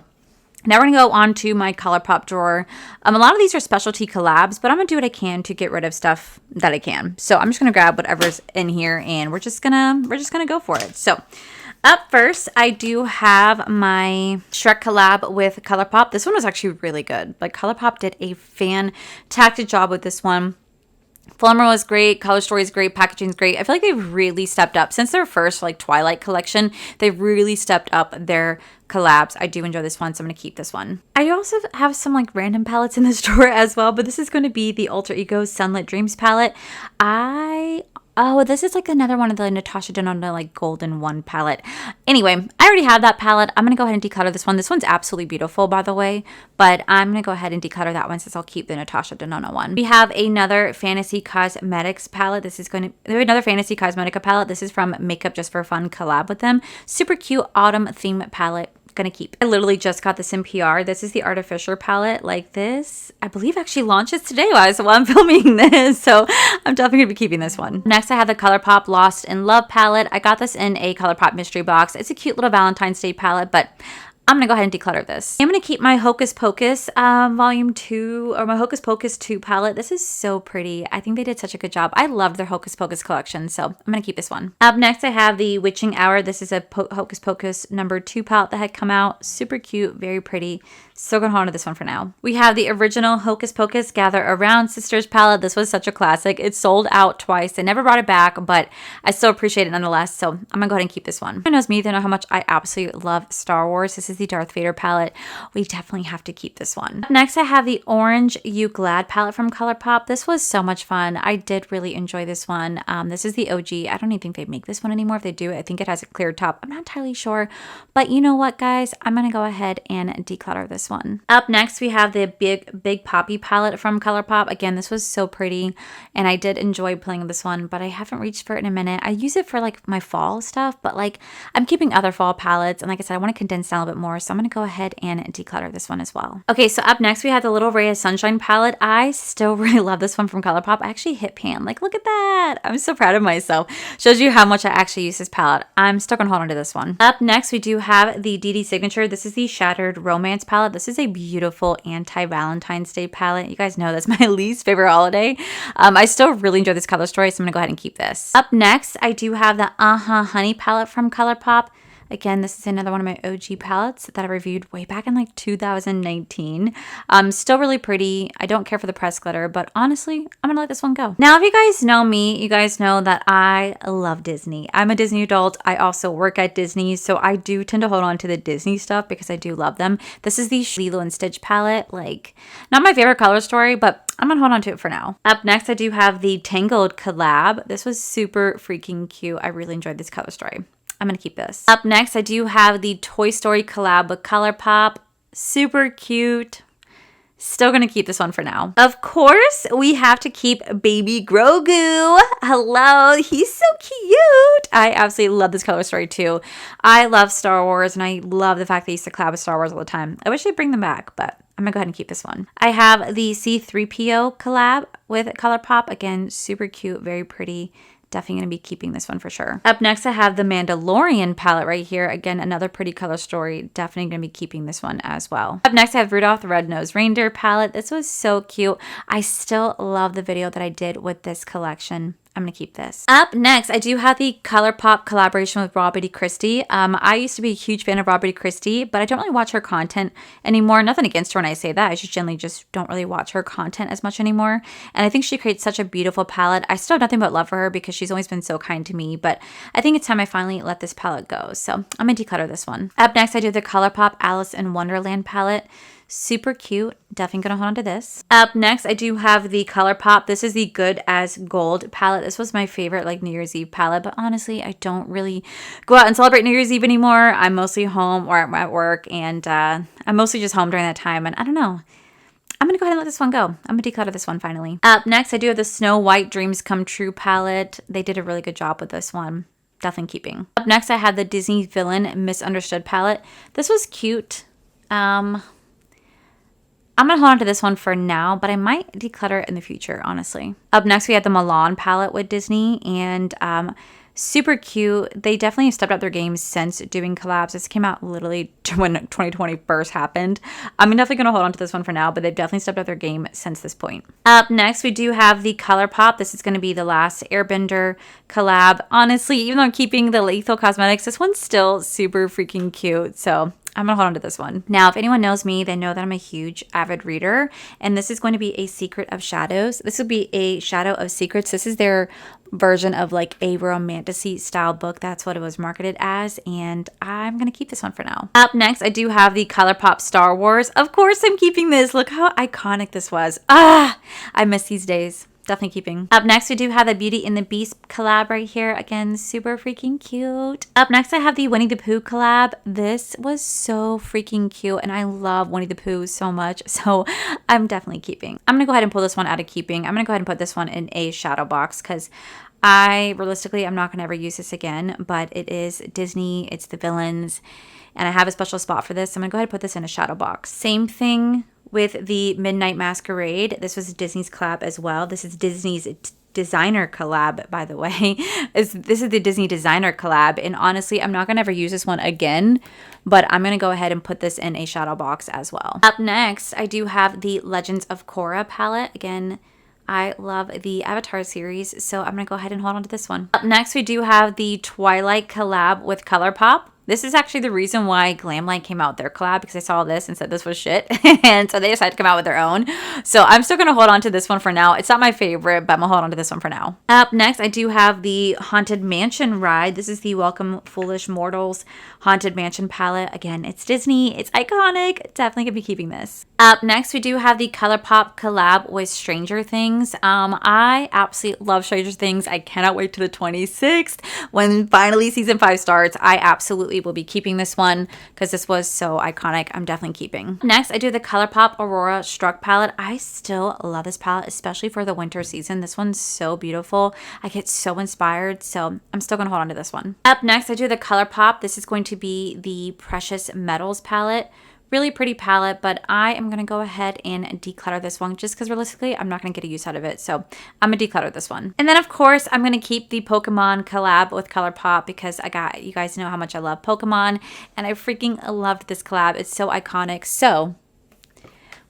now we're going to go on to my ColourPop drawer. A lot of these are specialty collabs, but I'm going to do what I can to get rid of stuff that I can. So I'm just going to grab whatever's in here and we're just going to go for it. So up first, I do have my Shrek collab with ColourPop. This one was actually really good. Like, ColourPop did a fantastic job with this one. Formula was great, color story is great, packaging is great. I feel like they've really stepped up since their first like Twilight collection. They've really stepped up their collabs. I do enjoy this one, so I'm going to keep this one. I also have some like random palettes in this drawer as well, but this is going to be the Alter Ego Sunlit Dreams palette. Oh, this is like another one of the Natasha Denona like golden one palette. Anyway, I already have that palette. I'm going to go ahead and declutter this one. This one's absolutely beautiful, by the way, but I'm going to go ahead and declutter that one since I'll keep the Natasha Denona one. We have another Fantasy Cosmetics palette. Another Fantasy Cosmetica palette. This is from Makeup Just for Fun collab with them. Super cute autumn theme palette. Gonna keep. I literally just got this in PR. This is the Artificial palette. Like this, I believe actually launches today while I'm filming this. So I'm definitely gonna be keeping this one. Next, I have the ColourPop Lost in Love palette. I got this in a ColourPop mystery box. It's a cute little Valentine's Day palette, but I'm going to go ahead and declutter this. I'm going to keep my Hocus Pocus volume 2 or my Hocus Pocus 2 palette. This is so pretty. I think they did such a good job. I love their Hocus Pocus collection, so I'm going to keep this one. Up next, I have the Witching Hour. This is a Hocus Pocus number 2 palette that had come out. Super cute, very pretty. So going to hold on to this one for now. We have the original Hocus Pocus Gather Around Sisters palette. This was such a classic. It sold out twice. They never brought it back, but I still appreciate it nonetheless. So I'm going to go ahead and keep this one. Who knows me, they know how much I absolutely love Star Wars. This is the Darth Vader palette. We definitely have to keep this one. Next, I have the Orange You Glad palette from ColourPop. This was so much fun. I did really enjoy this one. This is the OG. I don't even think they make this one anymore. If they do, I think it has a clear top. I'm not entirely sure, but you know what, guys? I'm going to go ahead and declutter this one. Up next, we have the Big Poppy palette from ColourPop. Again, this was so pretty, and I did enjoy playing with this one, but I haven't reached for it in a minute. I use it for like my fall stuff, but like I'm keeping other fall palettes, and like I said, I want to condense down a little bit more, so I'm going to go ahead and declutter this one as well. Okay, so up next, we have the Little Ray of Sunshine palette. I still really love this one from ColourPop. I actually hit pan. Like, look at that. I'm so proud of myself. Shows you how much I actually use this palette. I'm still going to hold on to this one. Up next, we do have the DD Signature. This is the Shattered Romance palette. This is a beautiful anti-Valentine's Day palette. You guys know that's my least favorite holiday. I still really enjoy this color story, so I'm going to go ahead and keep this. Up next, I do have the Honey palette from ColourPop. Again, this is another one of my OG palettes that I reviewed way back in like 2019. Still really pretty. I don't care for the pressed glitter, but honestly, I'm gonna let this one go. Now, if you guys know me, you guys know that I love Disney. I'm a Disney adult. I also work at Disney, so I do tend to hold on to the Disney stuff because I do love them. This is the Lilo and Stitch palette. Like, not my favorite color story, but I'm gonna hold on to it for now. Up next, I do have the Tangled collab. This was super freaking cute. I really enjoyed this color story. I'm gonna keep this. Up next, I do have the Toy Story collab with ColourPop. Super cute. Still gonna keep this one for now. Of course, we have to keep baby Grogu. Hello, he's so cute. I absolutely love this color story too. I love Star Wars, and I love the fact they used to collab with Star Wars all the time. I wish they'd bring them back, but I'm gonna go ahead and keep this one. I have the C-3PO collab with ColourPop. Again, super cute, very pretty. Definitely going to be keeping this one for sure. Up next, I have the Mandalorian palette right here. Again, another pretty color story. Definitely going to be keeping this one as well. Up next, I have Rudolph the Red-Nosed Reindeer palette. This was so cute. I still love the video that I did with this collection. I'm going to keep this. Up next, I do have the ColourPop collaboration with Robert E. Christie. I used to be a huge fan of Robert E. Christie, but I don't really watch her content anymore. Nothing against her when I say that. I just generally just don't really watch her content as much anymore. And I think she creates such a beautiful palette. I still have nothing but love for her because she's always been so kind to me, but I think it's time I finally let this palette go. So I'm going to declutter this one. Up next, I do the ColourPop Alice in Wonderland palette. Super cute. Definitely gonna hold on to this. Up next, I do have the ColourPop. This is the Good as Gold palette. This was my favorite like New Year's Eve palette, but honestly, I don't really go out and celebrate New Year's Eve anymore. I'm mostly home or I'm at work, and I'm mostly just home during that time, and I don't know. I'm going to go ahead and let this one go. I'm going to declutter this one finally. Up next, I do have the Snow White Dreams Come True palette. They did a really good job with this one. Definitely keeping. Up next, I have the Disney Villain Misunderstood palette. This was cute. I'm going to hold on to this one for now, but I might declutter it in the future, honestly. Up next, we have the Milan palette with Disney, and super cute. They definitely have stepped up their game since doing collabs. This came out literally when 2020 first happened. I'm definitely going to hold on to this one for now, but they've definitely stepped up their game since this point. Up next, we do have the ColourPop. This is going to be the last Airbender collab. Honestly, even though I'm keeping the Lethal Cosmetics, this one's still super freaking cute. So I'm going to hold on to this one. Now, if anyone knows me, they know that I'm a huge avid reader, and this is going to be a Secret of Shadows. This will be a Shadow of Secrets. This is their version of like a romantasy style book. That's what it was marketed as, and I'm going to keep this one for now. Up next, I do have the ColourPop Star Wars. Of course, I'm keeping this. Look how iconic this was. I miss these days. Definitely keeping. Up next, we do have the Beauty and the Beast collab right here. Again, super freaking cute. Up next, I have the Winnie the Pooh collab. This was so freaking cute, and I love Winnie the Pooh so much, so I'm definitely keeping. I'm going to go ahead and pull this one out of keeping. I'm going to go ahead and put this one in a shadow box because realistically, I'm not going to ever use this again, but it is Disney. It's the villains, and I have a special spot for this. I'm going to go ahead and put this in a shadow box. Same thing with the Midnight Masquerade. This was Disney's collab as well. This is Disney's designer collab, by the way. This is the Disney designer collab, and honestly, I'm not going to ever use this one again, but I'm going to go ahead and put this in a shadow box as well. Up next, I do have the Legends of Korra palette. Again, I love the Avatar series, so I'm going to go ahead and hold on to this one. Up next, we do have the Twilight collab with ColourPop. This is actually the reason why Glam Light came out with their collab, because I saw this and said this was shit. And so they decided to come out with their own. So I'm still going to hold on to this one for now. It's not my favorite, but I'm going to hold on to this one for now. Up next, I do have the Haunted Mansion ride. This is the Welcome Foolish Mortals Haunted Mansion palette. Again, it's Disney. It's iconic. Definitely going to be keeping this. Up next, we do have the ColourPop collab with Stranger Things. I absolutely love Stranger Things. I cannot wait to the 26th when finally season 5 starts. I absolutely will be keeping this one because this was so iconic. I'm definitely keeping. Next, I do the ColourPop Aurora Struck palette. I still love this palette, especially for the winter season. This one's so beautiful. I get so inspired, so I'm still going to hold on to this one. Up next, I do the ColourPop. This is going to be the Precious Metals palette. Really pretty palette, but I am going to go ahead and declutter this one just because realistically, I'm not going to get a use out of it. So I'm going to declutter this one. And then, of course, I'm going to keep the Pokemon collab with ColourPop because you guys know how much I love Pokemon, and I freaking loved this collab. It's so iconic. So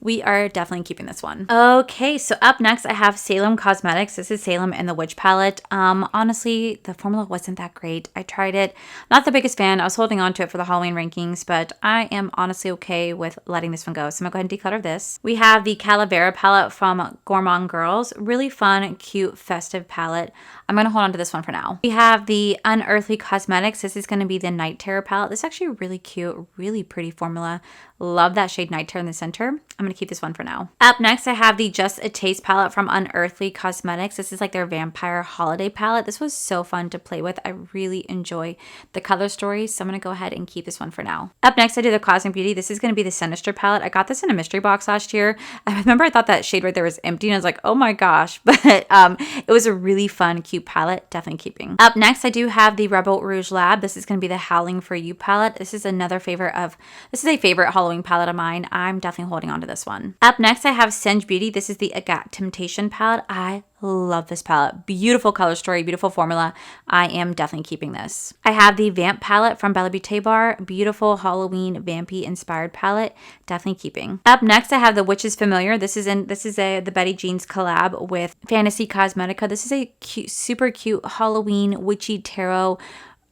We are definitely keeping this one. Okay, so up next I have Salem Cosmetics. This is Salem and the Witch Palette. Honestly, the formula wasn't that great. I tried it. Not the biggest fan. I was holding on to it for the Halloween rankings, but I am honestly okay with letting this one go. So I'm gonna go ahead and declutter this. We have the Calavera palette from Gourmand Girls. Really fun, cute, festive palette. I'm gonna hold on to this one for now. We have the Unearthly Cosmetics. This is gonna be the Night Terror palette. This is actually really cute, really pretty formula. Love that shade Night Terror in the center. I'm going to keep this one for now. Up next, I have the Just a Taste palette from Unearthly Cosmetics. This is like their vampire holiday palette. This was so fun to play with. I really enjoy the color story, so I'm going to go ahead and keep this one for now. Up next, I do the Cosmic Beauty. This is going to be the Sinister palette. I got this in a mystery box last year. I remember I thought that shade right there was empty, and I was like, oh my gosh. But it was a really fun, cute palette. Definitely keeping. Up next, I do have the Rebel Rouge Lab. This is going to be the Howling for You palette. This is a favorite Halloween palette of mine. I'm definitely holding on to this one. Up next, I have Singe Beauty. This is the Agathe Temptation palette. I love this palette. Beautiful color story, beautiful formula. I am definitely keeping this. I have the Vamp palette from Bella Beauté Bar. Beautiful Halloween vampy inspired palette. Definitely keeping. Up next, I have the Witch's Familiar. This is the Betty Jeans collab with Fantasy Cosmetica. This is a cute, super cute Halloween witchy tarot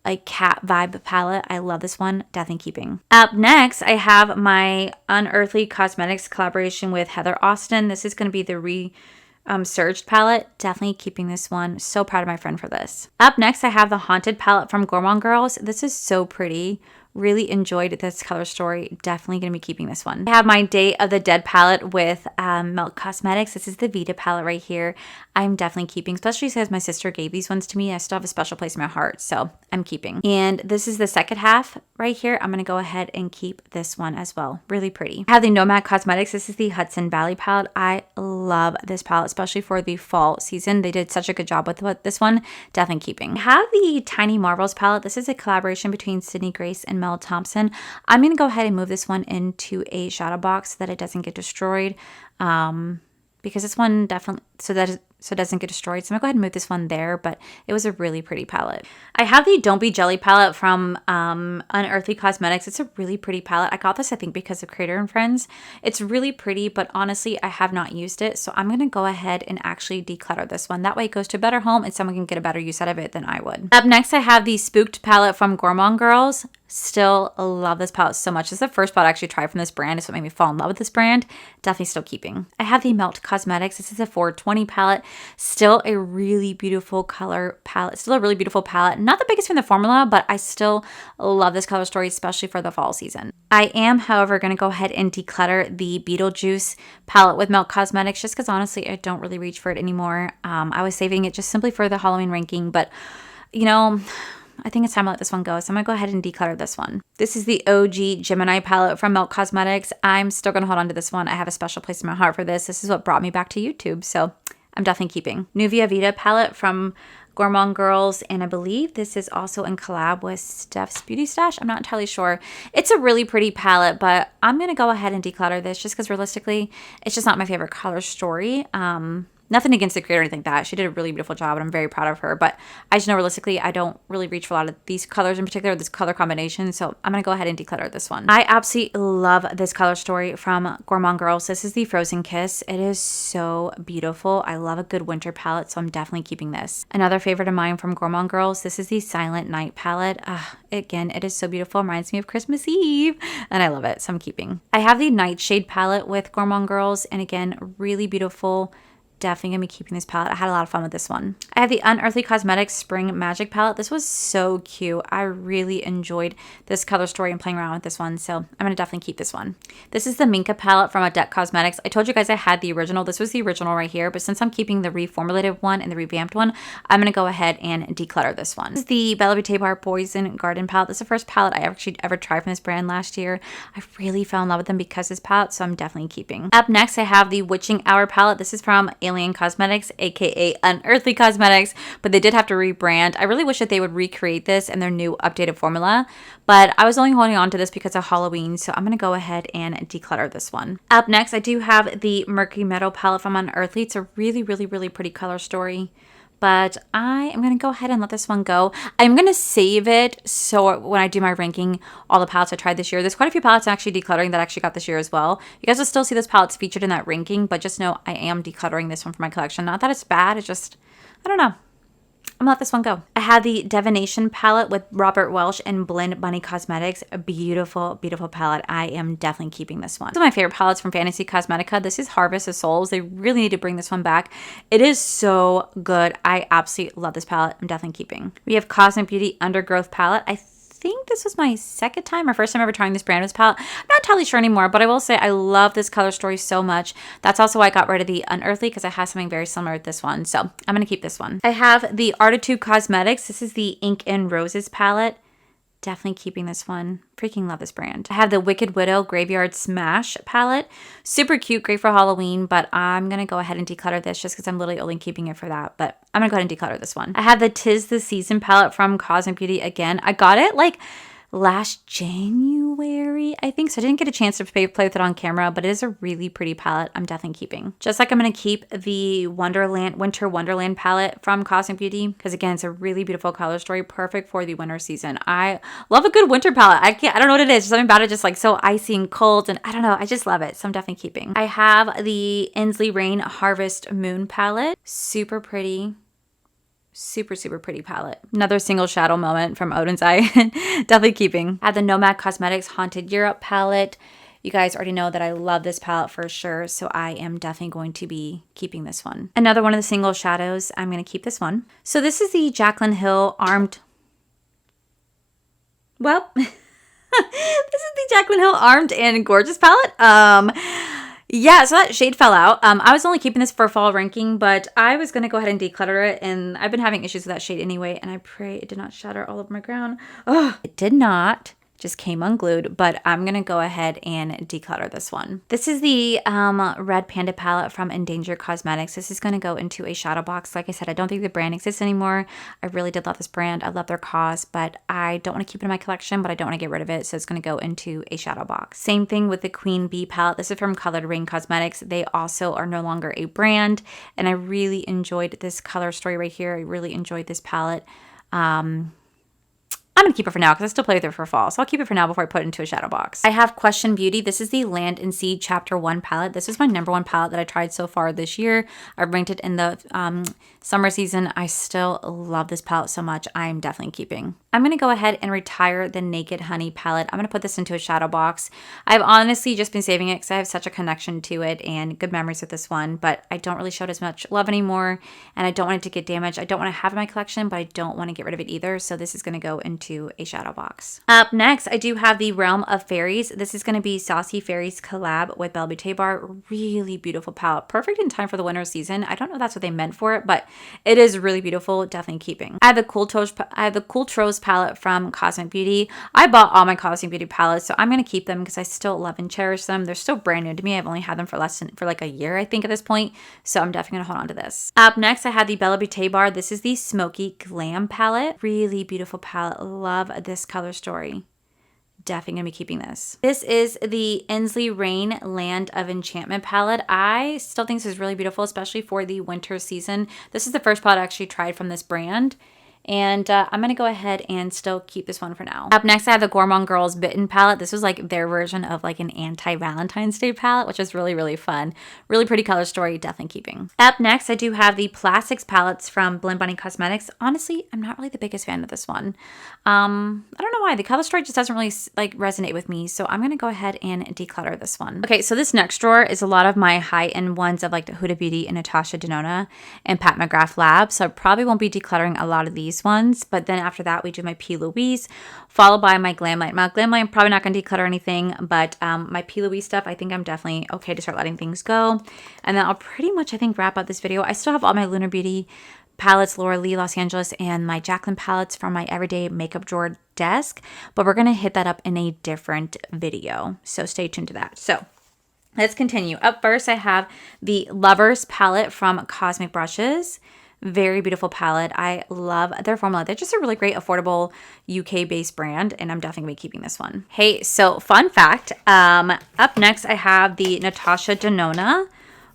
like cat vibe palette. I love this one. Definitely keeping. Up next, I have my Unearthly Cosmetics collaboration with Heather Austin. This is going to be the Surged palette. Definitely keeping this one. So proud of my friend for this. Up next, I have the Haunted palette from Gourmand Girls. This is so pretty. Really enjoyed this color story. Definitely going to be keeping this one. I have my Day of the Dead palette with Milk Cosmetics. This is the Vita palette right here. I'm definitely keeping, especially since my sister gave these ones to me. I still have a special place in my heart, so I'm keeping. And this is the second half right here. I'm going to go ahead and keep this one as well. Really pretty. I have the Nomad Cosmetics. This is the Hudson Valley palette. I love this palette, especially for the fall season. They did such a good job with this one. Definitely keeping. I have the Tiny Marvels palette. This is a collaboration between Sydney Grace and Mel Thompson. I'm going to go ahead and move this one into a shadow box so that it doesn't get destroyed. Because this one definitely, so it doesn't get destroyed. So I'm going to go ahead and move this one there, but it was a really pretty palette. I have the Don't Be Jelly palette from Unearthly Cosmetics. It's a really pretty palette. I got this, I think, because of Creator and Friends. It's really pretty, but honestly, I have not used it. So I'm going to go ahead and actually declutter this one. That way it goes to a better home and someone can get a better use out of it than I would. Up next, I have the Spooked palette from Gourmand Girls. Still love this palette so much. This is the first palette I actually tried from this brand. It's what made me fall in love with this brand. Definitely still keeping. I have the Melt Cosmetics. This is a 420 palette. Still a really beautiful color palette. Still a really beautiful palette. Not the biggest fan of the formula, but I still love this color story, especially for the fall season. I am, however, going to go ahead and declutter the Beetlejuice palette with Melt Cosmetics just because honestly, I don't really reach for it anymore. I was saving it just simply for the Halloween ranking, but you know, I think it's time to let this one go. So I'm going to go ahead and declutter this one. This is the OG Gemini palette from Milk Cosmetics. I'm still going to hold on to this one. I have a special place in my heart for this. This is what brought me back to YouTube. So I'm definitely keeping. Nuvia Vita palette from Gourmand Girls. And I believe this is also in collab with Steph's Beauty Stash. I'm not entirely sure. It's a really pretty palette, but I'm going to go ahead and declutter this just because realistically, it's just not my favorite color story. Nothing against the creator or anything like that. She did a really beautiful job and I'm very proud of her. But I just know realistically, I don't really reach for a lot of these colors in particular, this color combination. So I'm going to go ahead and declutter this one. I absolutely love this color story from Gourmand Girls. This is the Frozen Kiss. It is so beautiful. I love a good winter palette, so I'm definitely keeping this. Another favorite of mine from Gourmand Girls. This is the Silent Night palette. Again, it is so beautiful. Reminds me of Christmas Eve and I love it. So I'm keeping. I have the Nightshade palette with Gourmand Girls. And again, really beautiful. Definitely gonna be keeping this palette. I had a lot of fun with this one. I have the Unearthly Cosmetics Spring Magic palette. This was so cute. I really enjoyed this color story and playing around with this one, so I'm gonna definitely keep this one. This is the Minka palette from Odette Cosmetics. I told you guys I had the original. This was the original right here, but since I'm keeping the reformulated one and the revamped one, I'm gonna go ahead and declutter this one. This is the Bella Beauté Bar Poison Garden palette. This is the first palette I actually ever tried from this brand last year. I really fell in love with them because of this palette, so I'm definitely keeping. Up next, I have the Witching Hour palette. This is from Alien Cosmetics, aka Unearthly Cosmetics, but they did have to rebrand. I really wish that they would recreate this in their new updated formula, but I was only holding on to this because of Halloween, so I'm going to go ahead and declutter this one. Up next, I do have the Murky Meadow palette from Unearthly. It's a really, really, really pretty color story. but I am going to go ahead and let this one go. I'm going to save it so when I do my ranking, all the palettes I tried this year, there's quite a few palettes I'm actually decluttering that I actually got this year as well. You guys will still see those palettes featured in that ranking, but just know I am decluttering this one for my collection. Not that it's bad, it's just, I don't know. I'm gonna let this one go. I had the Divination palette with Robert Welsh and Blend Bunny Cosmetics. A beautiful, beautiful palette. I am definitely keeping this one. One of my favorite palettes from Fantasy Cosmetica. This is Harvest of Souls. They really need to bring this one back. It is so good. I absolutely love this palette. I'm definitely keeping. We have Cosmic Beauty Undergrowth palette. I think this was my second time or first time ever trying this brand, this palette. I'm not entirely sure anymore, but I will say I love this color story so much. That's also why I got rid of the Unearthly, because I have something very similar with this one. So I'm going to keep this one. I have the Artitude Cosmetics. This is the Ink and Roses palette. Definitely keeping this one. Freaking love this brand. I have the Wicked Widow Graveyard Smash palette. Super cute, great for Halloween, but I'm going to go ahead and declutter this just because I'm literally only keeping it for that. But I'm going to go ahead and declutter this one. I have the 'Tis the Season palette from Cosmic Beauty again. I got it like last January, I think. So I didn't get a chance to play with it on camera, but it is a really pretty palette. I'm definitely keeping. Just like I'm going to keep the Winter Wonderland palette from Cosmic Beauty, because again, it's a really beautiful color story, perfect for the winter season. I love a good winter palette. I don't know what it is. Something about it just like so icy and cold, and I don't know. I just love it. So I'm definitely keeping. I have the Inslee Rain Harvest Moon palette. Super pretty. Super, super pretty palette. Another single shadow moment from Odin's Eye. Definitely keeping. I have the Nomad Cosmetics Haunted Europe palette. You guys already know that I love this palette for sure, so I am definitely going to be keeping this one. Another one of the single shadows. I'm going to keep this one. So this is the Jaclyn Hill Armed... Well, this is the Jaclyn Hill Armed and Gorgeous palette. Yeah, so that shade fell out. I was only keeping this for fall ranking, but I was going to go ahead and declutter it, and I've been having issues with that shade anyway, and I pray it did not shatter all over my crown. Oh, it did not. Just came unglued, but I'm going to go ahead and declutter this one. This is the Red Panda palette from Endangered Cosmetics. This is going to go into a shadow box. Like I said, I don't think the brand exists anymore. I really did love this brand. I love their cause, but I don't want to keep it in my collection, but I don't want to get rid of it, so it's going to go into a shadow box. Same thing with the Queen Bee palette. This is from Colored Rain Cosmetics. They also are no longer a brand, and I really enjoyed this color story right here. I really enjoyed this palette. I'm going to keep it for now because I still play with it for fall. So I'll keep it for now before I put it into a shadow box. I have Question Beauty. This is the Land and Sea Chapter 1 palette. This is my #1 palette that I tried so far this year. I've ranked it in the summer season. I still love this palette so much. I'm definitely keeping. I'm going to go ahead and retire the Naked Honey palette. I'm going to put this into a shadow box. I've honestly just been saving it because I have such a connection to it and good memories with this one, but I don't really show it as much love anymore, and I don't want it to get damaged. I don't want to have it in my collection, but I don't want to get rid of it either, so this is going to go into a shadow box. Up next, I do have the Realm of Fairies. This is going to be Saucy Fairies collab with Belle Beauté Bar. Really beautiful palette. Perfect in time for the winter season. I don't know if that's what they meant for it, but it is really beautiful. Definitely keeping. I have the Cool Trose palette from Cosmic Beauty. I bought all my Cosmic Beauty palettes, so I'm going to keep them because I still love and cherish them. They're still brand new to me. I've only had them for like a year, I think, at this point, so I'm definitely going to hold on to this. Up next, I have the Belle Beauté Bar. This is the Smoky Glam palette. Really beautiful palette. Love this color story. Definitely gonna be keeping this. This is the Inslee Rain Land of Enchantment palette. I still think this is really beautiful, especially for the winter season. This is the first palette I actually tried from this brand, and I'm going to go ahead and still keep this one for now. Up next, I have the Gourmand Girls Bitten palette. This was like their version of like an anti-Valentine's Day palette, which is really, really fun. Really pretty color story, definitely keeping. Up next, I do have the Plastics palettes from Blend Bunny Cosmetics. Honestly, I'm not really the biggest fan of this one. I don't know why. The color story just doesn't really like resonate with me, so I'm going to go ahead and declutter this one. Okay, so this next drawer is a lot of my high-end ones of like the Huda Beauty and Natasha Denona and Pat McGrath Lab, so I probably won't be decluttering a lot of these ones, but then after that we do my P. Louise, followed by my Glam Light. My Glam Light, I'm probably not going to declutter anything, but my P. Louise stuff, I think I'm definitely okay to start letting things go. And then I'll pretty much, I think, wrap up this video. I still have all my Lunar Beauty palettes, Laura Lee Los Angeles, and my Jaclyn palettes from my everyday makeup drawer desk, but we're going to hit that up in a different video, so stay tuned to that. So let's continue. Up first, I have the Lovers palette from Cosmic Brushes. Very beautiful palette. I love their formula. They're just a really great, affordable UK-based brand, and I'm definitely going to be keeping this one. Hey, so fun fact. Up next, I have the Natasha Denona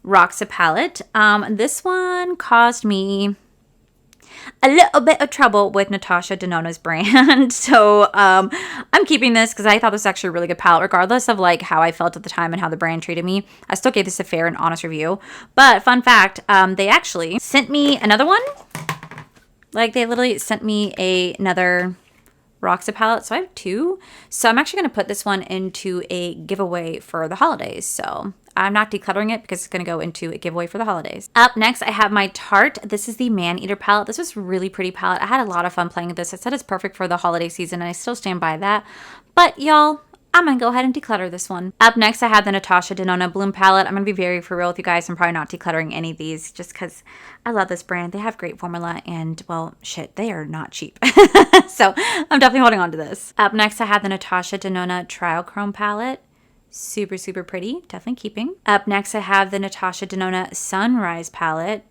Roxa palette. This one cost me a little bit of trouble with Natasha Denona's brand. So I'm keeping this because I thought this was actually a really good palette, regardless of like how I felt at the time and how the brand treated me. I still gave this a fair and honest review. But fun fact, they actually sent me another one. Like they literally sent me another Roxa palette. So I have 2. So I'm actually going to put this one into a giveaway for the holidays. So I'm not decluttering it because it's going to go into a giveaway for the holidays. Up next, I have my Tarte. This is the Man Eater palette. This was a really pretty palette. I had a lot of fun playing with this. I said it's perfect for the holiday season, and I still stand by that. But y'all, I'm going to go ahead and declutter this one. Up next, I have the Natasha Denona Bloom palette. I'm going to be very for real with you guys. I'm probably not decluttering any of these just because I love this brand. They have great formula and, well, shit, they are not cheap. So I'm definitely holding on to this. Up next, I have the Natasha Denona Trial Chrome palette. Super, super pretty. Definitely keeping. Up next, I have the Natasha Denona Sunrise palette.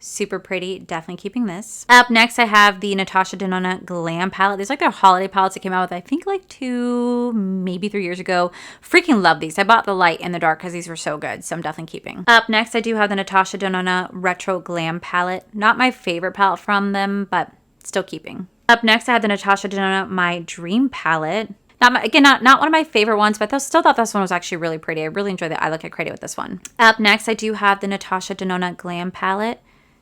Super pretty. Definitely keeping this. Up next, I have the Natasha Denona Glam palette. These are like their holiday palettes that came out with, I think, like 2, maybe 3 years ago. Freaking love these. I bought the light and the dark because these were so good. So I'm definitely keeping. Up next, I do have the Natasha Denona Retro Glam palette. Not my favorite palette from them, but still keeping. Up next, I have the Natasha Denona My Dream palette. Not one of my favorite ones, but I still thought this one was actually really pretty. I really enjoyed the eye look I created with this one. Up next, I do have the Natasha Denona Glam palette.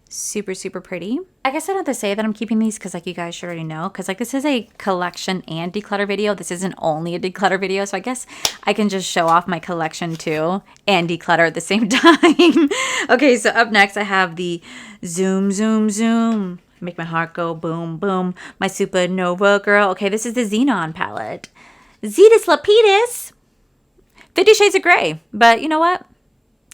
Super, super pretty. I guess I don't have to say that I'm keeping these because like you guys should already know, because like this is a collection and declutter video. This isn't only a declutter video, so I guess I can just show off my collection too and declutter at the same time. Okay, so up next I have the Zoom Zoom Zoom. Make my heart go boom boom. My Supernova girl. Okay, this is the Xenon palette. Zetus Lapidus. 50 Shades of Grey. But you know what?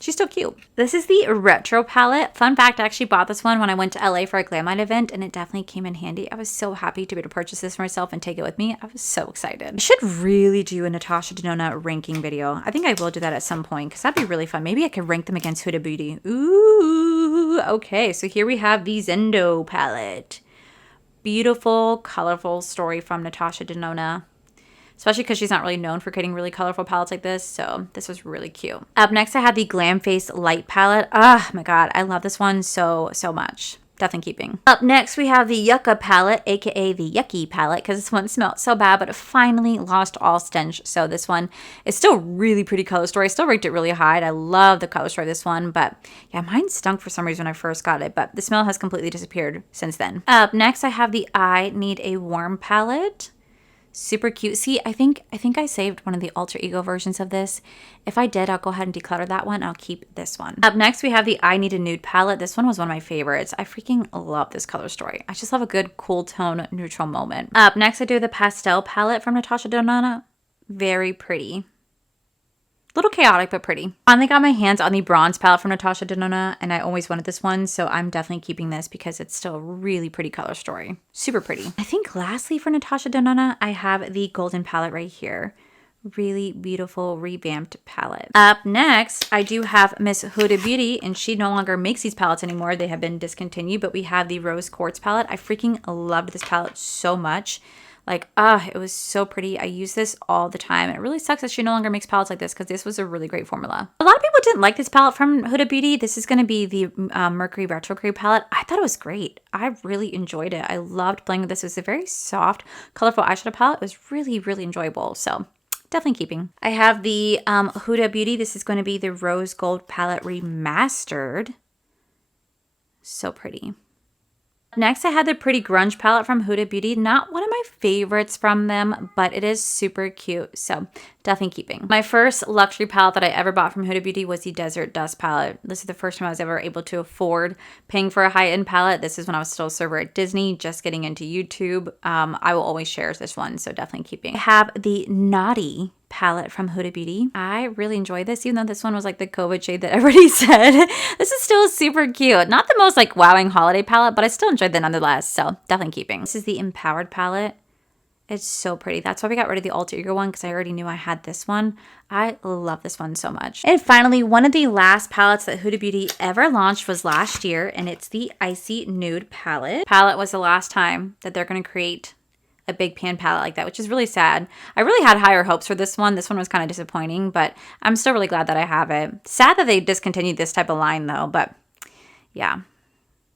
She's still cute. This is the Retro palette. Fun fact, I actually bought this one when I went to LA for a Glam Light event, and it definitely came in handy. I was so happy to be able to purchase this for myself and take it with me. I was so excited. I should really do a Natasha Denona ranking video. I think I will do that at some point because that'd be really fun. Maybe I could rank them against Huda Beauty. Ooh, okay. So here we have the Zendo palette. Beautiful, colorful story from Natasha Denona. Especially because she's not really known for creating really colorful palettes like this. So this was really cute. Up next, I have the Glam Face Light palette. Oh my god, I love this one so much. Definitely keeping. Up next, we have the Yucca palette, aka the Yucky palette, because this one smelled so bad, but it finally lost all stench. So this one is still really pretty color story. I still ranked it really high. I love the color story of this one, but yeah, mine stunk for some reason when I first got it, but the smell has completely disappeared since then. Up next, I have the I Need a Warm palette. Super cute. See, I think I saved one of the alter ego versions of this. If I did, I'll go ahead and declutter that one. I'll keep this one. Up next, we have the I Need a Nude palette. This one was one of my favorites. I freaking love this color story. I just love a good cool tone neutral moment. Up next, I do the pastel palette from Natasha Denona. Very pretty. Little chaotic, but pretty. Finally got my hands on the bronze palette from Natasha Denona, and I always wanted this one, so I'm definitely keeping this because it's still a really pretty color story. Super pretty. I think lastly for Natasha Denona, I have the golden palette right here. Really beautiful revamped palette. Up next, I do have Miss Huda Beauty, and she no longer makes these palettes anymore. They have been discontinued, but we have the Rose Quartz palette. I freaking loved this palette so much. Like, it was so pretty. I use this all the time. And it really sucks that she no longer makes palettes like this because this was a really great formula. A lot of people didn't like this palette from Huda Beauty. This is going to be the Mercury Retrograde palette. I thought it was great. I really enjoyed it. I loved playing with this. It was a very soft, colorful eyeshadow palette. It was really, really enjoyable. So definitely keeping. I have the Huda Beauty. This is going to be the Rose Gold palette remastered. So pretty. Next, I had the Pretty Grunge palette from Huda Beauty. Not one of my favorites from them, but it is super cute. So definitely keeping. My first luxury palette that I ever bought from Huda Beauty was the Desert Dust palette. This is the first time I was ever able to afford paying for a high-end palette. This is when I was still a server at Disney, just getting into YouTube. I will always share this one, so definitely keeping. I have the Naughty palette from Huda Beauty. I really enjoy this, even though this one was like the COVID shade that everybody said. This is still super cute. Not the most like wowing holiday palette, but I still enjoyed it nonetheless, so definitely keeping. This is the Empowered palette. It's so pretty. That's why we got rid of the alter ego one because I already knew I had this one. I love this one so much. And finally, one of the last palettes that Huda Beauty ever launched was last year, and it's the Icy Nude palette. Palette was the last time that they're going to create a big pan palette like that, which is really sad. I really had higher hopes for this one. This one was kind of disappointing, but I'm still really glad that I have it. Sad that they discontinued this type of line though, but yeah,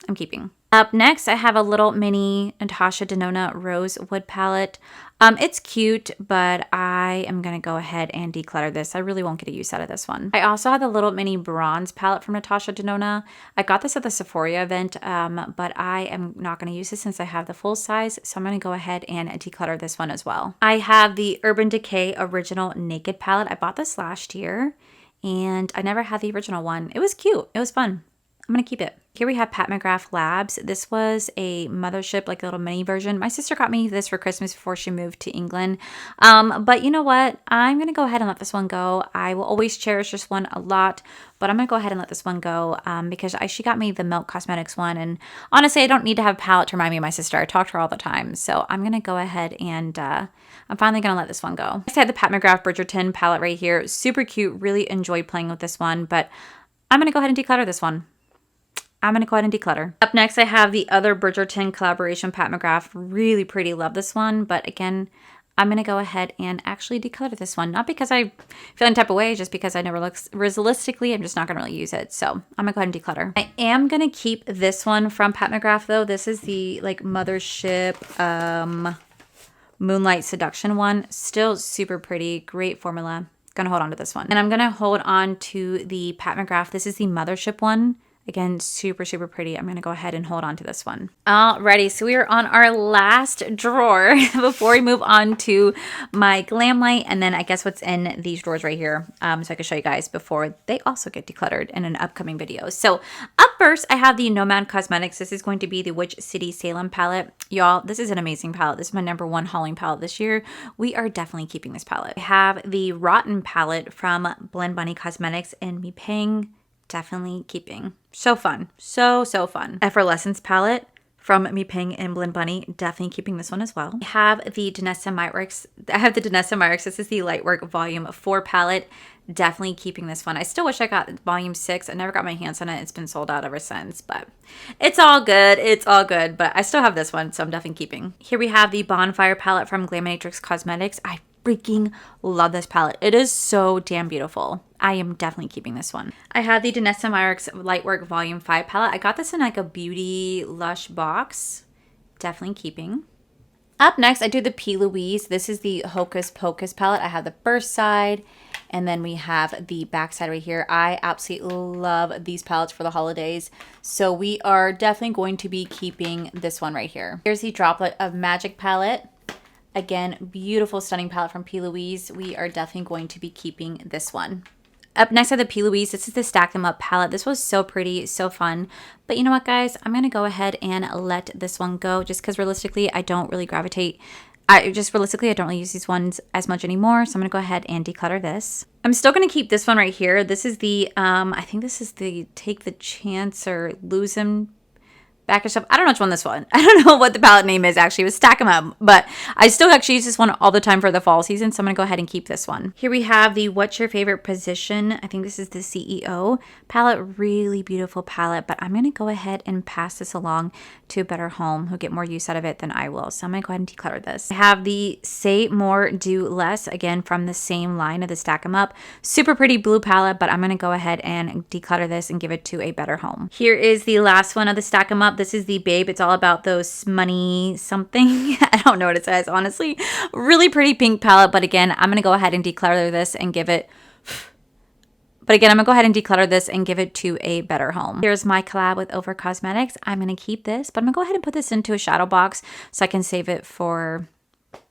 I'm keeping. Up next, I have a little mini Natasha Denona Rosewood palette. It's cute, but I am going to go ahead and declutter this. I really won't get a use out of this one. I also have the little mini bronze palette from Natasha Denona. I got this at the Sephora event, but I am not going to use this since I have the full size, so I'm going to go ahead and declutter this one as well. I have the Urban Decay Original Naked palette. I bought this last year, and I never had the original one. It was cute. It was fun. I'm going to keep it. Here we have Pat McGrath Labs. This was a mothership, like a little mini version. My sister got me this for Christmas before she moved to England. But you know what? I'm going to go ahead and let this one go. I will always cherish this one a lot, but I'm going to go ahead and let this one go because she got me the Milk Cosmetics one. And honestly, I don't need to have a palette to remind me of my sister. I talk to her all the time. So I'm going to go ahead and I'm finally going to let this one go. Next, I have the Pat McGrath Bridgerton palette right here. Super cute. Really enjoyed playing with this one, but I'm going to go ahead and declutter this one. I'm going to go ahead and declutter. Up next, I have the other Bridgerton collaboration, Pat McGrath. Really pretty. Love this one. But again, I'm going to go ahead and actually declutter this one. Not because I feel any type of way, just because I know realistically, I'm just not going to really use it. So I'm going to go ahead and declutter. I am going to keep this one from Pat McGrath, though. This is the like Mothership Moonlight Seduction one. Still super pretty. Great formula. Going to hold on to this one. And I'm going to hold on to the Pat McGrath. This is the Mothership one. Again, super, super pretty. I'm going to go ahead and hold on to this one. Alrighty, so we are on our last drawer before we move on to my Glam Light, and then I guess what's in these drawers right here, so I can show you guys before they also get decluttered in an upcoming video. So up first, I have the Nomad Cosmetics. This is going to be the Witch City Salem palette. Y'all, this is an amazing palette. This is my #1 hauling palette this year. We are definitely keeping this palette. I have the Rotten palette from Blend Bunny Cosmetics and Mi Ping. Definitely keeping. So fun. So fun. Effervescence palette from Mi Ping and Blend Bunny. Definitely keeping this one as well. I have the Danessa Myricks. This is the Lightwork Volume 4 palette. Definitely keeping this one. I still wish I got Volume 6. I never got my hands on it. It's been sold out ever since, but it's all good. It's all good, but I still have this one, so I'm definitely keeping. Here we have the Bonfire palette from Glam Matrix Cosmetics. I freaking love this palette. It is so damn beautiful. I am definitely keeping this one. I have the Danessa Myricks Lightwork Volume 5 palette. I got this in like a Beauty Lush box. Definitely keeping. Up next, I do the P. Louise. This is the Hocus Pocus palette. I have the first side, and then we have the back side right here. I absolutely love these palettes for the holidays, so we are definitely going to be keeping this one right here. Here's the Droplet of Magic palette. Again, beautiful, stunning palette from P. Louise. We are definitely going to be keeping this one. Up next, I have the P. Louise. This is the Stack Them Up palette. This was so pretty, so fun. But you know what, guys? I'm going to go ahead and let this one go just because realistically, I don't really gravitate. I don't really use these ones as much anymore. So I'm going to go ahead and declutter this. I'm still going to keep this one right here. This is the, I think this is the Take the Chance or Lose 'Em back and stuff. I don't know which one this one. I don't know what the palette name is actually. It was Stack 'Em Up, but I still actually use this one all the time for the fall season, so I'm gonna go ahead and keep this one. Here we have the What's Your Favorite Position? I think this is the CEO palette. Really beautiful palette, but I'm gonna go ahead and pass this along to a better home who get more use out of it than I will. So I'm gonna go ahead and declutter this. I have the Say More, Do Less, again from the same line of the Stack 'Em Up. Super pretty blue palette, but I'm gonna go ahead and declutter this and give it to a better home. Here is the last one of the Stack 'Em Up. This is the Babe. It's all about those money something. I don't know what it says, honestly. Really pretty pink palette, but again, I'm going to go ahead and declutter this and give it... to a better home. Here's my collab with Over Cosmetics. I'm going to keep this, but I'm going to go ahead and put this into a shadow box so I can save it for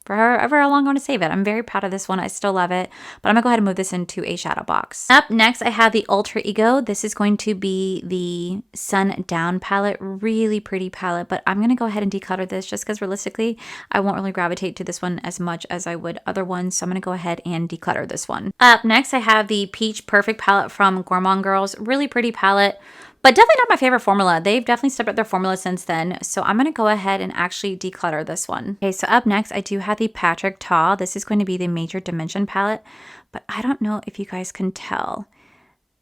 however long I want to save it. I'm very proud of this one. I still love it, but I'm gonna go ahead and move this into a shadow box. Up next, I have the Ultra Ego. This is going to be the Sundown palette. Really pretty palette, but I'm gonna go ahead and declutter this just because realistically, I won't really gravitate to this one as much as I would other ones. So I'm gonna go ahead and declutter this one. Up next, I have the Peach Perfect palette from Gourmand Girls. Really pretty palette, but definitely not my favorite formula. They've definitely stepped up their formula since then. So I'm going to go ahead and actually declutter this one. Okay, so up next, I do have the Patrick Ta. This is going to be the Major Dimension palette, but I don't know if you guys can tell.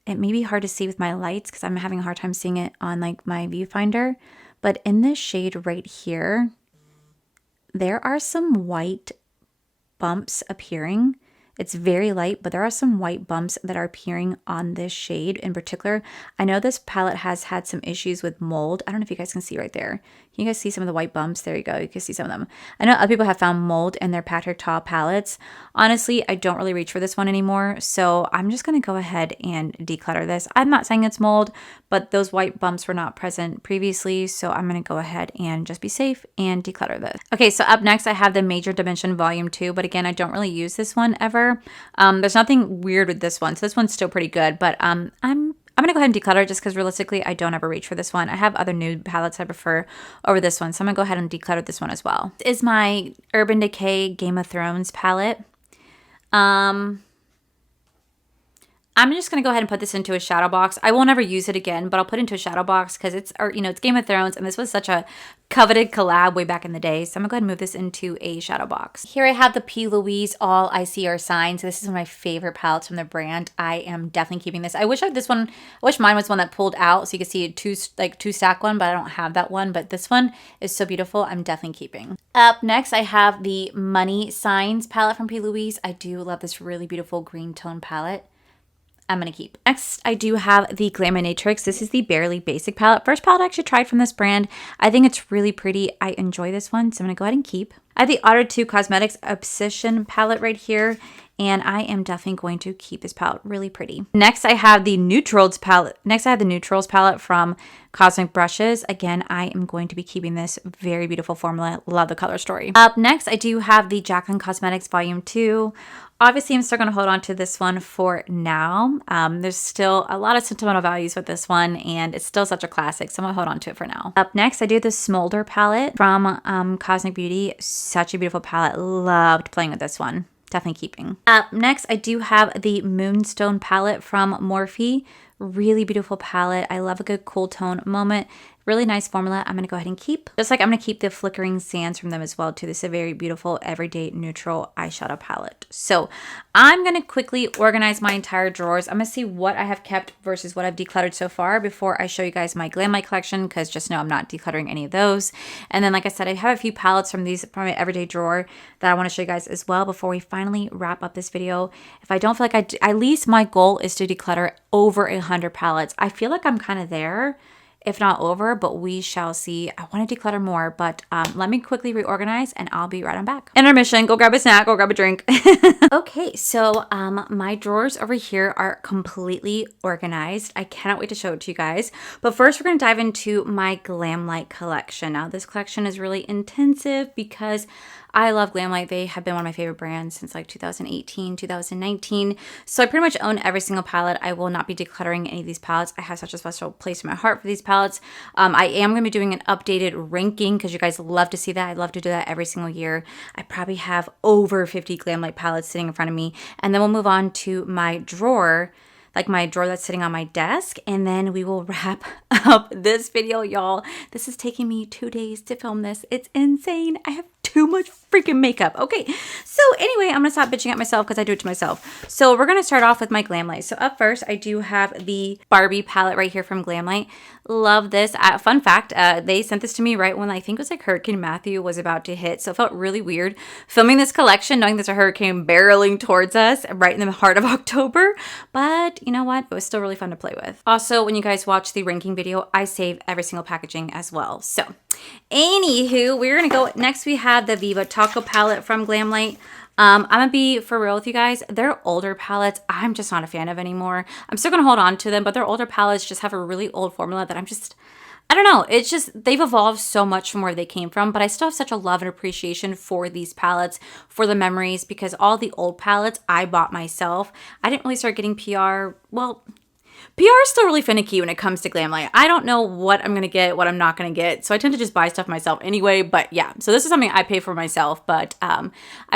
It may be hard to see with my lights because I'm having a hard time seeing it on like my viewfinder. But in this shade right here, there are some white bumps appearing. It's very light, but there are some white bumps that are appearing on this shade in particular. I know this palette has had some issues with mold. I don't know if you guys can see right there. Can you guys see some of the white bumps? There you go. You can see some of them. I know other people have found mold in their Patrick Ta palettes. Honestly, I don't really reach for this one anymore, so I'm just going to go ahead and declutter this. I'm not saying it's mold, but those white bumps were not present previously, so I'm going to go ahead and just be safe and declutter this. Okay, so up next I have the Major Dimension Volume 2, but again, I don't really use this one ever. There's nothing weird with this one, so this one's still pretty good, but I'm going to go ahead and declutter just because realistically, I don't ever reach for this one. I have other nude palettes I prefer over this one, so I'm going to go ahead and declutter this one as well. This is my Urban Decay Game of Thrones palette. I'm just going to go ahead and put this into a shadow box. I will never use it again, but I'll put it into a shadow box because it's Game of Thrones, and this was such a coveted collab way back in the day. So I'm going to go ahead and move this into a shadow box. Here I have the P. Louise All I See Are Signs. This is one of my favorite palettes from the brand. I am definitely keeping this. I wish mine was one that pulled out so you could see a two stack one, but I don't have that one. But this one is so beautiful. I'm definitely keeping. Up next, I have the Money Signs palette from P. Louise. I do love this really beautiful green tone palette. I'm going to keep. Next, I do have the Glaminatrix. This is the Barely Basic palette. First palette I actually tried from this brand. I think it's really pretty. I enjoy this one, so I'm going to go ahead and keep. I have the Otter 2 Cosmetics Obsession palette right here, and I am definitely going to keep this palette. Really pretty. Next, I have the Neutrals palette. From Cosmic Brushes. Again, I am going to be keeping this. Very beautiful formula. Love the color story. Up next, I do have the Jaclyn Cosmetics Volume 2. Obviously, I'm still going to hold on to this one for now. There's still a lot of sentimental values with this one, and it's still such a classic, so I'm going to hold on to it for now. Up next, I do the Smolder palette from Cosmic Beauty. Such a beautiful palette. Loved playing with this one. Definitely keeping. Up next, I do have the Moonstone palette from Morphe. Really beautiful palette. I love a good cool tone moment. Really nice formula. I'm going to go ahead and keep. Just like I'm going to keep the Flickering Sands from them as well too. This is a very beautiful everyday neutral eyeshadow palette. So I'm going to quickly organize my entire drawers. I'm going to see what I have kept versus what I've decluttered so far before I show you guys my Glam Light collection, because just know I'm not decluttering any of those. And then like I said, I have a few palettes from my everyday drawer that I want to show you guys as well before we finally wrap up this video. If I don't feel like at least my goal is to declutter over 100 palettes. I feel like I'm kind of there, if not over, but we shall see. I want to declutter more, but let me quickly reorganize and I'll be right on back. Intermission, go grab a snack, go grab a drink. Okay, so my drawers over here are completely organized. I cannot wait to show it to you guys. But first we're going to dive into my Glam Light collection. Now this collection is really intensive because I love Glam Light. They have been one of my favorite brands since like 2018, 2019. So I pretty much own every single palette. I will not be decluttering any of these palettes. I have such a special place in my heart for these palettes. I am going to be doing an updated ranking because you guys love to see that. I love to do that every single year. I probably have over 50 Glam Light palettes sitting in front of me. And then we'll move on to my drawer, like my drawer that's sitting on my desk, and then we will wrap up this video, y'all. This is taking me 2 days to film this. It's insane. I have too much freaking makeup. Okay, so anyway, I'm gonna stop bitching at myself because I do it to myself. So we're gonna start off with my Glam Light. So up first, I do have the Barbie palette right here from Glam Light. Love this. Fun fact, they sent this to me right when I think it was like Hurricane Matthew was about to hit. So it felt really weird filming this collection, knowing there's a hurricane barreling towards us right in the heart of October. But you know what? It was still really fun to play with. Also, when you guys watch the ranking video, I save every single packaging as well. So anywho, we're gonna go next. We have the Viva Taco palette from Glam Light. I'm gonna be for real with you guys. They're older palettes. I'm just not a fan of anymore. I'm still gonna hold on to them, but their older palettes just have a really old formula that I don't know. It's just, they've evolved so much from where they came from, but I still have such a love and appreciation for these palettes, for the memories, because all the old palettes I bought myself. I didn't really start getting PR. Well, PR is still really finicky when it comes to Glam Light. I don't know what I'm going to get, what I'm not going to get. So I tend to just buy stuff myself anyway. But yeah, so this is something I pay for myself. But I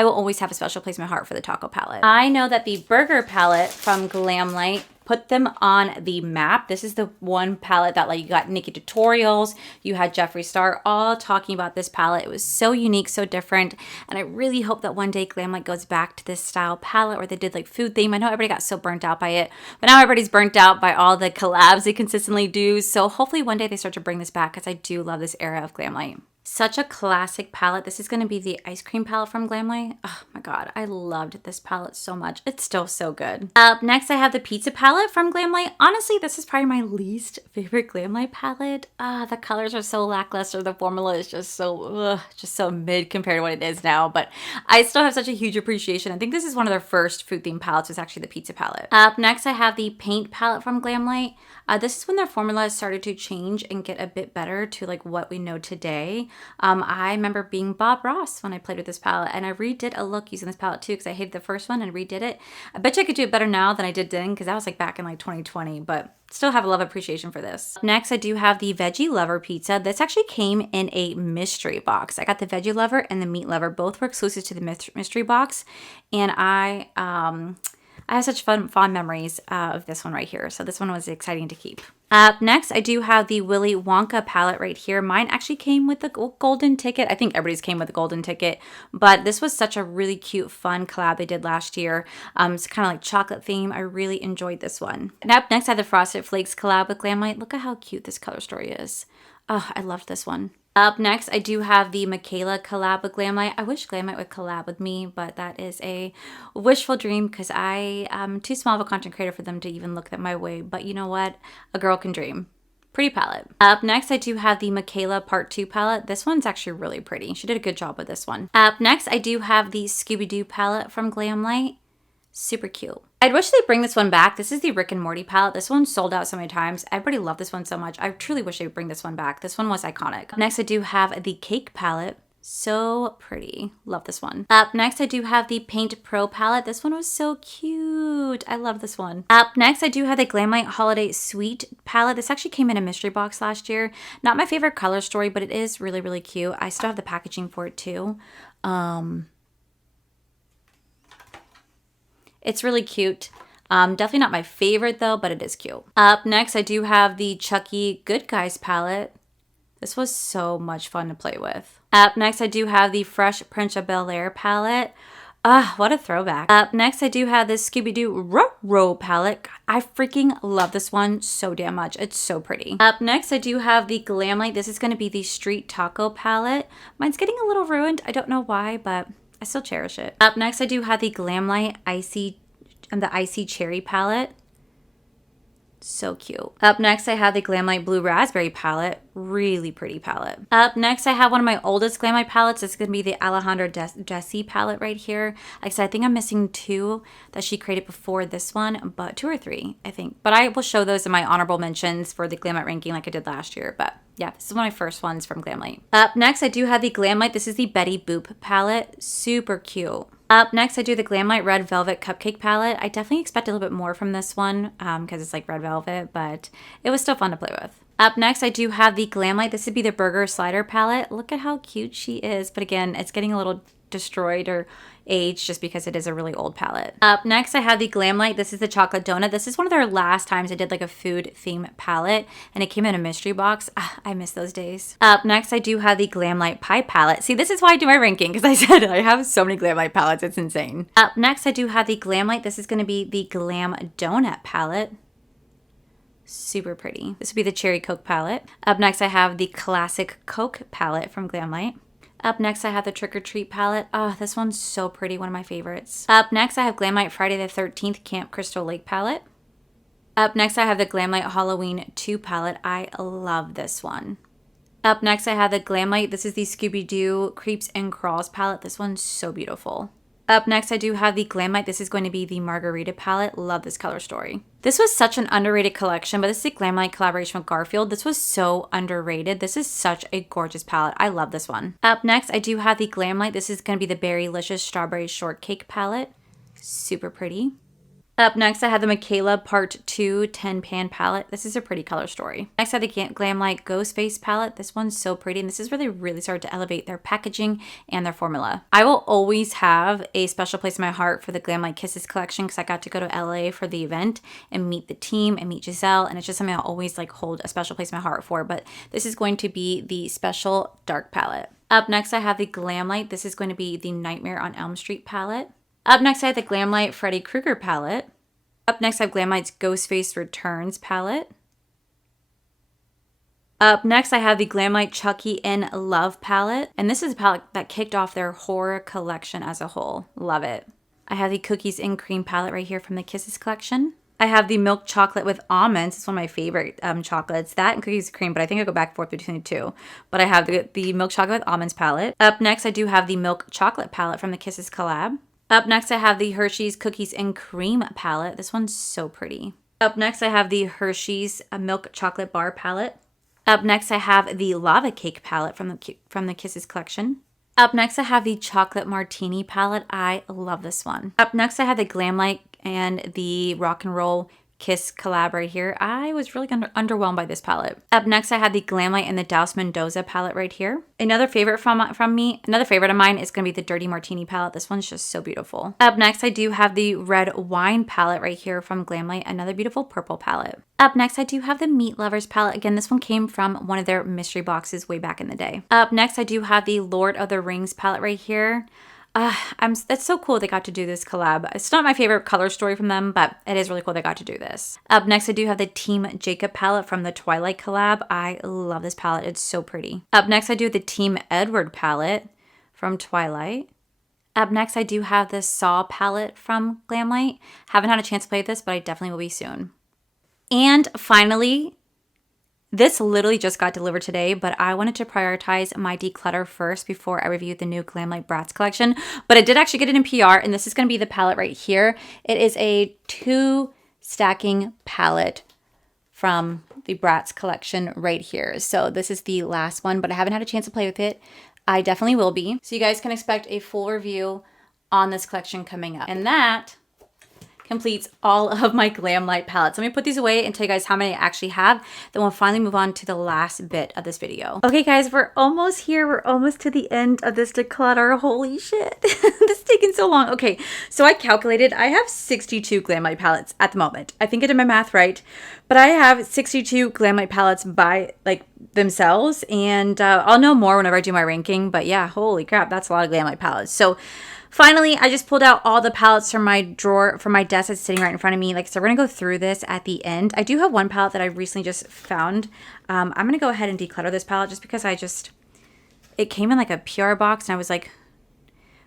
will always have a special place in my heart for the taco palette. I know that the burger palette from Glam Light put them on the map. This is the one palette that, like, you got Nikki Tutorials, you had Jeffree Star, all talking about this palette. It was so unique, so different, and I really hope that one day Glam Light goes back to this style palette, or they did like food theme. I know everybody got so burnt out by it, but now everybody's burnt out by all the collabs they consistently do. So hopefully one day they start to bring this back, because I do love this era of Glam Light. Such a classic palette. This is going to be the ice cream palette from Glam Light. Oh my god, I loved this palette so much. It's still so good. Up next, I have the pizza palette from Glam Light. Honestly, this is probably my least favorite Glam Light palette. The colors are so lackluster. The formula is just so mid compared to what it is now. But I still have such a huge appreciation. I think this is one of their first food themed palettes. Was actually the pizza palette. Up next, I have the paint palette from Glam Light. This is when their formula started to change and get a bit better to like what we know today. I remember being Bob Ross when I played with this palette, and I redid a look using this palette too because I hated the first one and redid it. I bet you I could do it better now than I did then because that was like back in like 2020, but still have a love appreciation for this. Next, I do have the Veggie Lover pizza. This actually came in a mystery box. I got the Veggie Lover and the Meat Lover. Both were exclusive to the mystery box, and I have such fond memories of this one right here. So this one was exciting to keep. Up next, I do have the Willy Wonka palette right here. Mine actually came with the golden ticket. I think everybody's came with the golden ticket, but this was such a really cute, fun collab they did last year. It's kind of like chocolate theme. I really enjoyed this one. And up next, I have the Frosted Flakes collab with Glam Light. Look at how cute this color story is. Oh, I loved this one. Up next, I do have the Michaela collab with Glam Light. I wish Glam Light would collab with me, but that is a wishful dream because I am too small of a content creator for them to even look at my way. But you know what? A girl can dream. Pretty palette. Up next, I do have the Michaela Part 2 palette. This one's actually really pretty. She did a good job with this one. Up next, I do have the Scooby-Doo palette from Glam Light. Super cute. I'd wish they'd bring this one back. This is the Rick and Morty palette. This one sold out so many times. Everybody loved this one so much. I truly wish they would bring this one back. This one was iconic. Next, I do have the Cake palette. So pretty. Love this one. Up next, I do have the Paint Pro palette. This one was so cute. I love this one. Up next, I do have the Glam Light Holiday Sweet palette. This actually came in a mystery box last year. Not my favorite color story, but it is really, really cute. I still have the packaging for it too. It's really cute. Definitely not my favorite though, but it is cute. Up next, I do have the Chucky Good Guys palette. This was so much fun to play with. Up next, I do have the Fresh Prince of Bel-Air palette. What a throwback. Up next, I do have this Scooby-Doo Ruh-Roh palette. I freaking love this one so damn much. It's so pretty. Up next, I do have the Glam Light. This is going to be the Street Taco palette. Mine's getting a little ruined. I don't know why, but I still cherish it. Up next, I do have the Glam Light Icy Cherry palette. So cute. Up next, I have the Glam Light Blue Raspberry palette. Really pretty palette. Up next, I have one of my oldest Glam Light palettes. It's going to be the Alejandra Jesse palette right here. Like I said, I think I'm missing 2 that she created before this one, but 2 or 3, I think. But I will show those in my honorable mentions for the Glam Light ranking like I did last year. But yeah, this is one of my first ones from Glam Light. Up next, I do have the Glam Light. This is the Betty Boop palette. Super cute. Up next, I do the Glam Light Red Velvet Cupcake palette. I definitely expect a little bit more from this one because it's like red velvet, but it was still fun to play with. Up next, I do have the Glam Light. This would be the Burger Slider palette. Look at how cute she is. But again, it's getting a little destroyed or aged just because it is a really old palette. Up next, I have the Glam Light. This is the Chocolate Donut. This is one of their last times I did like a food theme palette, and it came in a mystery box. I miss those days. Up next, I do have the Glam Light Pie palette. See, this is why I do my ranking because I said I have so many Glam Light palettes. It's insane. Up next, I do have the Glam Light. This is going to be the Glam Donut palette. Super pretty. This would be the Cherry Coke palette. Up next, I have the Classic Coke palette from Glam Light. Up next, I have the Trick or Treat palette. This one's so pretty, one of my favorites. Up next, I have Glam Light Friday the 13th Camp Crystal Lake palette. Up next, I have the Glam Light Halloween 2 palette. I love this one. Up next, I have the Glam Light. This is the Scooby-Doo Creeps and Crawls palette. This one's so beautiful. Up next, I do have the Glam Light. This is going to be the Margarita palette. Love this color story. This was such an underrated collection, but this is a Glam Light collaboration with Garfield. This was so underrated. This is such a gorgeous palette. I love this one. Up next, I do have the Glam Light. This is going to be the Berrylicious Strawberry Shortcake palette. Super pretty. Up next, I have the Michaela Part 2 10 Pan palette. This is a pretty color story. Next, I have the Glam Light Ghostface palette. This one's so pretty, and this is really, really started to elevate their packaging and their formula. I will always have a special place in my heart for the Glam Light Kisses collection because I got to go to LA for the event and meet the team and meet Giselle, and it's just something I'll always like hold a special place in my heart for, but this is going to be the Special Dark palette. Up next, I have the Glam Light. This is going to be the Nightmare on Elm Street palette. Up next, I have the Glam Light Freddy Krueger palette. Up next, I have Glam Light's Ghostface Returns palette. Up next, I have the Glam Light Chucky in Love palette. And this is a palette that kicked off their horror collection as a whole. Love it. I have the Cookies and Cream palette right here from the Kisses collection. I have the Milk Chocolate with Almonds. It's one of my favorite chocolates. That and Cookies and Cream, but I think I go back and forth between the two. But I have the Milk Chocolate with Almonds palette. Up next, I do have the Milk Chocolate palette from the Kisses collab. Up next, I have the Hershey's Cookies and Cream palette. This one's so pretty. Up next, I have the Hershey's Milk Chocolate Bar palette. Up next, I have the Lava Cake palette from the Kisses collection. Up next, I have the Chocolate Martini palette. I love this one. Up next, I have the Glam Light and the Rock and Roll Kiss collab right here. I was really underwhelmed by this palette. Up next, I had the Glam Light and the Douse Mendoza palette right here. Another favorite another favorite of mine is going to be the Dirty Martini palette. This one's just so beautiful. Up next, I do have the Red Wine palette right here from Glam Light, another beautiful purple palette. Up next, I do have the Meat Lovers palette. Again, this one came from one of their mystery boxes way back in the day. Up next, I do have the Lord of the Rings palette right here. That's so cool they got to do this collab. It's not my favorite color story from them, but it is really cool they got to do this. Up next, I do have the Team Jacob palette from the Twilight collab. I love this palette. It's so pretty. Up next, I do the Team Edward palette from Twilight. Up next, I do have the Saw palette from Glam Light. Haven't had a chance to play with this, but I definitely will be soon. And finally, this literally just got delivered today, but I wanted to prioritize my declutter first before I reviewed the new Glam Light Bratz collection. But I did actually get it in PR, and this is going to be the palette right here. It is a 2-stacking palette from the Bratz collection right here. So this is the last one, but I haven't had a chance to play with it. I definitely will be. So you guys can expect a full review on this collection coming up. And that completes all of my Glam Light palettes. Let me put these away and tell you guys how many I actually have. Then we'll finally move on to the last bit of this video. Okay guys, we're almost here. We're almost to the end of this declutter. Holy shit. This is taking so long. Okay, so I calculated I have 62 Glam Light palettes at the moment. I think I did my math right, but I have 62 Glam Light palettes by themselves, and I'll know more whenever I do my ranking, but yeah, holy crap, that's a lot of Glam Light palettes. So finally, I just pulled out all the palettes from my drawer, from my desk that's sitting right in front of me. So we're going to go through this at the end. I do have one palette that I recently just found. I'm going to go ahead and declutter this palette just because it came in like a PR box, and I was like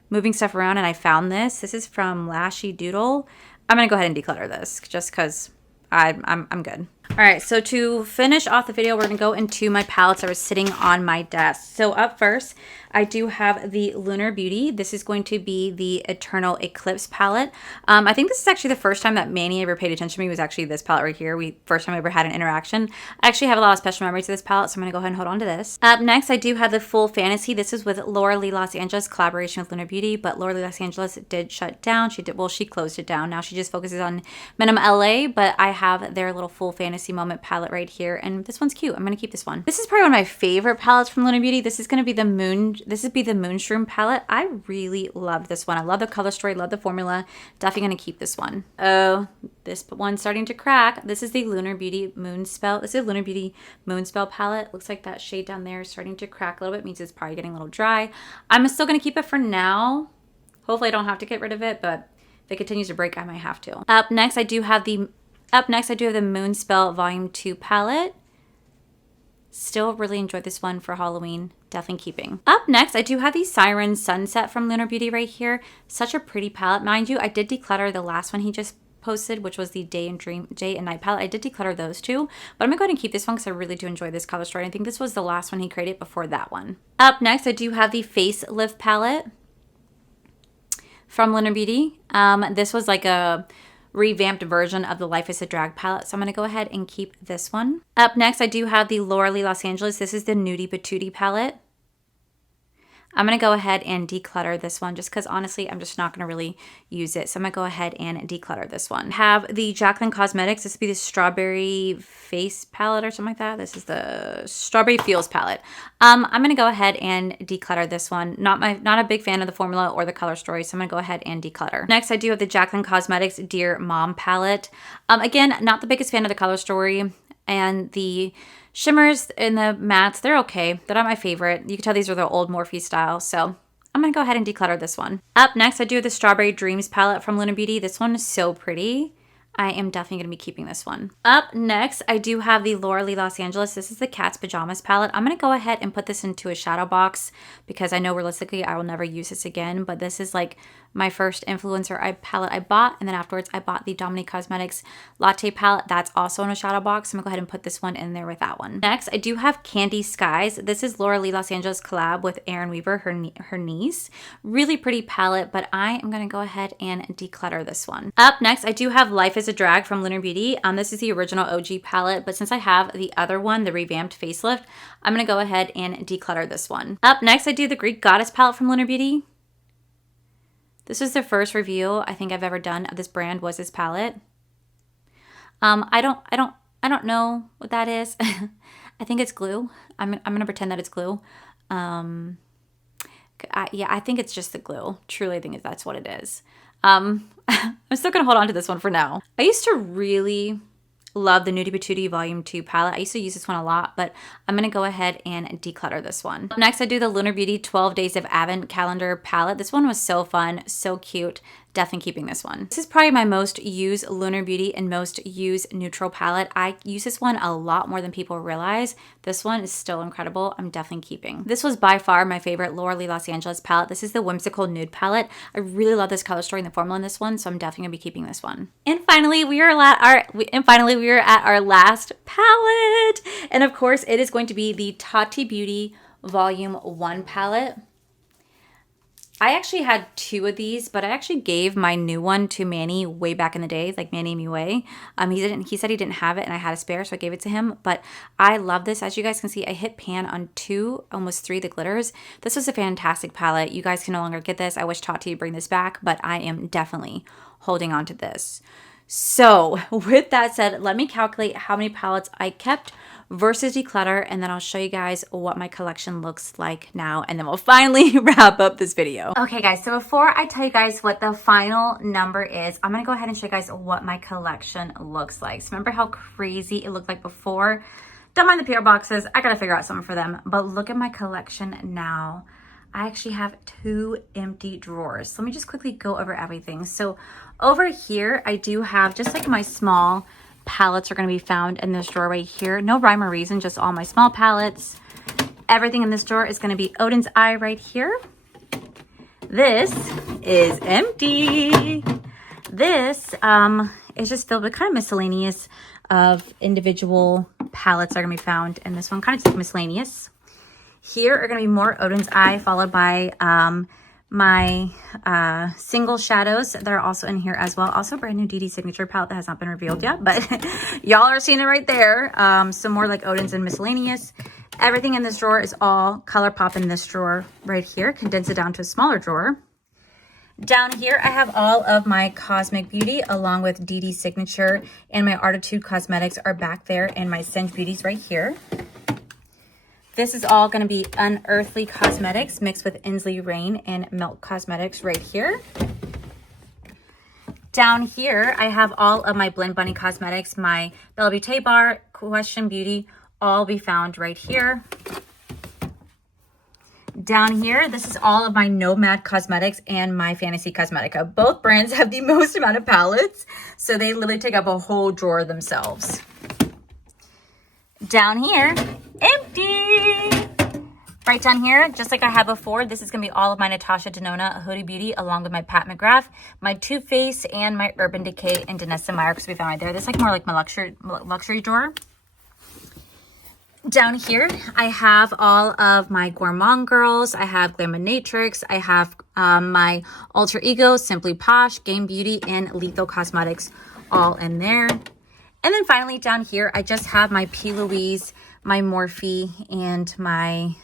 moving stuff around and I found this. This is from Lashy Doodle. I'm going to go ahead and declutter this just because I'm good. All right, so to finish off the video, we're going to go into my palettes that were sitting on my desk. So up first, I do have the Lunar Beauty. This is going to be the Eternal Eclipse palette. I think this is actually the first time that Manny ever paid attention to me, was actually this palette right here. First time I ever had an interaction. I actually have a lot of special memories of this palette, so I'm going to go ahead and hold on to this. Up next, I do have the Full Fantasy. This is with Laura Lee Los Angeles, collaboration with Lunar Beauty, but Laura Lee Los Angeles did shut down. She closed it down. Now she just focuses on Minimum LA, but I have their little Full Fantasy Moment palette right here, and this one's cute. I'm going to keep this one. This is probably one of my favorite palettes from Lunar Beauty. This is going to be the Moonshroom palette. I really love this one. I love the color story, love the formula. Definitely going to keep this one. Oh, this one's starting to crack. This is the Lunar Beauty Moonspell. This is Lunar Beauty Moonspell palette. Looks like that shade down there is starting to crack a little bit. Means it's probably getting a little dry. I'm still going to keep it for now. Hopefully I don't have to get rid of it, but if it continues to break, I might have to. Up next, I do have the Moonspell Volume 2 palette. Still really enjoyed this one for Halloween. Definitely keeping. Up next, I do have the Siren Sunset from Lunar Beauty right here. Such a pretty palette. Mind you, I did declutter the last one he just posted, which was the Day and Night palette. I did declutter those two, but I'm gonna go ahead and keep this one because I really do enjoy this color story. I think this was the last one he created before that one. Up next, I do have the Facelift palette from Lunar Beauty. This was like a revamped version of the Life is a Drag palette, so I'm going to go ahead and keep this one. Up next, I do have the Laura Lee Los Angeles. This is the Nudie Patootie palette. I'm going to go ahead and declutter this one just because honestly, I'm just not going to really use it. So I'm going to go ahead and declutter this one. Have the Jaclyn Cosmetics. This would be the Strawberry Face palette or something like that. This is the Strawberry Feels palette. I'm going to go ahead and declutter this one. Not a big fan of the formula or the color story, so I'm going to go ahead and declutter. Next, I do have the Jaclyn Cosmetics Dear Mom palette. Again, not the biggest fan of the color story, and the shimmers and the mattes, they're okay. They're not my favorite. You can tell these are the old Morphe style, so I'm going to go ahead and declutter this one. Up next, I do the Strawberry Dreams palette from Lunar Beauty. This one is so pretty. I am definitely going to be keeping this one. Up next, I do have the Laura Lee Los Angeles. This is the Cat's Pajamas palette. I'm going to go ahead and put this into a shadow box because I know realistically I will never use this again, but this is like my first influencer palette I bought, and then afterwards I bought the Dominique Cosmetics Latte palette. That's also in a shadow box. I'm going to go ahead and put this one in there with that one. Next, I do have Candy Skies. This is Laura Lee Los Angeles collab with Erin Weaver, her niece. Really pretty palette, but I am going to go ahead and declutter this one. Up next, I do have Life is a Drag from Lunar Beauty. This is the original OG palette, but since I have the other one, the revamped facelift, I'm going to go ahead and declutter this one. Up next, I do the Greek Goddess palette from Lunar Beauty. This is the first review I think I've ever done of this brand, was this palette. I don't know what that is. I think it's glue. I'm gonna pretend that it's glue. Yeah, I think it's just the glue. Truly, I think that's what it is. I'm still gonna hold on to this one for now. I used to really love the Nudie Patootie Volume 2 palette. I used to use this one a lot, but I'm going to go ahead and declutter this one. Next, I do the Lunar Beauty 12 Days of Advent Calendar palette. This one was so fun, so cute. Definitely keeping this one. This is probably my most used Lunar Beauty and most used neutral palette. I use this one a lot more than people realize. This one is still incredible. I'm definitely keeping. This was by far my favorite Laura Lee Los Angeles palette. This is the Whimsical Nude palette. I really love this color story and the formula in this one, so I'm definitely gonna be keeping this one. And finally, we are at our last palette. And of course, it is going to be the Tati Beauty Volume 1 palette. I actually had 2 of these, but I actually gave my new one to Manny way back in the day, like Manny Me Way. He said he didn't have it and I had a spare, so I gave it to him. But I love this. As you guys can see, I hit pan on 2, almost 3 of the glitters. This was a fantastic palette. You guys can no longer get this. I wish Tati would bring this back, but I am definitely holding on to this. So with that said, let me calculate how many palettes I kept versus declutter, and then I'll show you guys what my collection looks like now, and then we'll finally wrap up this video. Okay guys, so before I tell you guys what the final number is, I'm gonna go ahead and show you guys what my collection looks like. So remember how crazy it looked like before? Don't mind the P.O boxes, I gotta figure out something for them, but look at my collection now. I actually have 2 empty drawers. So let me just quickly go over everything. So over here, I do have just like my small palettes are going to be found in this drawer right here. No rhyme or reason, just all my small palettes. Everything in this drawer is going to be Odin's Eye right here. This is empty. This is just filled with kind of miscellaneous of individual palettes that are going to be found in this one, kind of just like miscellaneous. Here are going to be more Odin's Eye, followed by my single shadows that are also in here as well. Also a brand new DD Signature palette that has not been revealed yet, but y'all are seeing it right there. Some more like Odin's and miscellaneous. Everything in this drawer is all ColourPop in this drawer right here. Condense it down to a smaller drawer. Down here, I have all of my Cosmic Beauty along with DD Signature, and my Artitude Cosmetics are back there, and my Singe Beauties right here. This is all going to be Unearthly Cosmetics mixed with Inslee Rain and Milk Cosmetics right here. Down here, I have all of my Blend Bunny Cosmetics, my Bella Beauté Bar, Question Beauty, all be found right here. Down here, this is all of my Nomad Cosmetics and my Fantasy Cosmetica. Both brands have the most amount of palettes, so they literally take up a whole drawer themselves. Down here, empty. Right down here, just like I had before, this is going to be all of my Natasha Denona Hoodie Beauty along with my Pat McGrath, my Too Faced, and my Urban Decay and Danessa Meyer, because we found right there. This is like more like my luxury drawer. Down here, I have all of my Gourmand Girls. I have Glaminatrix. I have my Alter Ego, Simply Posh, Game Beauty, and Lethal Cosmetics all in there. And then finally down here, I just have my P. Louise, my Morphe, and my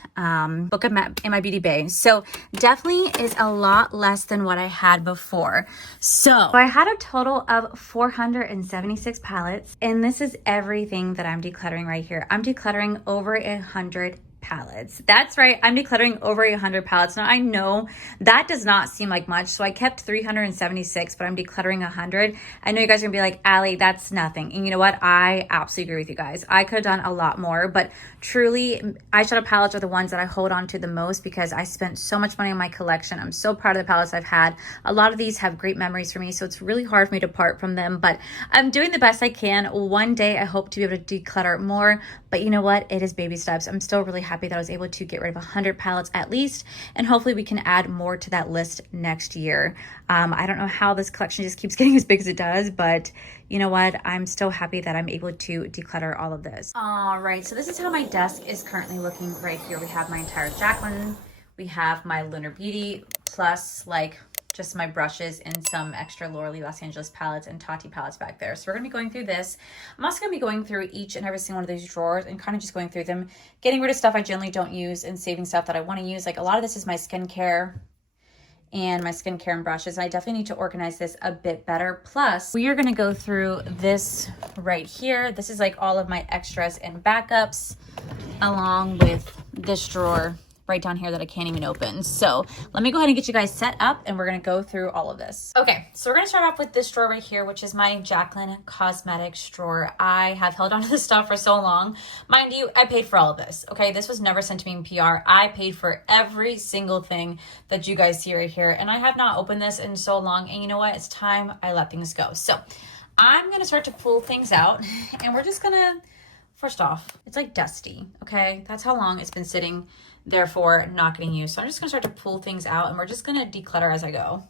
Book of Map and my Beauty Bay. So definitely is a lot less than what I had before. So I had a total of 476 palettes, and this is everything that I'm decluttering right here. I'm decluttering over 100 palettes. That's right, I'm decluttering over 100 palettes. Now I know that does not seem like much, so I kept 376, but I'm decluttering 100. I know you guys are gonna be like, Allie, that's nothing. And you know what? I absolutely agree with you guys. I could have done a lot more, but truly, eyeshadow palettes are the ones that I hold on to the most because I spent so much money on my collection. I'm so proud of the palettes I've had. A lot of these have great memories for me, so it's really hard for me to part from them, but I'm doing the best I can. One day I hope to be able to declutter more, but you know what? It is baby steps. I'm still really happy that I was able to get rid of 100 palettes at least, and hopefully we can add more to that list next year. I don't know how this collection just keeps getting as big as it does, but you know what? I'm still happy that I'm able to declutter all of this. All right, so this is how my desk is currently looking right here. We have my entire Jacqueline, we have my Lunar Beauty, plus like just my brushes and some extra Laura Los Angeles palettes and Tati palettes back there. So we're gonna be going through this. I'm also gonna be going through each and every single one of these drawers and kind of just going through them, getting rid of stuff I generally don't use and saving stuff that I wanna use. Like a lot of this is my skincare and brushes. I definitely need to organize this a bit better. Plus, we are gonna go through this right here. This is like all of my extras and backups, along with this drawer right down here that I can't even open. So let me go ahead and get you guys set up and we're gonna go through all of this. Okay, so we're gonna start off with this drawer right here, which is my Jacqueline Cosmetics drawer. I have held on to this stuff for so long. Mind you, I paid for all of this, okay? This was never sent to me in PR. I paid for every single thing that you guys see right here, and I have not opened this in so long, and you know what? It's time I let things go. So I'm gonna start to pull things out, and we're just gonna, first off, it's like dusty, okay? That's how long it's been sitting, therefore not getting used. So I'm just gonna start to pull things out and we're just gonna declutter as I go.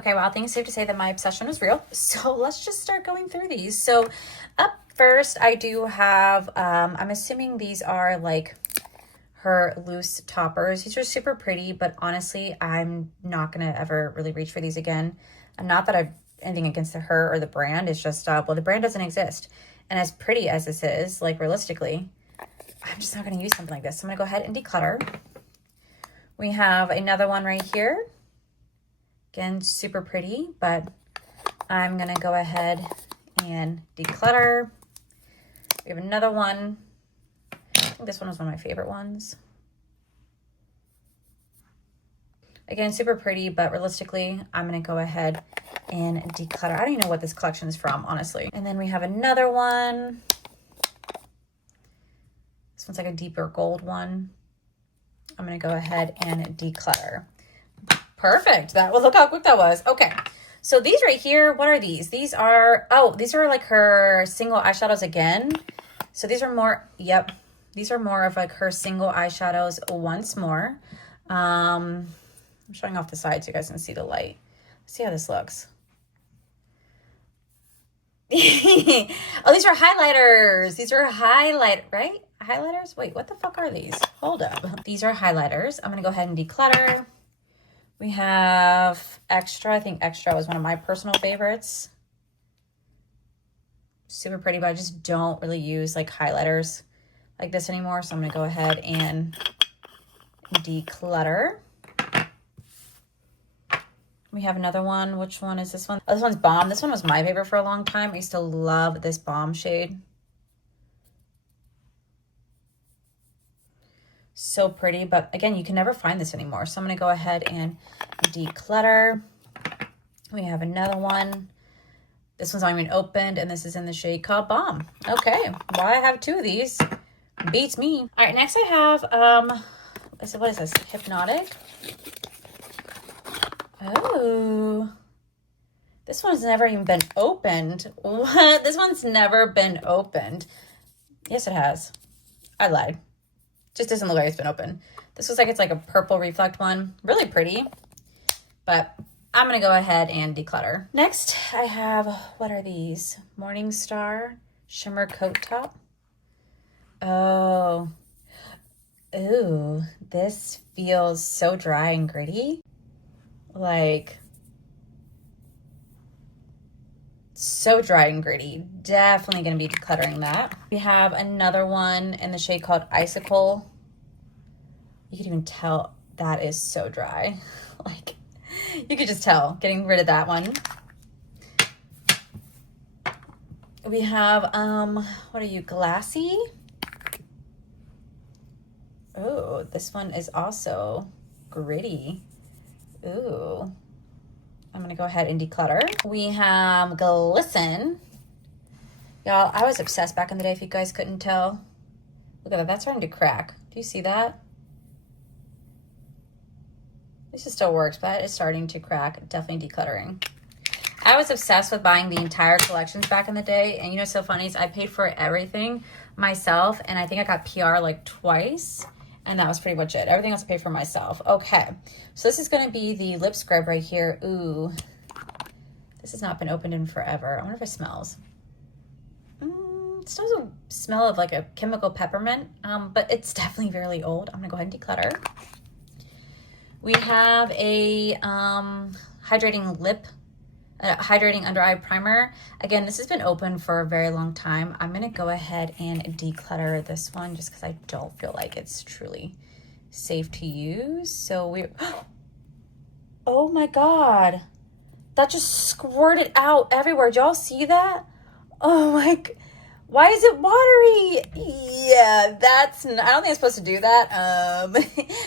Okay, well, I think it's safe to say that my obsession was real. So let's just start going through these. So up first, I do have, I'm assuming these are like her loose toppers. These are super pretty, but honestly, I'm not gonna ever really reach for these again. Not that I've anything against her or the brand. It's just, well, the brand doesn't exist. And as pretty as this is, like realistically, I'm just not gonna use something like this. So I'm gonna go ahead and declutter. We have another one right here. Again, super pretty, but I'm gonna go ahead and declutter. We have another one. I think this one was one of my favorite ones. Again, super pretty, but realistically, I'm gonna go ahead and declutter. I don't even know what this collection is from, honestly. And then we have another one. This one's like a deeper gold one. I'm gonna go ahead and declutter. Perfect. Well, look how quick that was. Okay. So these right here, what are these? These are, oh, these are like her single eyeshadows again. So these are more, yep. These are more of like her single eyeshadows once more. I'm showing off the side so you guys can see the light. See how this looks. Oh, these are highlighters. These are right? Highlighters? Wait, what the fuck are these? Hold up. These are highlighters. I'm going to go ahead and declutter. We have Extra. I think Extra was one of my personal favorites. Super pretty, but I just don't really use like highlighters like this anymore. So I'm going to go ahead and declutter. We have another one. Which one is this one? Oh, this one's Bomb. This one was my favorite for a long time. I used to love this Bomb shade. So pretty, but again, you can never find this anymore. So I'm going to go ahead and declutter. We have another one. This one's not even opened, and this is in the shade called Bomb. Okay, well, I have two of these. Beats me. All right, next I have, what is this? Hypnotic. Oh, this one's never even been opened. What? This one's never been opened. Yes, it has. I lied. Just doesn't look like it's been open. This looks like it's like a purple reflect one. Really pretty, but I'm gonna go ahead and declutter. Next, I have, what are these? Morningstar Shimmer Coat Top. Oh, ooh, this feels so dry and gritty. Like, So dry and gritty. Definitely going to be decluttering that. We have another one in the shade called Icicle. You can even tell that is so dry. Like, you could just tell. Getting rid of that one. We have, what are you, Glassy? Oh, this one is also gritty. Ooh. I'm gonna go ahead and declutter. We have Glisten. Y'all, I was obsessed back in the day, if you guys couldn't tell. Look at that, that's starting to crack. Do you see that? This still works, but it's starting to crack. Definitely decluttering. I was obsessed with buying the entire collections back in the day. And you know what's so funny is I paid for everything myself. And I think I got PR like twice. And that was pretty much it. Everything else I paid for myself. Okay. So this is going to be the lip scrub right here. Ooh. This has not been opened in forever. I wonder if it smells. It smells a smell of like a chemical peppermint. But it's definitely very old. I'm going to go ahead and declutter. We have a hydrating under eye primer. Again, this has been open for a very long time. I'm gonna go ahead and declutter this one just because I don't feel like it's truly safe to use. So we, oh my God, that just squirted out everywhere. Did y'all see that? Oh my, why is it watery? Yeah, that's, I don't think I'm supposed to do that.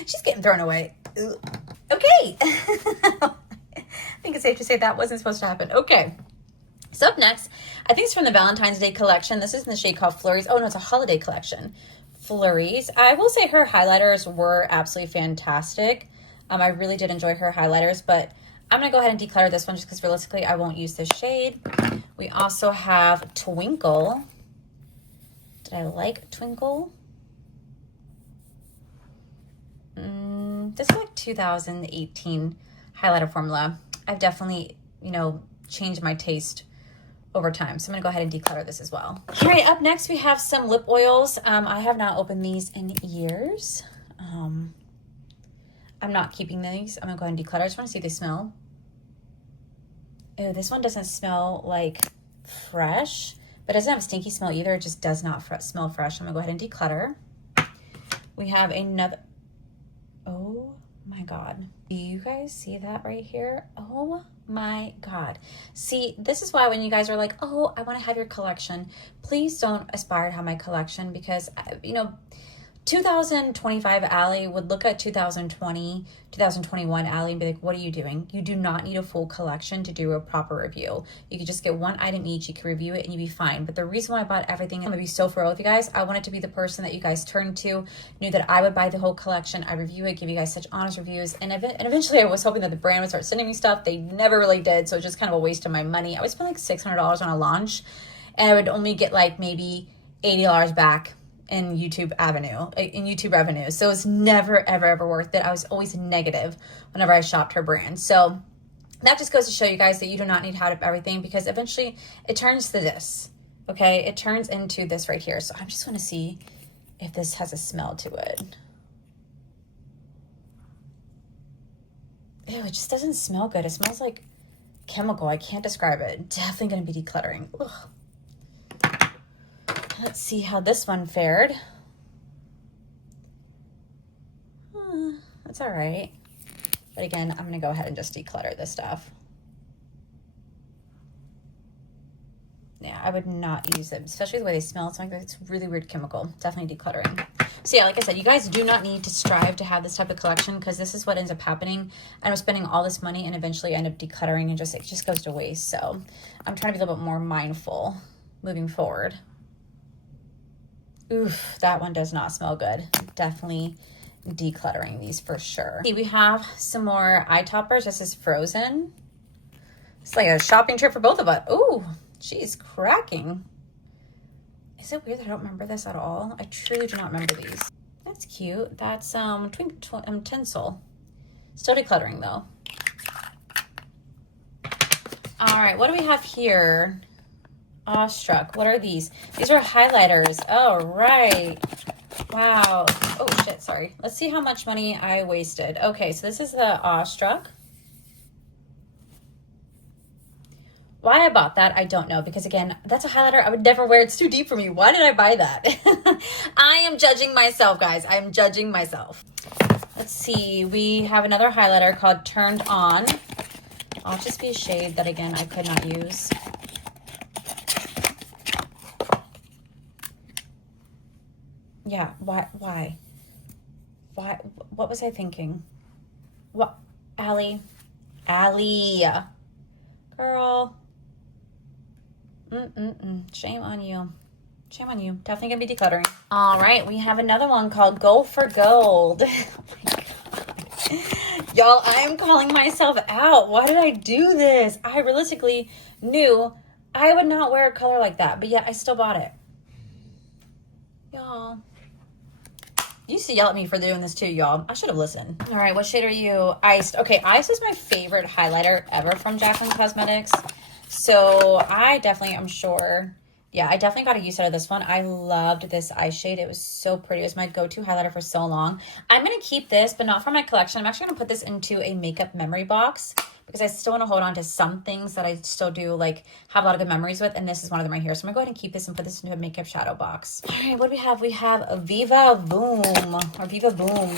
She's getting thrown away. Okay. I think it's safe to say that wasn't supposed to happen. Okay. So up next, I think it's from the Valentine's Day collection. This is in the shade called Flurries. Oh, no, it's a holiday collection. Flurries. I will say her highlighters were absolutely fantastic. I really did enjoy her highlighters, but I'm going to go ahead and declutter this one just because realistically I won't use this shade. We also have Twinkle. Did I like Twinkle? This is like 2018 highlighter formula. I've definitely, you know, changed my taste over time. So I'm gonna go ahead and declutter this as well. All right, up next we have some lip oils. I have not opened these in years. I'm not keeping these. I'm gonna go ahead and declutter. I just wanna see if they smell. Ew, this one doesn't smell like fresh, but it doesn't have a stinky smell either. It just does not smell fresh. I'm gonna go ahead and declutter. We have another, oh my God. Do you guys see that right here? Oh my God. See, this is why when you guys are like, oh, I want to have your collection, please don't aspire to have my collection because, you know, 2025 Allie would look at 2020, 2021 Allie and be like, what are you doing? You do not need a full collection to do a proper review. You could just get one item each, you can review it and you'd be fine. But the reason why I bought everything, I'm gonna be so for real with you guys, I wanted to be the person that you guys turn to, knew that I would buy the whole collection, I review it, give you guys such honest reviews. And eventually I was hoping that the brand would start sending me stuff. They never really did. So it was just kind of a waste of my money. I would spend like $600 on a launch and I would only get like maybe $80 back in YouTube revenue. So it's never, ever worth it. I was always negative whenever I shopped her brand. So that just goes to show you guys that you do not need to have everything because eventually it turns to this, okay? It turns into this right here. So I'm just gonna see if this has a smell to it. Ew, it just doesn't smell good. It smells like chemical. I can't describe it. Definitely gonna be decluttering. Ugh. Let's see how this one fared. That's all right. But again, I'm gonna go ahead and just declutter this stuff. Yeah, I would not use it, especially the way they smell. It's like it's really weird chemical. Definitely decluttering. So yeah, like I said, you guys do not need to strive to have this type of collection because this is what ends up happening. I'm spending all this money and eventually end up decluttering and it just goes to waste. So I'm trying to be a little bit more mindful moving forward. Oof, that one does not smell good. Definitely decluttering these for sure. We have some more eye toppers. This is Frozen. It's like a shopping trip for both of us. Ooh, she's cracking. Is it weird that I don't remember this at all? I truly do not remember these. That's cute. That's tinsel. Still decluttering though. All right, what do we have here? Awestruck. What are these? These were highlighters. Oh, right. Wow. Oh, shit. Sorry. Let's see how much money I wasted. Okay, so this is the Awestruck. Why I bought that, I don't know. Because again, that's a highlighter I would never wear. It's too deep for me. Why did I buy that? I am judging myself, guys. I'm judging myself. Let's see. We have another highlighter called Turned On. I'll just be a shade that, again, I could not use. Yeah, why? What was I thinking? What? Allie. Girl. Shame on you. Shame on you. Definitely gonna be decluttering. All right, we have another one called Go for Gold. Oh my God. Y'all, I am calling myself out. Why did I do this? I realistically knew I would not wear a color like that, but yet I still bought it. Y'all. You used to yell at me for doing this too, y'all. I should have listened. All right, what shade are you? Iced. Okay, Iced is my favorite highlighter ever from Jaclyn Cosmetics. So I definitely am sure. Yeah, I definitely got a use out of this one. I loved this eye shade. It was so pretty. It was my go-to highlighter for so long. I'm going to keep this, but not for my collection. I'm actually going to put this into a makeup memory box because I still want to hold on to some things that I still do, like, have a lot of good memories with, and this is one of them right here. So I'm going to go ahead and keep this and put this into a makeup shadow box. All right, what do we have? We have Viva Boom, or Viva Boom.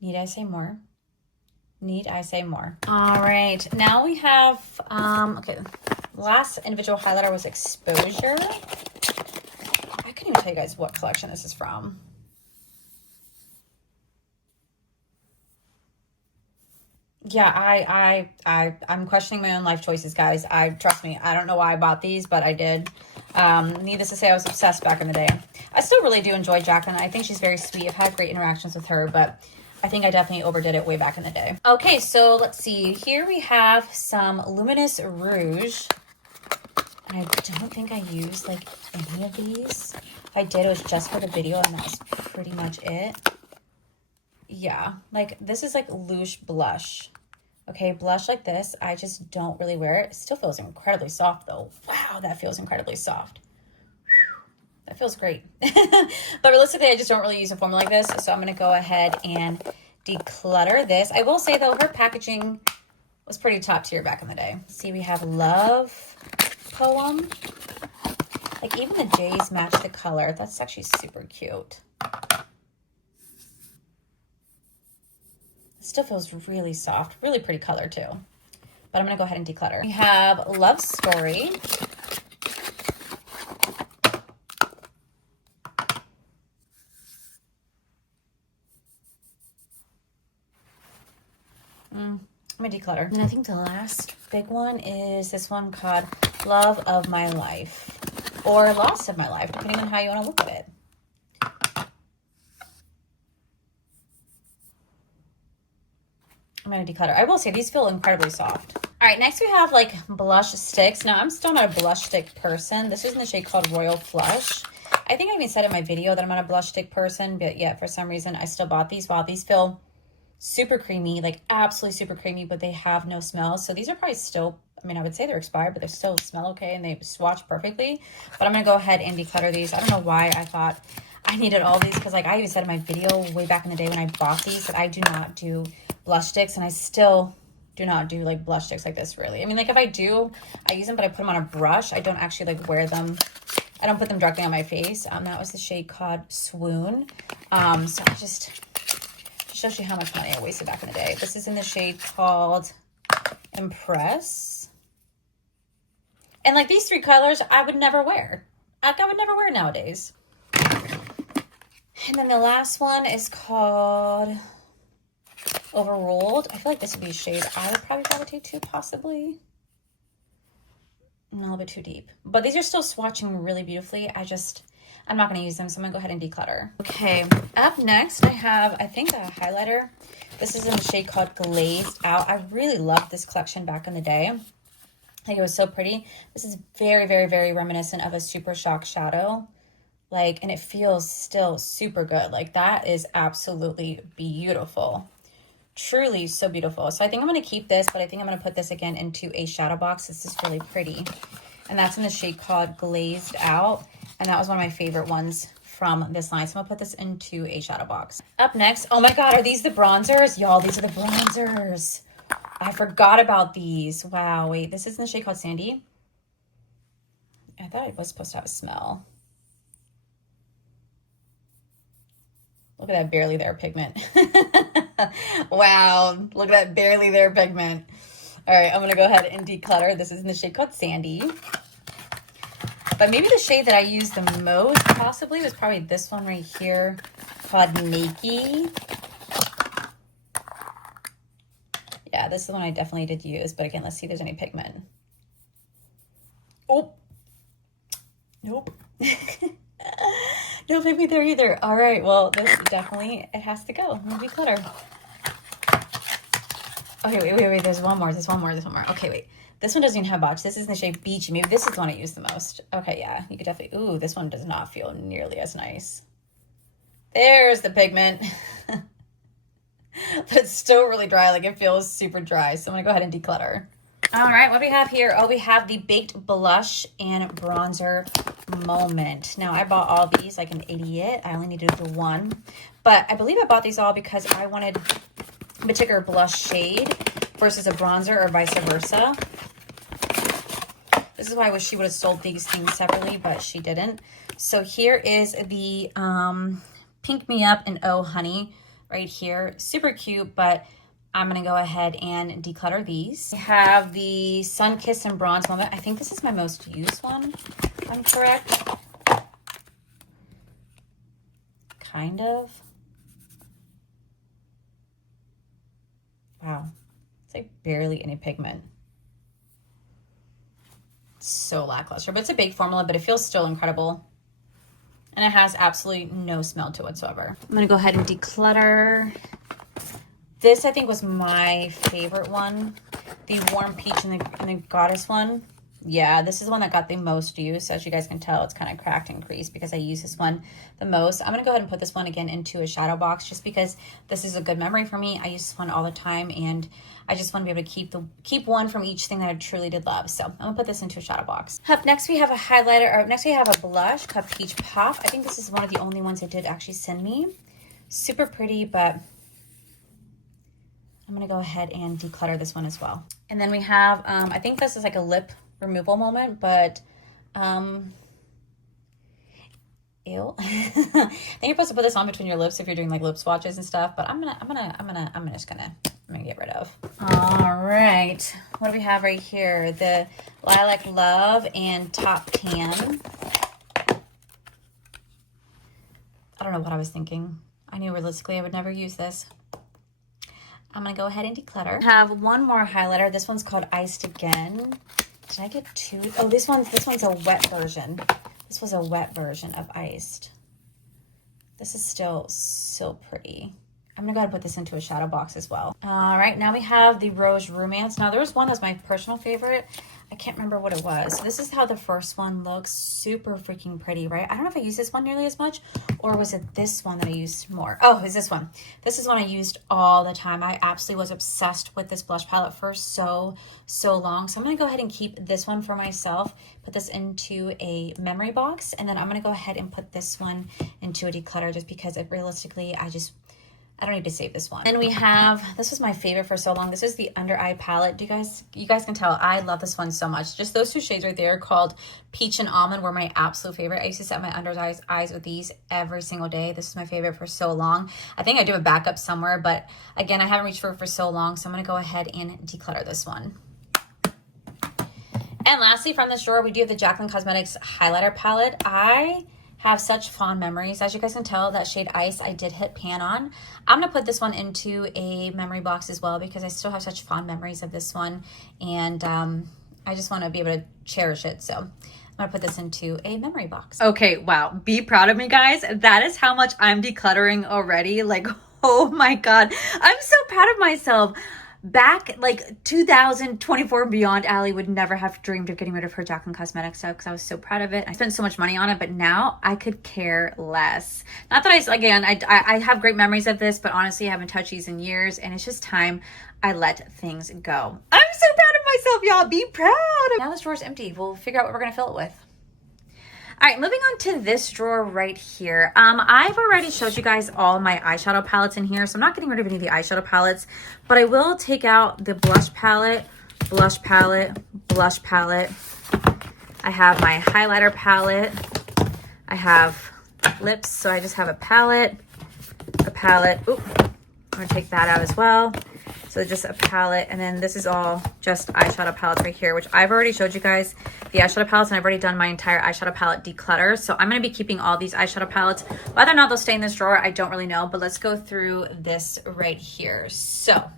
Need I say more? Need I say more? All right, now we have, okay, last individual highlighter was Exposure. I couldn't even tell you guys what collection this is from. Yeah, I'm questioning my own life choices, guys. Trust me, I don't know why I bought these, but I did. Needless to say, I was obsessed back in the day. I still really do enjoy Jaclyn. I think she's very sweet. I've had great interactions with her, but I think I definitely overdid it way back in the day. Okay, so let's see. Here we have some Luminous Rouge. And I don't think I used, like, any of these. If I did, it was just for the video, and that's pretty much it. Yeah, like, this is like Louche blush. Okay, blush like this, I just don't really wear it. It still feels incredibly soft, though. Wow, that feels incredibly soft. That feels great. But realistically, I just don't really use a formula like this, so I'm going to go ahead and declutter this. I will say, though, her packaging was pretty top tier back in the day. Let's see, we have Love Poem. Like, even the J's match the color. That's actually super cute. It still feels really soft. Really pretty color, too. But I'm going to go ahead and declutter. We have Love Story. I'm going to declutter. And I think the last big one is this one called Love of My Life. Or Loss of My Life, depending on how you want to look at it. I'm going to declutter. I will say these feel incredibly soft. All right, next we have like blush sticks. Now, I'm still not a blush stick person. This is in the shade called Royal Flush. I think I even said in my video that I'm not a blush stick person, but yeah, for some reason I still bought these. Wow, these feel super creamy, like absolutely super creamy, but they have no smell. So these are probably still, I mean, I would say they're expired, but they still smell okay and they swatch perfectly. But I'm going to go ahead and declutter these. I don't know why I thought I needed all these, because like I even said in my video way back in the day when I bought these that I do not do blush sticks, and I still do not do like blush sticks like this, really. I mean, like if I do, I use them, but I put them on a brush. I don't actually like wear them. I don't put them directly on my face. That was the shade called Swoon. So I just shows you how much money I wasted back in the day. This is in the shade called Impress. And like these three colors, I would never wear. Like I would never wear nowadays. And then the last one is called Overruled. I feel like this would be a shade I would probably gravitate to, possibly. A little bit too deep. But these are still swatching really beautifully. I'm not going to use them, so I'm going to go ahead and declutter. Okay, up next I have, I think, a highlighter. This is in the shade called Glazed Out. I really loved this collection back in the day. I think it was so pretty. This is very, very, very reminiscent of a Super Shock shadow. Like, and it feels still super good. Like, that is absolutely beautiful. Truly so beautiful. So I think I'm going to keep this, but I think I'm going to put this again into a shadow box. This is really pretty. And that's in the shade called Glazed Out. And that was one of my favorite ones from this line. So I'm gonna put this into a shadow box. Up next, oh my God, are these the bronzers? Y'all, these are the bronzers. I forgot about these. Wow, wait, this is in the shade called Sandy. I thought it was supposed to have a smell. Look at that barely there pigment. Wow, look at that barely there pigment. All right, I'm gonna go ahead and declutter. This is in the shade called Sandy. But maybe the shade that I used the most possibly was probably this one right here called Nakey. Yeah, this is the one I definitely did use. But again, let's see if there's any pigment. Oh, nope. No pigment there either. All right, well, this definitely, it has to go. Let me declutter. Okay, wait. There's one more. Okay, wait. This one doesn't even have a box. This is in the shade Beachy. Maybe this is the one I use the most. Okay, yeah. You could definitely... Ooh, this one does not feel nearly as nice. There's the pigment. But it's still really dry. Like, it feels super dry. So I'm going to go ahead and declutter. All right, what do we have here? Oh, we have the Baked Blush and Bronzer Moment. Now, I bought all these like an idiot. I only needed the one. But I believe I bought these all because I wanted a particular blush shade versus a bronzer or vice versa. This is why I wish she would have sold these things separately, but she didn't. So here is the Pink Me Up and Oh Honey right here. Super cute, but I'm going to go ahead and declutter these. We have the Sun Kiss and Bronze Moment. I think this is my most used one, if I'm correct. Kind of. Wow. It's like barely any pigment. So lackluster, but it's a baked formula, but it feels still incredible. And it has absolutely no smell to it whatsoever. I'm going to go ahead and declutter. This, I think, was my favorite one. The Warm Peach and the Goddess one. Yeah, this is the one that got the most use. As you guys can tell, it's kind of cracked and creased because I use this one the most. I'm going to go ahead and put this one again into a shadow box just because this is a good memory for me. I use this one all the time, and I just want to be able to keep one from each thing that I truly did love. So I'm going to put this into a shadow box. Up next, we have a highlighter, or next we have a blush called Peach Pop. I think this is one of the only ones they did actually send me. Super pretty, but I'm going to go ahead and declutter this one as well. And then we have, I think this is like a lip removal moment, but ew. I think you're supposed to put this on between your lips if you're doing like lip swatches and stuff, but I'm just gonna get rid of. All right, what do we have right here? The Lilac Love and Top Tan. I don't know what I was thinking. I knew realistically I would never use this. I'm gonna go ahead and declutter. I have one more highlighter. This one's called Iced Again. Did I get two? Oh, this one's a wet version. This was a wet version of Iced. This is still so pretty. I'm gonna go ahead and put this into a shadow box as well. All right, now we have the Rose Romance. Now there was one that was my personal favorite. I can't remember what it was. So this is how the first one looks. Super freaking pretty, right? I don't know if I used this one nearly as much, or was it this one that I used more? Oh, it's this one. This is one I used all the time. I absolutely was obsessed with this blush palette for so long. So I'm gonna go ahead and keep this one for myself, put this into a memory box, and then I'm gonna go ahead and put this one into a declutter just because realistically, I don't need to save this one. And we have, this was my favorite for so long. This is the Under Eye palette. You guys can tell I love this one so much. Just those two shades right there called Peach and Almond were my absolute favorite. I used to set my under eyes with these every single day. This is my favorite for so long. I think I do a backup somewhere, but again, I haven't reached for it for so long. So I'm gonna go ahead and declutter this one. And lastly, from this drawer, we do have the Jaclyn Cosmetics highlighter palette. I have such fond memories. As you guys can tell, that shade Ice I did hit pan on. I'm gonna put this one into a memory box as well because I still have such fond memories of this one, and I just want to be able to cherish it. So I'm gonna put this into a memory box. Okay, wow, be proud of me, guys. That is how much I'm decluttering already. Like, oh my god, I'm so proud of myself. Back like 2024 and beyond, Allie would never have dreamed of getting rid of her Jaclyn Cosmetics stuff because I was so proud of it. I spent so much money on it, but now I could care less. Not that I have great memories of this, but honestly, I haven't touched these in years, and it's just time I let things go. I'm so proud of myself, y'all. Be proud. Now this drawer's empty. We'll figure out what we're gonna fill it with. All right, moving on to this drawer right here. I've already showed you guys all my eyeshadow palettes in here, so I'm not getting rid of any of the eyeshadow palettes, but I will take out the blush palette, blush palette, blush palette. I have my highlighter palette. I have lips, so I just have a palette. Oop, I'm gonna take that out as well. So just a palette, and then this is all just eyeshadow palettes right here, which I've already showed you guys the eyeshadow palettes, and I've already done my entire eyeshadow palette declutter. So I'm gonna be keeping all these eyeshadow palettes. Whether or not they'll stay in this drawer, I don't really know, but let's go through this right here. So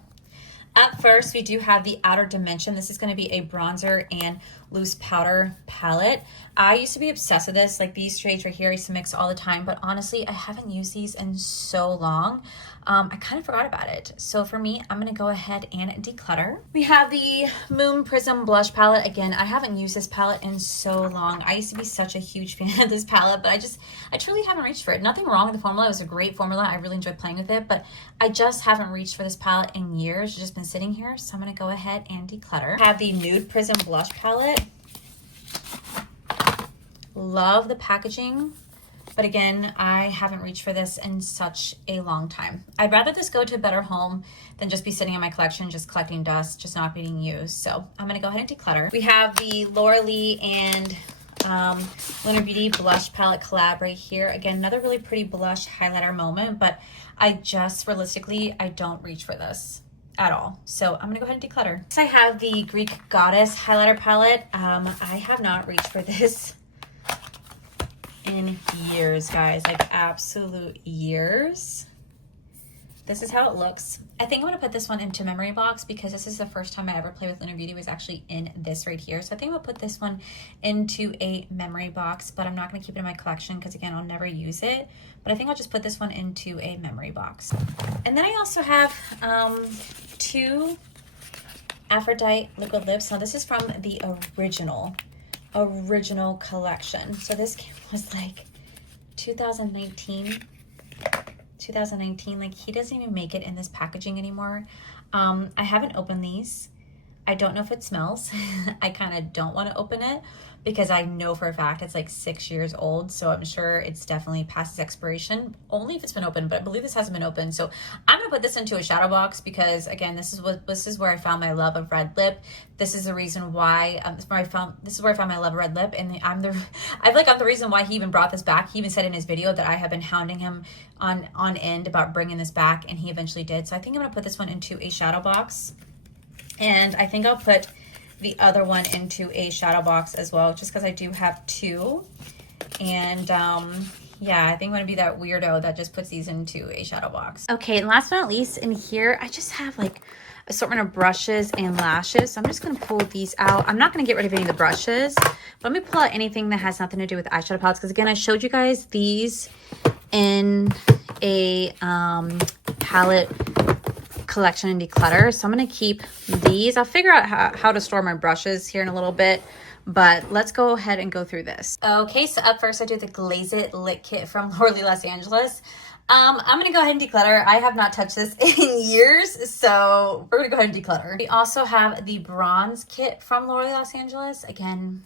up first, we do have the Outer Dimension. This is gonna be a bronzer and loose powder palette. I used to be obsessed with this, like these shades right here, I used to mix all the time, but honestly, I haven't used these in so long. I kind of forgot about it. So for me, I'm gonna go ahead and declutter. We have the Moon Prism Blush Palette. Again, I haven't used this palette in so long. I used to be such a huge fan of this palette, but I truly haven't reached for it. Nothing wrong with the formula. It was a great formula. I really enjoyed playing with it, but I just haven't reached for this palette in years. It's just been sitting here, so I'm gonna go ahead and declutter. I have the Nude Prism Blush Palette. Love the packaging, but again, I haven't reached for this in such a long time. I'd rather this go to a better home than just be sitting in my collection, just collecting dust, just not being used. So I'm gonna go ahead and declutter. We have the Laura Lee and Lunar Beauty Blush Palette collab right here. Again, another really pretty blush highlighter moment, but realistically, I don't reach for this at all. So I'm gonna go ahead and declutter. Next, I have the Greek Goddess highlighter palette. I have not reached for this in years, guys, like absolute years. This is how it looks. I think I'm gonna put this one into memory box because this is the first time I ever played with Lunar Beauty was actually in this right here. So I think I'm gonna put this one into a memory box, but I'm not gonna keep it in my collection because again, I'll never use it. But I think I'll just put this one into a memory box. And then I also have two Aphrodite liquid lips. Now this is from the original collection. So this was like 2019, like he doesn't even make it in this packaging anymore. I haven't opened these. I don't know if it smells. I kind of don't want to open it because I know for a fact it's like 6 years old. So I'm sure it's definitely past its expiration, only if it's been opened, but I believe this hasn't been opened. So I'm gonna put this into a shadow box because again, this is where I found my love of red lip. This is the reason why, this is where I found my love of red lip. And I'm the reason why he even brought this back. He even said in his video that I have been hounding him on end about bringing this back, and he eventually did. So I think I'm gonna put this one into a shadow box. And I think I'll put the other one into a shadow box as well, just because I do have two. And yeah, I think I'm gonna be that weirdo that just puts these into a shadow box. Okay, and last but not least, in here, I just have like assortment of brushes and lashes. So I'm just gonna pull these out. I'm not gonna get rid of any of the brushes, but let me pull out anything that has nothing to do with eyeshadow palettes, because again, I showed you guys these in a palette collection and declutter. So I'm going to keep these. I'll figure out how to store my brushes here in a little bit, but let's go ahead and go through this. Okay, so up first I do the Glaze It Lit Kit from Laura Lee Los Angeles. I'm going to go ahead and declutter. I have not touched this in years, so we're going to go ahead and declutter. We also have the Bronze Kit from Laura Lee Los Angeles. Again,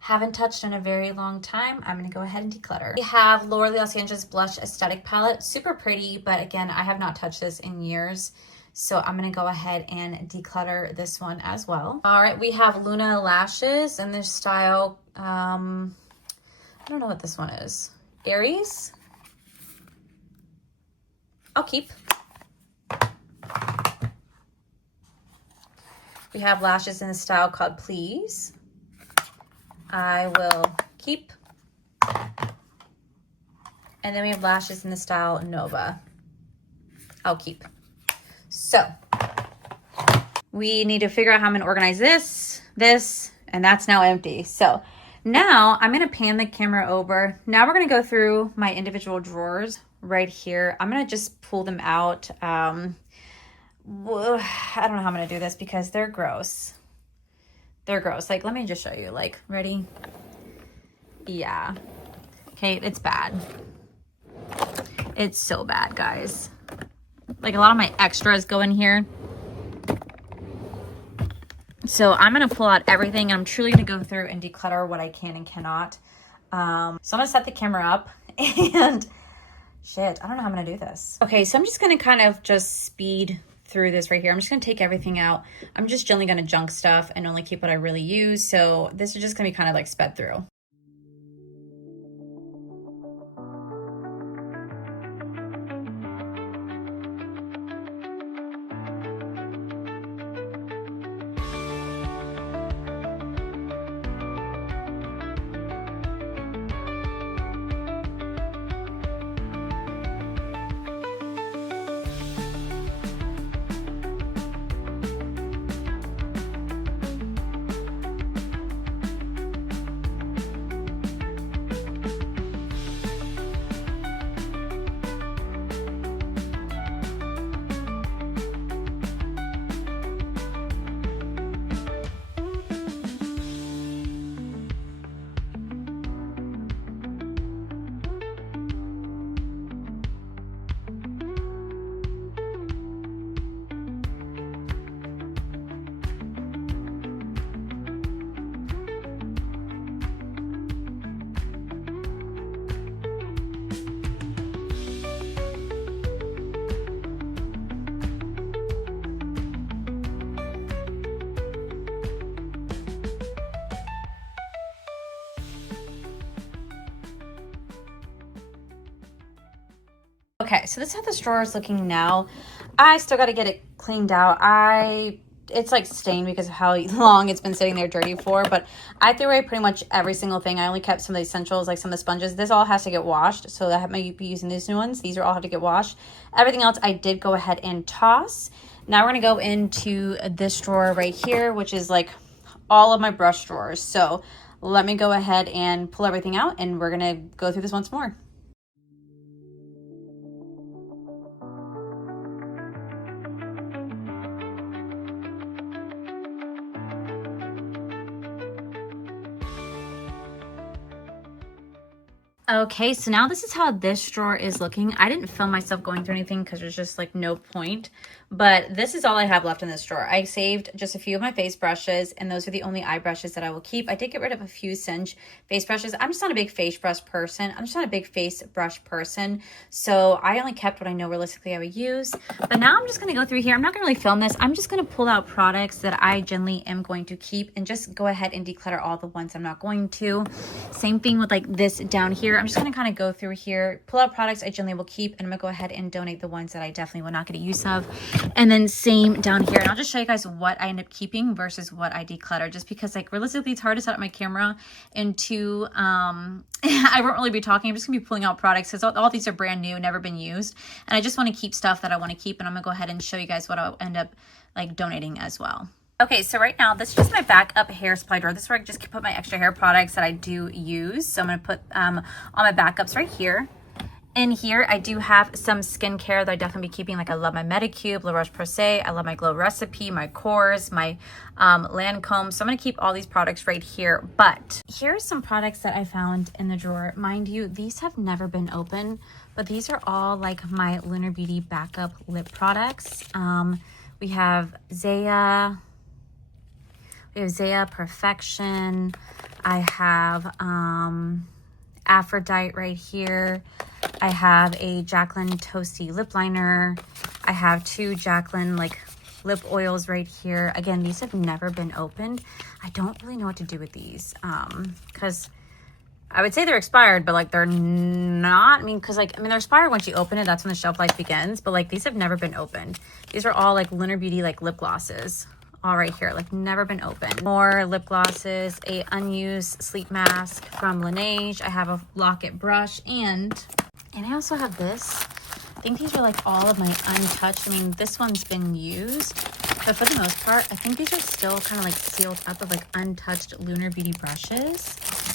haven't touched in a very long time. I'm gonna go ahead and declutter. We have Laura Lee Los Angeles Blush Aesthetic Palette. Super pretty, but again, I have not touched this in years. So I'm gonna go ahead and declutter this one as well. All right, we have Luna Lashes in this style. I don't know what this one is. Aries? I'll keep. We have lashes in the style called Please. I will keep. And then we have lashes in the style Nova. I'll keep. So we need to figure out how I'm going to organize this, and that's now empty. So now I'm going to pan the camera over. Now we're going to go through my individual drawers right here. I'm going to just pull them out. I don't know how I'm going to do this because they're gross. They're gross. Like, let me just show you. Like, ready? Yeah. Okay, it's bad. It's so bad, guys. Like, a lot of my extras go in here. So I'm going to pull out everything. And I'm truly going to go through and declutter what I can and cannot. So I'm gonna set the camera up and shit, I don't know how I'm gonna do this. Okay, so I'm just gonna kind of just speed through this right here. I'm just gonna take everything out. I'm just generally gonna junk stuff and only keep what I really use. So this is just gonna be kind of like sped through. Okay, so this is how this drawer is looking now. I still got to get it cleaned out. It's like stained because of how long it's been sitting there dirty for, but I threw away pretty much every single thing. I only kept some of the essentials, like some of the sponges. This all has to get washed, so I might be using these new ones. These are all have to get washed. Everything else I did go ahead and toss. Now we're going to go into this drawer right here, which is like all of my brush drawers. So let me go ahead and pull everything out, and we're going to go through this once more. Okay, so now this is how this drawer is looking. I didn't film myself going through anything because there's just like no point, but this is all I have left in this drawer. I saved just a few of my face brushes, and those are the only eye brushes that I will keep. I did get rid of a few Cinch face brushes. I'm just not a big face brush person. So I only kept what I know realistically I would use. But now I'm just going to go through here. I'm not going to really film this. I'm just going to pull out products that I generally am going to keep and just go ahead and declutter all the ones I'm not going to. Same thing with like this down here. I'm just going to kind of go through here, pull out products I generally will keep, and I'm going to go ahead and donate the ones that I definitely will not get a use of. And then same down here. And I'll just show you guys what I end up keeping versus what I declutter, just because like realistically it's hard to set up my camera, and two, I won't really be talking. I'm just going to be pulling out products because all these are brand new, never been used. And I just want to keep stuff that I want to keep, and I'm going to go ahead and show you guys what I'll end up like donating as well. Okay, so right now, this is just my backup hair supply drawer. This is where I just put my extra hair products that I do use. So I'm going to put all my backups right here. In here, I do have some skincare that I definitely be keeping. Like I love my Medicube, La Roche-Posay. I love my Glow Recipe, my Kors, my Lancome. So I'm going to keep all these products right here. But here's some products that I found in the drawer. Mind you, these have never been opened, but these are all like my Lunar Beauty backup lip products. We have Zaya. We have Zaya Perfection. I have Aphrodite right here. I have a Jaclyn Toasty lip liner. I have two Jaclyn like lip oils right here. Again, these have never been opened. I don't really know what to do with these because I would say they're expired, but like they're not. I mean, they're expired once you open it. That's when the shelf life begins. But like these have never been opened. These are all like Lunar Beauty like lip glosses. All right here, like never been opened. More lip glosses, a unused sleep mask from Laneige. I have a Locket brush, and I also have this. I think these are like all of my untouched. I mean, this one's been used, but for the most part, I think these are still kind of like sealed up of like untouched Lunar Beauty brushes.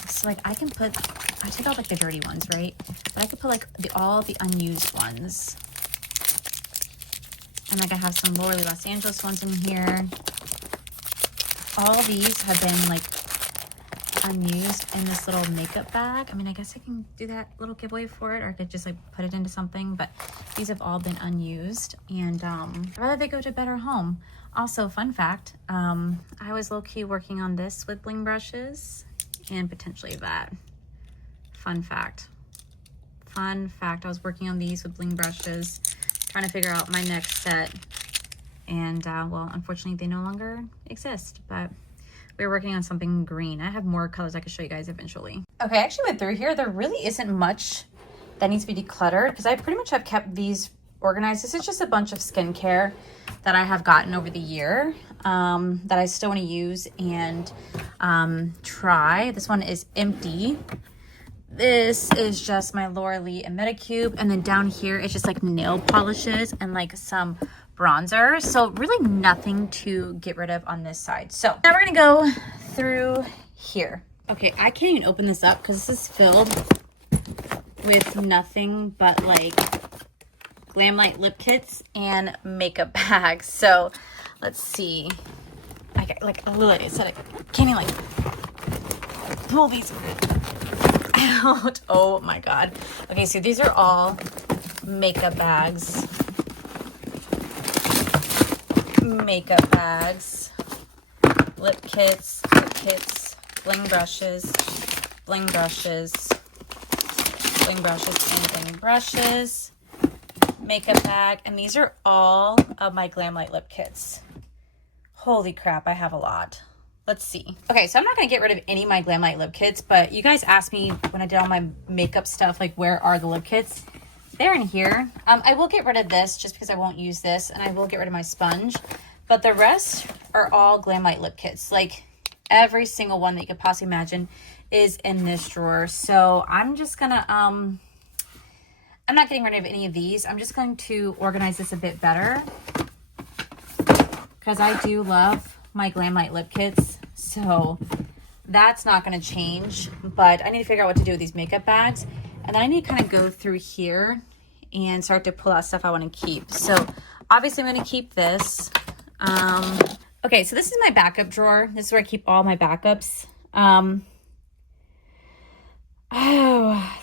So like I take out like the dirty ones, right? But I could put like all the unused ones. And like I have some Lauralee Los Angeles ones in here. All these have been like unused in this little makeup bag. I mean, I guess I can do that little giveaway for it, or I could just like put it into something, but these have all been unused, and I'd rather they go to a better home. Also, fun fact, I was low-key working on this with bling brushes and potentially that. Fun fact. Fun fact, I was working on these with bling brushes, trying to figure out my next set. And well, unfortunately they no longer exist, but we were working on something green. I have more colors I can show you guys eventually. Okay, I actually went through here. There really isn't much that needs to be decluttered because I pretty much have kept these organized. This is just a bunch of skincare that I have gotten over the year that I still want to use and try. This one is empty. This is just my Laura Lee and Medicube, and then down here it's just like nail polishes and like some bronzer. So really nothing to get rid of on this side. So now we're gonna go through here. Okay, I can't even open this up because this is filled with nothing but like Glam Light lip kits and makeup bags. So let's see. I got, like I said, I can't even like pull these out. Oh my god. Okay, so these are all makeup bags. Makeup bags, lip kits, bling brushes, bling brushes, bling brushes, and bling brushes, makeup bag, and these are all of my Glam Light lip kits. Holy crap, I have a lot. Let's see. Okay, so I'm not going to get rid of any of my Glam Light lip kits, but you guys asked me when I did all my makeup stuff, like where are the lip kits? They're in here. I will get rid of this just because I won't use this, and I will get rid of my sponge, but the rest are all Glam Light lip kits. Like every single one that you could possibly imagine is in this drawer. So I'm just gonna, I'm not getting rid of any of these. I'm just going to organize this a bit better because I do love my Glam Light lip kits. So that's not gonna change, but I need to figure out what to do with these makeup bags. And then I need to kind of go through here and start to pull out stuff I want to keep. So obviously I'm going to keep this. Okay, so this is my backup drawer. This is where I keep all my backups. Oh,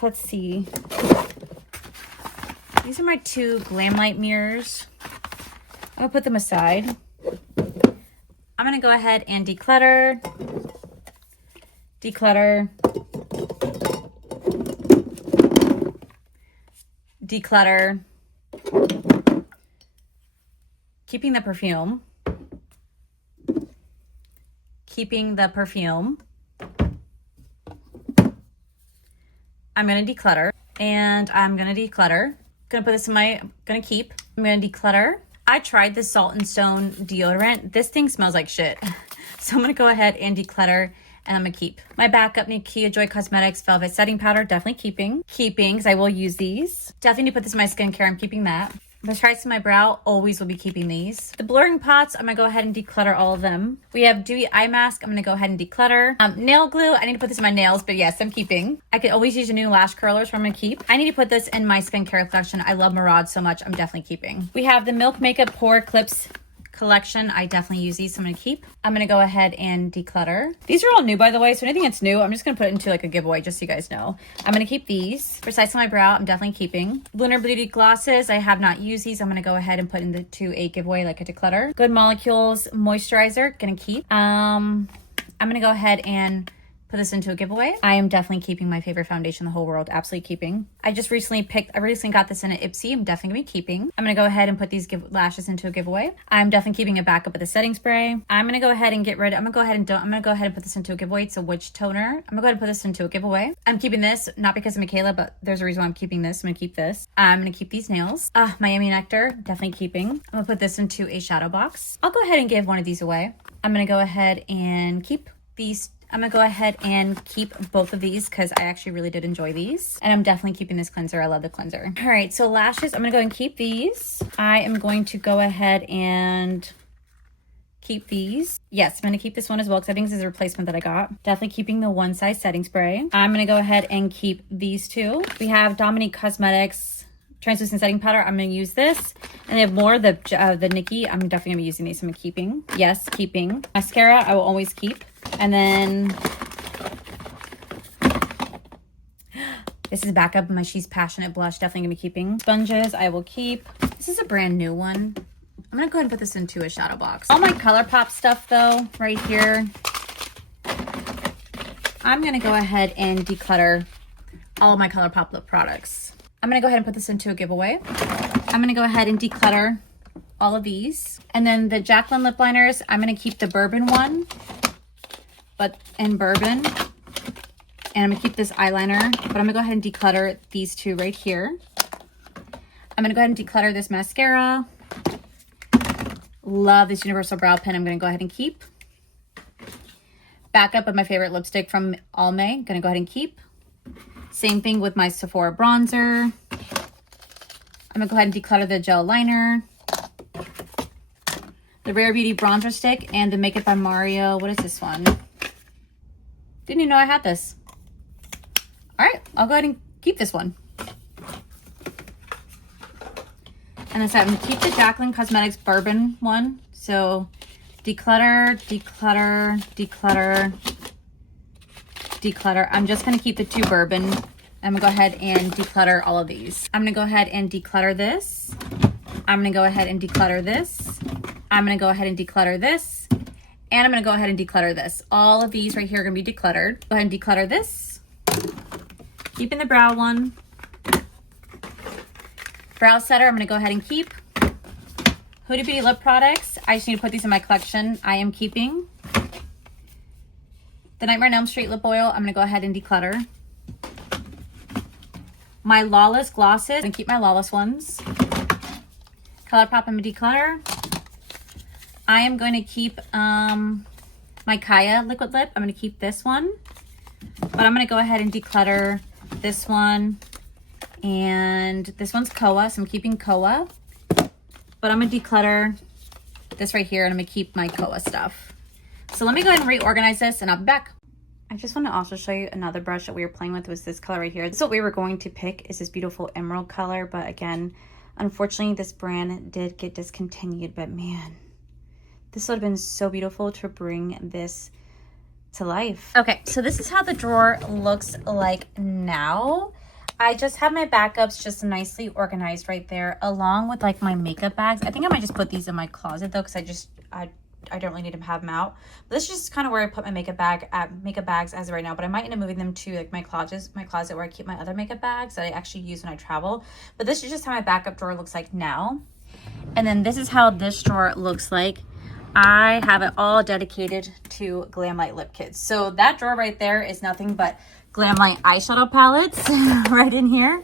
let's see. These are my two Glam Light mirrors. I'm going to put them aside. I'm going to go ahead and declutter. Declutter. Declutter, keeping the perfume, I'm going to declutter, and I'm going to declutter, going to put this in my, going to keep, I'm going to declutter. I tried the Salt and Stone deodorant. This thing smells like shit. So I'm going to go ahead and declutter. And I'm gonna keep my backup Nakia Joy Cosmetics Velvet Setting Powder. Definitely keeping because I will use these. Definitely need to put this in my skincare. I'm keeping that. Moisturizer in my brow, always will be keeping these. The blurring pots, I'm gonna go ahead and declutter all of them. We have dewy eye mask. I'm gonna go ahead and declutter. Nail glue, I need to put this in my nails, but yes, I'm keeping. I could always use a new lash curlers, so I'm gonna keep. I need to put this in my skincare collection. I love Murad so much. I'm definitely keeping. We have the Milk Makeup Pore Clips collection. I definitely use these, so I'm gonna keep. I'm gonna go ahead and declutter. These are all new, by the way, so anything that's new, I'm just gonna put it into like a giveaway, just so you guys know. I'm gonna keep these. Precise on my brow, I'm definitely keeping. Lunar Beauty glosses, I have not used these. I'm gonna go ahead and put into a giveaway, like a declutter. Good Molecules moisturizer, gonna keep. I'm gonna go ahead and put this into a giveaway. I am definitely keeping my favorite foundation in the whole world. Absolutely keeping. I recently got this in an Ipsy. I'm definitely gonna be keeping. I'm gonna go ahead and put these lashes into a giveaway. I'm definitely keeping a backup with the setting spray. I'm gonna go ahead and I'm gonna go ahead and put this into a giveaway. It's a witch toner. I'm gonna go ahead and put this into a giveaway. I'm keeping this, not because of Michaela, but there's a reason why I'm keeping this. I'm gonna keep this. I'm gonna keep these nails. Miami Nectar, definitely keeping. I'm gonna put this into a shadow box. I'll go ahead and give one of these away. I'm gonna go ahead and keep these. I'm gonna go ahead and keep both of these because I actually really did enjoy these. And I'm definitely keeping this cleanser. I love the cleanser. All right, so lashes, I'm gonna go and keep these. I am going to go ahead and keep these. Yes, I'm gonna keep this one as well because I think this is a replacement that I got. Definitely keeping the One Size setting spray. I'm gonna go ahead and keep these two. We have Dominique Cosmetics translucent setting powder. I'm going to use this. And they have more, the Nikki. I'm definitely going to be using these. I'm keeping. Yes, keeping. Mascara, I will always keep. And then this is backup. My She's Passionate blush. Definitely going to be keeping. Sponges, I will keep. This is a brand new one. I'm going to go ahead and put this into a shadow box. All my ColourPop stuff, though, right here. I'm going to go ahead and declutter all of my ColourPop lip products. I'm gonna go ahead and put this into a giveaway. I'm gonna go ahead and declutter all of these. And then the Jaclyn lip liners, I'm gonna keep the bourbon one, but in bourbon. And I'm gonna keep this eyeliner, but I'm gonna go ahead and declutter these two right here. I'm gonna go ahead and declutter this mascara. Love this universal brow pen. I'm gonna go ahead and keep. Backup of my favorite lipstick from Almay. Gonna go ahead and keep. Same thing with my Sephora bronzer. I'm gonna go ahead and declutter the gel liner. The Rare Beauty bronzer stick and the Make It by Mario. What is this one? Didn't even know I had this. All right, I'll go ahead and keep this one. And then so I'm gonna keep the Jaclyn Cosmetics bourbon one. So declutter, declutter, declutter, declutter. I'm just gonna keep the two bourbon. I'm gonna go ahead and declutter all of these. I'm gonna go ahead and declutter this. I'm gonna go ahead and declutter this. I'm gonna go ahead and declutter this. And I'm gonna go ahead and declutter this. All of these right here are gonna be decluttered. Go ahead and declutter this. Keeping the brow one. Brow setter, I'm gonna go ahead and keep. Huda Beauty lip products, I just need to put these in my collection. I am keeping. The Nightmare on Elm Street lip oil, I'm gonna go ahead and declutter. My Lawless glosses, I'm gonna keep my Lawless ones. ColourPop, I'm gonna declutter. I am going to keep my Kaya liquid lip. I'm gonna keep this one, but I'm gonna go ahead and declutter this one. And this one's Koa, so I'm keeping Koa. But I'm gonna declutter this right here and I'm gonna keep my Koa stuff. So let me go ahead and reorganize this and I'll be back. I just want to also show you another brush that we were playing with was this color right here. This is what we were going to pick, is this beautiful emerald color. But again, unfortunately this brand did get discontinued, but man, this would have been so beautiful to bring this to life. Okay, so this is how the drawer looks like now. I just have my backups just nicely organized right there, along with like my makeup bags. I think I might just put these in my closet though, because I don't really need to have them out. But this is just kind of where I put my makeup bags as of right now. But I might end up moving them to like my closet where I keep my other makeup bags that I actually use when I travel. But this is just how my backup drawer looks like now. And then this is how this drawer looks like. I have it all dedicated to Glam Light lip kits. So that drawer right there is nothing but Glam Light eyeshadow palettes right in here.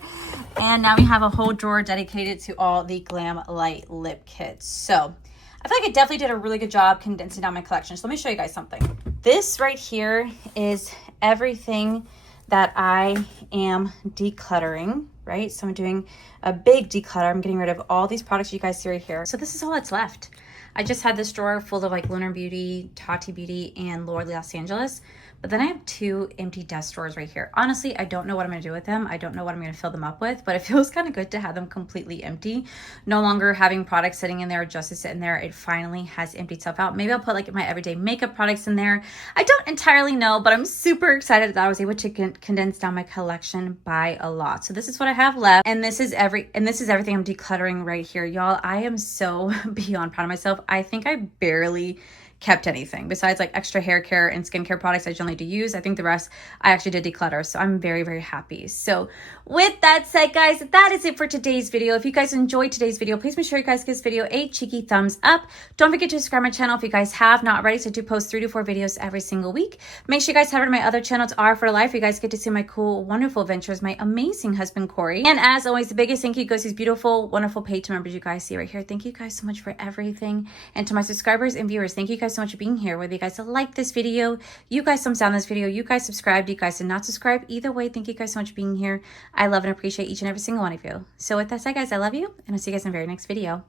And now we have a whole drawer dedicated to all the Glam Light lip kits. So I feel like I definitely did a really good job condensing down my collection. So let me show you guys something. This right here is everything that I am decluttering, right? So I'm doing a big declutter. I'm getting rid of all these products you guys see right here. So this is all that's left. I just had this drawer full of like Lunar Beauty, Tati Beauty, and Lord Los Angeles. But then I have two empty desk drawers right here. Honestly, I don't know what I'm gonna do with them. I don't know what I'm gonna fill them up with, but it feels kind of good to have them completely empty. No longer having products sitting in there just to sit in there. It finally has emptied stuff out. Maybe I'll put like my everyday makeup products in there. I don't entirely know, but I'm super excited that I was able to condense down my collection by a lot. So this is what I have left. And this is everything I'm decluttering right here, y'all. I am so beyond proud of myself. I think I barely kept anything besides like extra hair care and skincare products I generally do use. I think the rest I actually did declutter, so I'm very, very happy. So with that said, guys, that is it for today's video. If you guys enjoyed today's video, please make sure you guys give this video a cheeky thumbs up. Don't forget to subscribe to my channel if you guys have not already. So I do post 3 to 4 videos every single week. Make sure you guys head over to my other channel, it's R for Life. You guys get to see my cool, wonderful adventures, my amazing husband, Corey. And as always, the biggest thank you goes to these beautiful, wonderful paid members you guys see right here. Thank you guys so much for everything. And to my subscribers and viewers, thank you guys so much for being here. Whether you guys like this video, you guys thumbs down this video, you guys subscribed, you guys did not subscribe, either way, thank you guys so much for being here. I love and appreciate each and every single one of you. So with that said, guys, I love you, and I'll see you guys in the very next video.